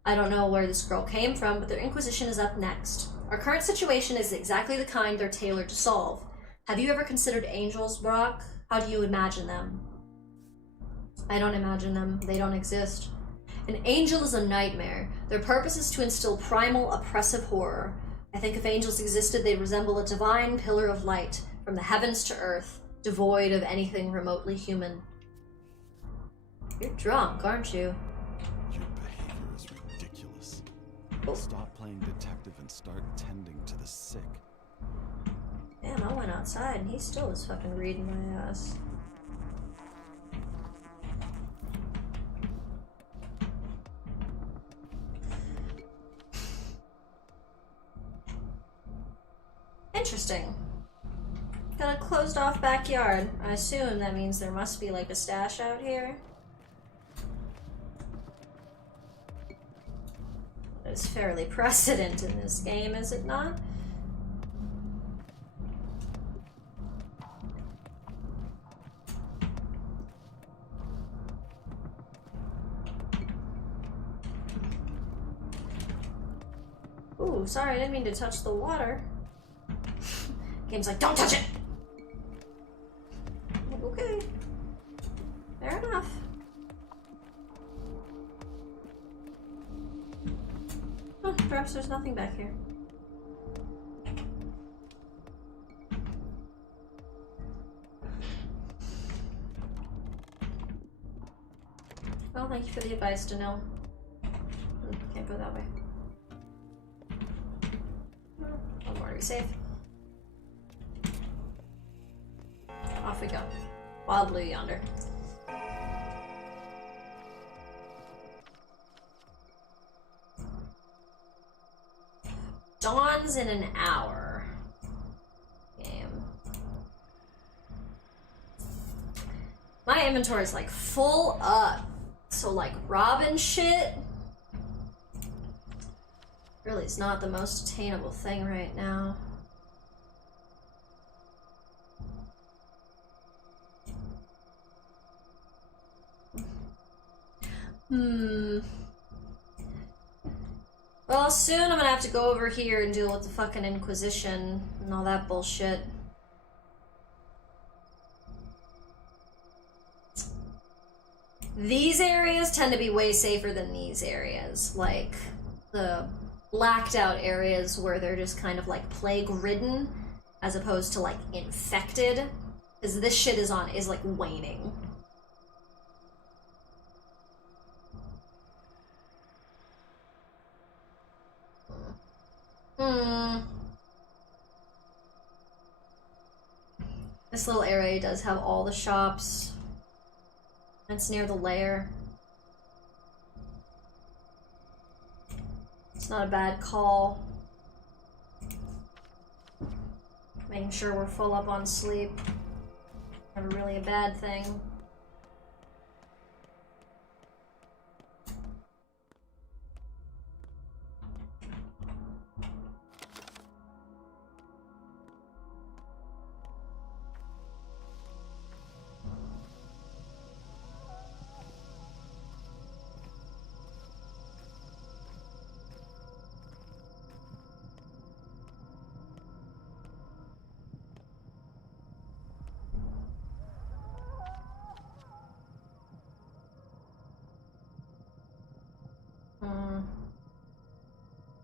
I don't know where this girl came from, but their Inquisition is up next. Our current situation is exactly the kind they're tailored to solve. Have you ever considered angels, Brock? How do you imagine them? I don't imagine them. They don't exist. An angel is a nightmare. Their purpose is to instill primal, oppressive horror. I think if angels existed, they'd resemble a divine pillar of light, from the heavens to earth, devoid of anything remotely human. You're drunk, aren't you? Your behavior is ridiculous. Stop playing detective and start tending to the sick. Damn, I went outside and he still was fucking reading my ass. Interesting. Got a closed off backyard. I assume that means there must be like a stash out here. It's fairly precedent in this game, is it not? Ooh, sorry, I didn't mean to touch the water. Game's like, don't touch it! Okay. Fair enough. Oh, perhaps there's nothing back here. Well, thank you for the advice to know. Can't go that way. One more to be safe. Off we go. Wild blue yonder. Dawn's in an hour. Game. My inventory is like full up. So like robbing shit really is not the most attainable thing right now. Well, soon I'm gonna have to go over here and deal with the fucking Inquisition and all that bullshit. These areas tend to be way safer than these areas. Like, the blacked out areas where they're just kind of like plague-ridden as opposed to like infected. Because this shit is like waning. This little area does have all the shops. It's near the lair. It's not a bad call. Making sure we're full up on sleep. Never really a bad thing.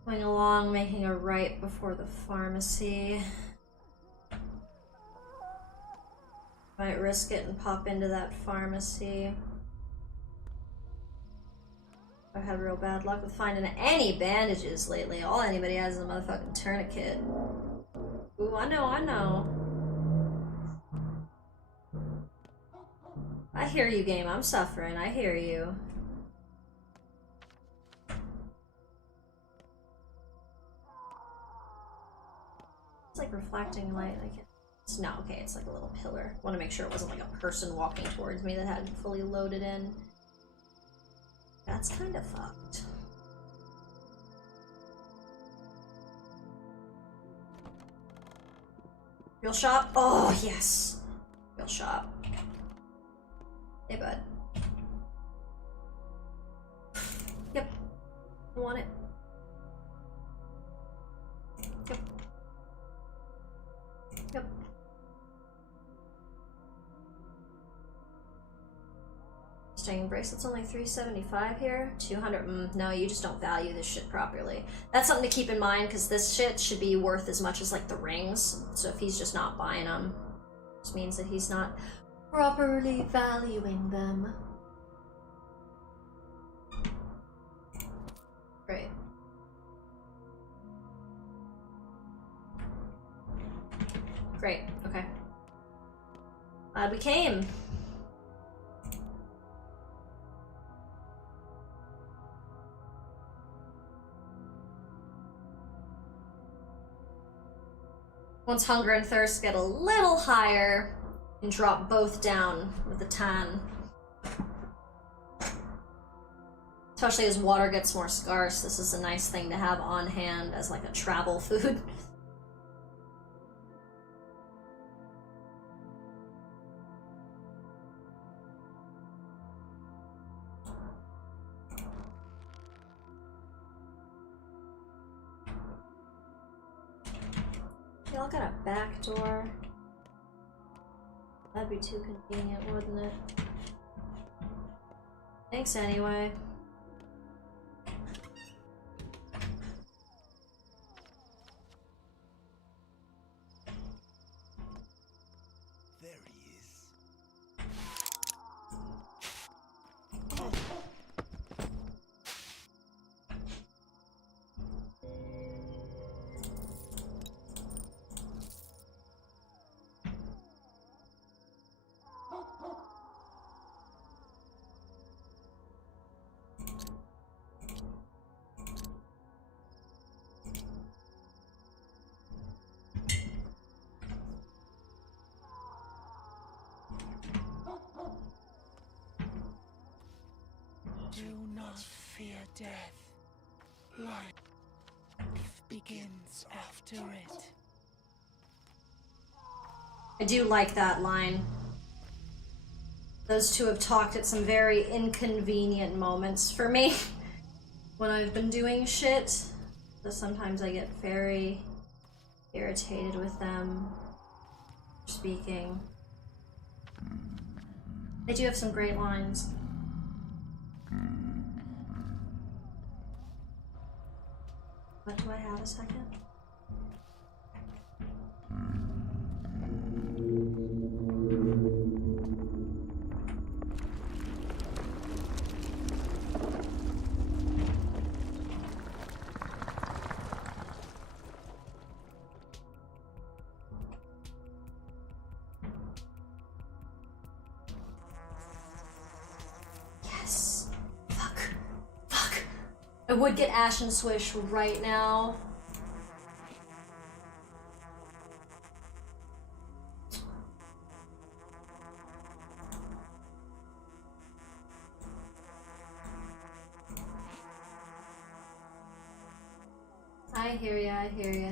Going along, making a right before the pharmacy. Might risk it and pop into that pharmacy. I've had real bad luck with finding any bandages lately. All anybody has is a motherfucking tourniquet. Ooh, I know, I know. I hear you, game. I'm suffering. I hear you. It's like reflecting light. I can't. It's no, okay, it's like a little pillar. Want to make sure it wasn't like a person walking towards me that hadn't fully loaded in. That's kind of fucked. Real shop? Oh, yes. Real shop. Hey, bud. Yep. I want it. Yep. Yep. Staying bracelet's only $375 here. 200. No, you just don't value this shit properly. That's something to keep in mind because this shit should be worth as much as like the rings. So if he's just not buying them, just means that he's not properly valuing them. Great. Great. Okay. Glad we came. Once hunger and thirst get a little higher, and drop both down with the tan. Especially as water gets more scarce, this is a nice thing to have on hand as like a travel food. Y'all got a back door. That'd be too convenient, wouldn't it? Thanks anyway. There he is. Do not fear death. Life begins after it. I do like that line. Those two have talked at some very inconvenient moments for me when I've been doing shit. So sometimes I get very irritated with them speaking. They do have some great lines. But do I have a second? Yes. Fuck. Fuck. I would get Ash and Swish right now. I hear ya, I hear ya.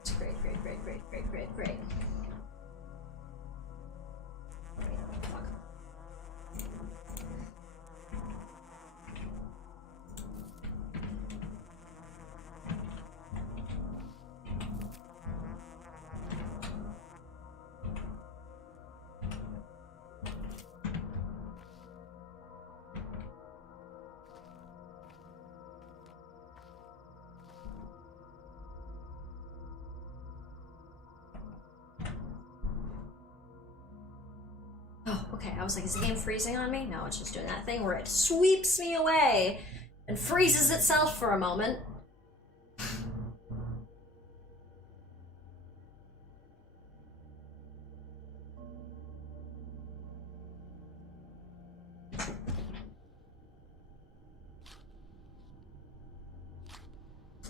It's great, great, great, great, great, great, great. Fuck. Oh, okay. I was like, is the game freezing on me? No, it's just doing that thing where it sweeps me away and freezes itself for a moment.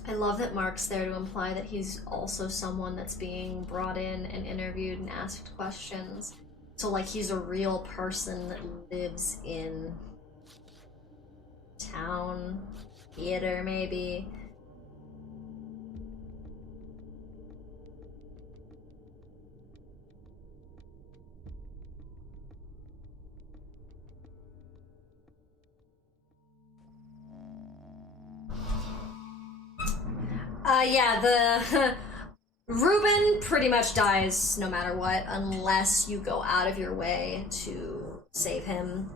I love that Mark's there to imply that he's also someone that's being brought in and interviewed and asked questions. So, like, he's a real person that lives in town, theater, maybe. Yeah, the Ruben pretty much dies no matter what, unless you go out of your way to save him,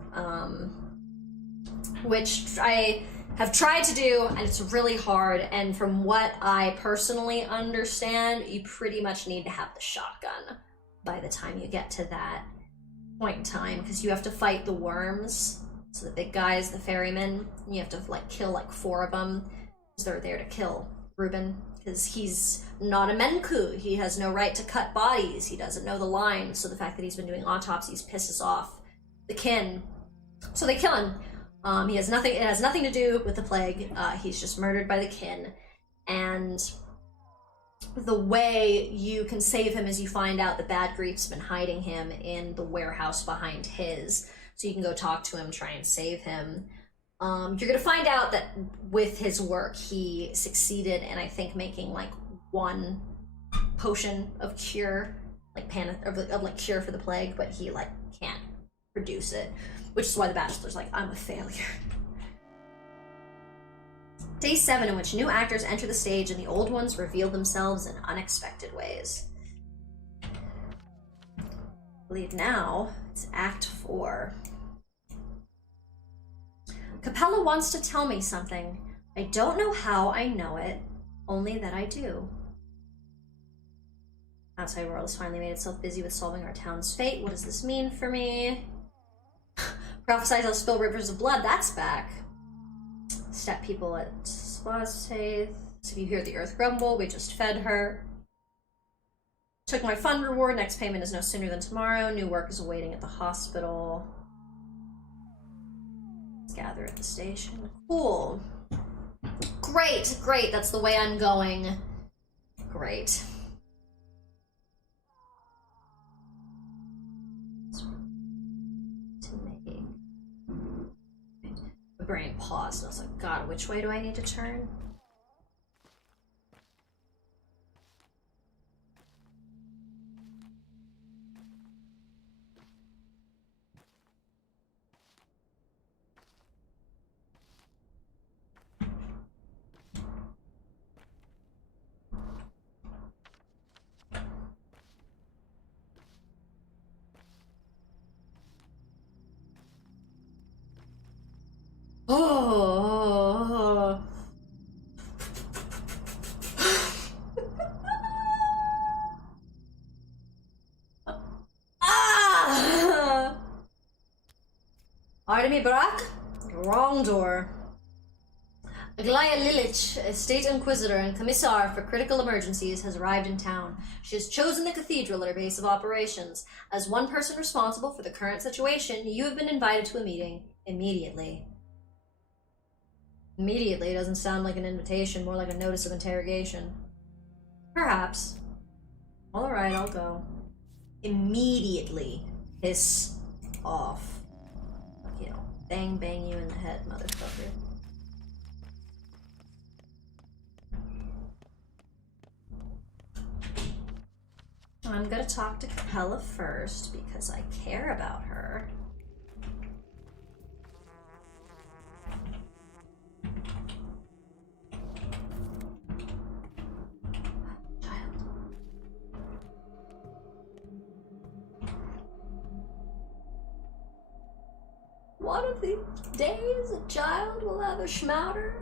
which I have tried to do, and it's really hard, and from what I personally understand, you pretty much need to have the shotgun by the time you get to that point in time, because you have to fight the worms, so the big guys, the ferrymen, and you have to, like, kill, like, 4 of them, because they're there to kill Ruben, because he's not a Menku. He has no right to cut bodies. He doesn't know the lines, so the fact that he's been doing autopsies pisses off the kin. So they kill him. He has nothing. It has nothing to do with the plague. He's just murdered by the kin, and the way you can save him is you find out that Bad Grief's been hiding him in the warehouse behind his, so you can go talk to him, try and save him. You're gonna find out that with his work, he succeeded in, I think, making like 1 potion of cure, like like cure for the plague, but he like can't produce it, which is why the Bachelor's like, I'm a failure. Day 7, in which new actors enter the stage and the old ones reveal themselves in unexpected ways. I believe now it's Act 4. Capella wants to tell me something. I don't know how I know it, only that I do. Outside world has finally made itself busy with solving our town's fate. What does this mean for me? Prophesize I'll spill rivers of blood. That's back. Step people at Spasfaith. If you hear the earth grumble, we just fed her. Took my fund reward. Next payment is no sooner than tomorrow. New work is awaiting at the hospital. Gather at the station. Cool. Great, great. That's the way I'm going. Great. My brain paused and I was like, God, which way do I need to turn? Oh. Ah! Artemy Brak? Wrong door. Aglaya Lilich, a state inquisitor and commissar for critical emergencies, has arrived in town. She has chosen the cathedral at her base of operations. As one person responsible for the current situation, you have been invited to a meeting immediately. Immediately doesn't sound like an invitation, more like a notice of interrogation. Perhaps. Alright, I'll go. Immediately. Piss off. You know, bang you in the head, motherfucker. I'm gonna talk to Capella first because I care about her. One of these days, a child will have a schmouter.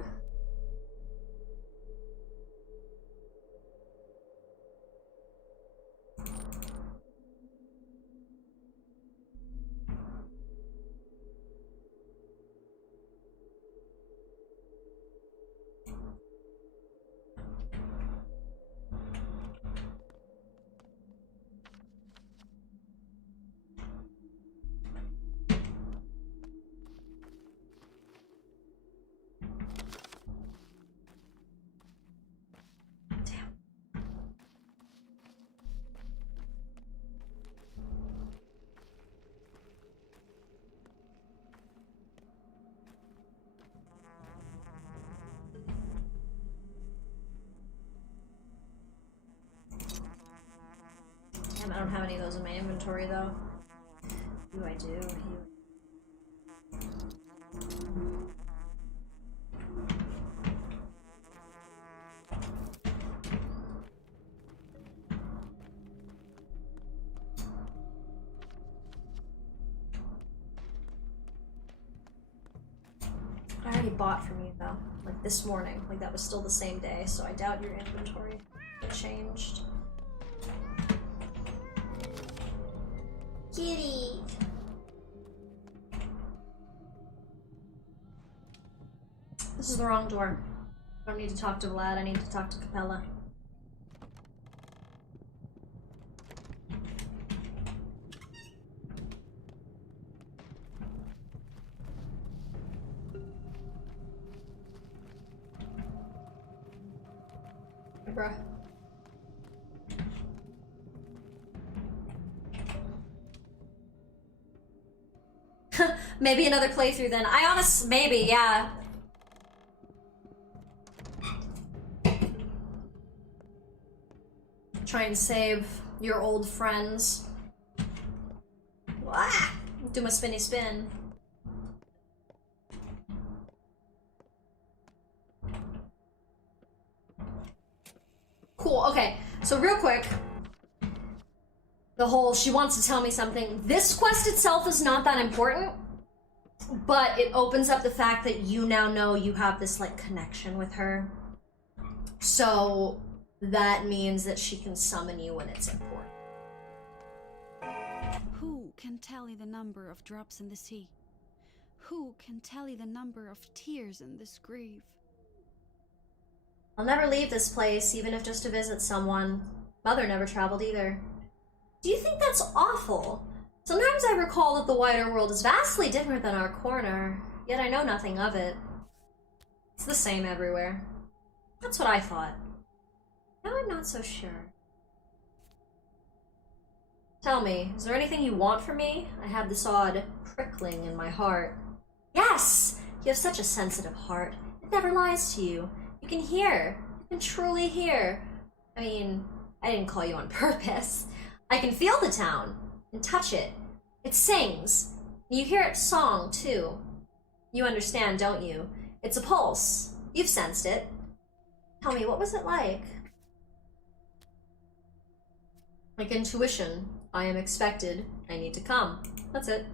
don't have any of those in my inventory though. Who do I do? I already bought from you though, like this morning. Like that was still the same day, so I doubt your inventory changed. Kitty! This is the wrong door. I don't need to talk to Vlad, I need to talk to Capella. Bruh. Maybe another playthrough then. Maybe, yeah. Try and save your old friends. Wah! Do my spinny spin. Cool, okay. So real quick, the whole she wants to tell me something. This quest itself is not that important, but it opens up the fact that you now know you have this like connection with her. So that means that she can summon you when it's important. Who can tally the number of drops in the sea? Who can tally the number of tears in this grave? I'll never leave this place, even if just to visit someone. Mother never traveled either. Do you think that's awful? Sometimes I recall that the wider world is vastly different than our corner, yet I know nothing of it. It's the same everywhere. That's what I thought. Now I'm not so sure. Tell me, is there anything you want from me? I have this odd prickling in my heart. Yes! You have such a sensitive heart. It never lies to you. You can hear. You can truly hear. I mean, I didn't call you on purpose. I can feel the town and touch it. It sings. You hear its song, too. You understand, don't you? It's a pulse. You've sensed it. Tell me, what was it like? Like intuition. I am expected. I need to come. That's it.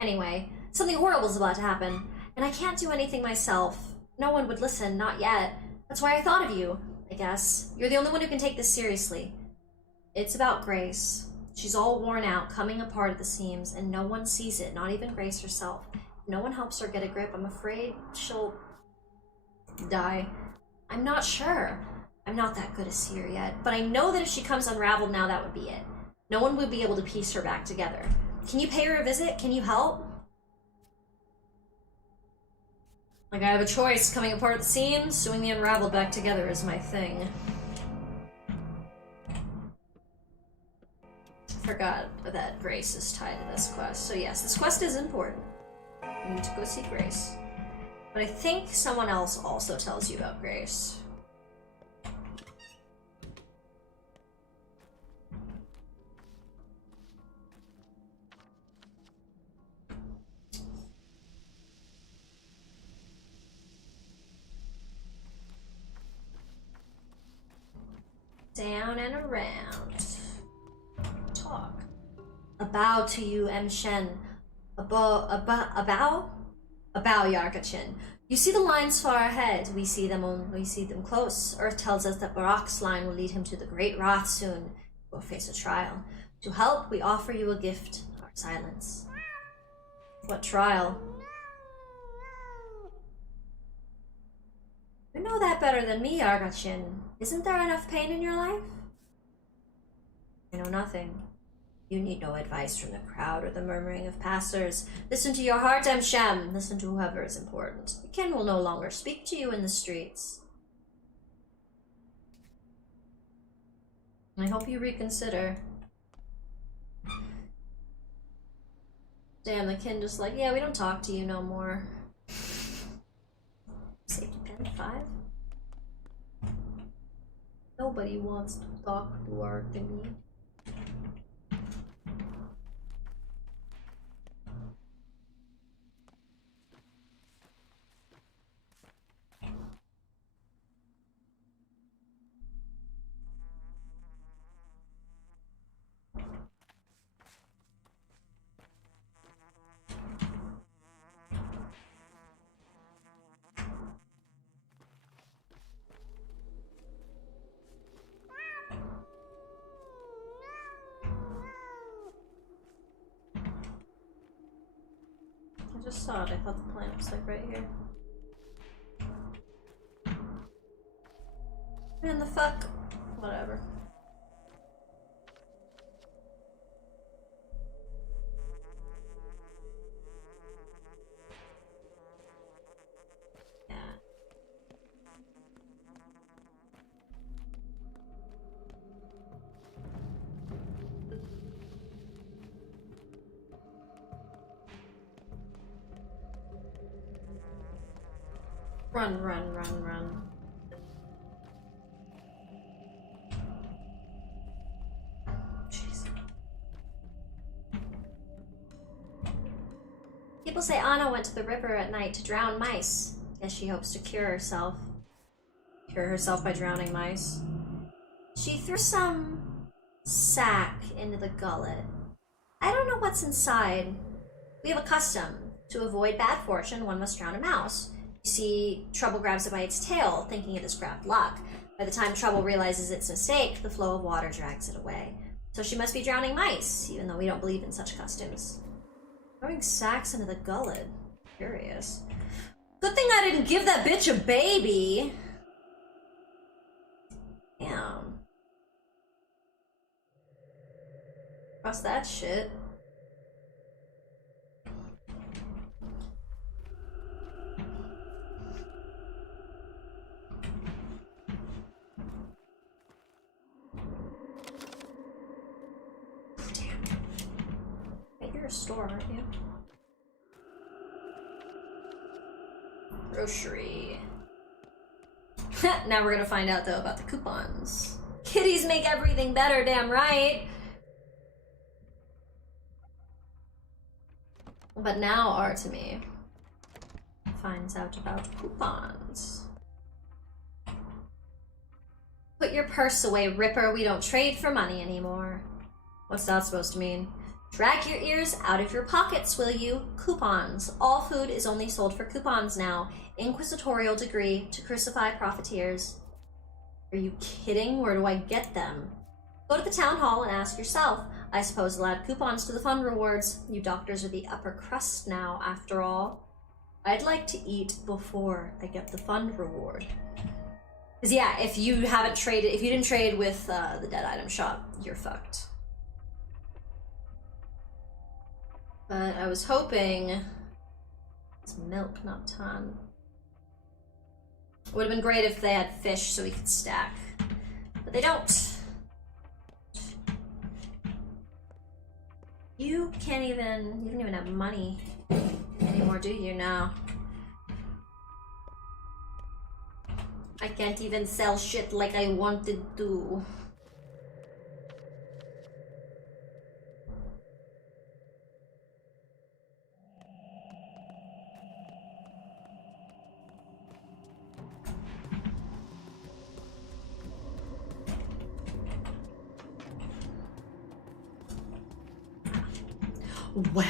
Anyway, something horrible is about to happen, and I can't do anything myself. No one would listen, not yet. That's why I thought of you, I guess. You're the only one who can take this seriously. It's about Grace. She's all worn out, coming apart at the seams, and no one sees it, not even Grace herself. If no one helps her get a grip, I'm afraid she'll die. I'm not sure. I'm not that good a seer yet, but I know that if she comes unraveled now, that would be it. No one would be able to piece her back together. Can you pay her a visit? Can you help? Like I have a choice, coming apart at the seams, sewing the unraveled back together is my thing. Forgot that Grace is tied to this quest. So yes, this quest is important. You need to go see Grace. But I think someone else also tells you about Grace. Down and around. Talk. A bow to you, M. Shen. A bow, Yarkachin. You see the lines far ahead. We see them close. Earth tells us that Barak's line will lead him to the Great Wrath soon. We'll face a trial. To help, we offer you a gift, our silence. What trial? You know that better than me, Yarkachin. Isn't there enough pain in your life? I know nothing. You need no advice from the crowd or the murmuring of passers. Listen to your heart, Shem. Listen to whoever is important. The kin will no longer speak to you in the streets. I hope you reconsider. Damn, the kin just like, yeah, we don't talk to you no more. Safety pen 5. Nobody wants to talk to our thingy. I just saw it. I thought the plant was like right here. Man, the fuck? Whatever. Run, run, run, run. Jeez. People say Anna went to the river at night to drown mice. Guess she hopes to cure herself. Cure herself by drowning mice. She threw some sack into the gullet. I don't know what's inside. We have a custom. To avoid bad fortune, one must drown a mouse. You see, Trouble grabs it by its tail, thinking it has grabbed luck. By the time Trouble realizes its mistake, the flow of water drags it away. So she must be drowning mice, even though we don't believe in such customs. Throwing sacks into the gullet. Curious. Good thing I didn't give that bitch a baby! Damn. Cross that shit. You're a store, aren't you? Grocery. Now we're gonna find out though about the coupons. Kitties make everything better, damn right. But now Artemy finds out about coupons. Put your purse away, Ripper. We don't trade for money anymore. What's that supposed to mean? Drag your ears out of your pockets, will you? Coupons. All food is only sold for coupons now. Inquisitorial degree to crucify profiteers. Are you kidding? Where do I get them? Go to the town hall and ask yourself. I suppose they'll add coupons to the fun rewards. You doctors are the upper crust now, after all. I'd like to eat before I get the fun reward. Because yeah, if you didn't trade with the dead item shop, you're fucked. But I was hoping it's milk, not ton. Would have been great if they had fish so we could stack, but they don't. You don't even have money anymore, do you? No. I can't even sell shit like I wanted to. Well.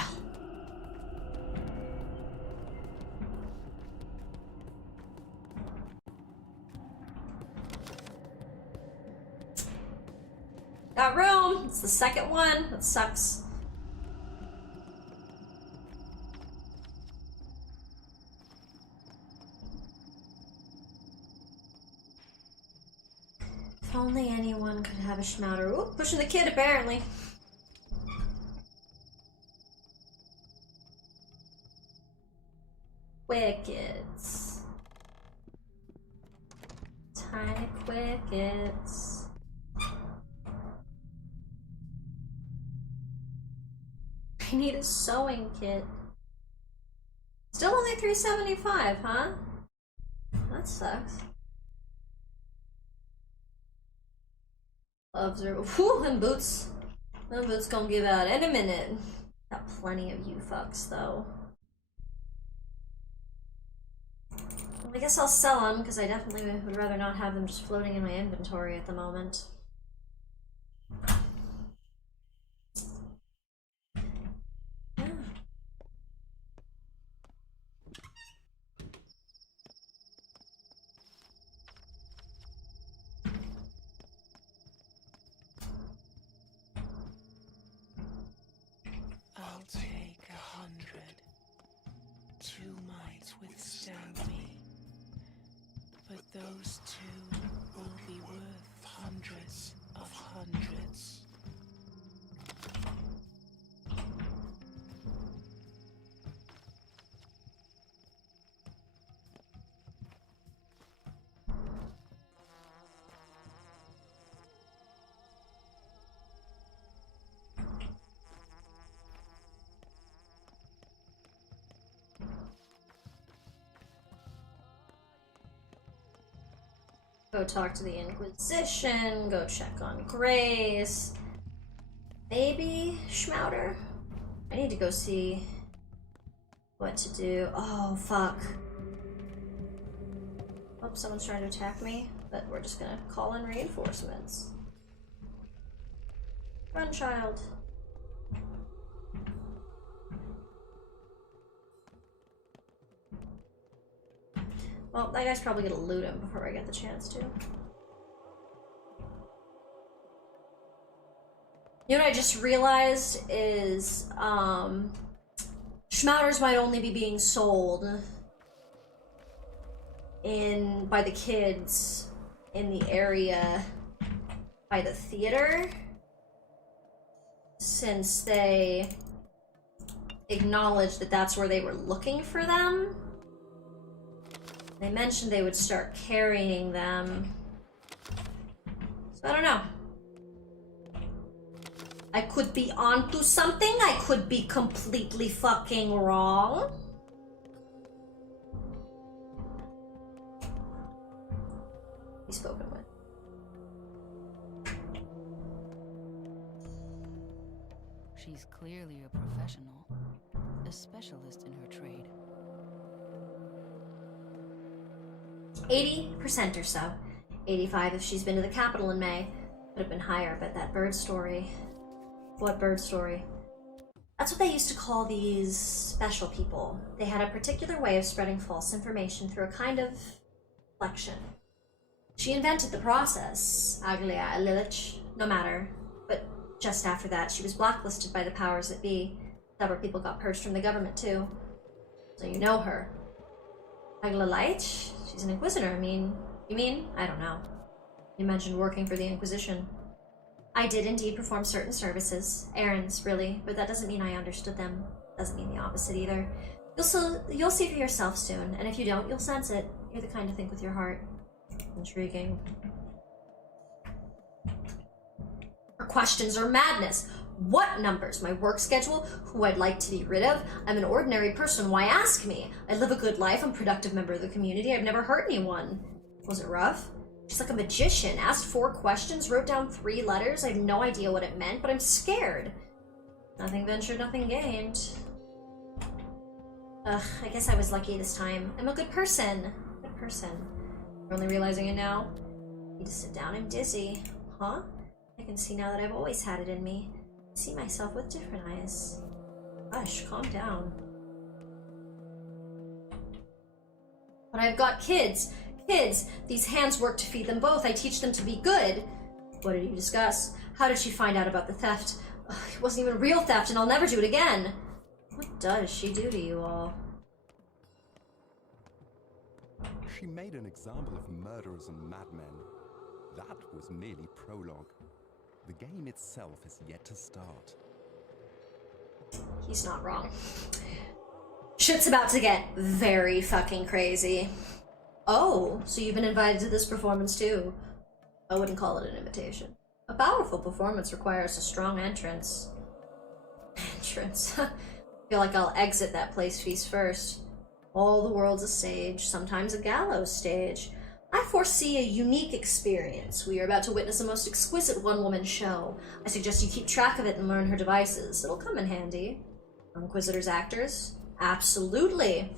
Got room. It's the second one. That sucks. If only anyone could have a schmouter. Ooh, pushing the kid apparently. Quickets. Tiny quickets. I need a sewing kit. Still only $3.75, huh? That sucks. Gloves are. Whew, and boots. Them boots gonna give out any minute. Got plenty of you fucks though. Well, I guess I'll sell them because I definitely would rather not have them just floating in my inventory at the moment. I'll take 100. two might withstand me, but those two will be worth hundreds of hundreds. Go talk to the Inquisition, go check on Grace. Maybe Schmouder? I need to go see what to do. Oh, fuck. Oh, someone's trying to attack me, but we're just gonna call in reinforcements. Run, child. Well, that guy's probably gonna loot him before I get the chance to. You know what I just realized is, Schmouters might only be being sold by the kids in the area by the theater, since they acknowledged that that's where they were looking for them. They mentioned they would start carrying them. So I don't know. I could be onto something. I could be completely fucking wrong. He's spoken with. She's clearly a professional, a specialist in her trade. 80% or so. 85 if she's been to the capital in May. Could have been higher, but that bird story. What bird story? That's what they used to call these special people. They had a particular way of spreading false information through a kind of flexion. She invented the process, Aglia Lilich, no matter. But just after that, she was blacklisted by the powers that be. Several people got purged from the government, too. So you know her. Aglia Lilich? She's an inquisitor. You mean? I don't know. You mentioned working for the Inquisition. I did indeed perform certain services. Errands, really. But that doesn't mean I understood them. Doesn't mean the opposite, either. You'll see for yourself soon. And if you don't, you'll sense it. You're the kind to think with your heart. Intriguing. Her questions are madness. What numbers? My work schedule? Who I'd like to be rid of? I'm an ordinary person. Why ask me? I live a good life. I'm a productive member of the community. I've never hurt anyone. Was it rough? She's like a magician. Asked 4 questions, wrote down 3 letters. I have no idea what it meant, but I'm scared. Nothing ventured, nothing gained. Ugh, I guess I was lucky this time. I'm a good person. Good person. You're only realizing it now? Need to sit down. I'm dizzy. Huh? I can see now that I've always had it in me. I see myself with different eyes. Hush, calm down. But I've got kids. Kids. These hands work to feed them both. I teach them to be good. What did you discuss? How did she find out about the theft? Ugh, it wasn't even real theft, and I'll never do it again. What does she do to you all? She made an example of murderers and madmen. That was merely prologue. The game itself is yet to start. He's not wrong. Shit's about to get very fucking crazy. Oh, so you've been invited to this performance too? I wouldn't call it an invitation. A powerful performance requires a strong entrance. Entrance? I feel like I'll exit that place feast first. All the world's a stage, sometimes a gallows stage. I foresee a unique experience. We are about to witness a most exquisite one-woman show. I suggest you keep track of it and learn her devices. It'll come in handy. Inquisitors actors? Absolutely.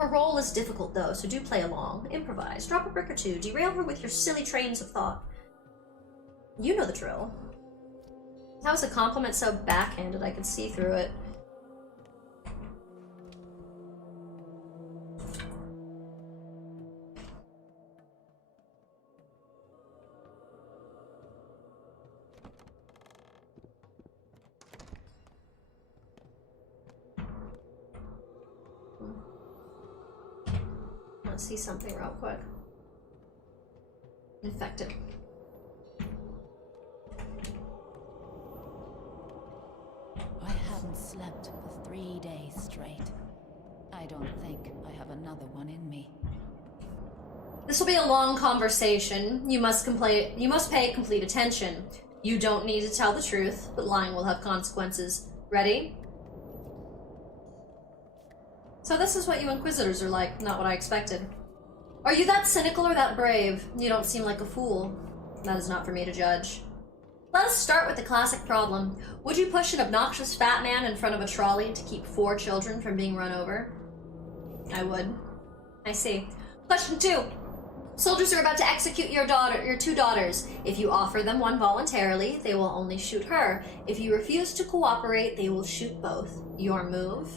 Her role is difficult though, so do play along. Improvise, drop a brick or two, derail her with your silly trains of thought. You know the drill. How was a compliment so backhanded I could see through it? want to see something real quick. Infected. I haven't slept for 3 days straight. I don't think I have another one in me. This will be a long conversation. You must pay complete attention. You don't need to tell the truth, but lying will have consequences. Ready? So this is what you Inquisitors are like, not what I expected. Are you that cynical or that brave? You don't seem like a fool. That is not for me to judge. Let us start with the classic problem. Would you push an obnoxious fat man in front of a trolley to keep 4 children from being run over? I would. I see. Question 2. Soldiers are about to execute your 2 daughters. If you offer them one voluntarily, they will only shoot her. If you refuse to cooperate, they will shoot both. Your move?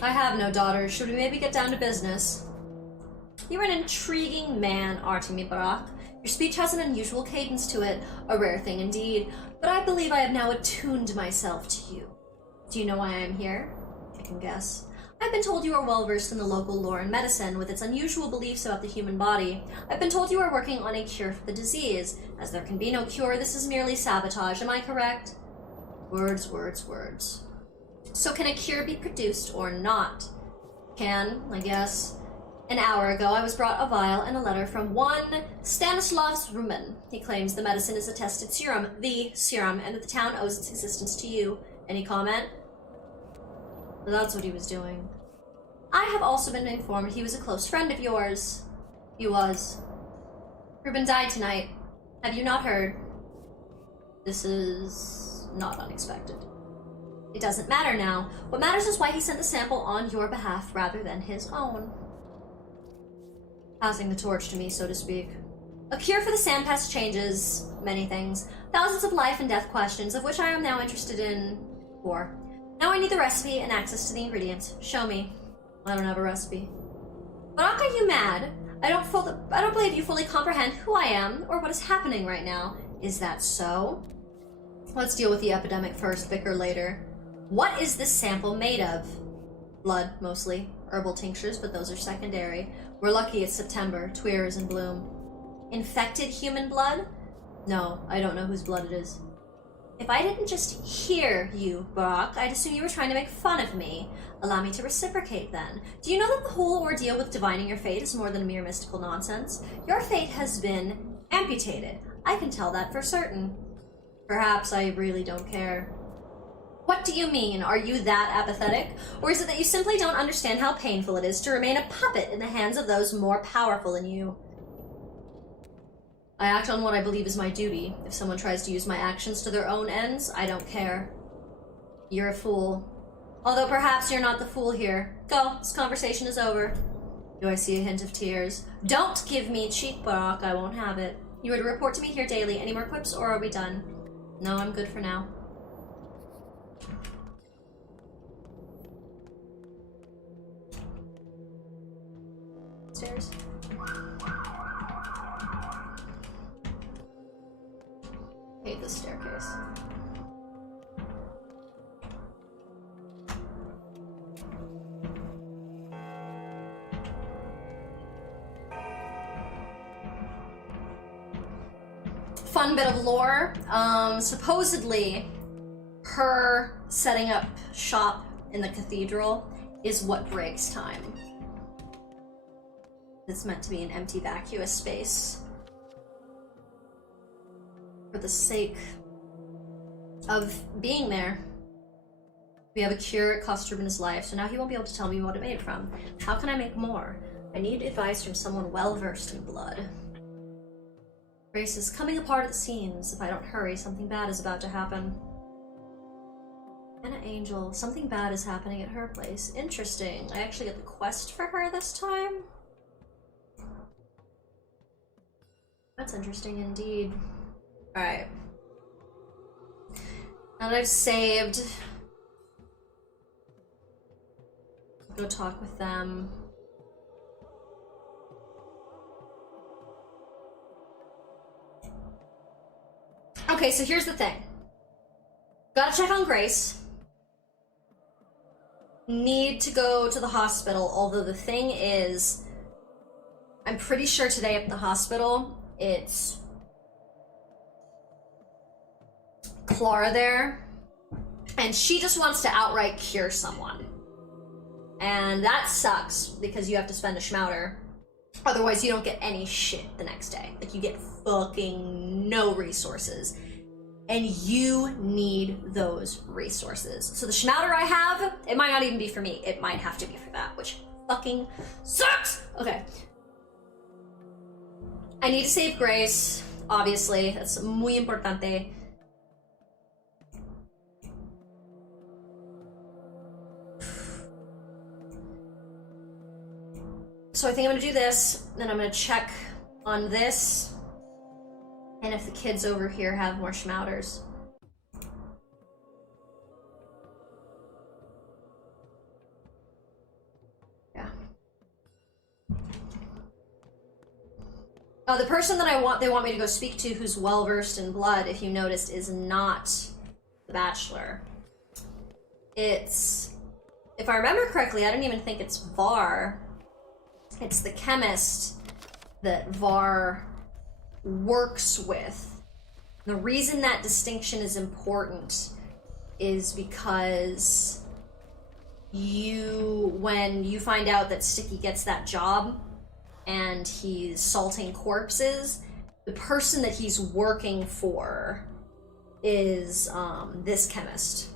I have no daughters. Should we maybe get down to business? You're an intriguing man, Artemi Barak. Your speech has an unusual cadence to it, a rare thing indeed, but I believe I have now attuned myself to you. Do you know why I am here? I can guess. I've been told you are well versed in the local lore and medicine with its unusual beliefs about the human body. I've been told you are working on a cure for the disease. As there can be no cure, this is merely sabotage. Am I correct? Words, words, words. So can a cure be produced or not? Can, I guess. An hour ago, I was brought a vial and a letter from one Stanislavs Rumen. He claims the medicine is a tested serum, the serum, and that the town owes its existence to you. Any comment? That's what he was doing. I have also been informed he was a close friend of yours. He was. Ruben died tonight. Have you not heard? This is not unexpected. It doesn't matter now. What matters is why he sent the sample on your behalf rather than his own. Passing the torch to me, so to speak. A cure for the sandpest changes many things. Thousands of life and death questions, of which I am now interested in 4. Now I need the recipe and access to the ingredients. Show me. I don't have a recipe. Barak, are you mad? I don't believe you fully comprehend who I am or what is happening right now. Is that so? Let's deal with the epidemic first, bicker later. What is this sample made of? Blood, mostly. Herbal tinctures, but those are secondary. We're lucky it's September. Tweer is in bloom. Infected human blood? No, I don't know whose blood it is. If I didn't just hear you, Barak, I'd assume you were trying to make fun of me. Allow me to reciprocate, then. Do you know that the whole ordeal with divining your fate is more than mere mystical nonsense? Your fate has been amputated. I can tell that for certain. Perhaps I really don't care. What do you mean? Are you that apathetic? Or is it that you simply don't understand how painful it is to remain a puppet in the hands of those more powerful than you? I act on what I believe is my duty. If someone tries to use my actions to their own ends, I don't care. You're a fool. Although perhaps you're not the fool here. Go, this conversation is over. Do I see a hint of tears? Don't give me cheek, Barak, I won't have it. You are to report to me here daily. Any more quips, or are we done? No, I'm good for now. Stairs. Hate this staircase. Fun bit of lore. Supposedly, her setting up shop in the cathedral is what breaks time. It's meant to be an empty, vacuous space. For the sake of being there. We have a cure, it cost Ruben his life, so now he won't be able to tell me what it made from. How can I make more? I need advice from someone well-versed in blood. Grace is coming apart at the seams. If I don't hurry, something bad is about to happen. Anna Angel, something bad is happening at her place. Interesting. I actually get the quest for her this time? That's interesting indeed. Alright. Now that I've saved, go talk with them. Okay, so here's the thing. Gotta check on Grace. need to go to the hospital, although the thing is, I'm pretty sure today at the hospital, it's Clara there, and she just wants to outright cure someone. And that sucks, because you have to spend a schmouter. Otherwise, you don't get any shit the next day. Like, you get fucking no resources. And you need those resources. So the schmouter I have, it might not even be for me. It might have to be for that, which fucking sucks! Okay. I need to save Grace, obviously. That's muy importante. So I think I'm gonna do this, then I'm gonna check on this, and if the kids over here have more schmouters. Yeah. The person that they want me to go speak to who's well-versed in blood, if you noticed, is not the Bachelor. It's, if I remember correctly, I didn't even think it's Var. It's the chemist that Var works with. The reason that distinction is important is because when you find out that Sticky gets that job and he's salting corpses, the person that he's working for is this chemist.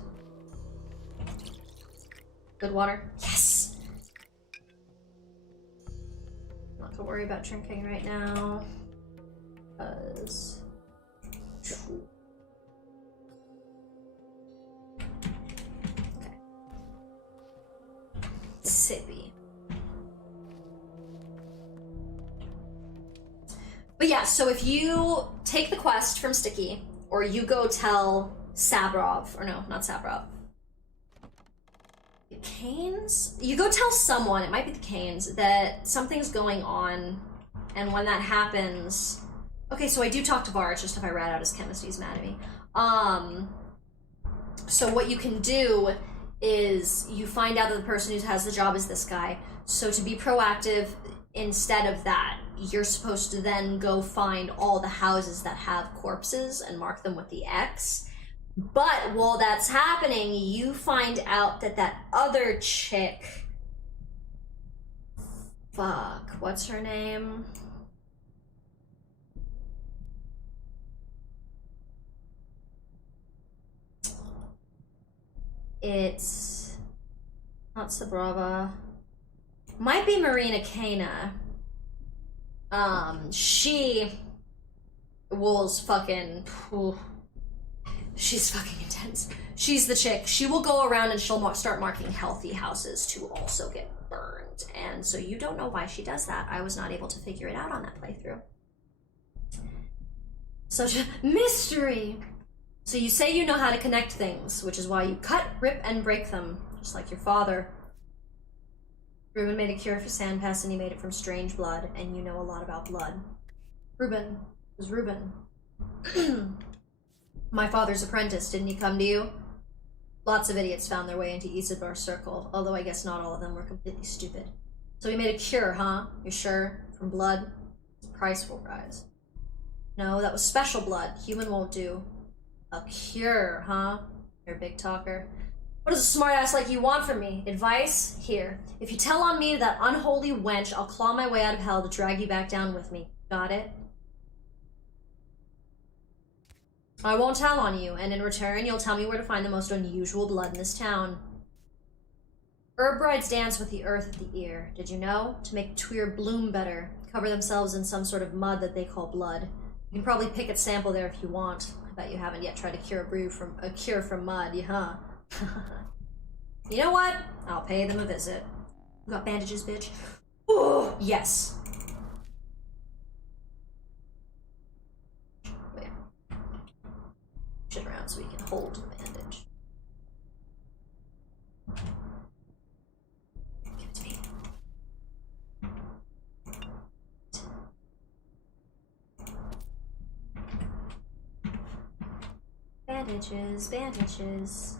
Good water? Yes! Not to worry about drinking right now, because okay. Sippy. But yeah, so if you take the quest from Sticky, or you go tell Sabrov, or no, not Sabrov, the Canes? You go tell someone, it might be the Canes, that something's going on, and when that happens... Okay, so I do talk to Var, it's just if I rat out his chemist, he's mad at me. So what you can do is you find out that the person who has the job is this guy. So to be proactive, instead of that, you're supposed to then go find all the houses that have corpses and mark them with the X. But while that's happening, you find out that that other chick... Fuck, what's her name? It's not Sabrava. Might be Marina Kana. She was fucking... Ooh, she's fucking intense. She's the chick. She will go around and she'll start marking healthy houses to also get burned. And so you don't know why she does that. I was not able to figure it out on that playthrough. Such a mystery! So you say you know how to connect things, which is why you cut, rip, and break them, just like your father. Ruben made a cure for Sandpass and he made it from strange blood, and you know a lot about blood. Ruben was Ruben. My father's apprentice, didn't he come to you? Lots of idiots found their way into Isidor's circle, although I guess not all of them were completely stupid. So he made a cure, huh? You're sure? From blood? The price will rise. No, that was special blood. Human won't do. A cure, huh? You're a big talker. What does a smartass like you want from me? Advice? Here. If you tell on me, that unholy wench, I'll claw my way out of hell to drag you back down with me. Got it? I won't tell on you, and in return, you'll tell me where to find the most unusual blood in this town. Herb brides dance with the earth at the ear. Did you know? To make Tweer bloom better, cover themselves in some sort of mud that they call blood. You can probably pick a sample there if you want. I bet you haven't yet tried to cure a cure from mud, huh? You know what? I'll pay them a visit. You got bandages, bitch? Ooh, yes. Wait. Shit around so we can hold the bandage. Give it to me. Bandages, bandages.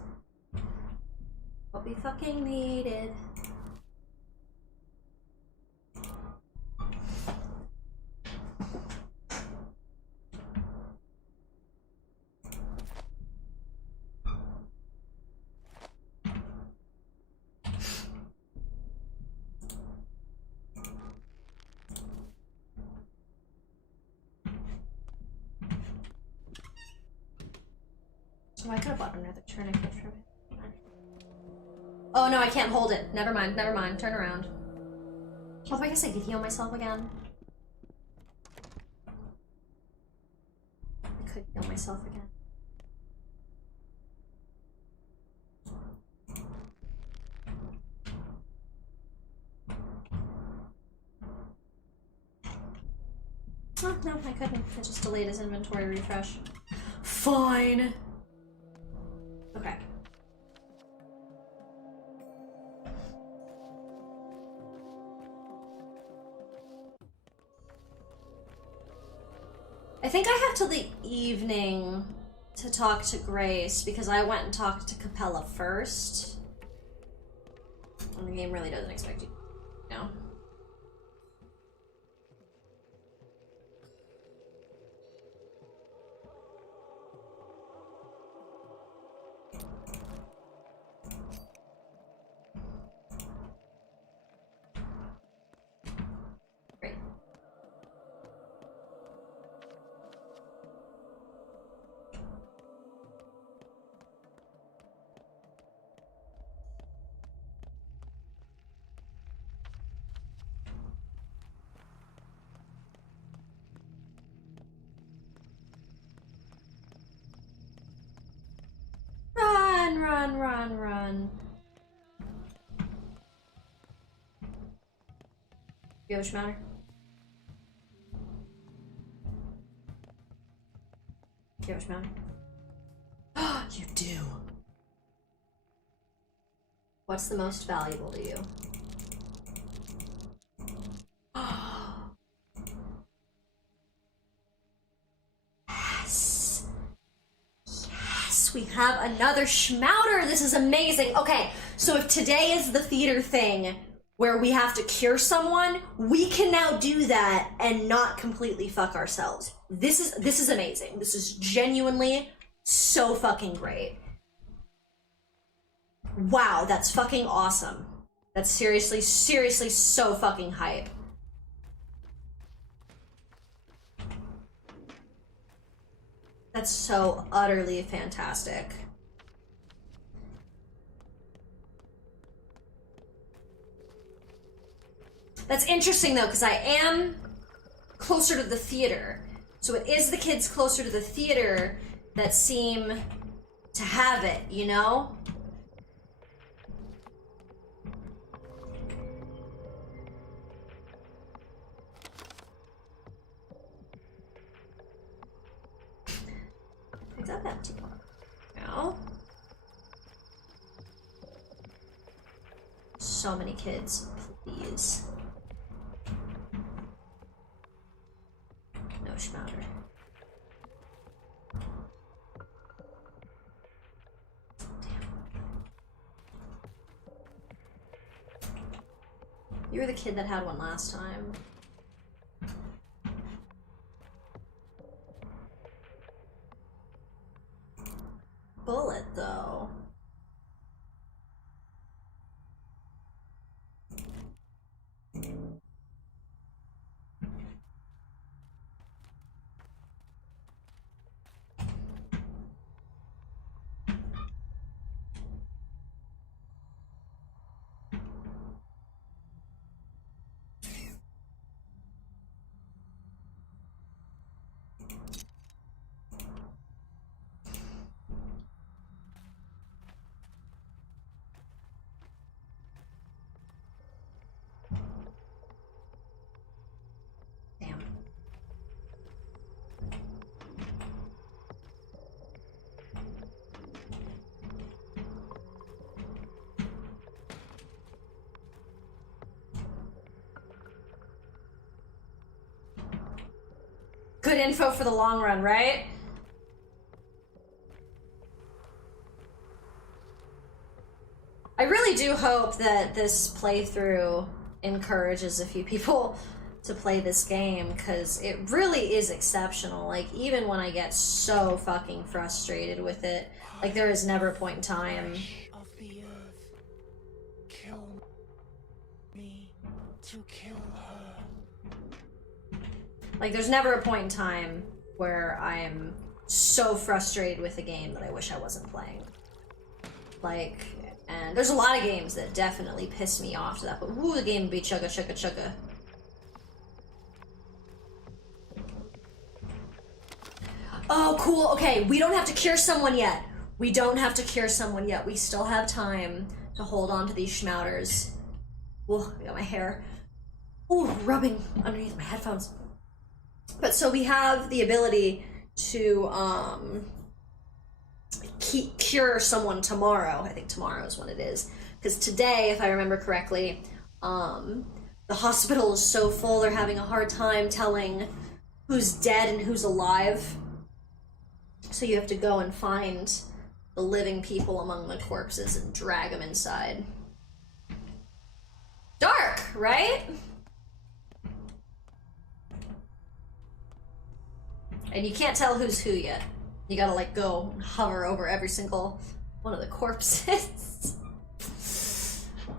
What we We fucking needed. Oh, I could have bought another tourniquet from it. Oh no, I can't hold it. Never mind, never mind. Turn around. Although I guess I could heal myself again. I could heal myself again. Oh, no, I couldn't. I just delayed his inventory refresh. Fine. Okay. I think I have till the evening to talk to Grace because I went and talked to Capella first. And the game really doesn't expect you to know. Great. Run, run, run, run. You have a schmatter? You have a schmatter? You do. What's the most valuable to you? Yes. Yes, we have another schmouter. This is amazing. Okay, so if today is the theater thing where we have to cure someone, we can now do that and not completely fuck ourselves. This is amazing. This is genuinely so fucking great. Wow, that's fucking awesome. That's seriously, seriously so fucking hype. That's so utterly fantastic. That's interesting though, because I am closer to the theater. So it is the kids closer to the theater that seem to have it, you know? Is that empty? No. So many kids, please. No schmouter. You were the kid that had one last time. Bullet, though. Damn. Good info for the long run, right? I really do hope that this playthrough encourages a few people to play this game, because it really is exceptional. Like, even when I get so fucking frustrated with it, like, there is never a point in time. Of the earth. Kill me to kill her. Like, there's never a point in time where I'm so frustrated with a game that I wish I wasn't playing. Like, and there's a lot of games that definitely piss me off to that, but woo, the game would be chugga chugga chugga. Oh, cool. Okay, we don't have to cure someone yet. We don't have to cure someone yet. We still have time to hold on to these schmouters. Oh, I got my hair. Ooh, rubbing underneath my headphones. But so we have the ability to cure someone tomorrow. I think tomorrow is when it is. Because today, if I remember correctly, the hospital is so full they're having a hard time telling who's dead and who's alive. So you have to go and find the living people among the corpses and drag them inside. Dark, right? And you can't tell who's who yet. You gotta like go and hover over every single one of the corpses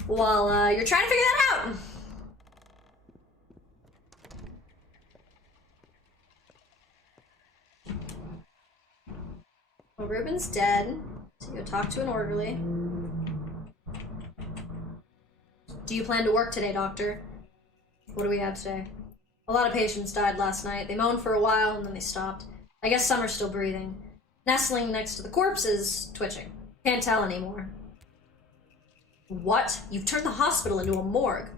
while you're trying to figure that out. Well, Ruben's dead, so you go talk to an orderly. Do you plan to work today, doctor? What do we have today? A lot of patients died last night. They moaned for a while and then they stopped. I guess some are still breathing. Nestling next to the corpses, twitching. Can't tell anymore. What? You've turned the hospital into a morgue.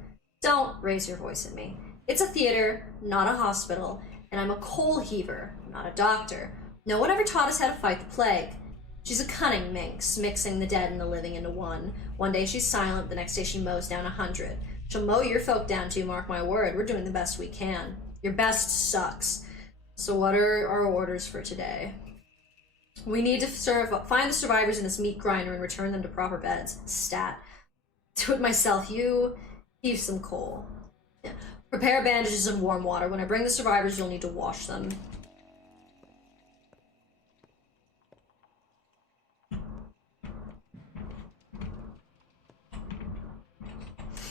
Don't raise your voice at me. It's a theater, not a hospital, and I'm a coal heaver, not a doctor. No one ever taught us how to fight the plague. She's a cunning minx, mixing the dead and the living into one. One day she's silent, the next day she mows down 100. She'll mow your folk down too, mark my word. We're doing the best we can. Your best sucks. So what are our orders for today? We need to find the survivors in this meat grinder and return them to proper beds. Stat. Do it myself. You heave some coal. Yeah. Prepare bandages and warm water. When I bring the survivors, you'll need to wash them.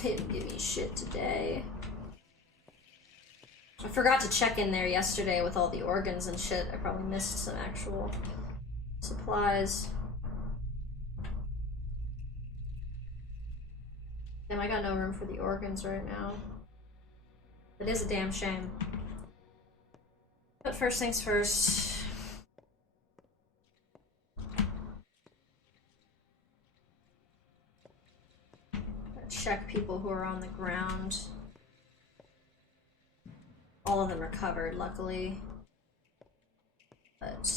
They didn't give me shit today. I forgot to check in there yesterday with all the organs and shit. I probably missed some actual supplies. Damn, I got no room for the organs right now. It is a damn shame. But first things first. Check people who are on the ground. All of them recovered, luckily. But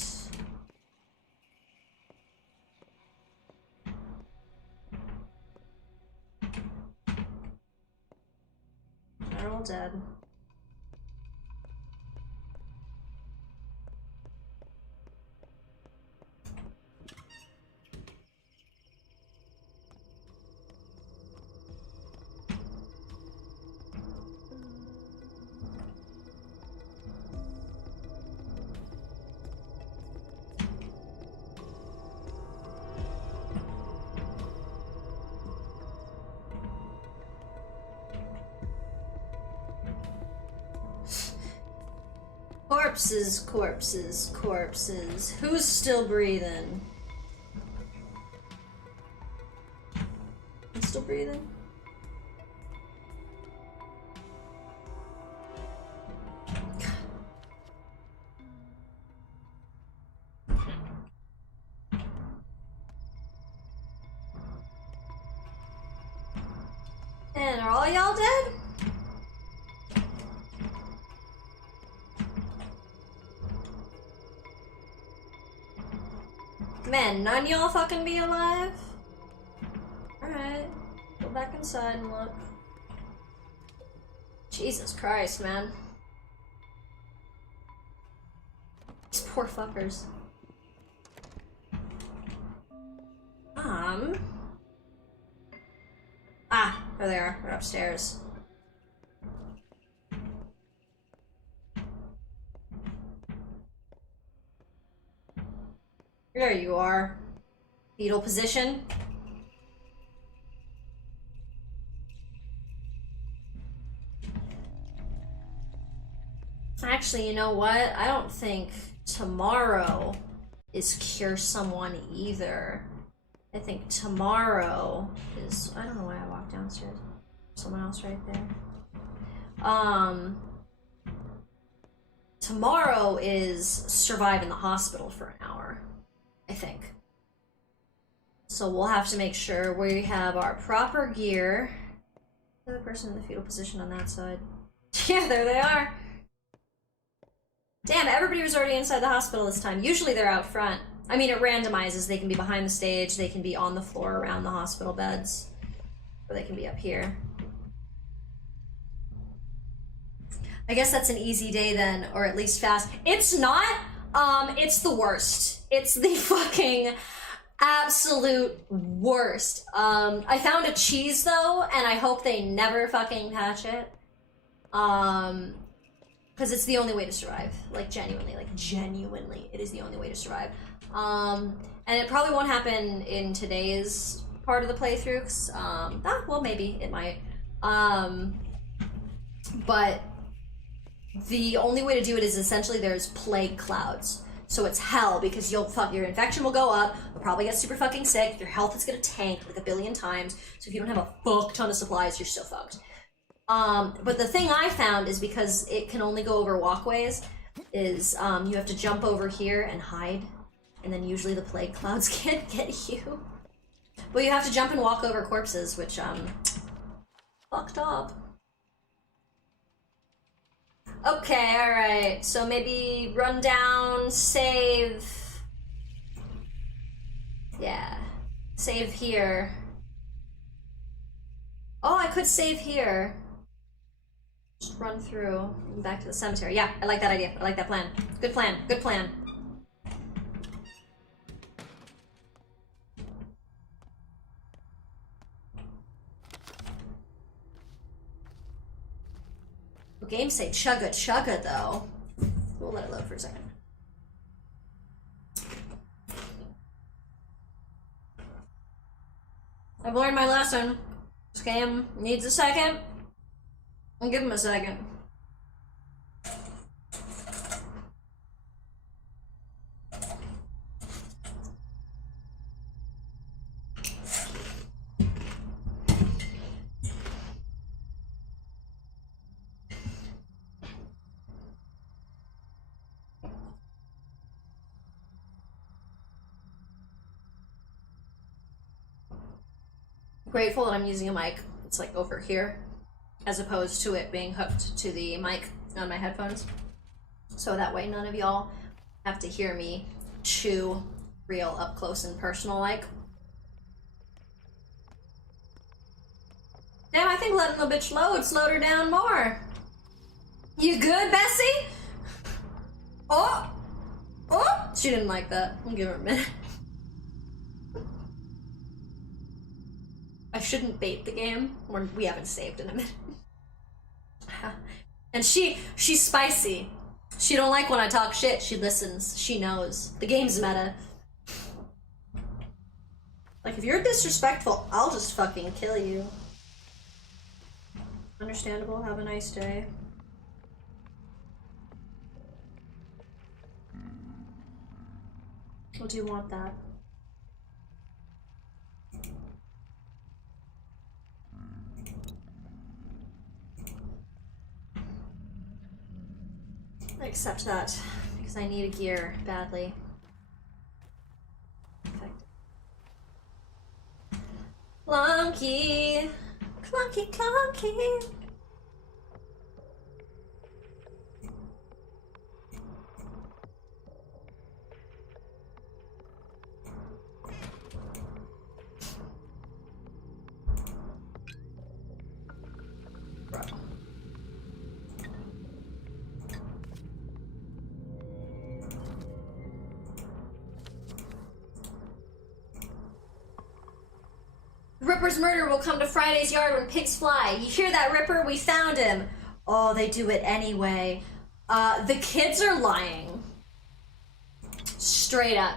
they're all dead. Corpses, corpses, corpses. Who's still breathing? I'm still breathing? And are all y'all dead? Man, none of y'all fucking be alive? Alright. Go back inside and look. Jesus Christ, man. These poor fuckers. There they are. They're upstairs. There you are. Fetal position. Actually, you know what? I don't think tomorrow is cure someone either. I think tomorrow is... I don't know why I walked downstairs. Someone else right there. Tomorrow is survive in the hospital for an hour, I think. So we'll have to make sure we have our proper gear. The other person in the fetal position on that side. Yeah, there they are. Damn, everybody was already inside the hospital this time. Usually they're out front. I mean, it randomizes. They can be behind the stage, they can be on the floor around the hospital beds, or they can be up here. I guess that's an easy day then, or at least fast. It's not. It's the worst. It's the fucking absolute worst. I found a cheese though, and I hope they never fucking patch it. Because it's the only way to survive. Like genuinely, it is the only way to survive. And it probably won't happen in today's part of the playthrough, 'cause, well, maybe it might. But the only way to do it is essentially there's plague clouds. So it's hell, because your infection will go up, you'll probably get super fucking sick, your health is gonna tank like a billion times, so if you don't have a fuck ton of supplies, you're so fucked. But the thing I found is, because it can only go over walkways, is you have to jump over here and hide, and then usually the plague clouds can't get you. But you have to jump and walk over corpses, which, fucked up. Okay, alright, so maybe run down, save... Yeah, save here. Oh, I could save here. Just run through and back to the cemetery. Yeah, I like that idea. I like that plan. Good plan. Good plan. The games say chugga chugga though. We'll let it load for a second. I've learned my lesson. This game needs a second. I'll give him a second. Grateful that I'm using a mic. It's like over here, as opposed to it being hooked to the mic on my headphones. So that way none of y'all have to hear me chew real up close and personal like. Damn, I think letting the bitch load slowed her down more. You good, Bessie? Oh! Oh! She didn't like that. I'll give her a minute. I shouldn't bait the game. We haven't saved in a minute. And she's spicy. She don't like when I talk shit. She listens. She knows. The game's meta. Like, if you're disrespectful, I'll just fucking kill you. Understandable. Have a nice day. Well, do you want that? I accept that, because I need a gear badly. Perfect. Clunky! Clunky, clunky! Ripper's murder will come to Friday's yard when pigs fly. You hear that, Ripper? We found him. Oh, they do it anyway. The kids are lying. Straight up.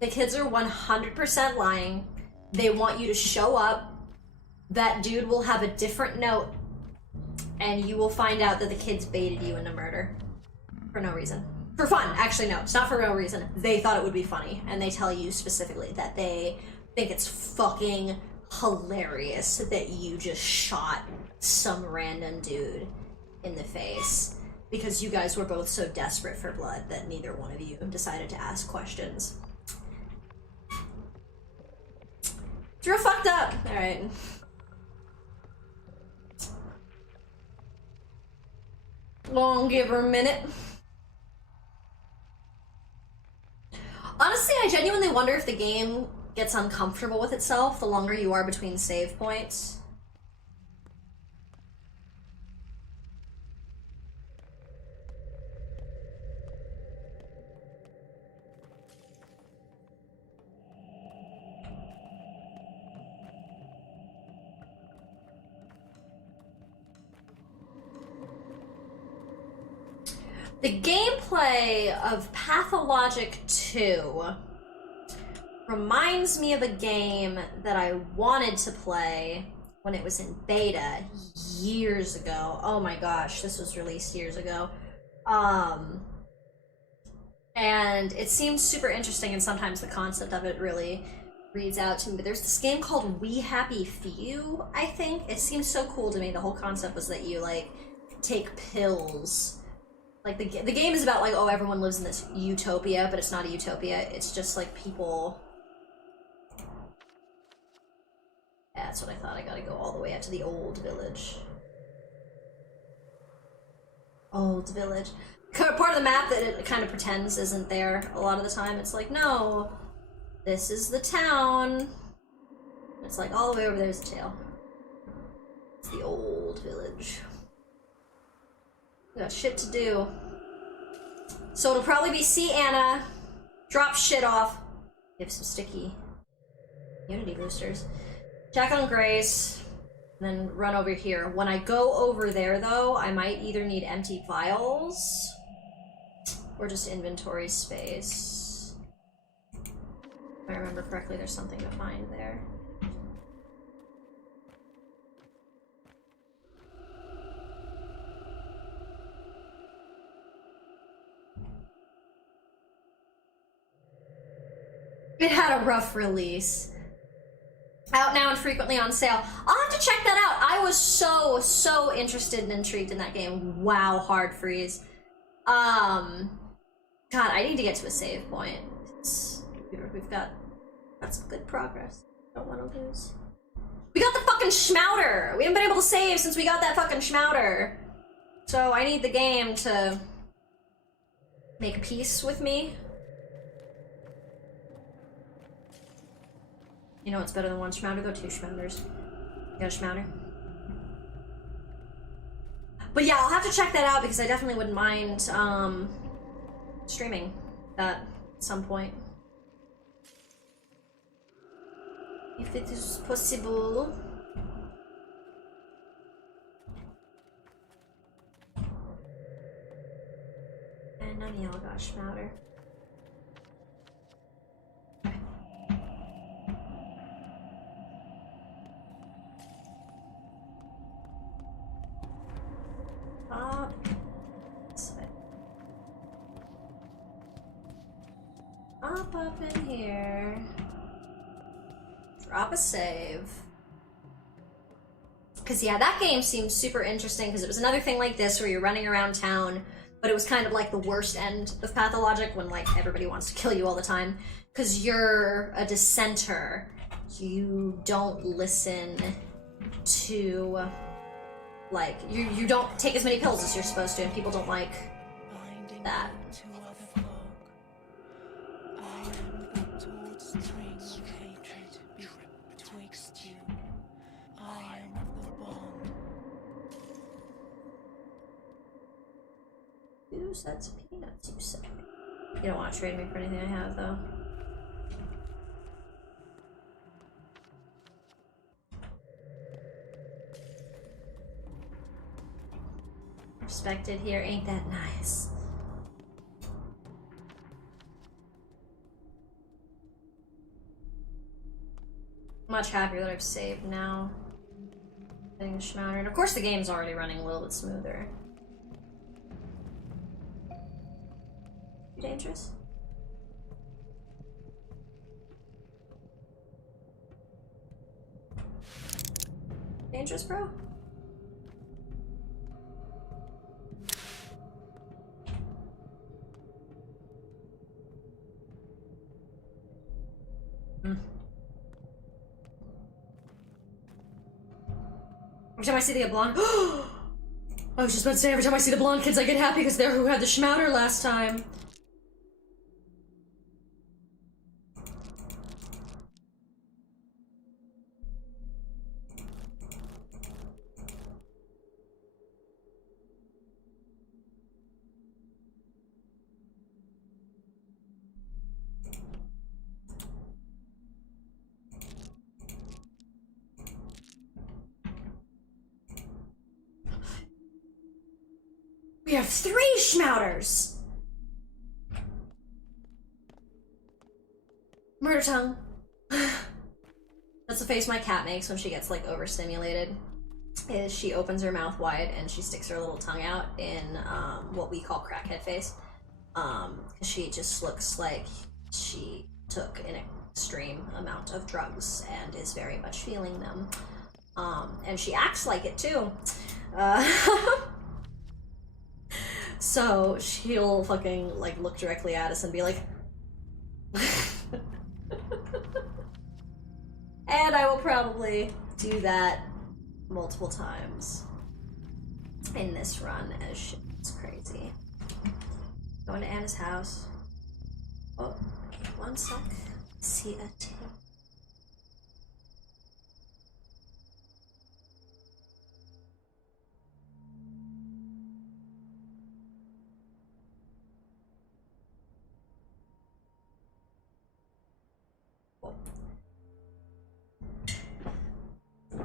The kids are 100% lying. They want you to show up. That dude will have a different note. And you will find out that the kids baited you into murder. For no reason. For fun. Actually, no. It's not for no reason. They thought it would be funny. And they tell you specifically that they think it's fucking hilarious that you just shot some random dude in the face. Because you guys were both so desperate for blood that neither one of you decided to ask questions. It's real fucked up. Alright. Long give her a minute. Honestly, I genuinely wonder if the game gets uncomfortable with itself the longer you are between save points. The gameplay of Pathologic 2 reminds me of a game that I wanted to play when it was in beta years ago. Oh my gosh, this was released years ago. And it seems super interesting, and sometimes the concept of it really reads out to me. But there's this game called We Happy Few, I think. It seems so cool to me. The whole concept was that you, like, take pills. Like, the game is about, like, oh, everyone lives in this utopia, but it's not a utopia. It's just, like, people... Yeah, that's what I thought. I gotta go all the way out to the old village. Old village. Part of the map that it kind of pretends isn't there a lot of the time. It's like, no, this is the town. It's like, all the way over there's the tail. It's the old village. We got shit to do. So it'll probably be see Anna, drop shit off, give some sticky Unity boosters, check on Grace, and then run over here. When I go over there, though, I might either need empty vials or just inventory space. If I remember correctly, there's something to find there. It had a rough release. Out now and frequently on sale. I'll have to check that out. I was so interested and intrigued in that game. Wow, hard freeze. God, I need to get to a save point. We've got some good progress. Don't want to lose. We got the fucking schmouter! We haven't been able to save since we got that fucking schmouter. So I need the game to make peace with me. You know what's better than one schmouter, though? Two schmouters. You got a schmouter? But yeah, I'll have to check that out because I definitely wouldn't mind streaming that at some point. If it is possible. And none of y'all got a schmouter. Up in here. Drop a save. Because yeah, that game seems super interesting because it was another thing like this where you're running around town, but it was kind of like the worst end of Pathologic when like everybody wants to kill you all the time because you're a dissenter. You don't listen to like you don't take as many pills as you're supposed to, and people don't like that. Two sets of peanuts, you say. You don't want to trade me for anything I have, though. respected here. Ain't that nice? Much happier that I've saved now. Getting schmattered. Of course the game's already running a little bit smoother. Too dangerous? Dangerous, bro? Every time I see the blonde, I was just about to say, every time I see the blonde kids, I get happy because they're who had the schmouter last time. We have 3 schmouters! Murder tongue. That's the face my cat makes when she gets, like, overstimulated. Is she opens her mouth wide and she sticks her little tongue out in, what we call crackhead face. She just looks like she took an extreme amount of drugs and is very much feeling them. And she acts like it, too. So she'll fucking, like, look directly at us and be like... And I will probably do that multiple times in this run as shit. It's crazy. Going to Anna's house. Oh, one sec. See a tape.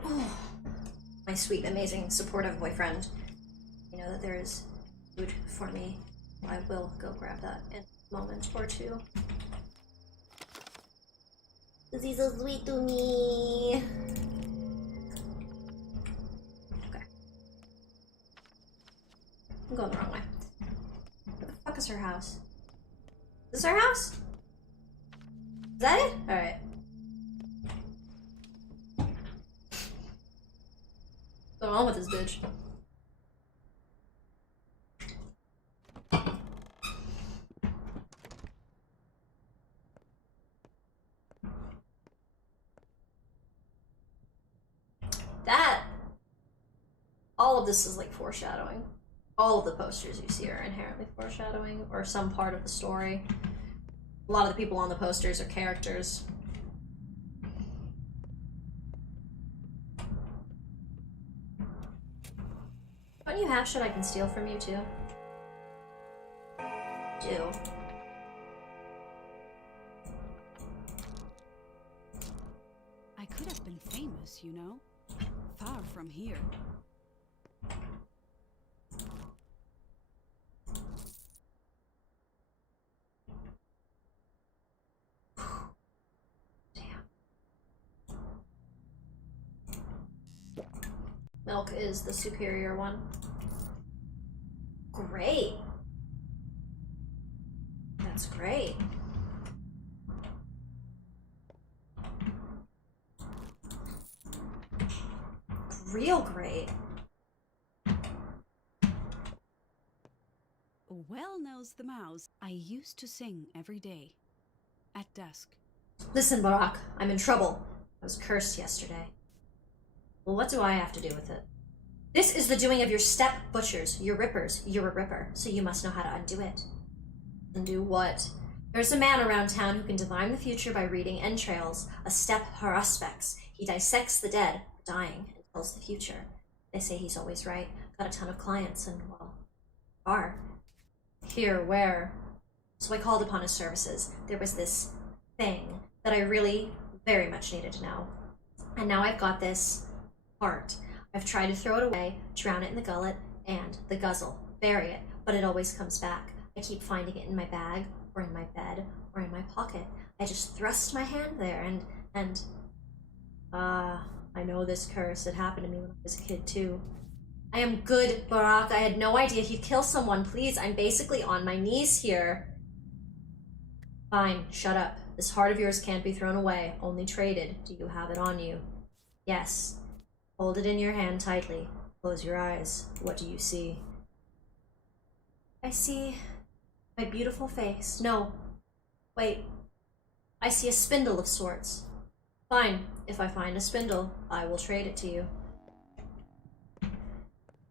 Oh, my sweet, amazing, supportive boyfriend. You know that there is food for me. I will go grab that in a moment or two. Because he's so sweet to me. Okay. I'm going the wrong way. Where the fuck is her house? Is this her house? Is that it? Alright. What's going on with this bitch? That... all of this is like foreshadowing. All of the posters you see are inherently foreshadowing, or some part of the story. A lot of the people on the posters are characters. Don't you have shit I can steal from you too? Do. I could have been famous, you know? Far from here. Milk is the superior one. Great. That's great. Real great. Well knows the mouse. I used to sing every day. At dusk. Listen, Barack, I'm in trouble. I was cursed yesterday. Well, what do I have to do with it? This is the doing of your step butchers, your rippers. You're a ripper, so you must know how to undo it. Undo what? There's a man around town who can divine the future by reading entrails, a step haruspects. He dissects the dead, dying, and tells the future. They say he's always right. Got a ton of clients, and, well, are. Here, where? So I called upon his services. There was this thing that I really very much needed to know. And now I've got this heart. I've tried to throw it away, drown it in the gullet, and the guzzle. bury it, but it always comes back. I keep finding it in my bag, or in my bed, or in my pocket. I just thrust my hand there, and I know this curse. It happened to me when I was a kid, too. I am good, Barack. I had no idea he'd kill someone. Please, I'm basically on my knees here. Fine, shut up. This heart of yours can't be thrown away, only traded. Do you have it on you? Yes. Hold it in your hand tightly. Close your eyes. What do you see? I see my beautiful face. No. Wait. I see a spindle of sorts. Fine. If I find a spindle, I will trade it to you.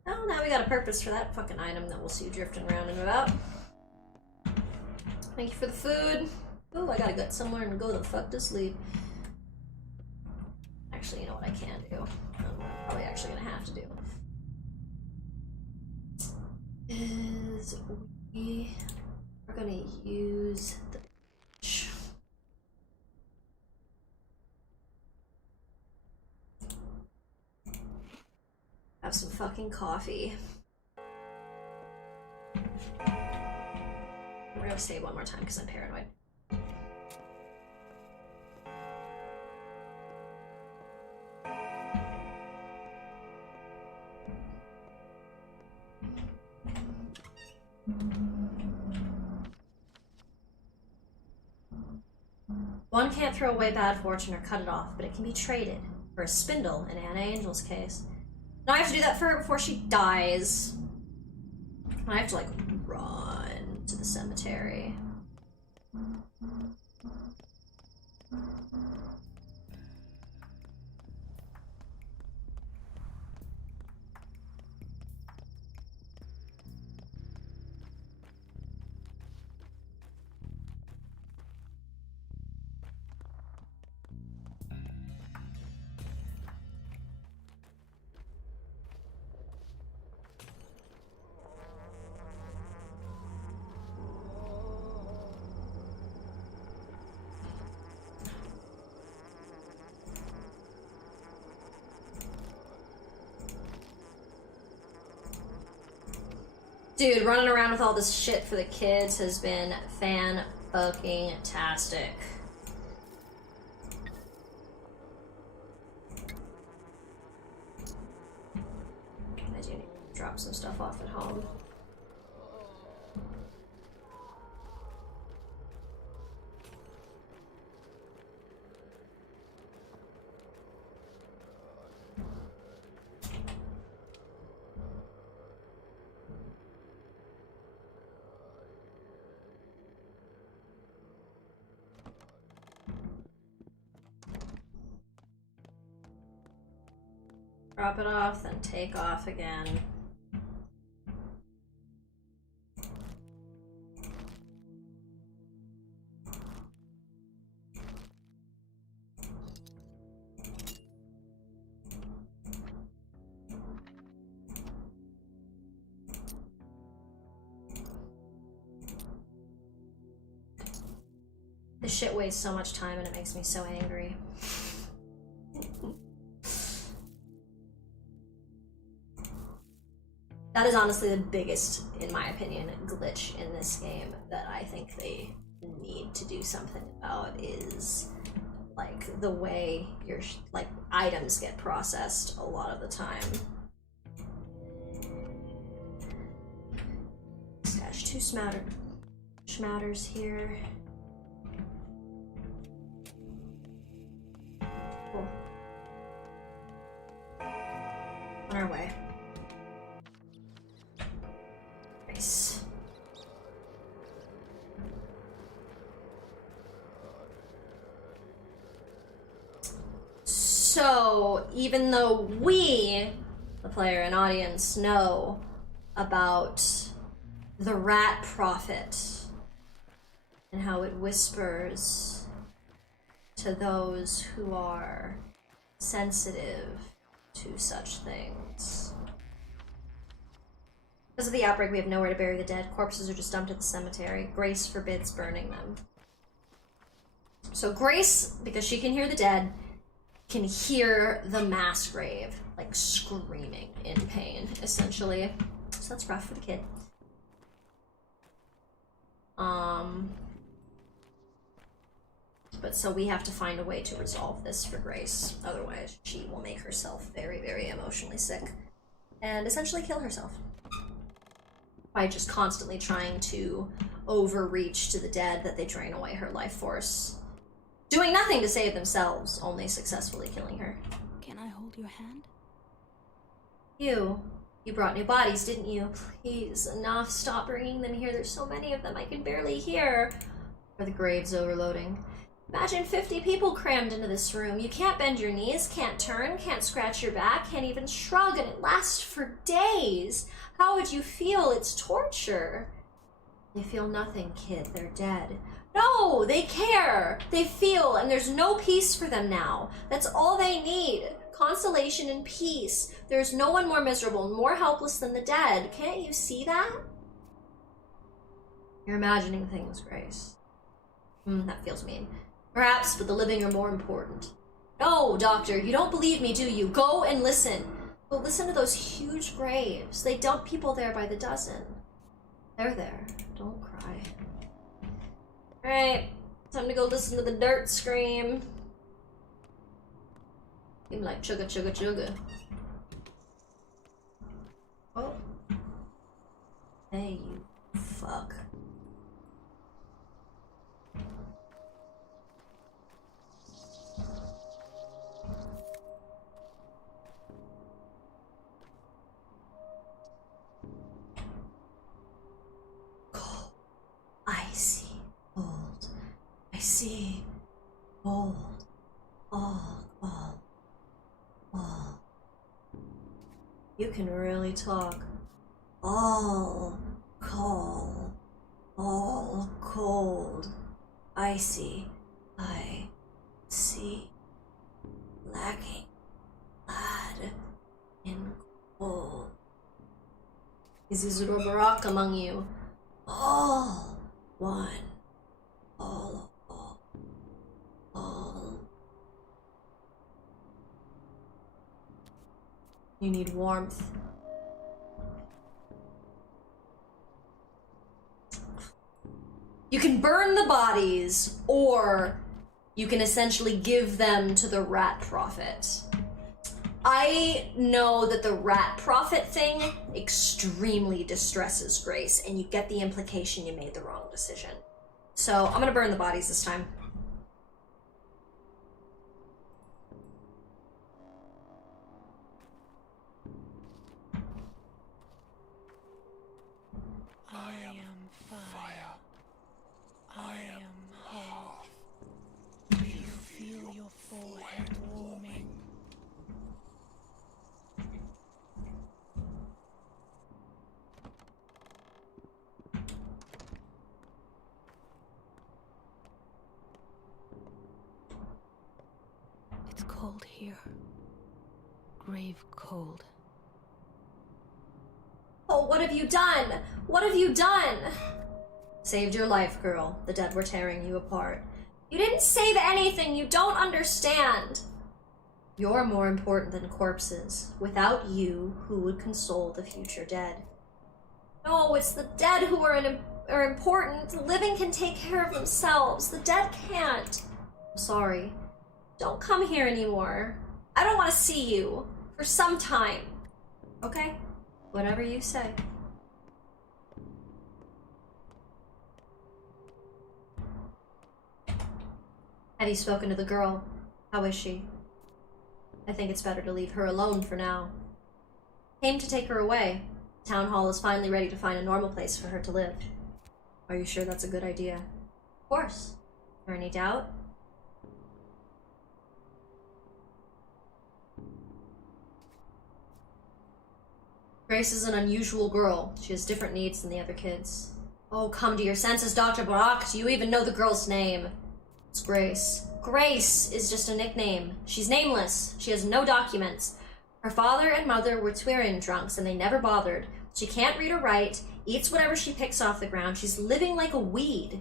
Oh, now we got a purpose for that fucking item that we'll see drifting around and about. Thank you for the food. Ooh, I gotta get somewhere and go the fuck to sleep. Actually, you know what I can do? I'm probably actually gonna have to do. Is we are gonna use the have some fucking coffee. We're gonna say it one more time because I'm paranoid. One can't throw away bad fortune or cut it off, but it can be traded for a spindle in Anna Angel's case. Now I have to do that for her before she dies. I have to, like, run to the cemetery. Dude, running around with all this shit for the kids has been fan-fucking-tastic. I do need to drop some stuff off at home. Drop it off, then take off again. This shit wastes so much time and it makes me so angry. That is honestly the biggest, in my opinion, glitch in this game that I think they need to do something about is, like, the way your, like, items get processed a lot of the time. Stash 2 schmatters here. Cool. On our way. Nice. So, even though we, the player and audience, know about the rat prophet and how it whispers to those who are sensitive to such things. Because of the outbreak, we have nowhere to bury the dead. Corpses are just dumped at the cemetery. Grace forbids burning them. So Grace, because she can hear the dead, can hear the mass grave, like, screaming in pain, essentially. so that's rough for the kid. But so we have to find a way to resolve this for Grace, otherwise she will make herself very, very emotionally sick and essentially kill herself by just constantly trying to overreach to the dead that they drain away her life force, doing nothing to save themselves, only successfully killing her. Can I hold your hand? You brought new bodies, didn't you? Please, enough, stop bringing them here. There's so many of them, I can barely hear. Are the graves overloading? Imagine 50 people crammed into this room. You can't bend your knees, can't turn, can't scratch your back, can't even shrug, and it lasts for days. How would you feel? It's torture. They feel nothing, kid. They're dead. No, they care. They feel, and there's no peace for them now. That's all they need. Consolation and peace. There's no one more miserable, more helpless than the dead. Can't you see that? You're imagining things, Grace. That feels mean. Perhaps, but the living are more important. No, Doctor, you don't believe me, do you? Go and listen. Go listen to those huge graves. They dump people there by the dozen. They're there. Don't cry. Alright, time to go listen to the dirt scream. Seem like chugga chugga chugga. Oh. Hey, you fuck. I see old. I see old. All. You can really talk. All cold. Icy. I see. Lacking. Lad. In cold. Is Isidore Barak among you? All. One. All. You need warmth. You can burn the bodies, or you can essentially give them to the rat prophet. I know that the rat prophet thing extremely distresses Grace, and you get the implication you made the wrong decision. So I'm gonna burn the bodies this time. I am fire. I am hearth. Do you feel your forehead warming? It's cold here. Grave cold. Oh, what have you done? What have you done? Saved your life, girl. The dead were tearing you apart. You didn't save anything. You don't understand. You're more important than corpses. Without you, who would console the future dead? No, it's the dead who are important. The living can take care of themselves. The dead can't. I'm sorry. Don't come here anymore. I don't want to see you. For some time. Okay? Whatever you say. Have you spoken to the girl? How is she? I think it's better to leave her alone for now. Came to take her away. Town Hall is finally ready to find a normal place for her to live. Are you sure that's a good idea? Of course. Or any doubt? Grace is an unusual girl. She has different needs than the other kids. Oh, come to your senses, Dr. Barak. Do you even know the girl's name? It's Grace. Grace is just a nickname. She's nameless. She has no documents. Her father and mother were Twirin drunks, and they never bothered. She can't read or write, eats whatever she picks off the ground. She's living like a weed.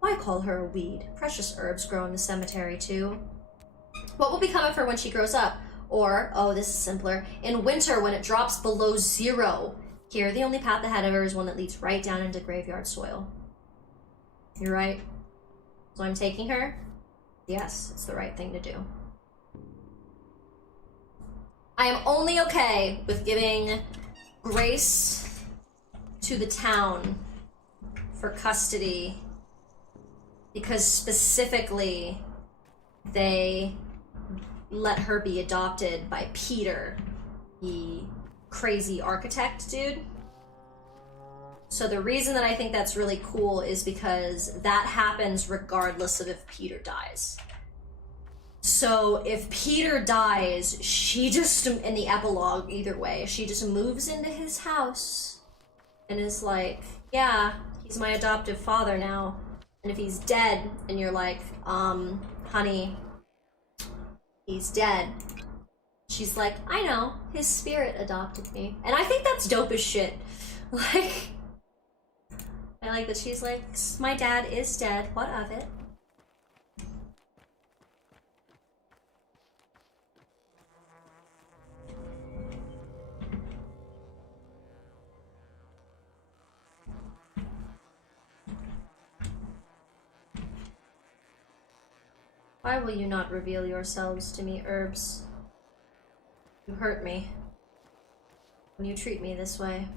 Why call her a weed? Precious herbs grow in the cemetery, too. What will become of her when she grows up? Or, oh, this is simpler, in winter when it drops below 0. Here, the only path ahead of her is one that leads right down into graveyard soil. You're right. So I'm taking her? Yes, it's the right thing to do. I am only okay with giving grace to the town for custody because specifically they let her be adopted by Peter, the crazy architect dude. So the reason that I think that's really cool is because that happens regardless of if Peter dies. So if Peter dies, she just, in the epilogue either way, she just moves into his house and is like, yeah, he's my adoptive father now. And if he's dead, and you're like, honey, he's dead. She's like, I know, his spirit adopted me. And I think that's dope as shit. Like, I like that she's like, my dad is dead, what of it? Why will you not reveal yourselves to me, herbs? You hurt me when you treat me this way.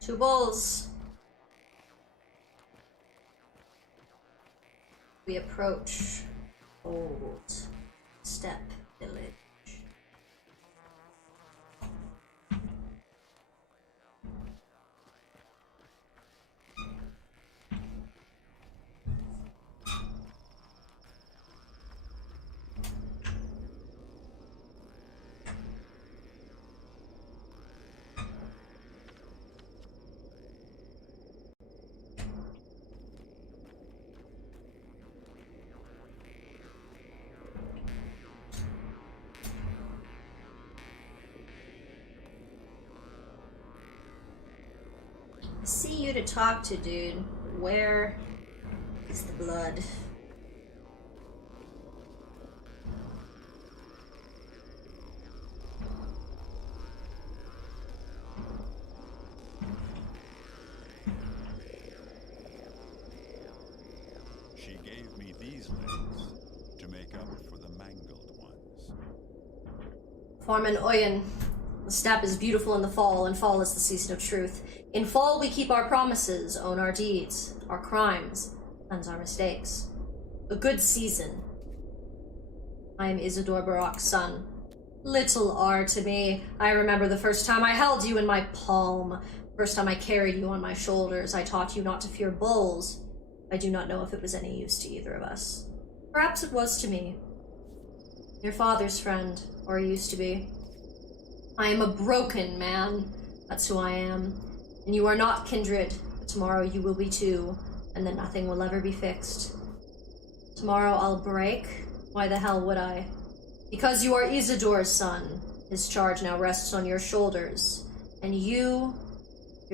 Two bulls. We approach Old Step Village. See you to talk to, dude. Where is the blood? She gave me these legs to make up for the mangled ones. Foreman Oyen. The steppe is beautiful in the fall, and fall is the season of truth. In fall, we keep our promises, own our deeds, our crimes, cleanse our mistakes. A good season. I am Isidore Barak's son. Little are to me. I remember the first time I held you in my palm. First time I carried you on my shoulders. I taught you not to fear bulls. I do not know if it was any use to either of us. Perhaps it was to me. Your father's friend, or used to be. I am a broken man. That's who I am. And you are not kindred, but tomorrow you will be too, and then nothing will ever be fixed. Tomorrow I'll break? Why the hell would I? Because you are Isidore's son. His charge now rests on your shoulders. And you're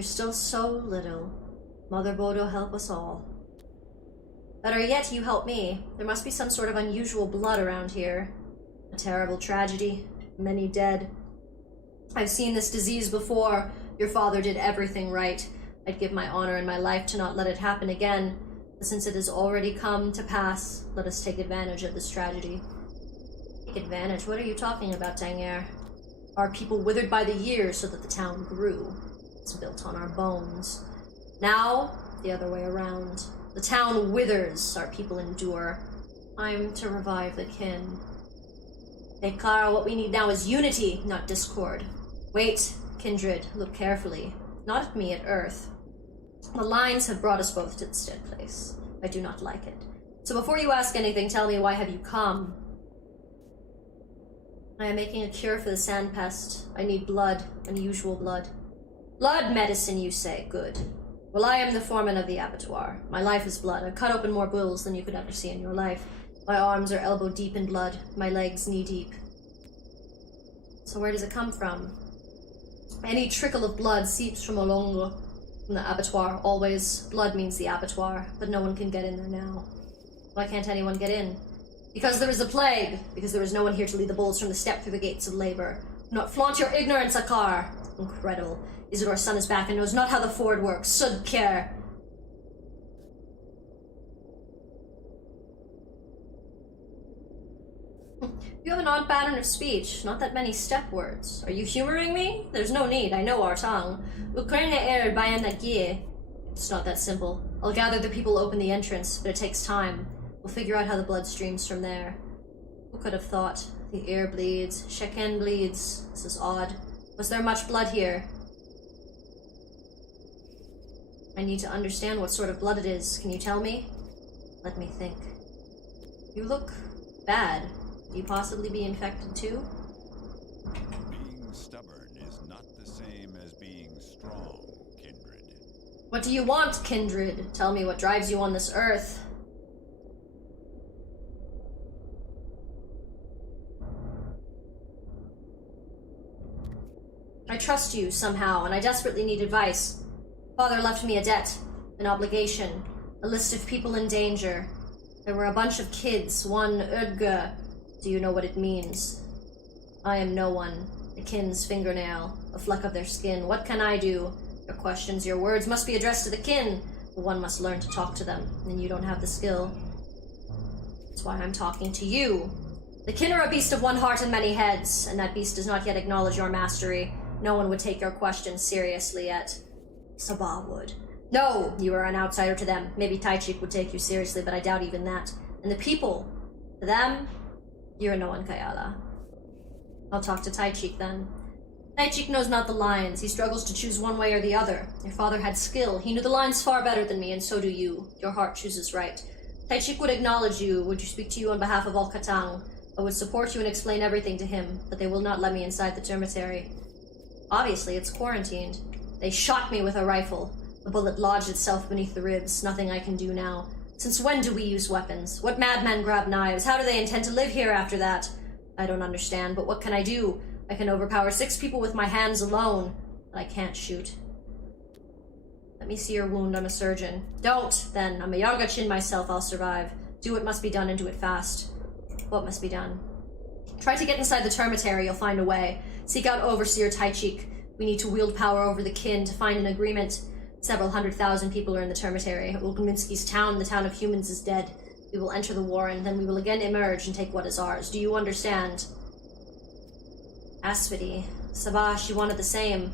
still so little. Mother Bodo, help us all. Better yet, you help me. There must be some sort of unusual blood around here. A terrible tragedy. Many dead. I've seen this disease before. Your father did everything right. I'd give my honor and my life to not let it happen again. But since it has already come to pass, let us take advantage of this tragedy. Take advantage? What are you talking about, Tanger? Our people withered by the years so that the town grew. It's built on our bones. Now, the other way around. The town withers, our people endure. Time to revive the kin. Hey, Clara, what we need now is unity, not discord. Wait, kindred, look carefully. Not at me, at Earth. The lines have brought us both to this dead place. I do not like it. So before you ask anything, tell me, why have you come? I am making a cure for the sand pest. I need blood, unusual blood. Blood medicine, you say? Good. Well, I am the foreman of the abattoir. My life is blood. I've cut open more bulls than you could ever see in your life. My arms are elbow deep in blood, my legs knee deep. So where does it come from? Any trickle of blood seeps from Olongo, from the abattoir. Always, blood means the abattoir, but no one can get in there now. Why can't anyone get in? Because there is a plague. Because there is no one here to lead the bulls from the steppe through the gates of labor. Do not flaunt your ignorance, Akar. Incredible. Isidor's son is back and knows not how the ford works. Sud care. You have an odd pattern of speech. Not that many step words. Are you humoring me? There's no need. I know our tongue. It's not that simple. I'll gather the people, open the entrance, but it takes time. We'll figure out how the blood streams from there. Who could have thought? The ear bleeds. Sheken bleeds. This is odd. Was there much blood here? I need to understand what sort of blood it is. Can you tell me? Let me think. You look bad. Could you possibly be infected too? Being stubborn is not the same as being strong, Kindred. What do you want, Kindred? Tell me what drives you on this earth. I trust you somehow, and I desperately need advice. Father left me a debt, an obligation, a list of people in danger. There were a bunch of kids, one Udga. Do you know what it means? I am no one, a kin's fingernail, a fleck of their skin. What can I do? Your questions, your words must be addressed to the kin, but one must learn to talk to them, and you don't have the skill. That's why I'm talking to you. The kin are a beast of one heart and many heads, and that beast does not yet acknowledge your mastery. No one would take your questions seriously yet. Sabah would. No, you are an outsider to them. Maybe Taichik would take you seriously, but I doubt even that. And the people, to them, you're no one, Kayala. I'll talk to Taichik then. Taichik knows not the lines. He struggles to choose one way or the other. Your father had skill. He knew the lines far better than me, and so do you. Your heart chooses right. Taichik would acknowledge you, would you speak to you on behalf of all Katang. I would support you and explain everything to him, but they will not let me inside the termitary. Obviously, it's quarantined. They shot me with a rifle. The bullet lodged itself beneath the ribs. Nothing I can do now. Since when do we use weapons? What madmen grab knives? How do they intend to live here after that? I don't understand, but what can I do? I can overpower 6 people with my hands alone, but I can't shoot. Let me see your wound. I'm a surgeon. Don't, then. I'm a Yargachin myself. I'll survive. Do what must be done and do it fast. What must be done? Try to get inside the termitary. You'll find a way. Seek out Overseer Taichik. We need to wield power over the kin to find an agreement. Several 100,000 people are in the termitary. Ulkminski's town, the town of humans, is dead. We will enter the war, and then we will again emerge and take what is ours. Do you understand? Aspity. Sabah, she wanted the same.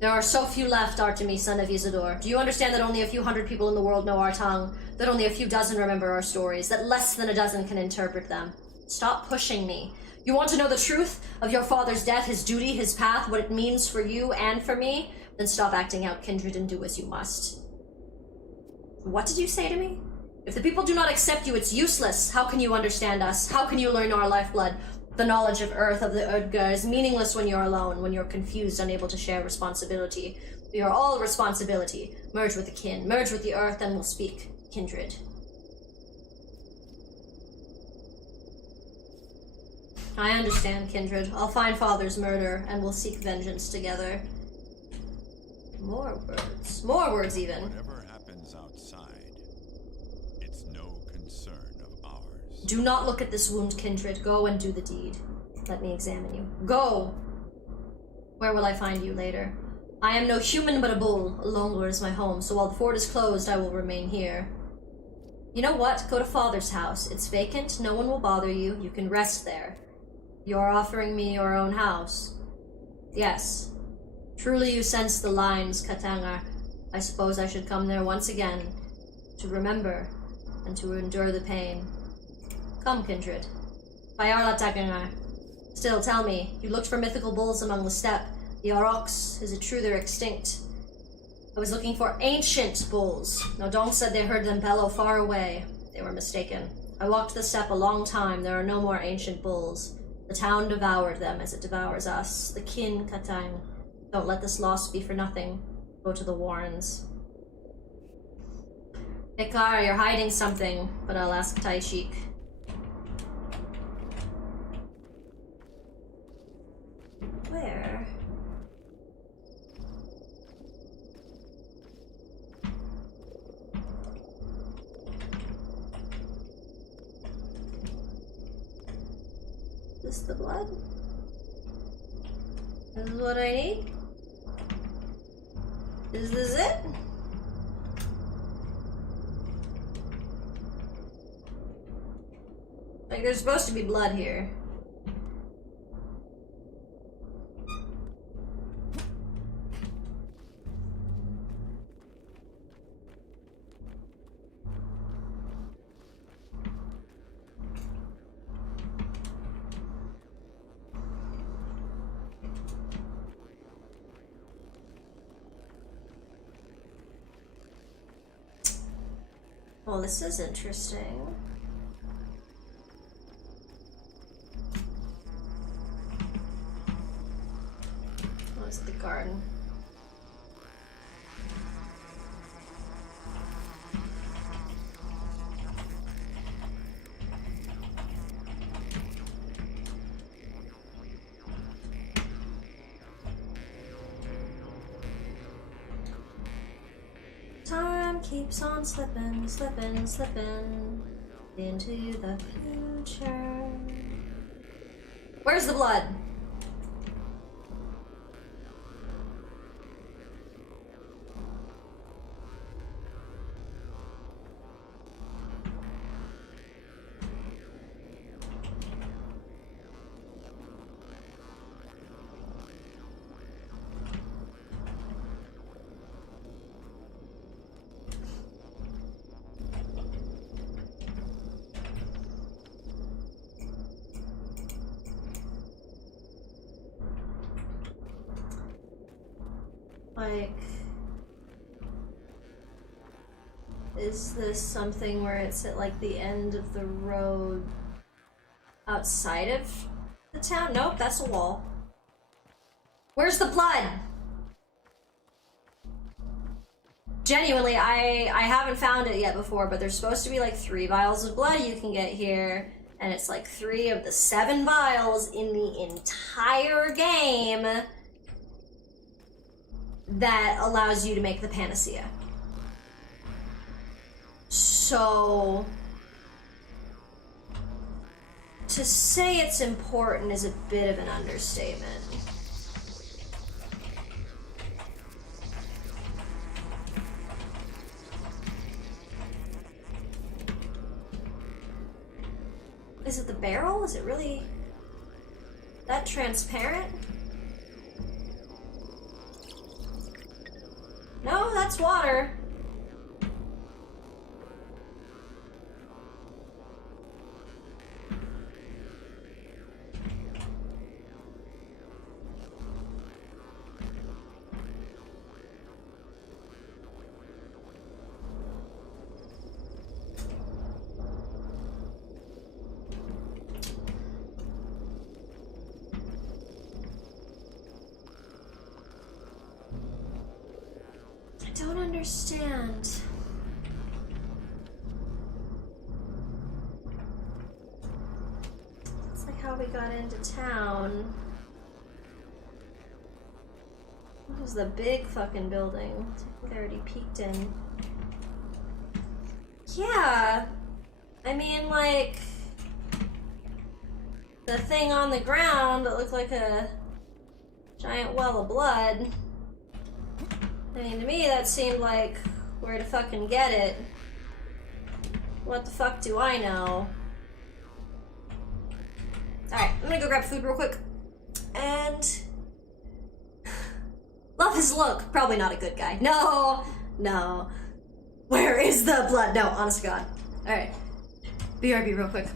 There are so few left, Artemis, son of Isidore. Do you understand that only a few hundred people in the world know our tongue? That only a few dozen remember our stories? That less than a dozen can interpret them? Stop pushing me. You want to know the truth of your father's death, his duty, his path, what it means for you and for me? Then stop acting out, Kindred, and do as you must. What did you say to me? If the people do not accept you, it's useless. How can you understand us? How can you learn our lifeblood? The knowledge of Earth, of the Udga, is meaningless when you're alone, when you're confused, unable to share responsibility. We are all responsibility. Merge with the kin, merge with the Earth, then we'll speak. Kindred. I understand, Kindred. I'll find Father's murder, and we'll seek vengeance together. More words. More words, even. Whatever happens outside, it's no concern of ours. Do not look at this wound, Kindred. Go and do the deed. Let me examine you. Go! Where will I find you later? I am no human but a bull. Alonglor is my home, so while the fort is closed, I will remain here. You know what? Go to Father's house. It's vacant. No one will bother you. You can rest there. You're offering me your own house. Yes. Truly you sense the lines, Katanga. I suppose I should come there once again, to remember, and to endure the pain. Come, Kindred. Bayarla Tagangar. Still, tell me, you looked for mythical bulls among the steppe. The aurochs, is it true they're extinct? I was looking for ancient bulls. Nodong said they heard them bellow far away. They were mistaken. I walked the steppe a long time. There are no more ancient bulls. The town devoured them as it devours us. The kin, Katang. Don't let this loss be for nothing. Go to the Warrens. Ikar, you're hiding something, but I'll ask Taichik. Where? Is this the blood? This is what I need? Is this it? Like, there's supposed to be blood here. Well, this is interesting. What's the garden? Time keeps on slipping, slipping, slipping into the future. Where's the blood? Like, is this something where it's at like the end of the road outside of the town? Nope, that's a wall. Where's the blood? Genuinely, I haven't found it yet before, but there's supposed to be like 3 vials of blood you can get here, and it's like 3 of the 7 vials in the entire game that allows you to make the panacea. So, to say it's important is a bit of an understatement. Is it the barrel? Is it really that transparent? No, that's water. I don't understand. It's like how we got into town. This is the big fucking building. I think I already peeked in. Yeah. I mean, like, the thing on the ground that looked like a giant well of blood. I mean, to me, that seemed like where to fucking get it. What the fuck do I know? Alright, I'm gonna go grab food real quick. And... love his look. Probably not a good guy. No! No. Where is the blood? No, honest to God. Alright. BRB real quick.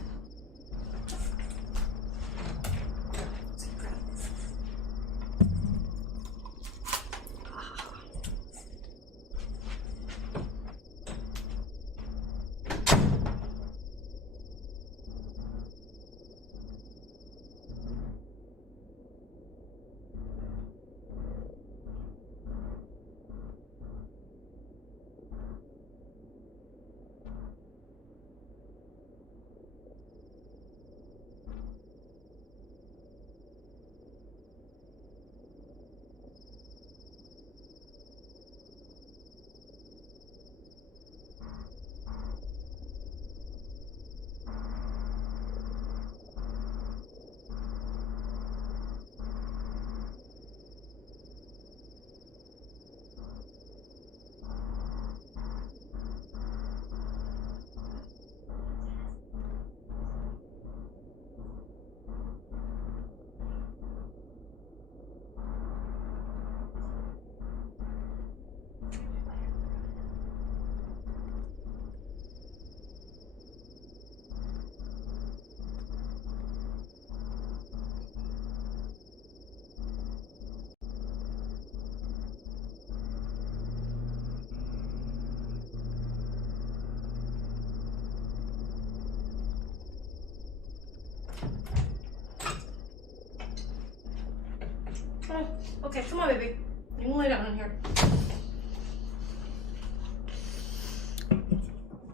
Okay, come on, baby. You can lay down in here.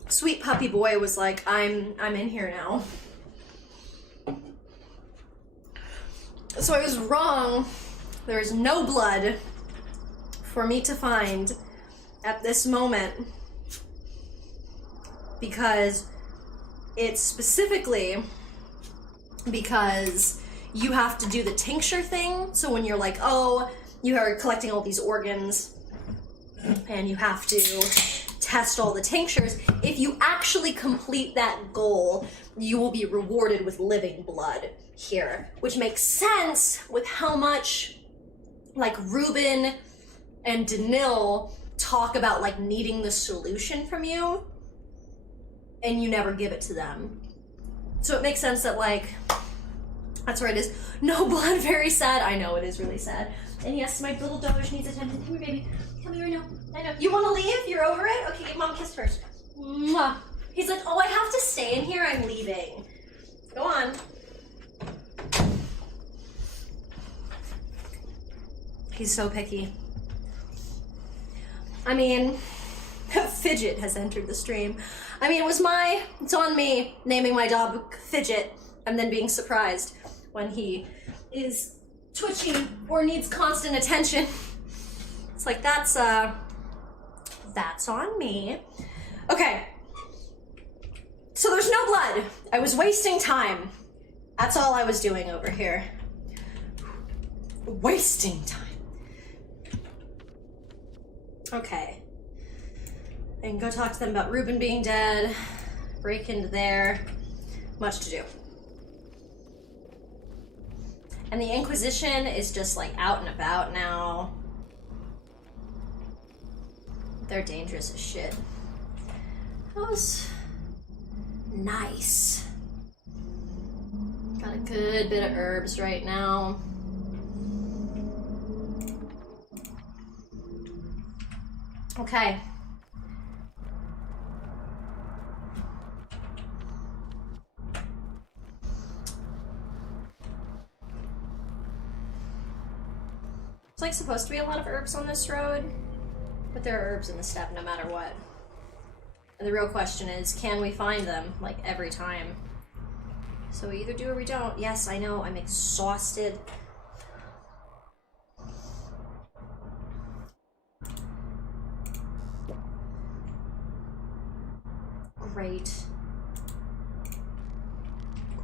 Sweet puppy boy was like, I'm in here now. So I was wrong. There is no blood for me to find at this moment, because it's specifically because you have to do the tincture thing. So when you're like, oh, you are collecting all these organs and you have to test all the tinctures, if you actually complete that goal, you will be rewarded with living blood here, which makes sense with how much like Ruben and Danil talk about like needing the solution from you and you never give it to them. So it makes sense that like, that's where it is. No blood, very sad. I know, it is really sad. And yes, my little Doge needs attention. Come here, baby. Come here, I know. I know. You want to leave? You're over it? Okay, give mom a kiss first. Mwah. He's like, oh, I have to stay in here. I'm leaving. Go on. He's so picky. I mean, Fidget has entered the stream. I mean, it's on me naming my dog Fidget and then being surprised when he is twitching or needs constant attention. It's like, that's on me. Okay. So there's no blood. I was wasting time. That's all I was doing over here. Wasting time. Okay. I can go talk to them about Ruben being dead, break into there. Much to do. And the Inquisition is just like out and about now. They're dangerous as shit. That was nice. Got a good bit of herbs right now. Okay. It's like supposed to be a lot of herbs on this road, but there are herbs in the steppe no matter what. And the real question is, can we find them, like, every time? So we either do or we don't. Yes, I know, I'm exhausted. Great.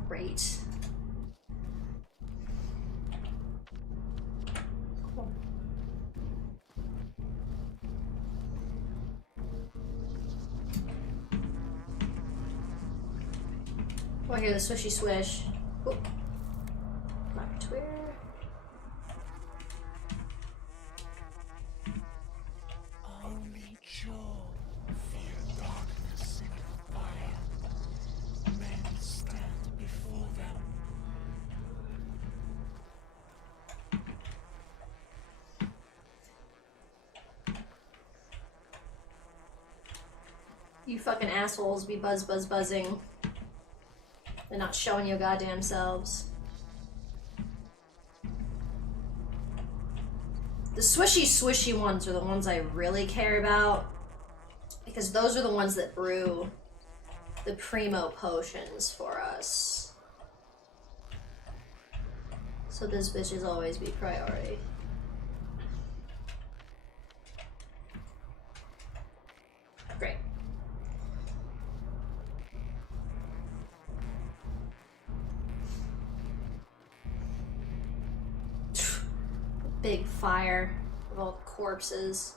Great. Cool. Oh, I hear the swishy swish. Ooh. Black Twitter. Only Joe fear darkness and fire. Men stand before them. You fucking assholes be buzzing. They're not showing your goddamn selves. The swishy ones are the ones I really care about, because those are the ones that brew the primo potions for us. So those bitches always be priority. Great. Big fire of all the corpses.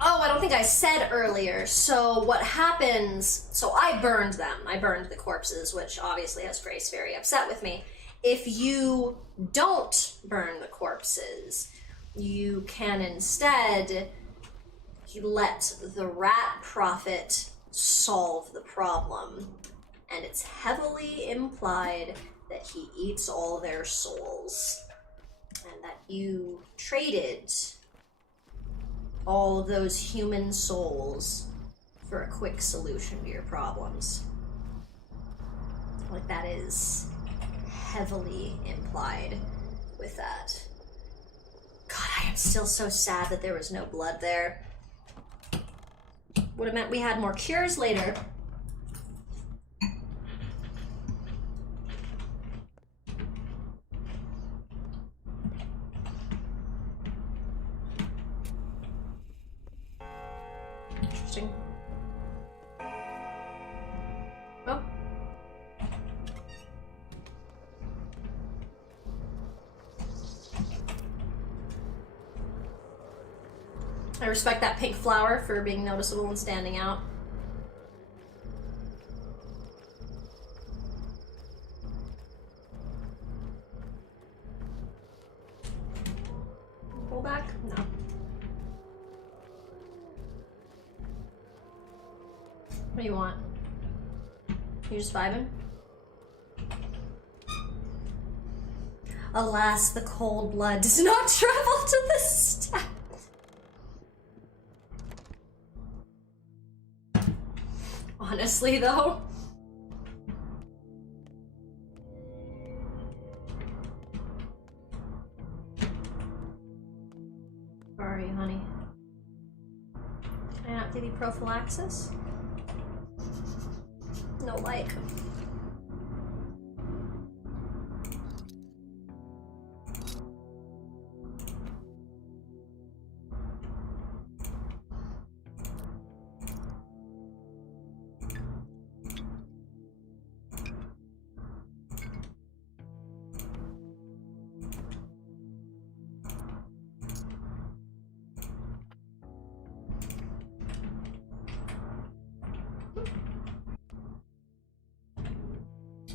Oh, I don't think I said earlier. So what happens, so I burned them. I burned the corpses, which obviously has Grace very upset with me. If you don't burn the corpses, you can instead let the rat prophet solve the problem. And it's heavily implied that he eats all their souls, and that you traded all of those human souls for a quick solution to your problems. Like, that is heavily implied with that. God, I am still so sad that there was no blood there. Would have meant we had more cures later. Interesting. Oh. I respect that pink flower for being noticeable and standing out. Pull back? No. What do you want? You just vibing? Alas, the cold blood does not travel to the steppe. Honestly, though. Where are you, honey? Can I not give you prophylaxis? No, like.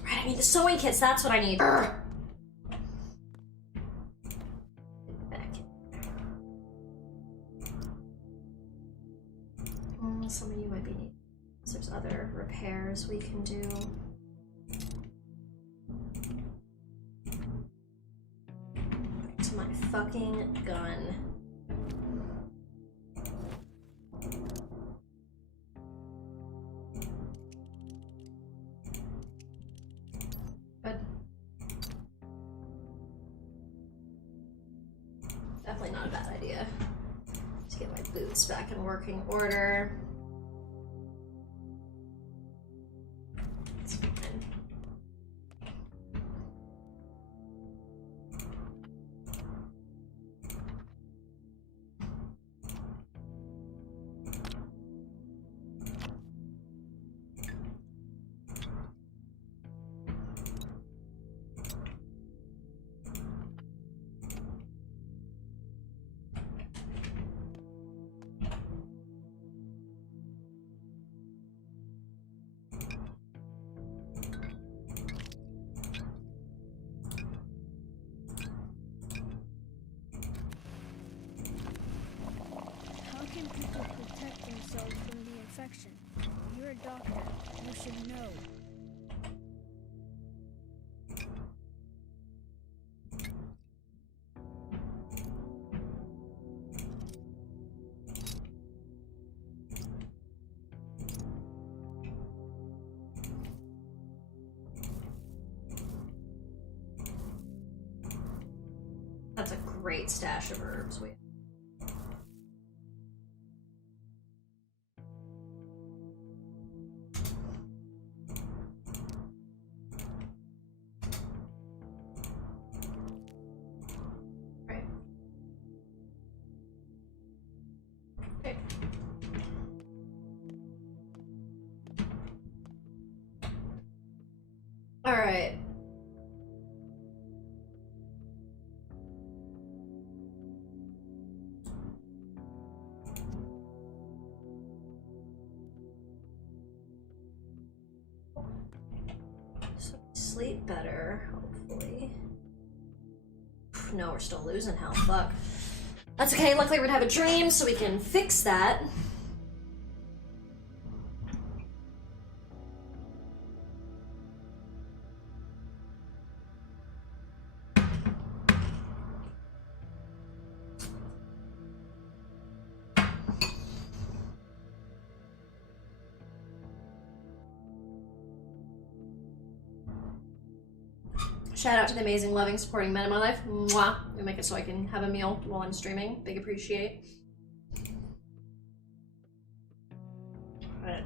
Right, I need the sewing kits, that's what I need. Urgh. Some of you might be needing. There's other repairs we can do. Back to my fucking gun. Good. Definitely not a bad idea. To get my boots back in working order. It's fine. How can people protect themselves from the infection? You're a doctor. You should know. That's a great stash of herbs. Wait. Right. Okay. All right. So sleep better, hopefully. No, we're still losing health. Fuck. That's okay. Luckily, we're gonna have a dream, so we can fix that. Shout out to the amazing, loving, supporting men in my life. Mwah. We make it so I can have a meal while I'm streaming. Big appreciate. Alright.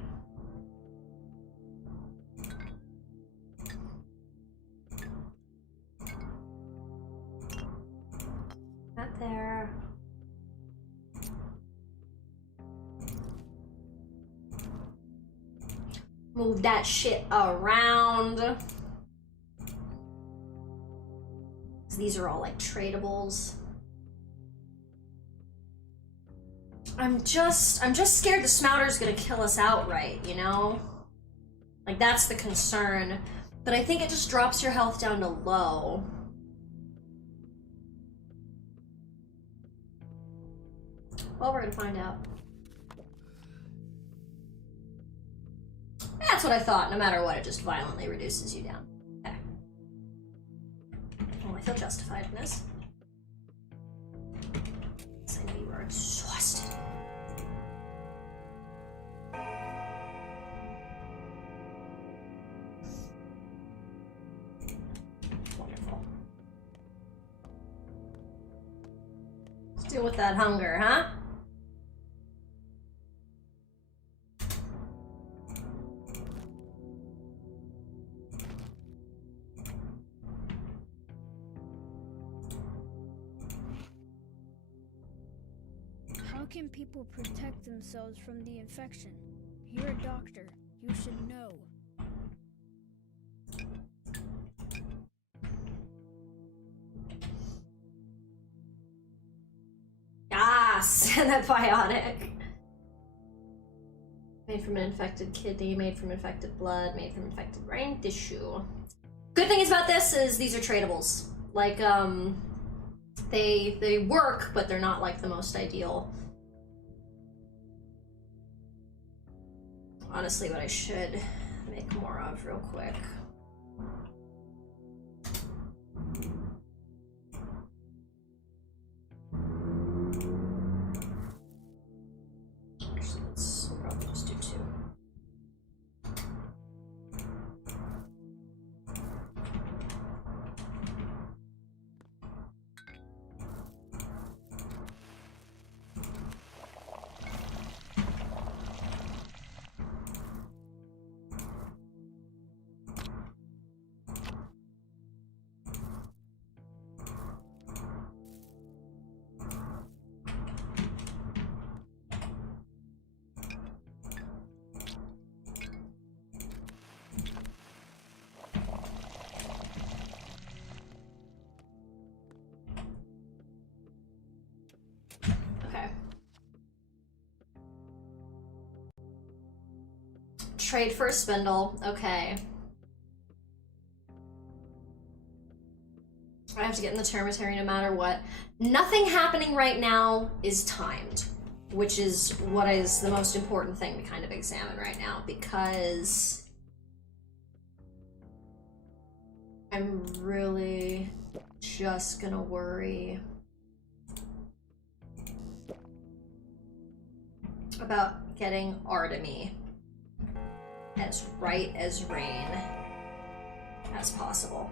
Not there. Move that shit around. These are all like tradables. I'm just scared the Smouter's gonna kill us outright, you know? Like, that's the concern. But I think it just drops your health down to low. Well, we're gonna find out. That's what I thought. No matter what, it just violently reduces you down. Okay. Oh, I feel justified in this. Yes, I know you are exhausted. Wonderful. Let's deal with that hunger, huh? How can people protect themselves from the infection? You're a doctor. You should know. Yes, antibiotic. Made from an infected kidney, made from infected blood, made from infected brain tissue. Good thing is about this is these are tradables. Like, they work, but they're not like the most ideal. Honestly, what I should make more of real quick. Actually, we'll probably just do 2. Trade for a spindle. Okay. I have to get in the termitary no matter what. Nothing happening right now is timed, which is what is the most important thing to kind of examine right now, because I'm really just gonna worry about getting Artemy as right as rain as possible.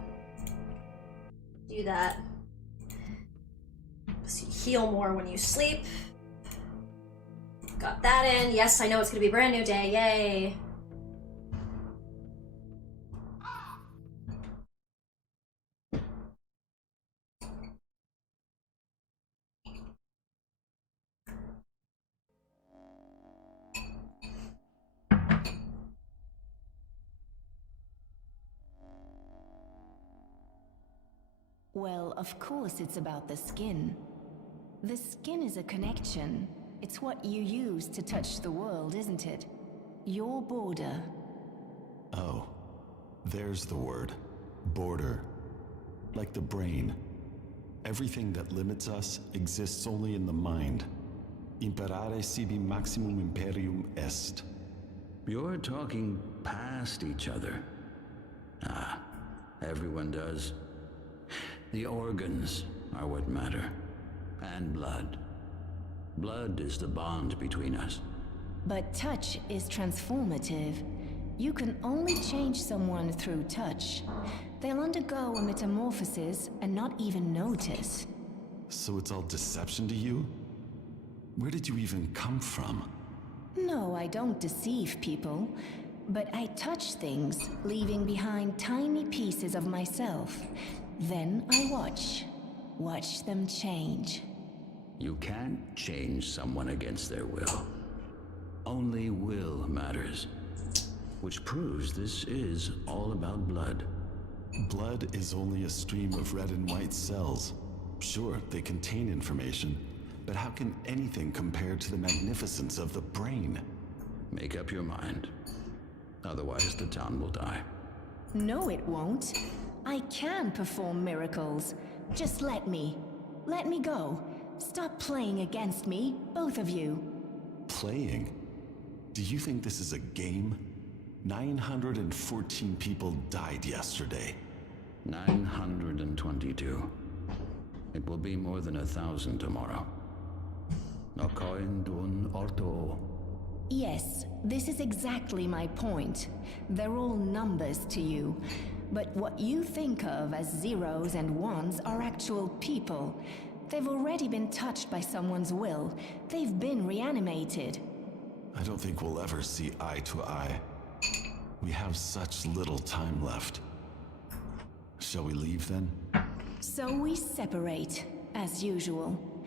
Do that. So you heal more when you sleep. Got that in. Yes, I know it's gonna be a brand new day. Yay. Well, of course it's about the skin. The skin is a connection. It's what you use to touch the world, isn't it? Your border. Oh, there's the word. Border. Like the brain. Everything that limits us exists only in the mind. Imperare sibi maximum imperium est. You're talking past each other. Ah, everyone does. The organs are what matter. And blood. Blood is the bond between us. But touch is transformative. You can only change someone through touch. They'll undergo a metamorphosis and not even notice. So it's all deception to you? Where did you even come from? No, I don't deceive people, but I touch things, leaving behind tiny pieces of myself. Then I watch them change. You can't change someone against their will. Only will matters. Which proves this is all about blood. Blood is only a stream of red and white cells. Sure, they contain information, but how can anything compare to the magnificence of the brain? Make up your mind. Otherwise, the town will die. No, it won't. I can perform miracles. Just let me. Let me go. Stop playing against me, both of you. Playing? Do you think this is a game? 914 people died yesterday. 922. It will be more than 1,000 tomorrow. Nokoin dun orto. Yes, this is exactly my point. They're all numbers to you. But what you think of as zeros and ones are actual people. They've already been touched by someone's will. They've been reanimated. I don't think we'll ever see eye to eye. We have such little time left. Shall we leave then? So we separate, as usual.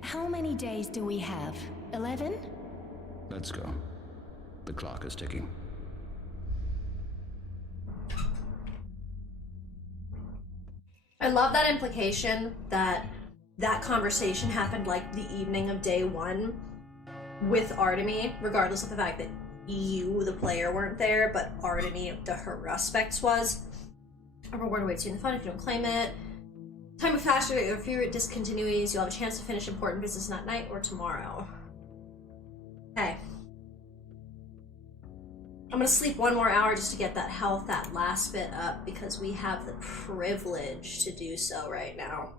How many days do we have? 11? Let's go. The clock is ticking. I love that implication that that conversation happened like the evening of day one with Artemy, regardless of the fact that you, the player, weren't there, but Artemy, her respects, was. A reward awaits you in the fund if you don't claim it. Time with faster, if you're discontinuities, you'll have a chance to finish important business that night or tomorrow. Okay. I'm gonna sleep 1 more hour just to get that health, that last bit up, because we have the privilege to do so right now.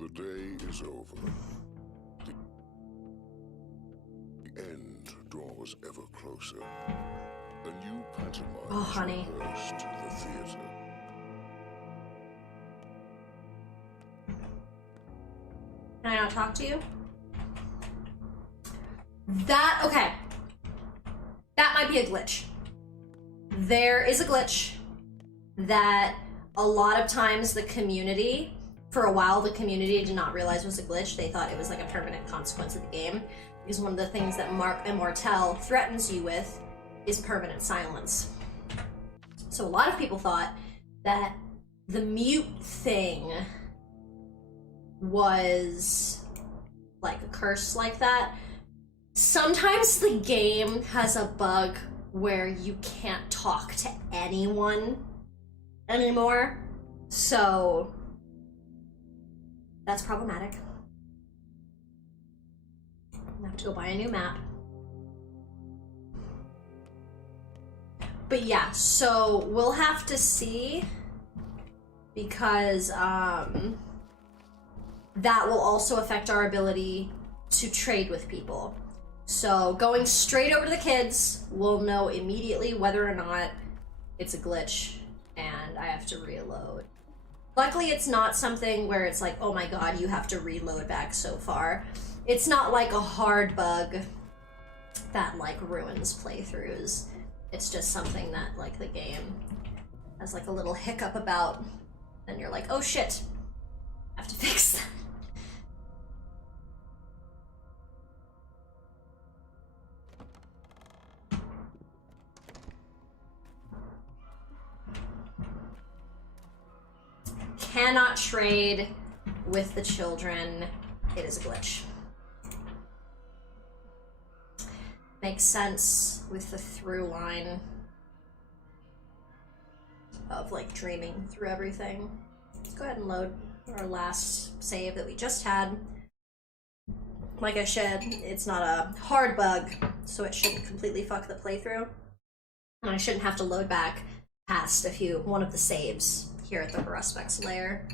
The day is over. The end draws ever closer. A new pantomime Oh, honey. rehearsed in the theater. Can I not talk to you? That, okay. That might be a glitch. There is a glitch that a lot of times the community, for a while the community did not realize was a glitch. They thought it was like a permanent consequence of the game. Because one of the things that Mark Immortel threatens you with is permanent silence. So a lot of people thought that the mute thing was like a curse like that. Sometimes the game has a bug where you can't talk to anyone anymore, so that's problematic. I have to go buy a new map. But yeah, so we'll have to see, because that will also affect our ability to trade with people. So going straight over to the kids, we'll know immediately whether or not it's a glitch and I have to reload. Luckily, it's not something where it's like, oh my god, you have to reload back so far. It's not like a hard bug that like ruins playthroughs. It's just something that like the game has like a little hiccup about, and you're like, oh shit, I have to fix that. Cannot trade with the children. It is a glitch. Makes sense with the through line of like dreaming through everything. Let's go ahead and load our last save that we just had. Like I said, it's not a hard bug, so it shouldn't completely fuck the playthrough. And I shouldn't have to load back past one of the saves here at the Prospects layer.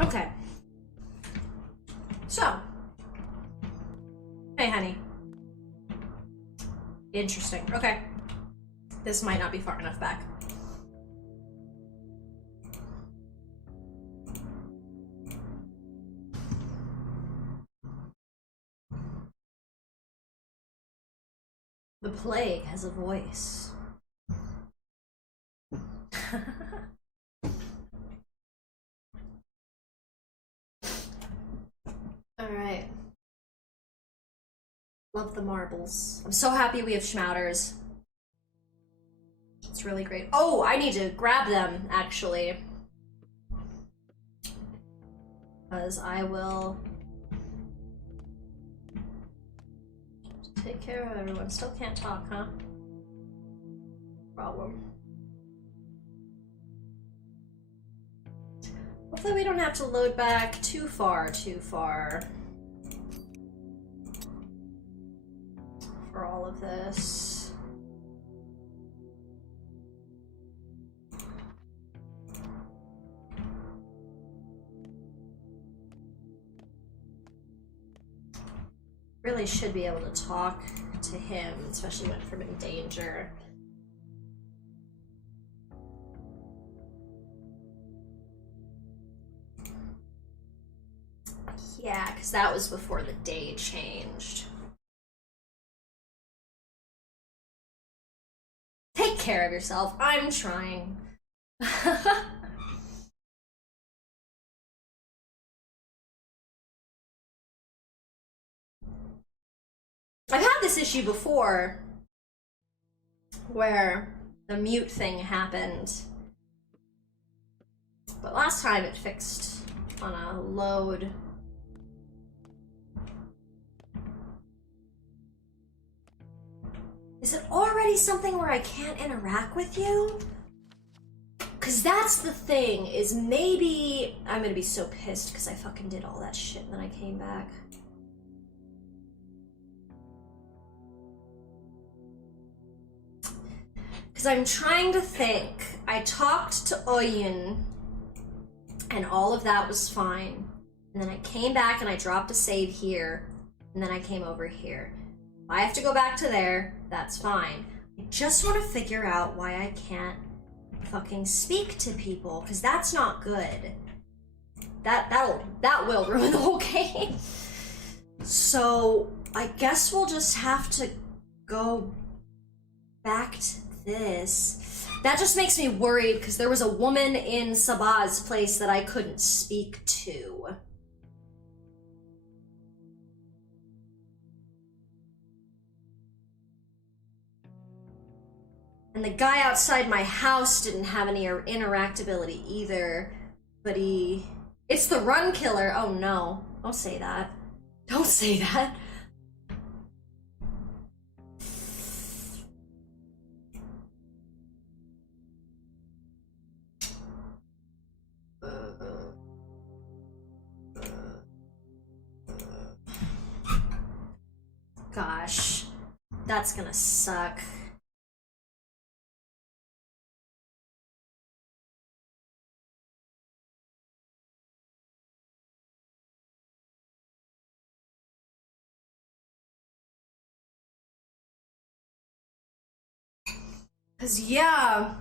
Okay. So. Hey, honey. Interesting. Okay. This might not be far enough back. The plague has a voice. Alright. Love the marbles. I'm so happy we have schmouters. It's really great. Oh, I need to grab them, actually. Because I will take care of everyone. Still can't talk, huh? Problem. Hopefully we don't have to load back too far for all of this. Really should be able to talk to him, especially when from in danger. Yeah, because that was before the day changed. Take care of yourself. I'm trying. I've had this issue before where the mute thing happened, but last time it fixed on a load. Is it already something where I can't interact with you? Cause that's the thing, is maybe I'm gonna be so pissed because I fucking did all that shit and then I came back. Because I'm trying to think. I talked to Oyin and all of that was fine. And then I came back and I dropped a save here. And then I came over here. If I have to go back to there, that's fine. I just want to figure out why I can't fucking speak to people, because that's not good. That will ruin the whole game. So I guess we'll just have to go back to this. That just makes me worried because there was a woman in Sabah's place that I couldn't speak to. And the guy outside my house didn't have any interactability either, but it's the run killer. Oh no, don't say that. Don't say that. Gosh, that's gonna suck. Cause yeah,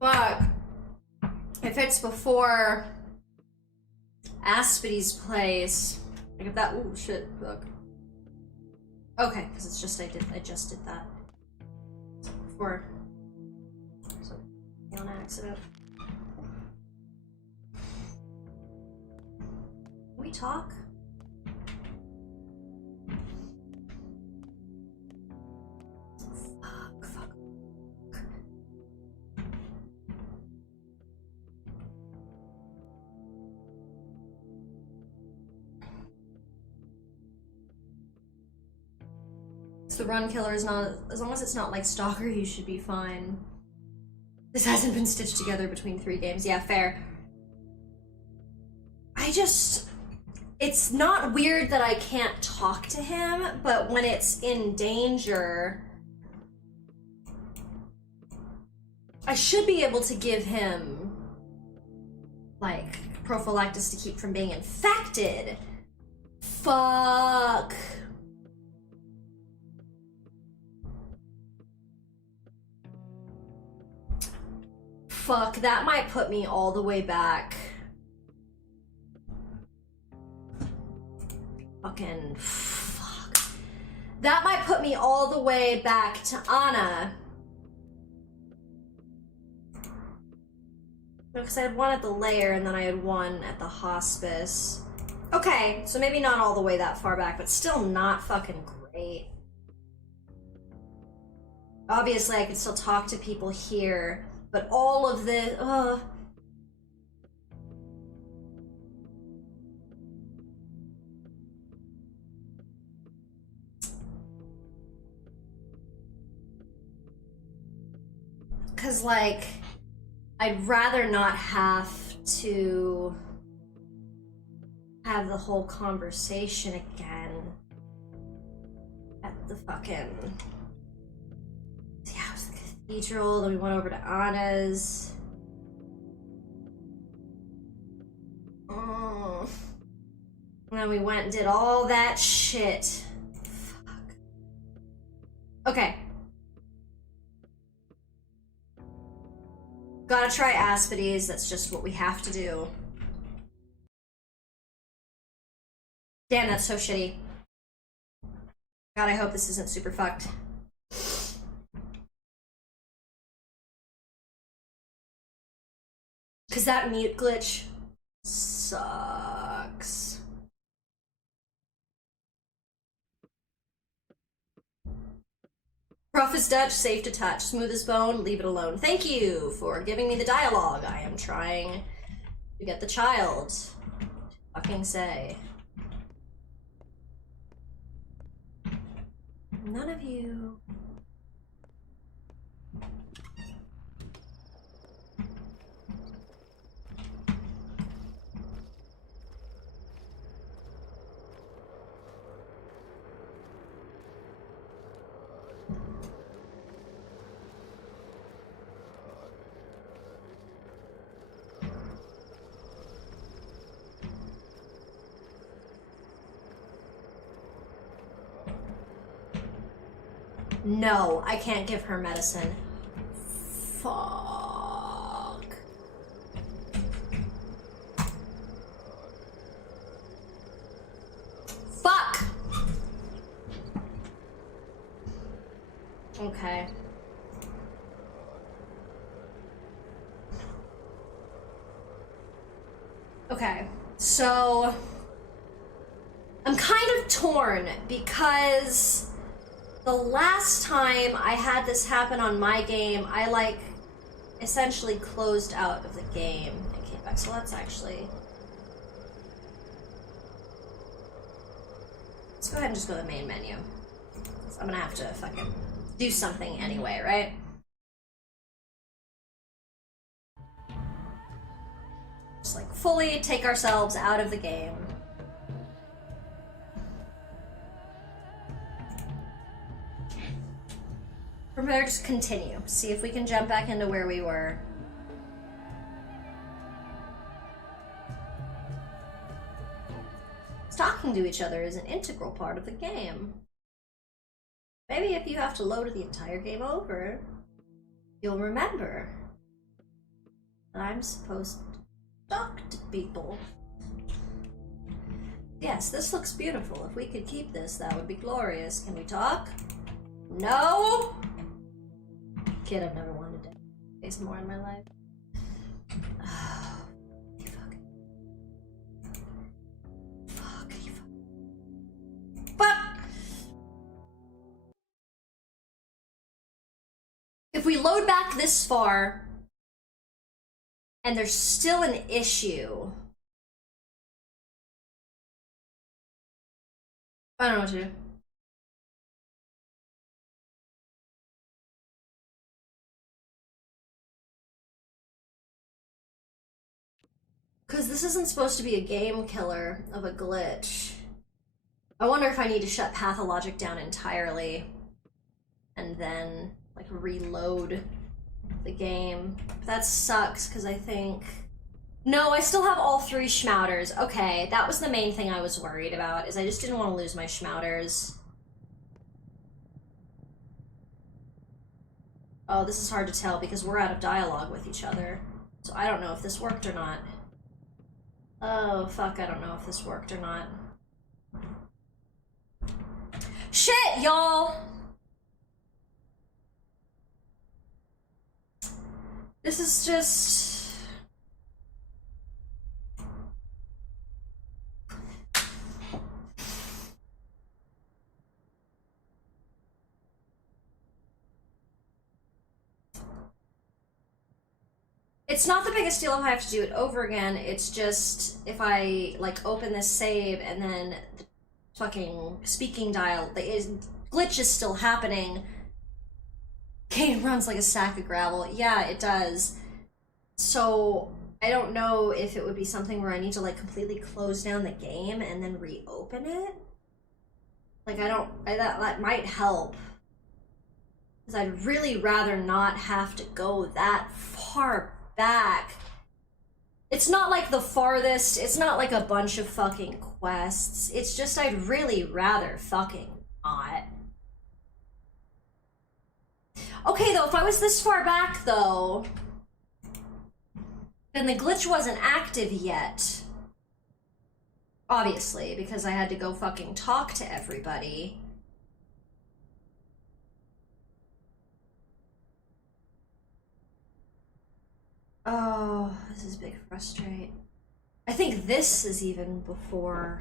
fuck. If it's before Aspidy's place, like if that, oh shit, fuck. Okay, because it's just I just did that before, so on accident. Can we talk? Fuck. The run killer is not, as long as it's not like Stalker, you should be fine. This hasn't been stitched together between 3 games. Yeah, fair. It's not weird that I can't talk to him, but when it's in danger, I should be able to give him, like, Prophylactics to keep from being infected. Fuck. Fuck, that might put me all the way back. Fucking fuck. That might put me all the way back to Anna. Because I had one at the lair and then I had one at the hospice. Okay, so maybe not all the way that far back, but still not fucking great. Obviously, I could still talk to people here, but all of this, Cause like, I'd rather not have to have the whole conversation again at the fucking, yeah, it was the cathedral, then we went over to Anna's. And then we went and did all that shit. Fuck. Okay. Gotta try Aspides, that's just what we have to do. Damn, that's so shitty. God, I hope this isn't super fucked. Cause that mute glitch sucks. Prof is Dutch, safe to touch, smooth as bone, leave it alone. Thank you for giving me the dialogue. I am trying to get the child to fucking say. None of you. No, I can't give her medicine. Fuck. Fuck! Okay. Okay, so I'm kind of torn because the last time I had this happen on my game, I like essentially closed out of the game and came back. So let's actually, let's go ahead and just go to the main menu. So I'm gonna have to fucking do something anyway, right? Just like fully take ourselves out of the game. From there, just continue. See if we can jump back into where we were. Talking to each other is an integral part of the game. Maybe if you have to load the entire game over, you'll remember that I'm supposed to talk to people. Yes, this looks beautiful. If we could keep this, that would be glorious. Can we talk? No? Kid, I've never wanted to face more in my life. Oh, you fucking. Fuck, you fuck. Fuck! If we load back this far, and there's still an issue, I don't know what to do. Because this isn't supposed to be a game killer of a glitch. I wonder if I need to shut Pathologic down entirely and then like reload the game. That sucks because I think No, I still have all 3 schmouters. Okay, that was the main thing I was worried about, is I just didn't want to lose my schmouters. Oh, this is hard to tell because we're out of dialogue with each other. So I don't know if this worked or not. Oh, fuck, I don't know if this worked or not. Shit, y'all! This is just... It's not the biggest deal if I have to do it over again, it's just if I, like, open this save and then the fucking speaking dial, the glitch is still happening. Game runs like a sack of gravel. Yeah, it does. So, I don't know if it would be something where I need to, like, completely close down the game and then reopen it. Like, that might help. Because I'd really rather not have to go that far back. It's not like the farthest, it's not like a bunch of fucking quests. It's just I'd really rather fucking not. Okay, though, if I was this far back, though, then the glitch wasn't active yet. Obviously, because I had to go fucking talk to everybody. Oh, this is big frustrate. I think this is even before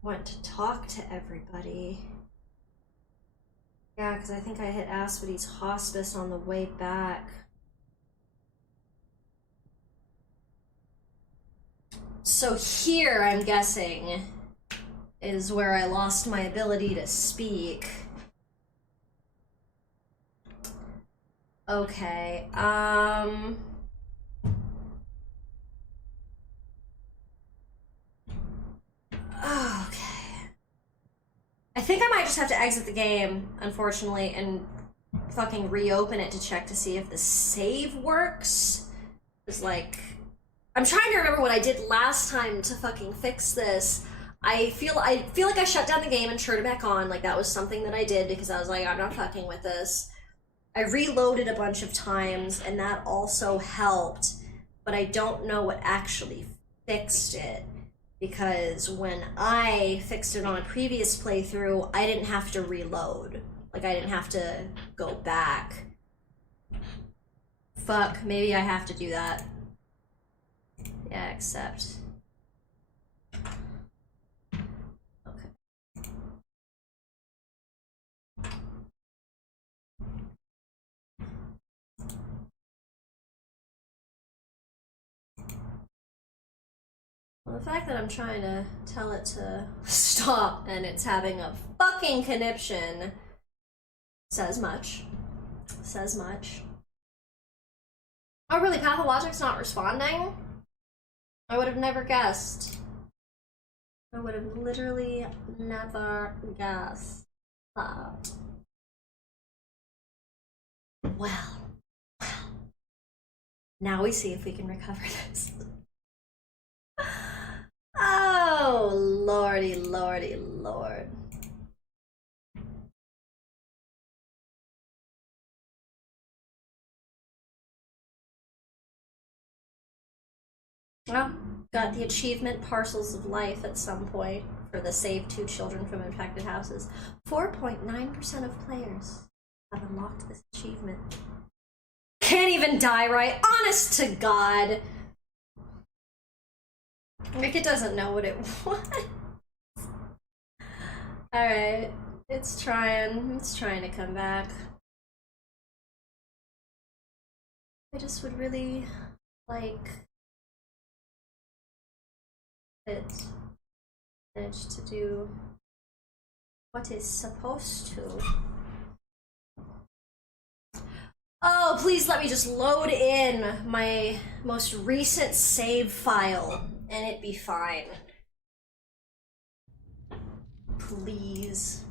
I went to talk to everybody. Yeah, because I think I hit Aspidy's hospice on the way back. So here, I'm guessing, is where I lost my ability to speak. Okay, okay. I think I might just have to exit the game, unfortunately, and fucking reopen it to check to see if the save works. It's like, I'm trying to remember what I did last time to fucking fix this. I feel like I shut down the game and turned it back on. Like, that was something that I did because I was like, I'm not fucking with this. I reloaded a bunch of times, and that also helped, but I don't know what actually fixed it, because when I fixed it on a previous playthrough, I didn't have to reload. Like, I didn't have to go back. Fuck, maybe I have to do that. Yeah, accept. Well, the fact that I'm trying to tell it to stop and it's having a fucking conniption says much. Says much. Oh, really? Pathologic's not responding? I would have never guessed. I would have literally never guessed that. Well. Now we see if we can recover this. Oh, lordy, lordy, lord. Well, got the achievement Parcels of Life at some point for the Save 2 Children from Infected Houses. 4.9% of players have unlocked this achievement. Can't even die right. Honest to God. Like, it doesn't know what it wants. Alright. It's trying to come back. I just would really like it managed to do what it's supposed to. Oh, please let me just load in my most recent save file and it be fine. Please.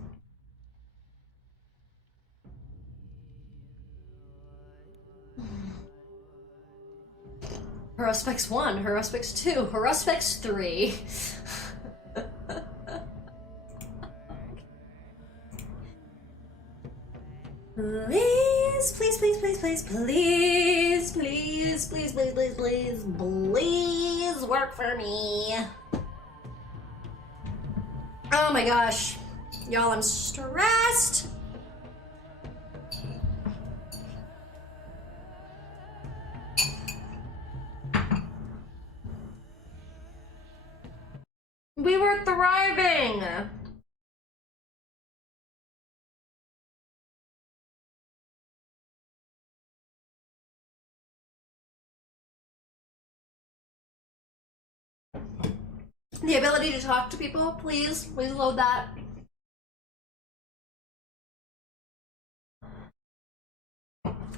Haruspex 1, Haruspex 2, Haruspex 3. Please, please, please, please, please, please, please, please, please, please, please, please work for me. Oh my gosh. Y'all, I'm stressed. We were thriving. The ability to talk to people, please load that.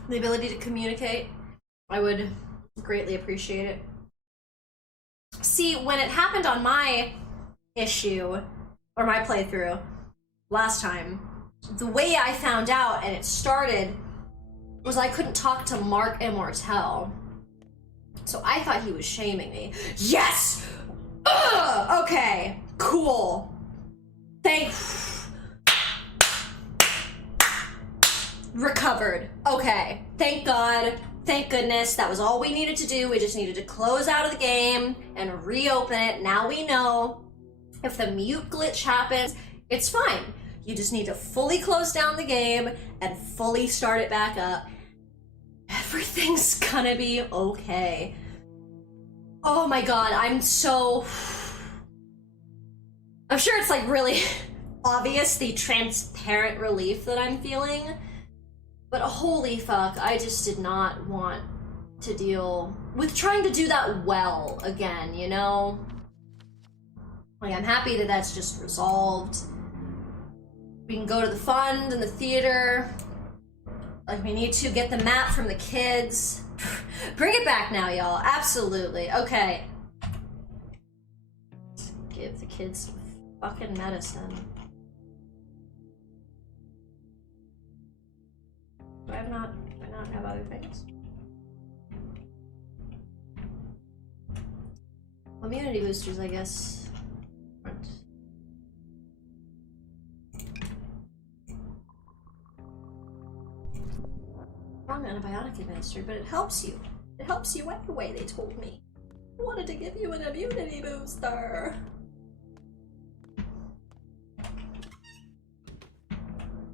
The ability to communicate, I would greatly appreciate it. See, when it happened on my issue, or my playthrough, last time, the way I found out and it started was I couldn't talk to Mark Immortel. So I thought he was shaming me. Yes! Ugh! Okay, cool. Recovered. Okay, thank God. Thank goodness. That was all we needed to do. We just needed to close out of the game and reopen it. Now we know if the mute glitch happens, it's fine. You just need to fully close down the game and fully start it back up. Everything's gonna be okay. Oh my God, I'm sure it's like really obvious, the transparent relief that I'm feeling. But holy fuck, I just did not want to deal with trying to do that well again, you know? Like, I'm happy that that's just resolved. We can go to the fund and the theater. Like, we need to get the map from the kids. Bring it back now, y'all. Absolutely. Okay. Give the kids some fucking medicine. Do I not have other things? Immunity boosters, I guess. Aren't. Wrong antibiotic administered, but it helps you. It helps you anyway, they told me. I wanted to give you an immunity booster.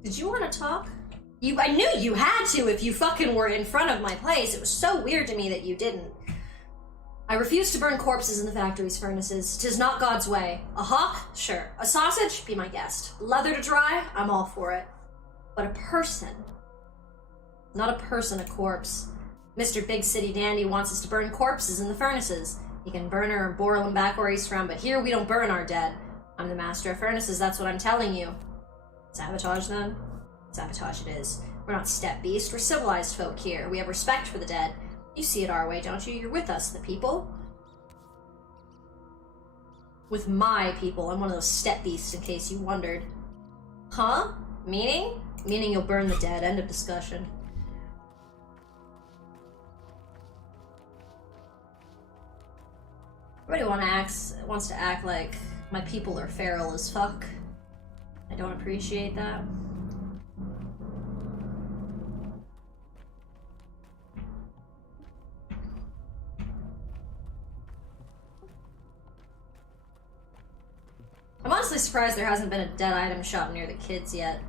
Did you want to talk? I knew you had to if you fucking were in front of my place. It was so weird to me that you didn't. I refuse to burn corpses in the factory's furnaces. 'Tis not God's way. A hawk? Sure. A sausage? Be my guest. Leather to dry? I'm all for it. But a person. Not a person, a corpse. Mr. Big City Dandy wants us to burn corpses in the furnaces. He can burn her or boil him back where he's from, but here we don't burn our dead. I'm the master of furnaces, that's what I'm telling you. Sabotage, then? Sabotage it is. We're not steppe beasts, we're civilized folk here. We have respect for the dead. You see it our way, don't you? You're with us, the people. With my people. I'm one of those steppe beasts, in case you wondered. Huh? Meaning? Meaning you'll burn the dead. End of discussion. Everybody wants to act like my people are feral as fuck. I don't appreciate that. I'm honestly surprised there hasn't been a dead item shop near the kids yet.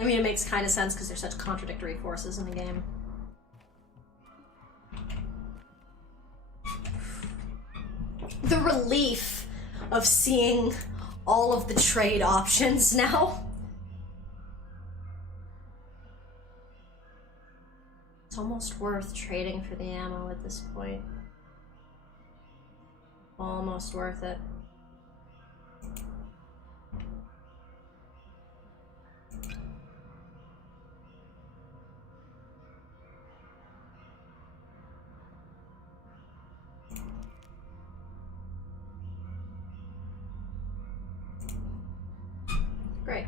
I mean, it makes kind of sense because there's such contradictory forces in the game. The relief of seeing all of the trade options now. It's almost worth trading for the ammo at this point. Almost worth it. Great.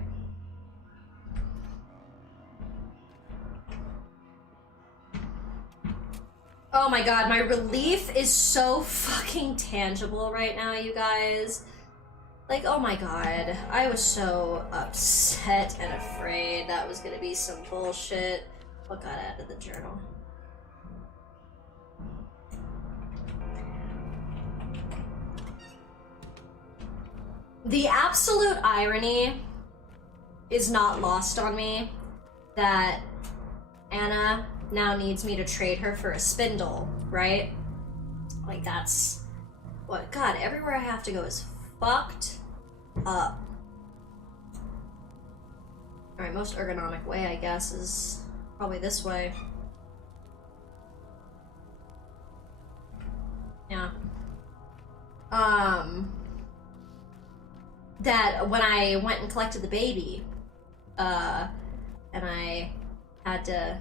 Oh my god, my relief is so fucking tangible right now, you guys. Like, oh my god, I was so upset and afraid that was gonna be some bullshit. What got added to the journal? The absolute irony is not lost on me that Anna now needs me to trade her for a spindle, right? Like, that's what, god, everywhere I have to go is fucked up. Alright, most ergonomic way, I guess, is probably this way. Yeah. That when I went and collected the baby, and I had to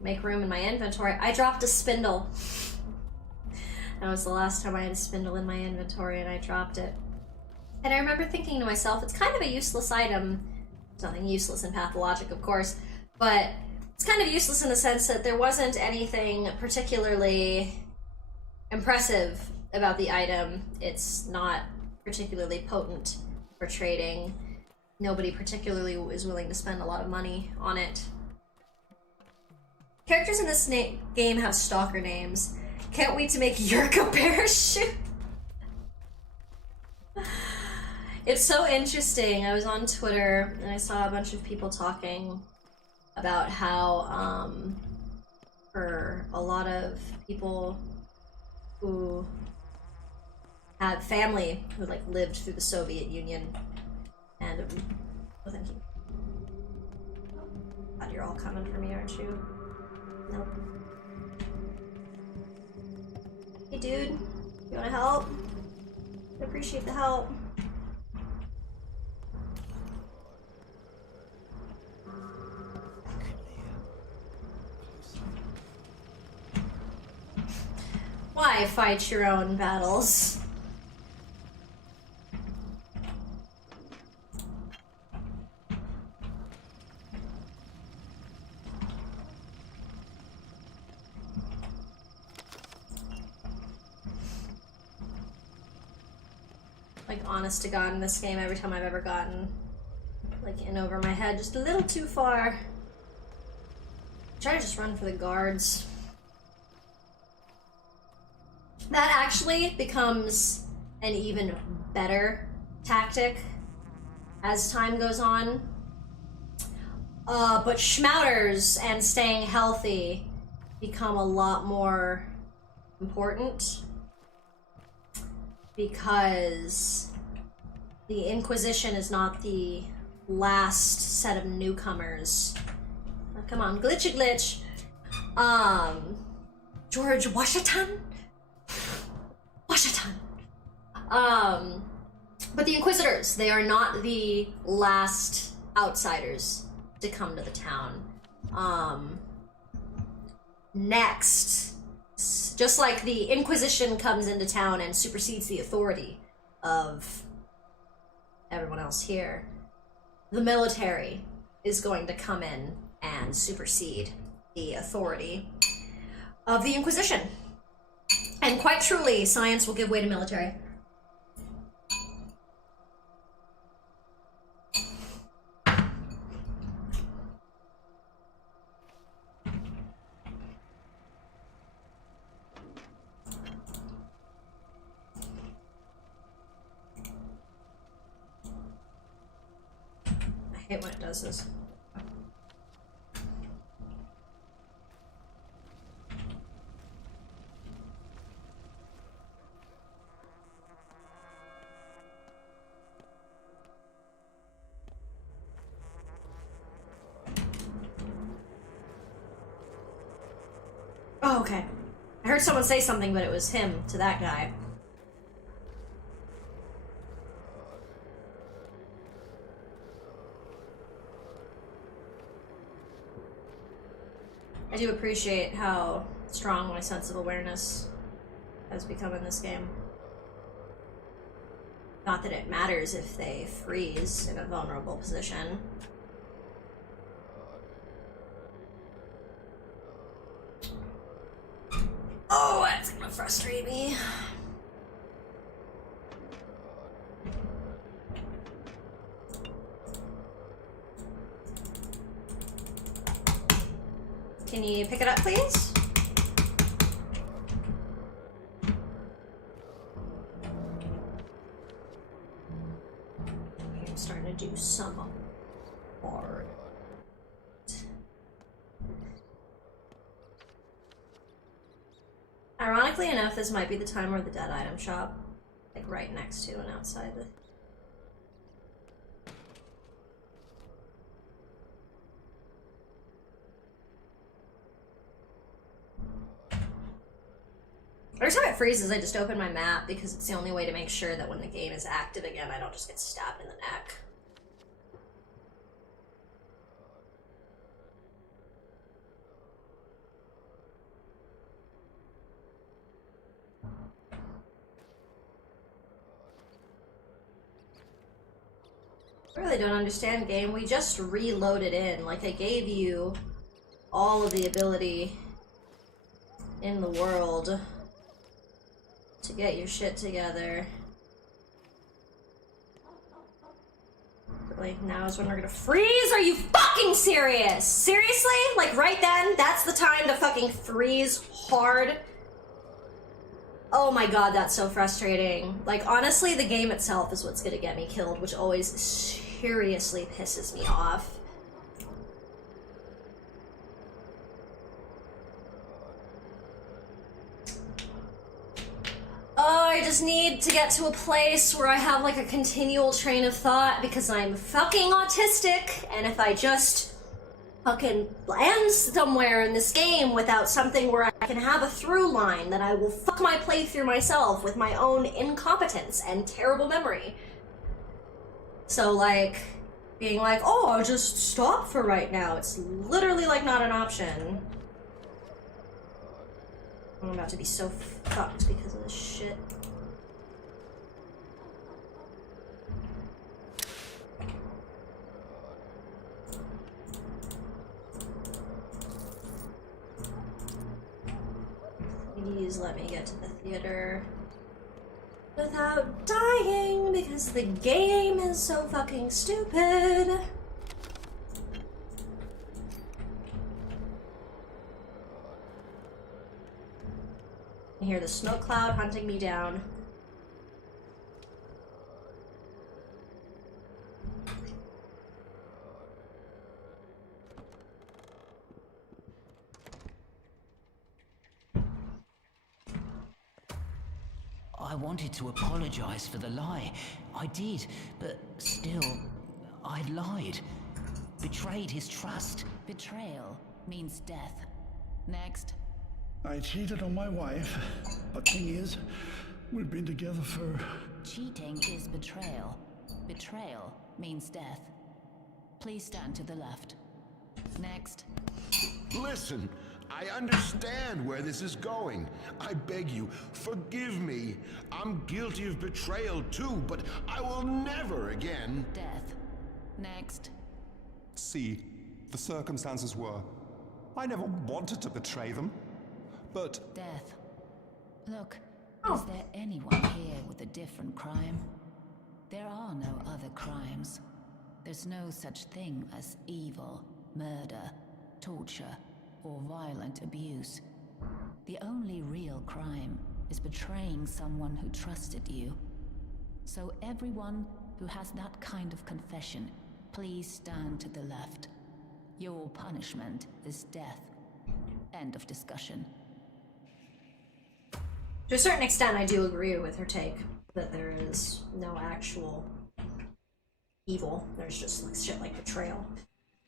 make room in my inventory, I dropped a spindle. That was the last time I had a spindle in my inventory, and I dropped it. And I remember thinking to myself, it's kind of a useless item. There's nothing useless in Pathologic, of course, but it's kind of useless in the sense that there wasn't anything particularly impressive about the item. It's not particularly potent for trading. Nobody particularly is willing to spend a lot of money on it. Characters in this game have stalker names. Can't wait to make Yurka parachute. It's so interesting. I was on Twitter and I saw a bunch of people talking about how for a lot of people who have family who like lived through the Soviet Union and oh, thank you. God, you're all coming for me, aren't you? Nope. Hey dude, you wanna help? I appreciate the help. Why fight your own battles? Like, honest to God, in this game, every time I've ever gotten, like, in over my head just a little too far, I try to just run for the guards. That actually becomes an even better tactic as time goes on. But schmouters and staying healthy become a lot more important because the Inquisition is not the last set of newcomers. Oh, come on, glitchy glitch. George Washington? Washington. But the Inquisitors, they are not the last outsiders to come to the town. Next, just like the Inquisition comes into town and supersedes the authority of everyone else here, the military is going to come in and supersede the authority of the Inquisition. And quite truly, science will give way to military. I hate when it does this. Oh, okay. I heard someone say something, but it was him to that guy. I do appreciate how strong my sense of awareness has become in this game. Not that it matters if they freeze in a vulnerable position. frustrate me. Can you pick it up, please? I'm starting to do some hard. Ironically enough, this might be the time where the dead item shop, like right next to and outside the... Every time it freezes, I just open my map because it's the only way to make sure that when the game is active again, I don't just get stabbed in the neck. I really don't understand, game. We just reloaded in. Like, I gave you all of the ability in the world to get your shit together. Like, now is when we're gonna freeze? Are you fucking serious? Seriously? Like, right then? That's the time to fucking freeze hard? Oh my god, that's so frustrating. Like, honestly, the game itself is what's gonna get me killed, which always seriously pisses me off. Oh, I just need to get to a place where I have like a continual train of thought because I'm fucking autistic, and if I just fucking land somewhere in this game without something where I can have a through line, then I will fuck my playthrough myself with my own incompetence and terrible memory. So like, being like, oh, I'll just stop for right now, it's literally like not an option. I'm about to be so fucked because of this shit. Please let me get to the theater without dying because the game is so fucking stupid. I hear the smoke cloud hunting me down. I wanted to apologize for the lie. I did, but still, I'd lied. Betrayed his trust. Betrayal means death. Next. I cheated on my wife, but thing is, we've been together for... Cheating is betrayal. Betrayal means death. Please stand to the left. Next. Listen, I understand where this is going. I beg you, forgive me. I'm guilty of betrayal too, but I will never again... Death. Next. See, the circumstances were... I never wanted to betray them. But... Death. Look, is there anyone here with a different crime? There are no other crimes. There's no such thing as evil, murder, torture, or violent abuse. The only real crime is betraying someone who trusted you. So everyone who has that kind of confession, please stand to the left. Your punishment is death. End of discussion. To a certain extent, I do agree with her take that there is no actual evil. There's just like shit like betrayal.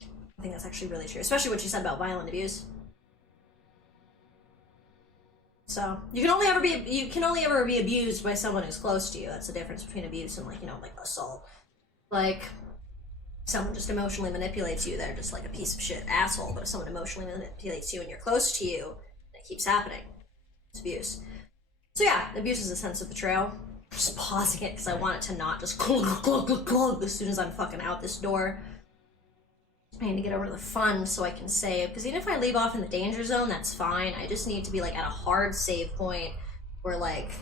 I think that's actually really true, especially what she said about violent abuse. So you can only ever be abused by someone who's close to you. That's the difference between abuse and, like, you know, like assault. Like, someone just emotionally manipulates you, they're just like a piece of shit asshole. But if someone emotionally manipulates you and you're close to you, and it keeps happening, it's abuse. So yeah, abuse is a sense of betrayal. I'm just pausing it because I want it to not just glug, glug, glug, glug as soon as I'm fucking out this door. I need to get over to the fun so I can save, because even if I leave off in the danger zone, that's fine. I just need to be like at a hard save point where like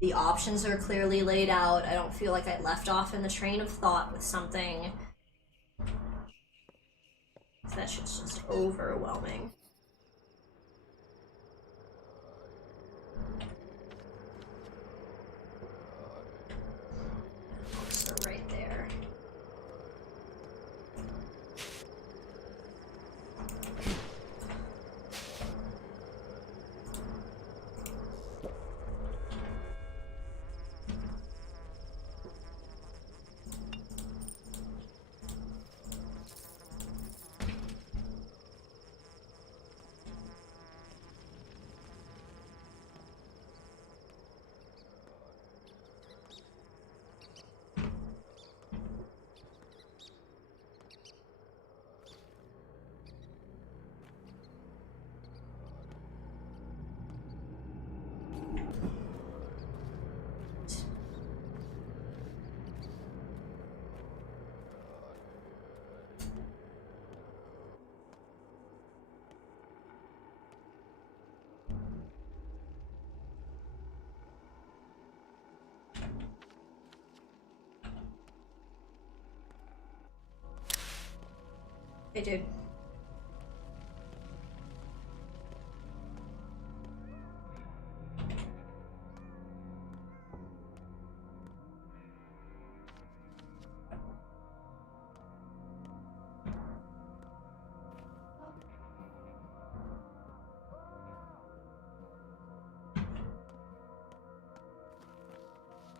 the options are clearly laid out. I don't feel like I left off in the train of thought with something. That shit's just overwhelming. So right there. Hey, dude.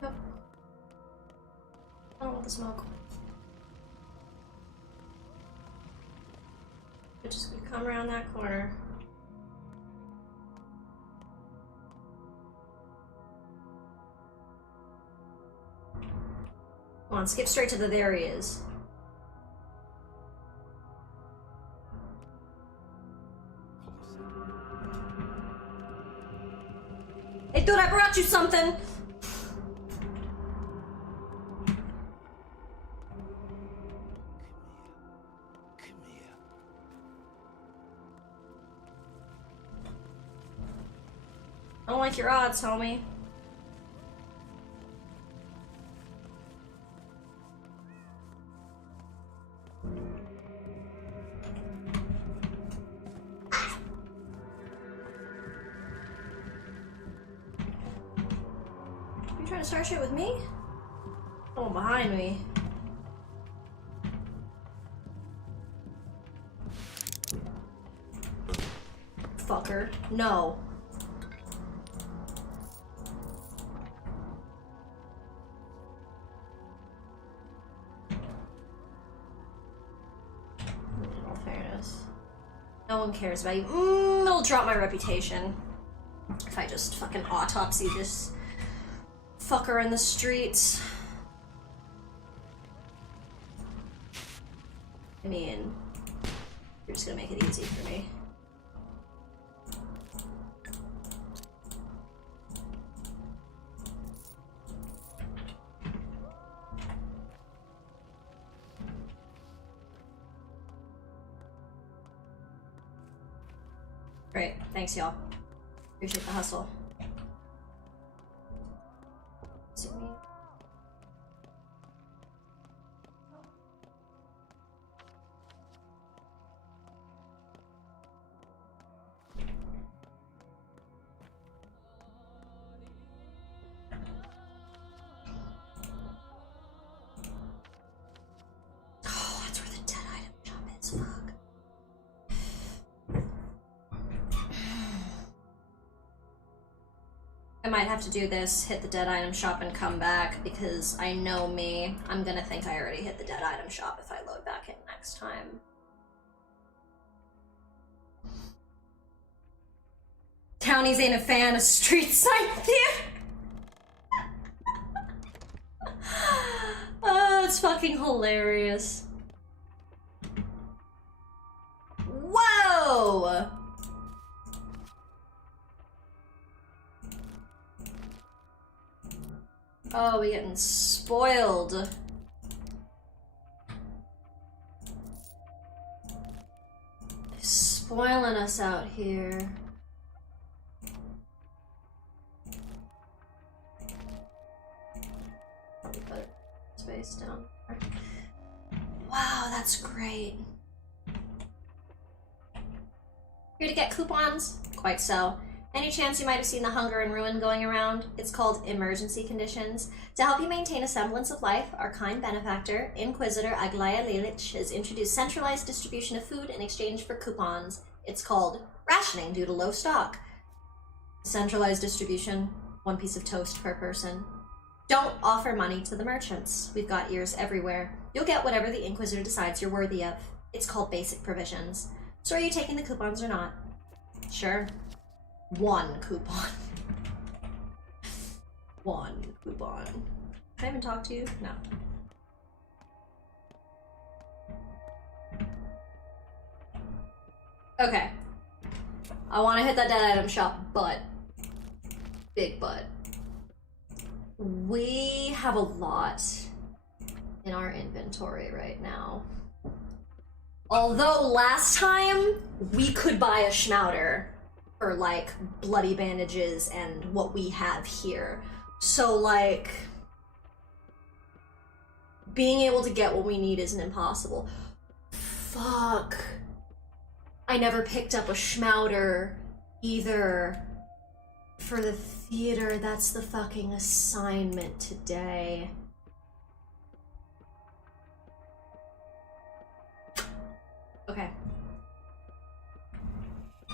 Nope. I don't want the smoke. We're just gonna come around that corner. Come on, skip straight to the there he is. Hey dude, I brought you something! I don't like your odds, homie. You trying to start shit with me? Oh, behind me. Fucker. No. In all fairness. No one cares about you. It'll drop my reputation. If I just fucking autopsy this fucker in the streets. I mean, you're just gonna make it easy for me. Great, thanks y'all. Appreciate the hustle. See me? Oh, that's where the dead item shop is. Fuck. I might have to do this, hit the dead item shop and come back, because I know me, I'm gonna think I already hit the dead item shop if I load back in next time. Townies ain't a fan of street side theater. Oh, it's fucking hilarious. Whoa! Oh, we getting spoiled. Spoiling us out here. face down. Wow, that's great. Here to get coupons? Quite so. Any chance you might have seen the hunger and ruin going around? It's called emergency conditions. To help you maintain a semblance of life, our kind benefactor, Inquisitor Aglaya Lilich, has introduced centralized distribution of food in exchange for coupons. It's called rationing due to low stock. Centralized distribution, 1 piece of toast per person. Don't offer money to the merchants. We've got ears everywhere. You'll get whatever the Inquisitor decides you're worthy of. It's called basic provisions. So are you taking the coupons or not? Sure. 1 coupon. 1 coupon. Can I even talk to you? No. Okay. I want to hit that dead item shop, but big but. We have a lot in our inventory right now. Although last time we could buy a schmouter for like bloody bandages and what we have here. So like being able to get what we need isn't impossible. Fuck. I never picked up a schmouter either for the theater. That's the fucking assignment today. Okay.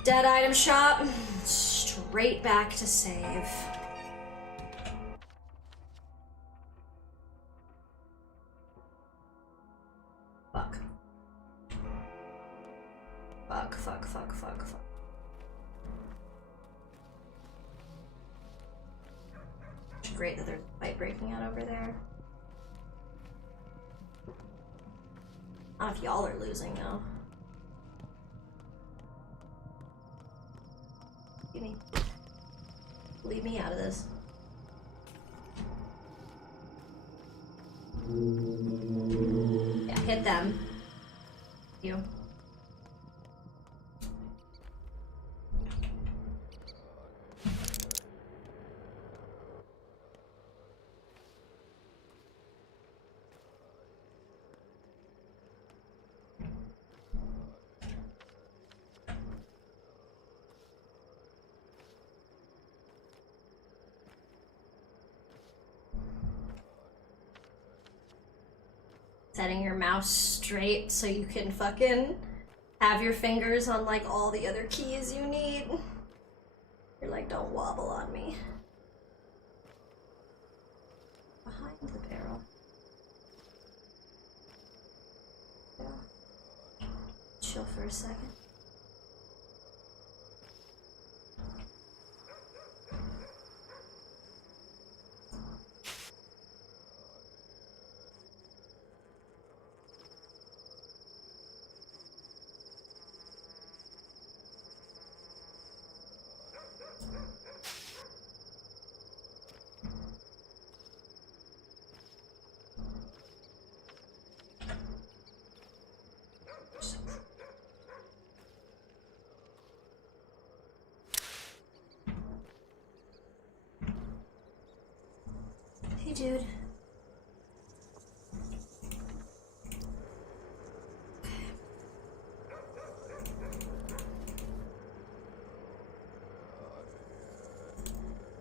Dead item shop. Straight back to save. Fuck. Fuck, fuck, fuck, fuck, fuck. It's great that there's a fight breaking out over there. I don't know if y'all are losing though. Leave me out of this. Yeah, hit them. You. Setting your mouse straight so you can fucking have your fingers on like all the other keys you need. You're like, don't wobble on me. Behind the barrel. Yeah. Chill for a second. Hey, dude.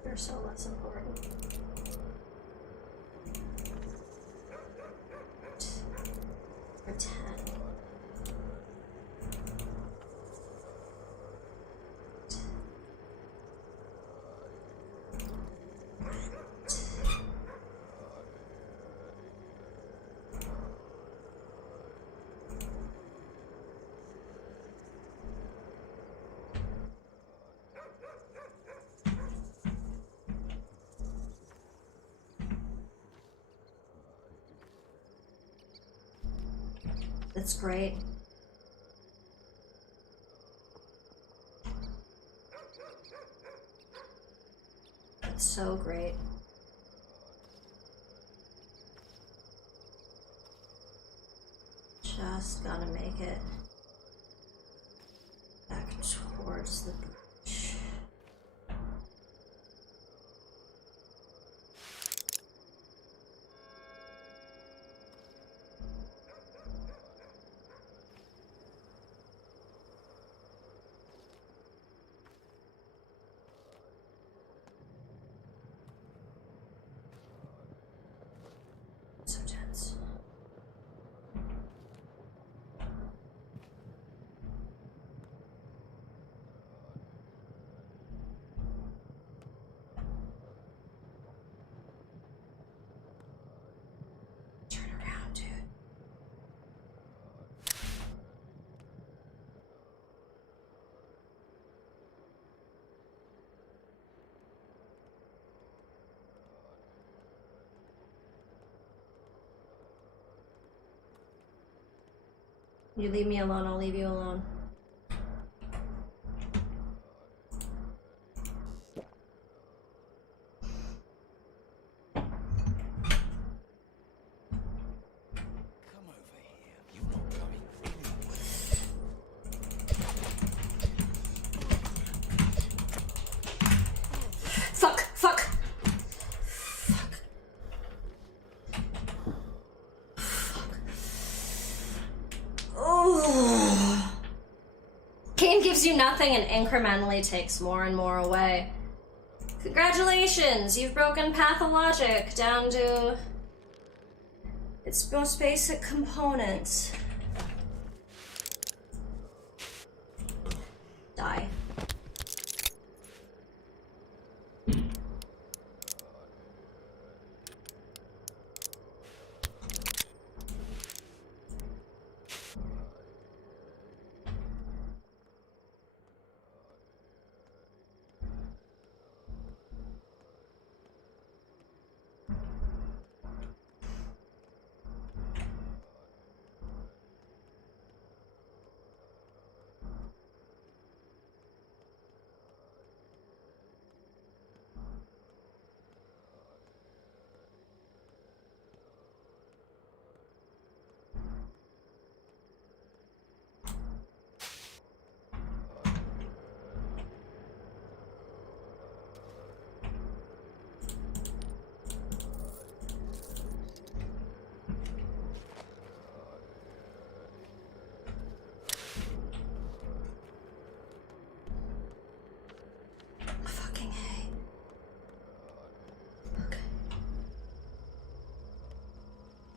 You're so less important. Or 10. That's great. That's so great. Just gotta make it back towards the beach. You leave me alone, I'll leave you alone. Fuck! Fuck! Oh. Game gives you nothing and incrementally takes more and more away. Congratulations! You've broken Pathologic down to its most basic components. Die. Fucking hey. Okay.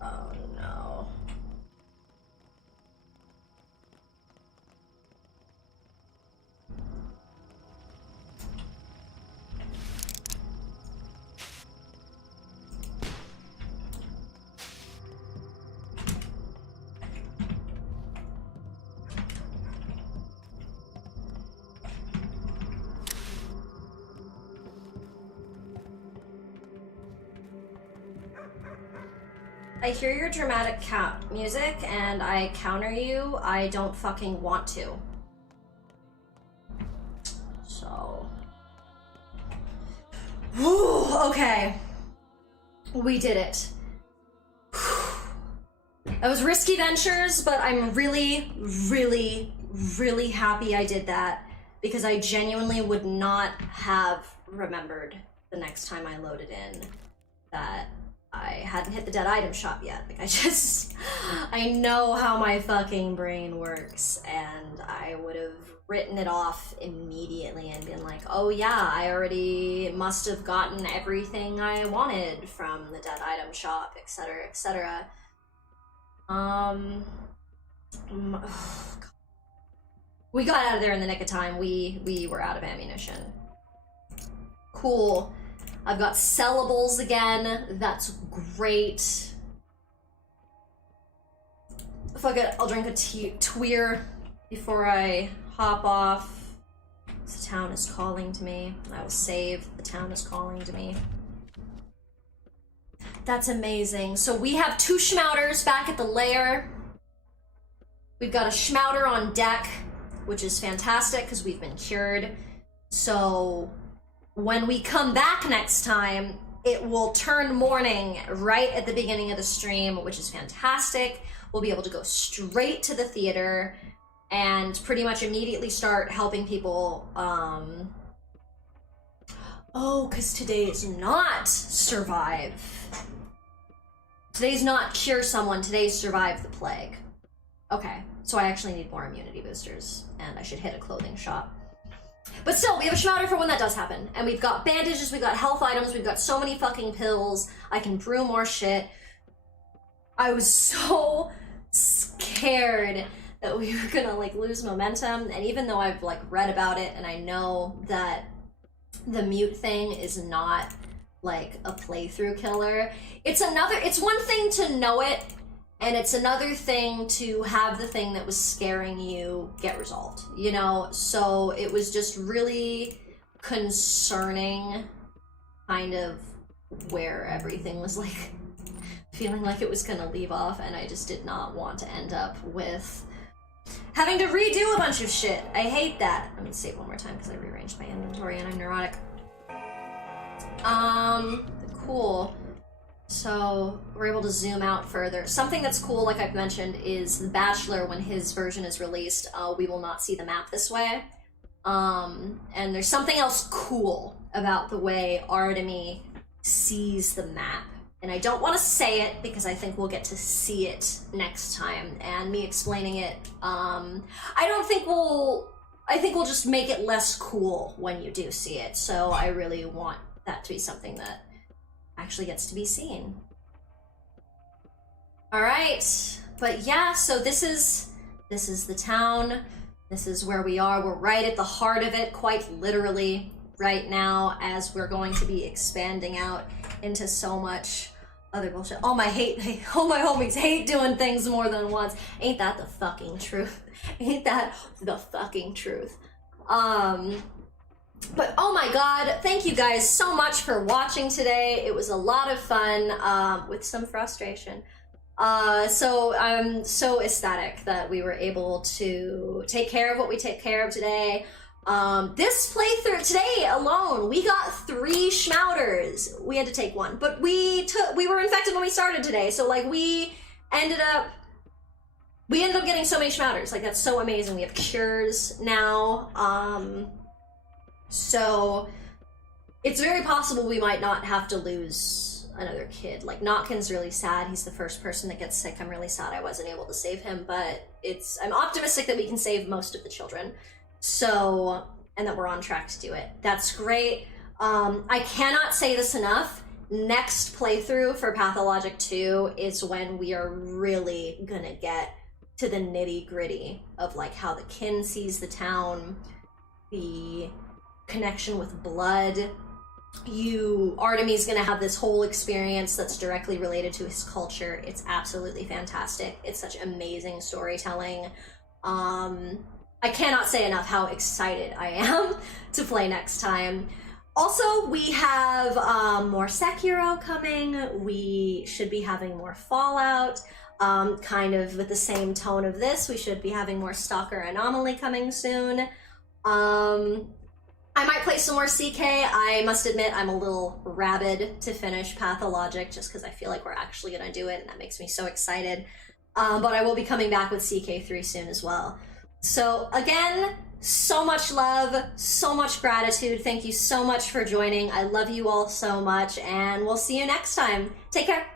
Oh no. I hear your dramatic music and I counter you. I don't fucking want to. So. Whew, okay. We did it. That was risky ventures, but I'm really, really, really happy I did that because I genuinely would not have remembered the next time I loaded in that I hadn't hit the dead item shop yet. Like, I know how my fucking brain works, and I would have written it off immediately and been like, oh yeah, I already must have gotten everything I wanted from the dead item shop, etc., etc. We got out of there in the nick of time. We were out of ammunition. Cool. I've got sellables again. That's great. Fuck it, I'll drink a tweer before I hop off. The town is calling to me. I will save. The town is calling to me. That's amazing. So we have 2 schmouters back at the lair. We've got a schmouter on deck, which is fantastic because we've been cured. So when we come back next time, it will turn morning right at the beginning of the stream, which is fantastic. We'll be able to go straight to the theater and pretty much immediately start helping people. Oh, because today is not survive. Today's not cure someone, today's survive the plague. Okay, so I actually need more immunity boosters, and I should hit a clothing shop. But still, we have a schmouter for when that does happen. And we've got bandages, we've got health items, we've got so many fucking pills. I can brew more shit. I was so scared that we were gonna like lose momentum. And even though I've like read about it and I know that the mute thing is not like a playthrough killer, it's one thing to know it, and it's another thing to have the thing that was scaring you get resolved, you know? So it was just really concerning, kind of where everything was like feeling like it was gonna leave off, and I just did not want to end up with Having to redo a bunch of shit. I hate that. Let me save one more time because I rearranged my inventory and I'm neurotic. Cool. So we're able to zoom out further. Something that's cool, like I've mentioned, is The Bachelor, when his version is released, we will not see the map this way. And there's something else cool about the way Artemy sees the map. And I don't want to say it because I think we'll get to see it next time. And me explaining it, I think we'll just make it less cool when you do see it. So I really want that to be something that actually gets to be seen. All right, but yeah, so this is the town. This is where we are. We're right at the heart of it, quite literally right now, as we're going to be expanding out into so much other bullshit. All my homies hate doing things more than once. Ain't that the fucking truth? Ain't that the fucking truth? But oh my god, thank you guys so much for watching today. It was a lot of fun, with some frustration. So I'm so ecstatic that we were able to take care of what we take care of today. This playthrough today alone, we got 3 schmouters. We had to take 1, but we were infected when we started today, so like we ended up getting so many schmouters. Like, that's so amazing. We have cures now. So it's very possible we might not have to lose another kid. Like, Notkin's really sad. He's the first person that gets sick. I'm really sad I wasn't able to save him, but I'm optimistic that we can save most of the children. So, and that we're on track to do it. That's great. I cannot say this enough. Next playthrough for Pathologic 2 is when we are really gonna get to the nitty gritty of like how the kin sees the town, the connection with blood. Artemy's gonna have this whole experience that's directly related to his culture. It's absolutely fantastic. It's such amazing storytelling. I cannot say enough how excited I am to play next time. Also, we have more Sekiro coming. We should be having more Fallout, kind of with the same tone of this. We should be having more Stalker Anomaly coming soon. I might play some more CK. I must admit I'm a little rabid to finish Pathologic just because I feel like we're actually gonna do it, and that makes me so excited. But I will be coming back with CK3 soon as well. So again, so much love, so much gratitude. Thank you so much for joining. I love you all so much, and we'll see you next time. Take care.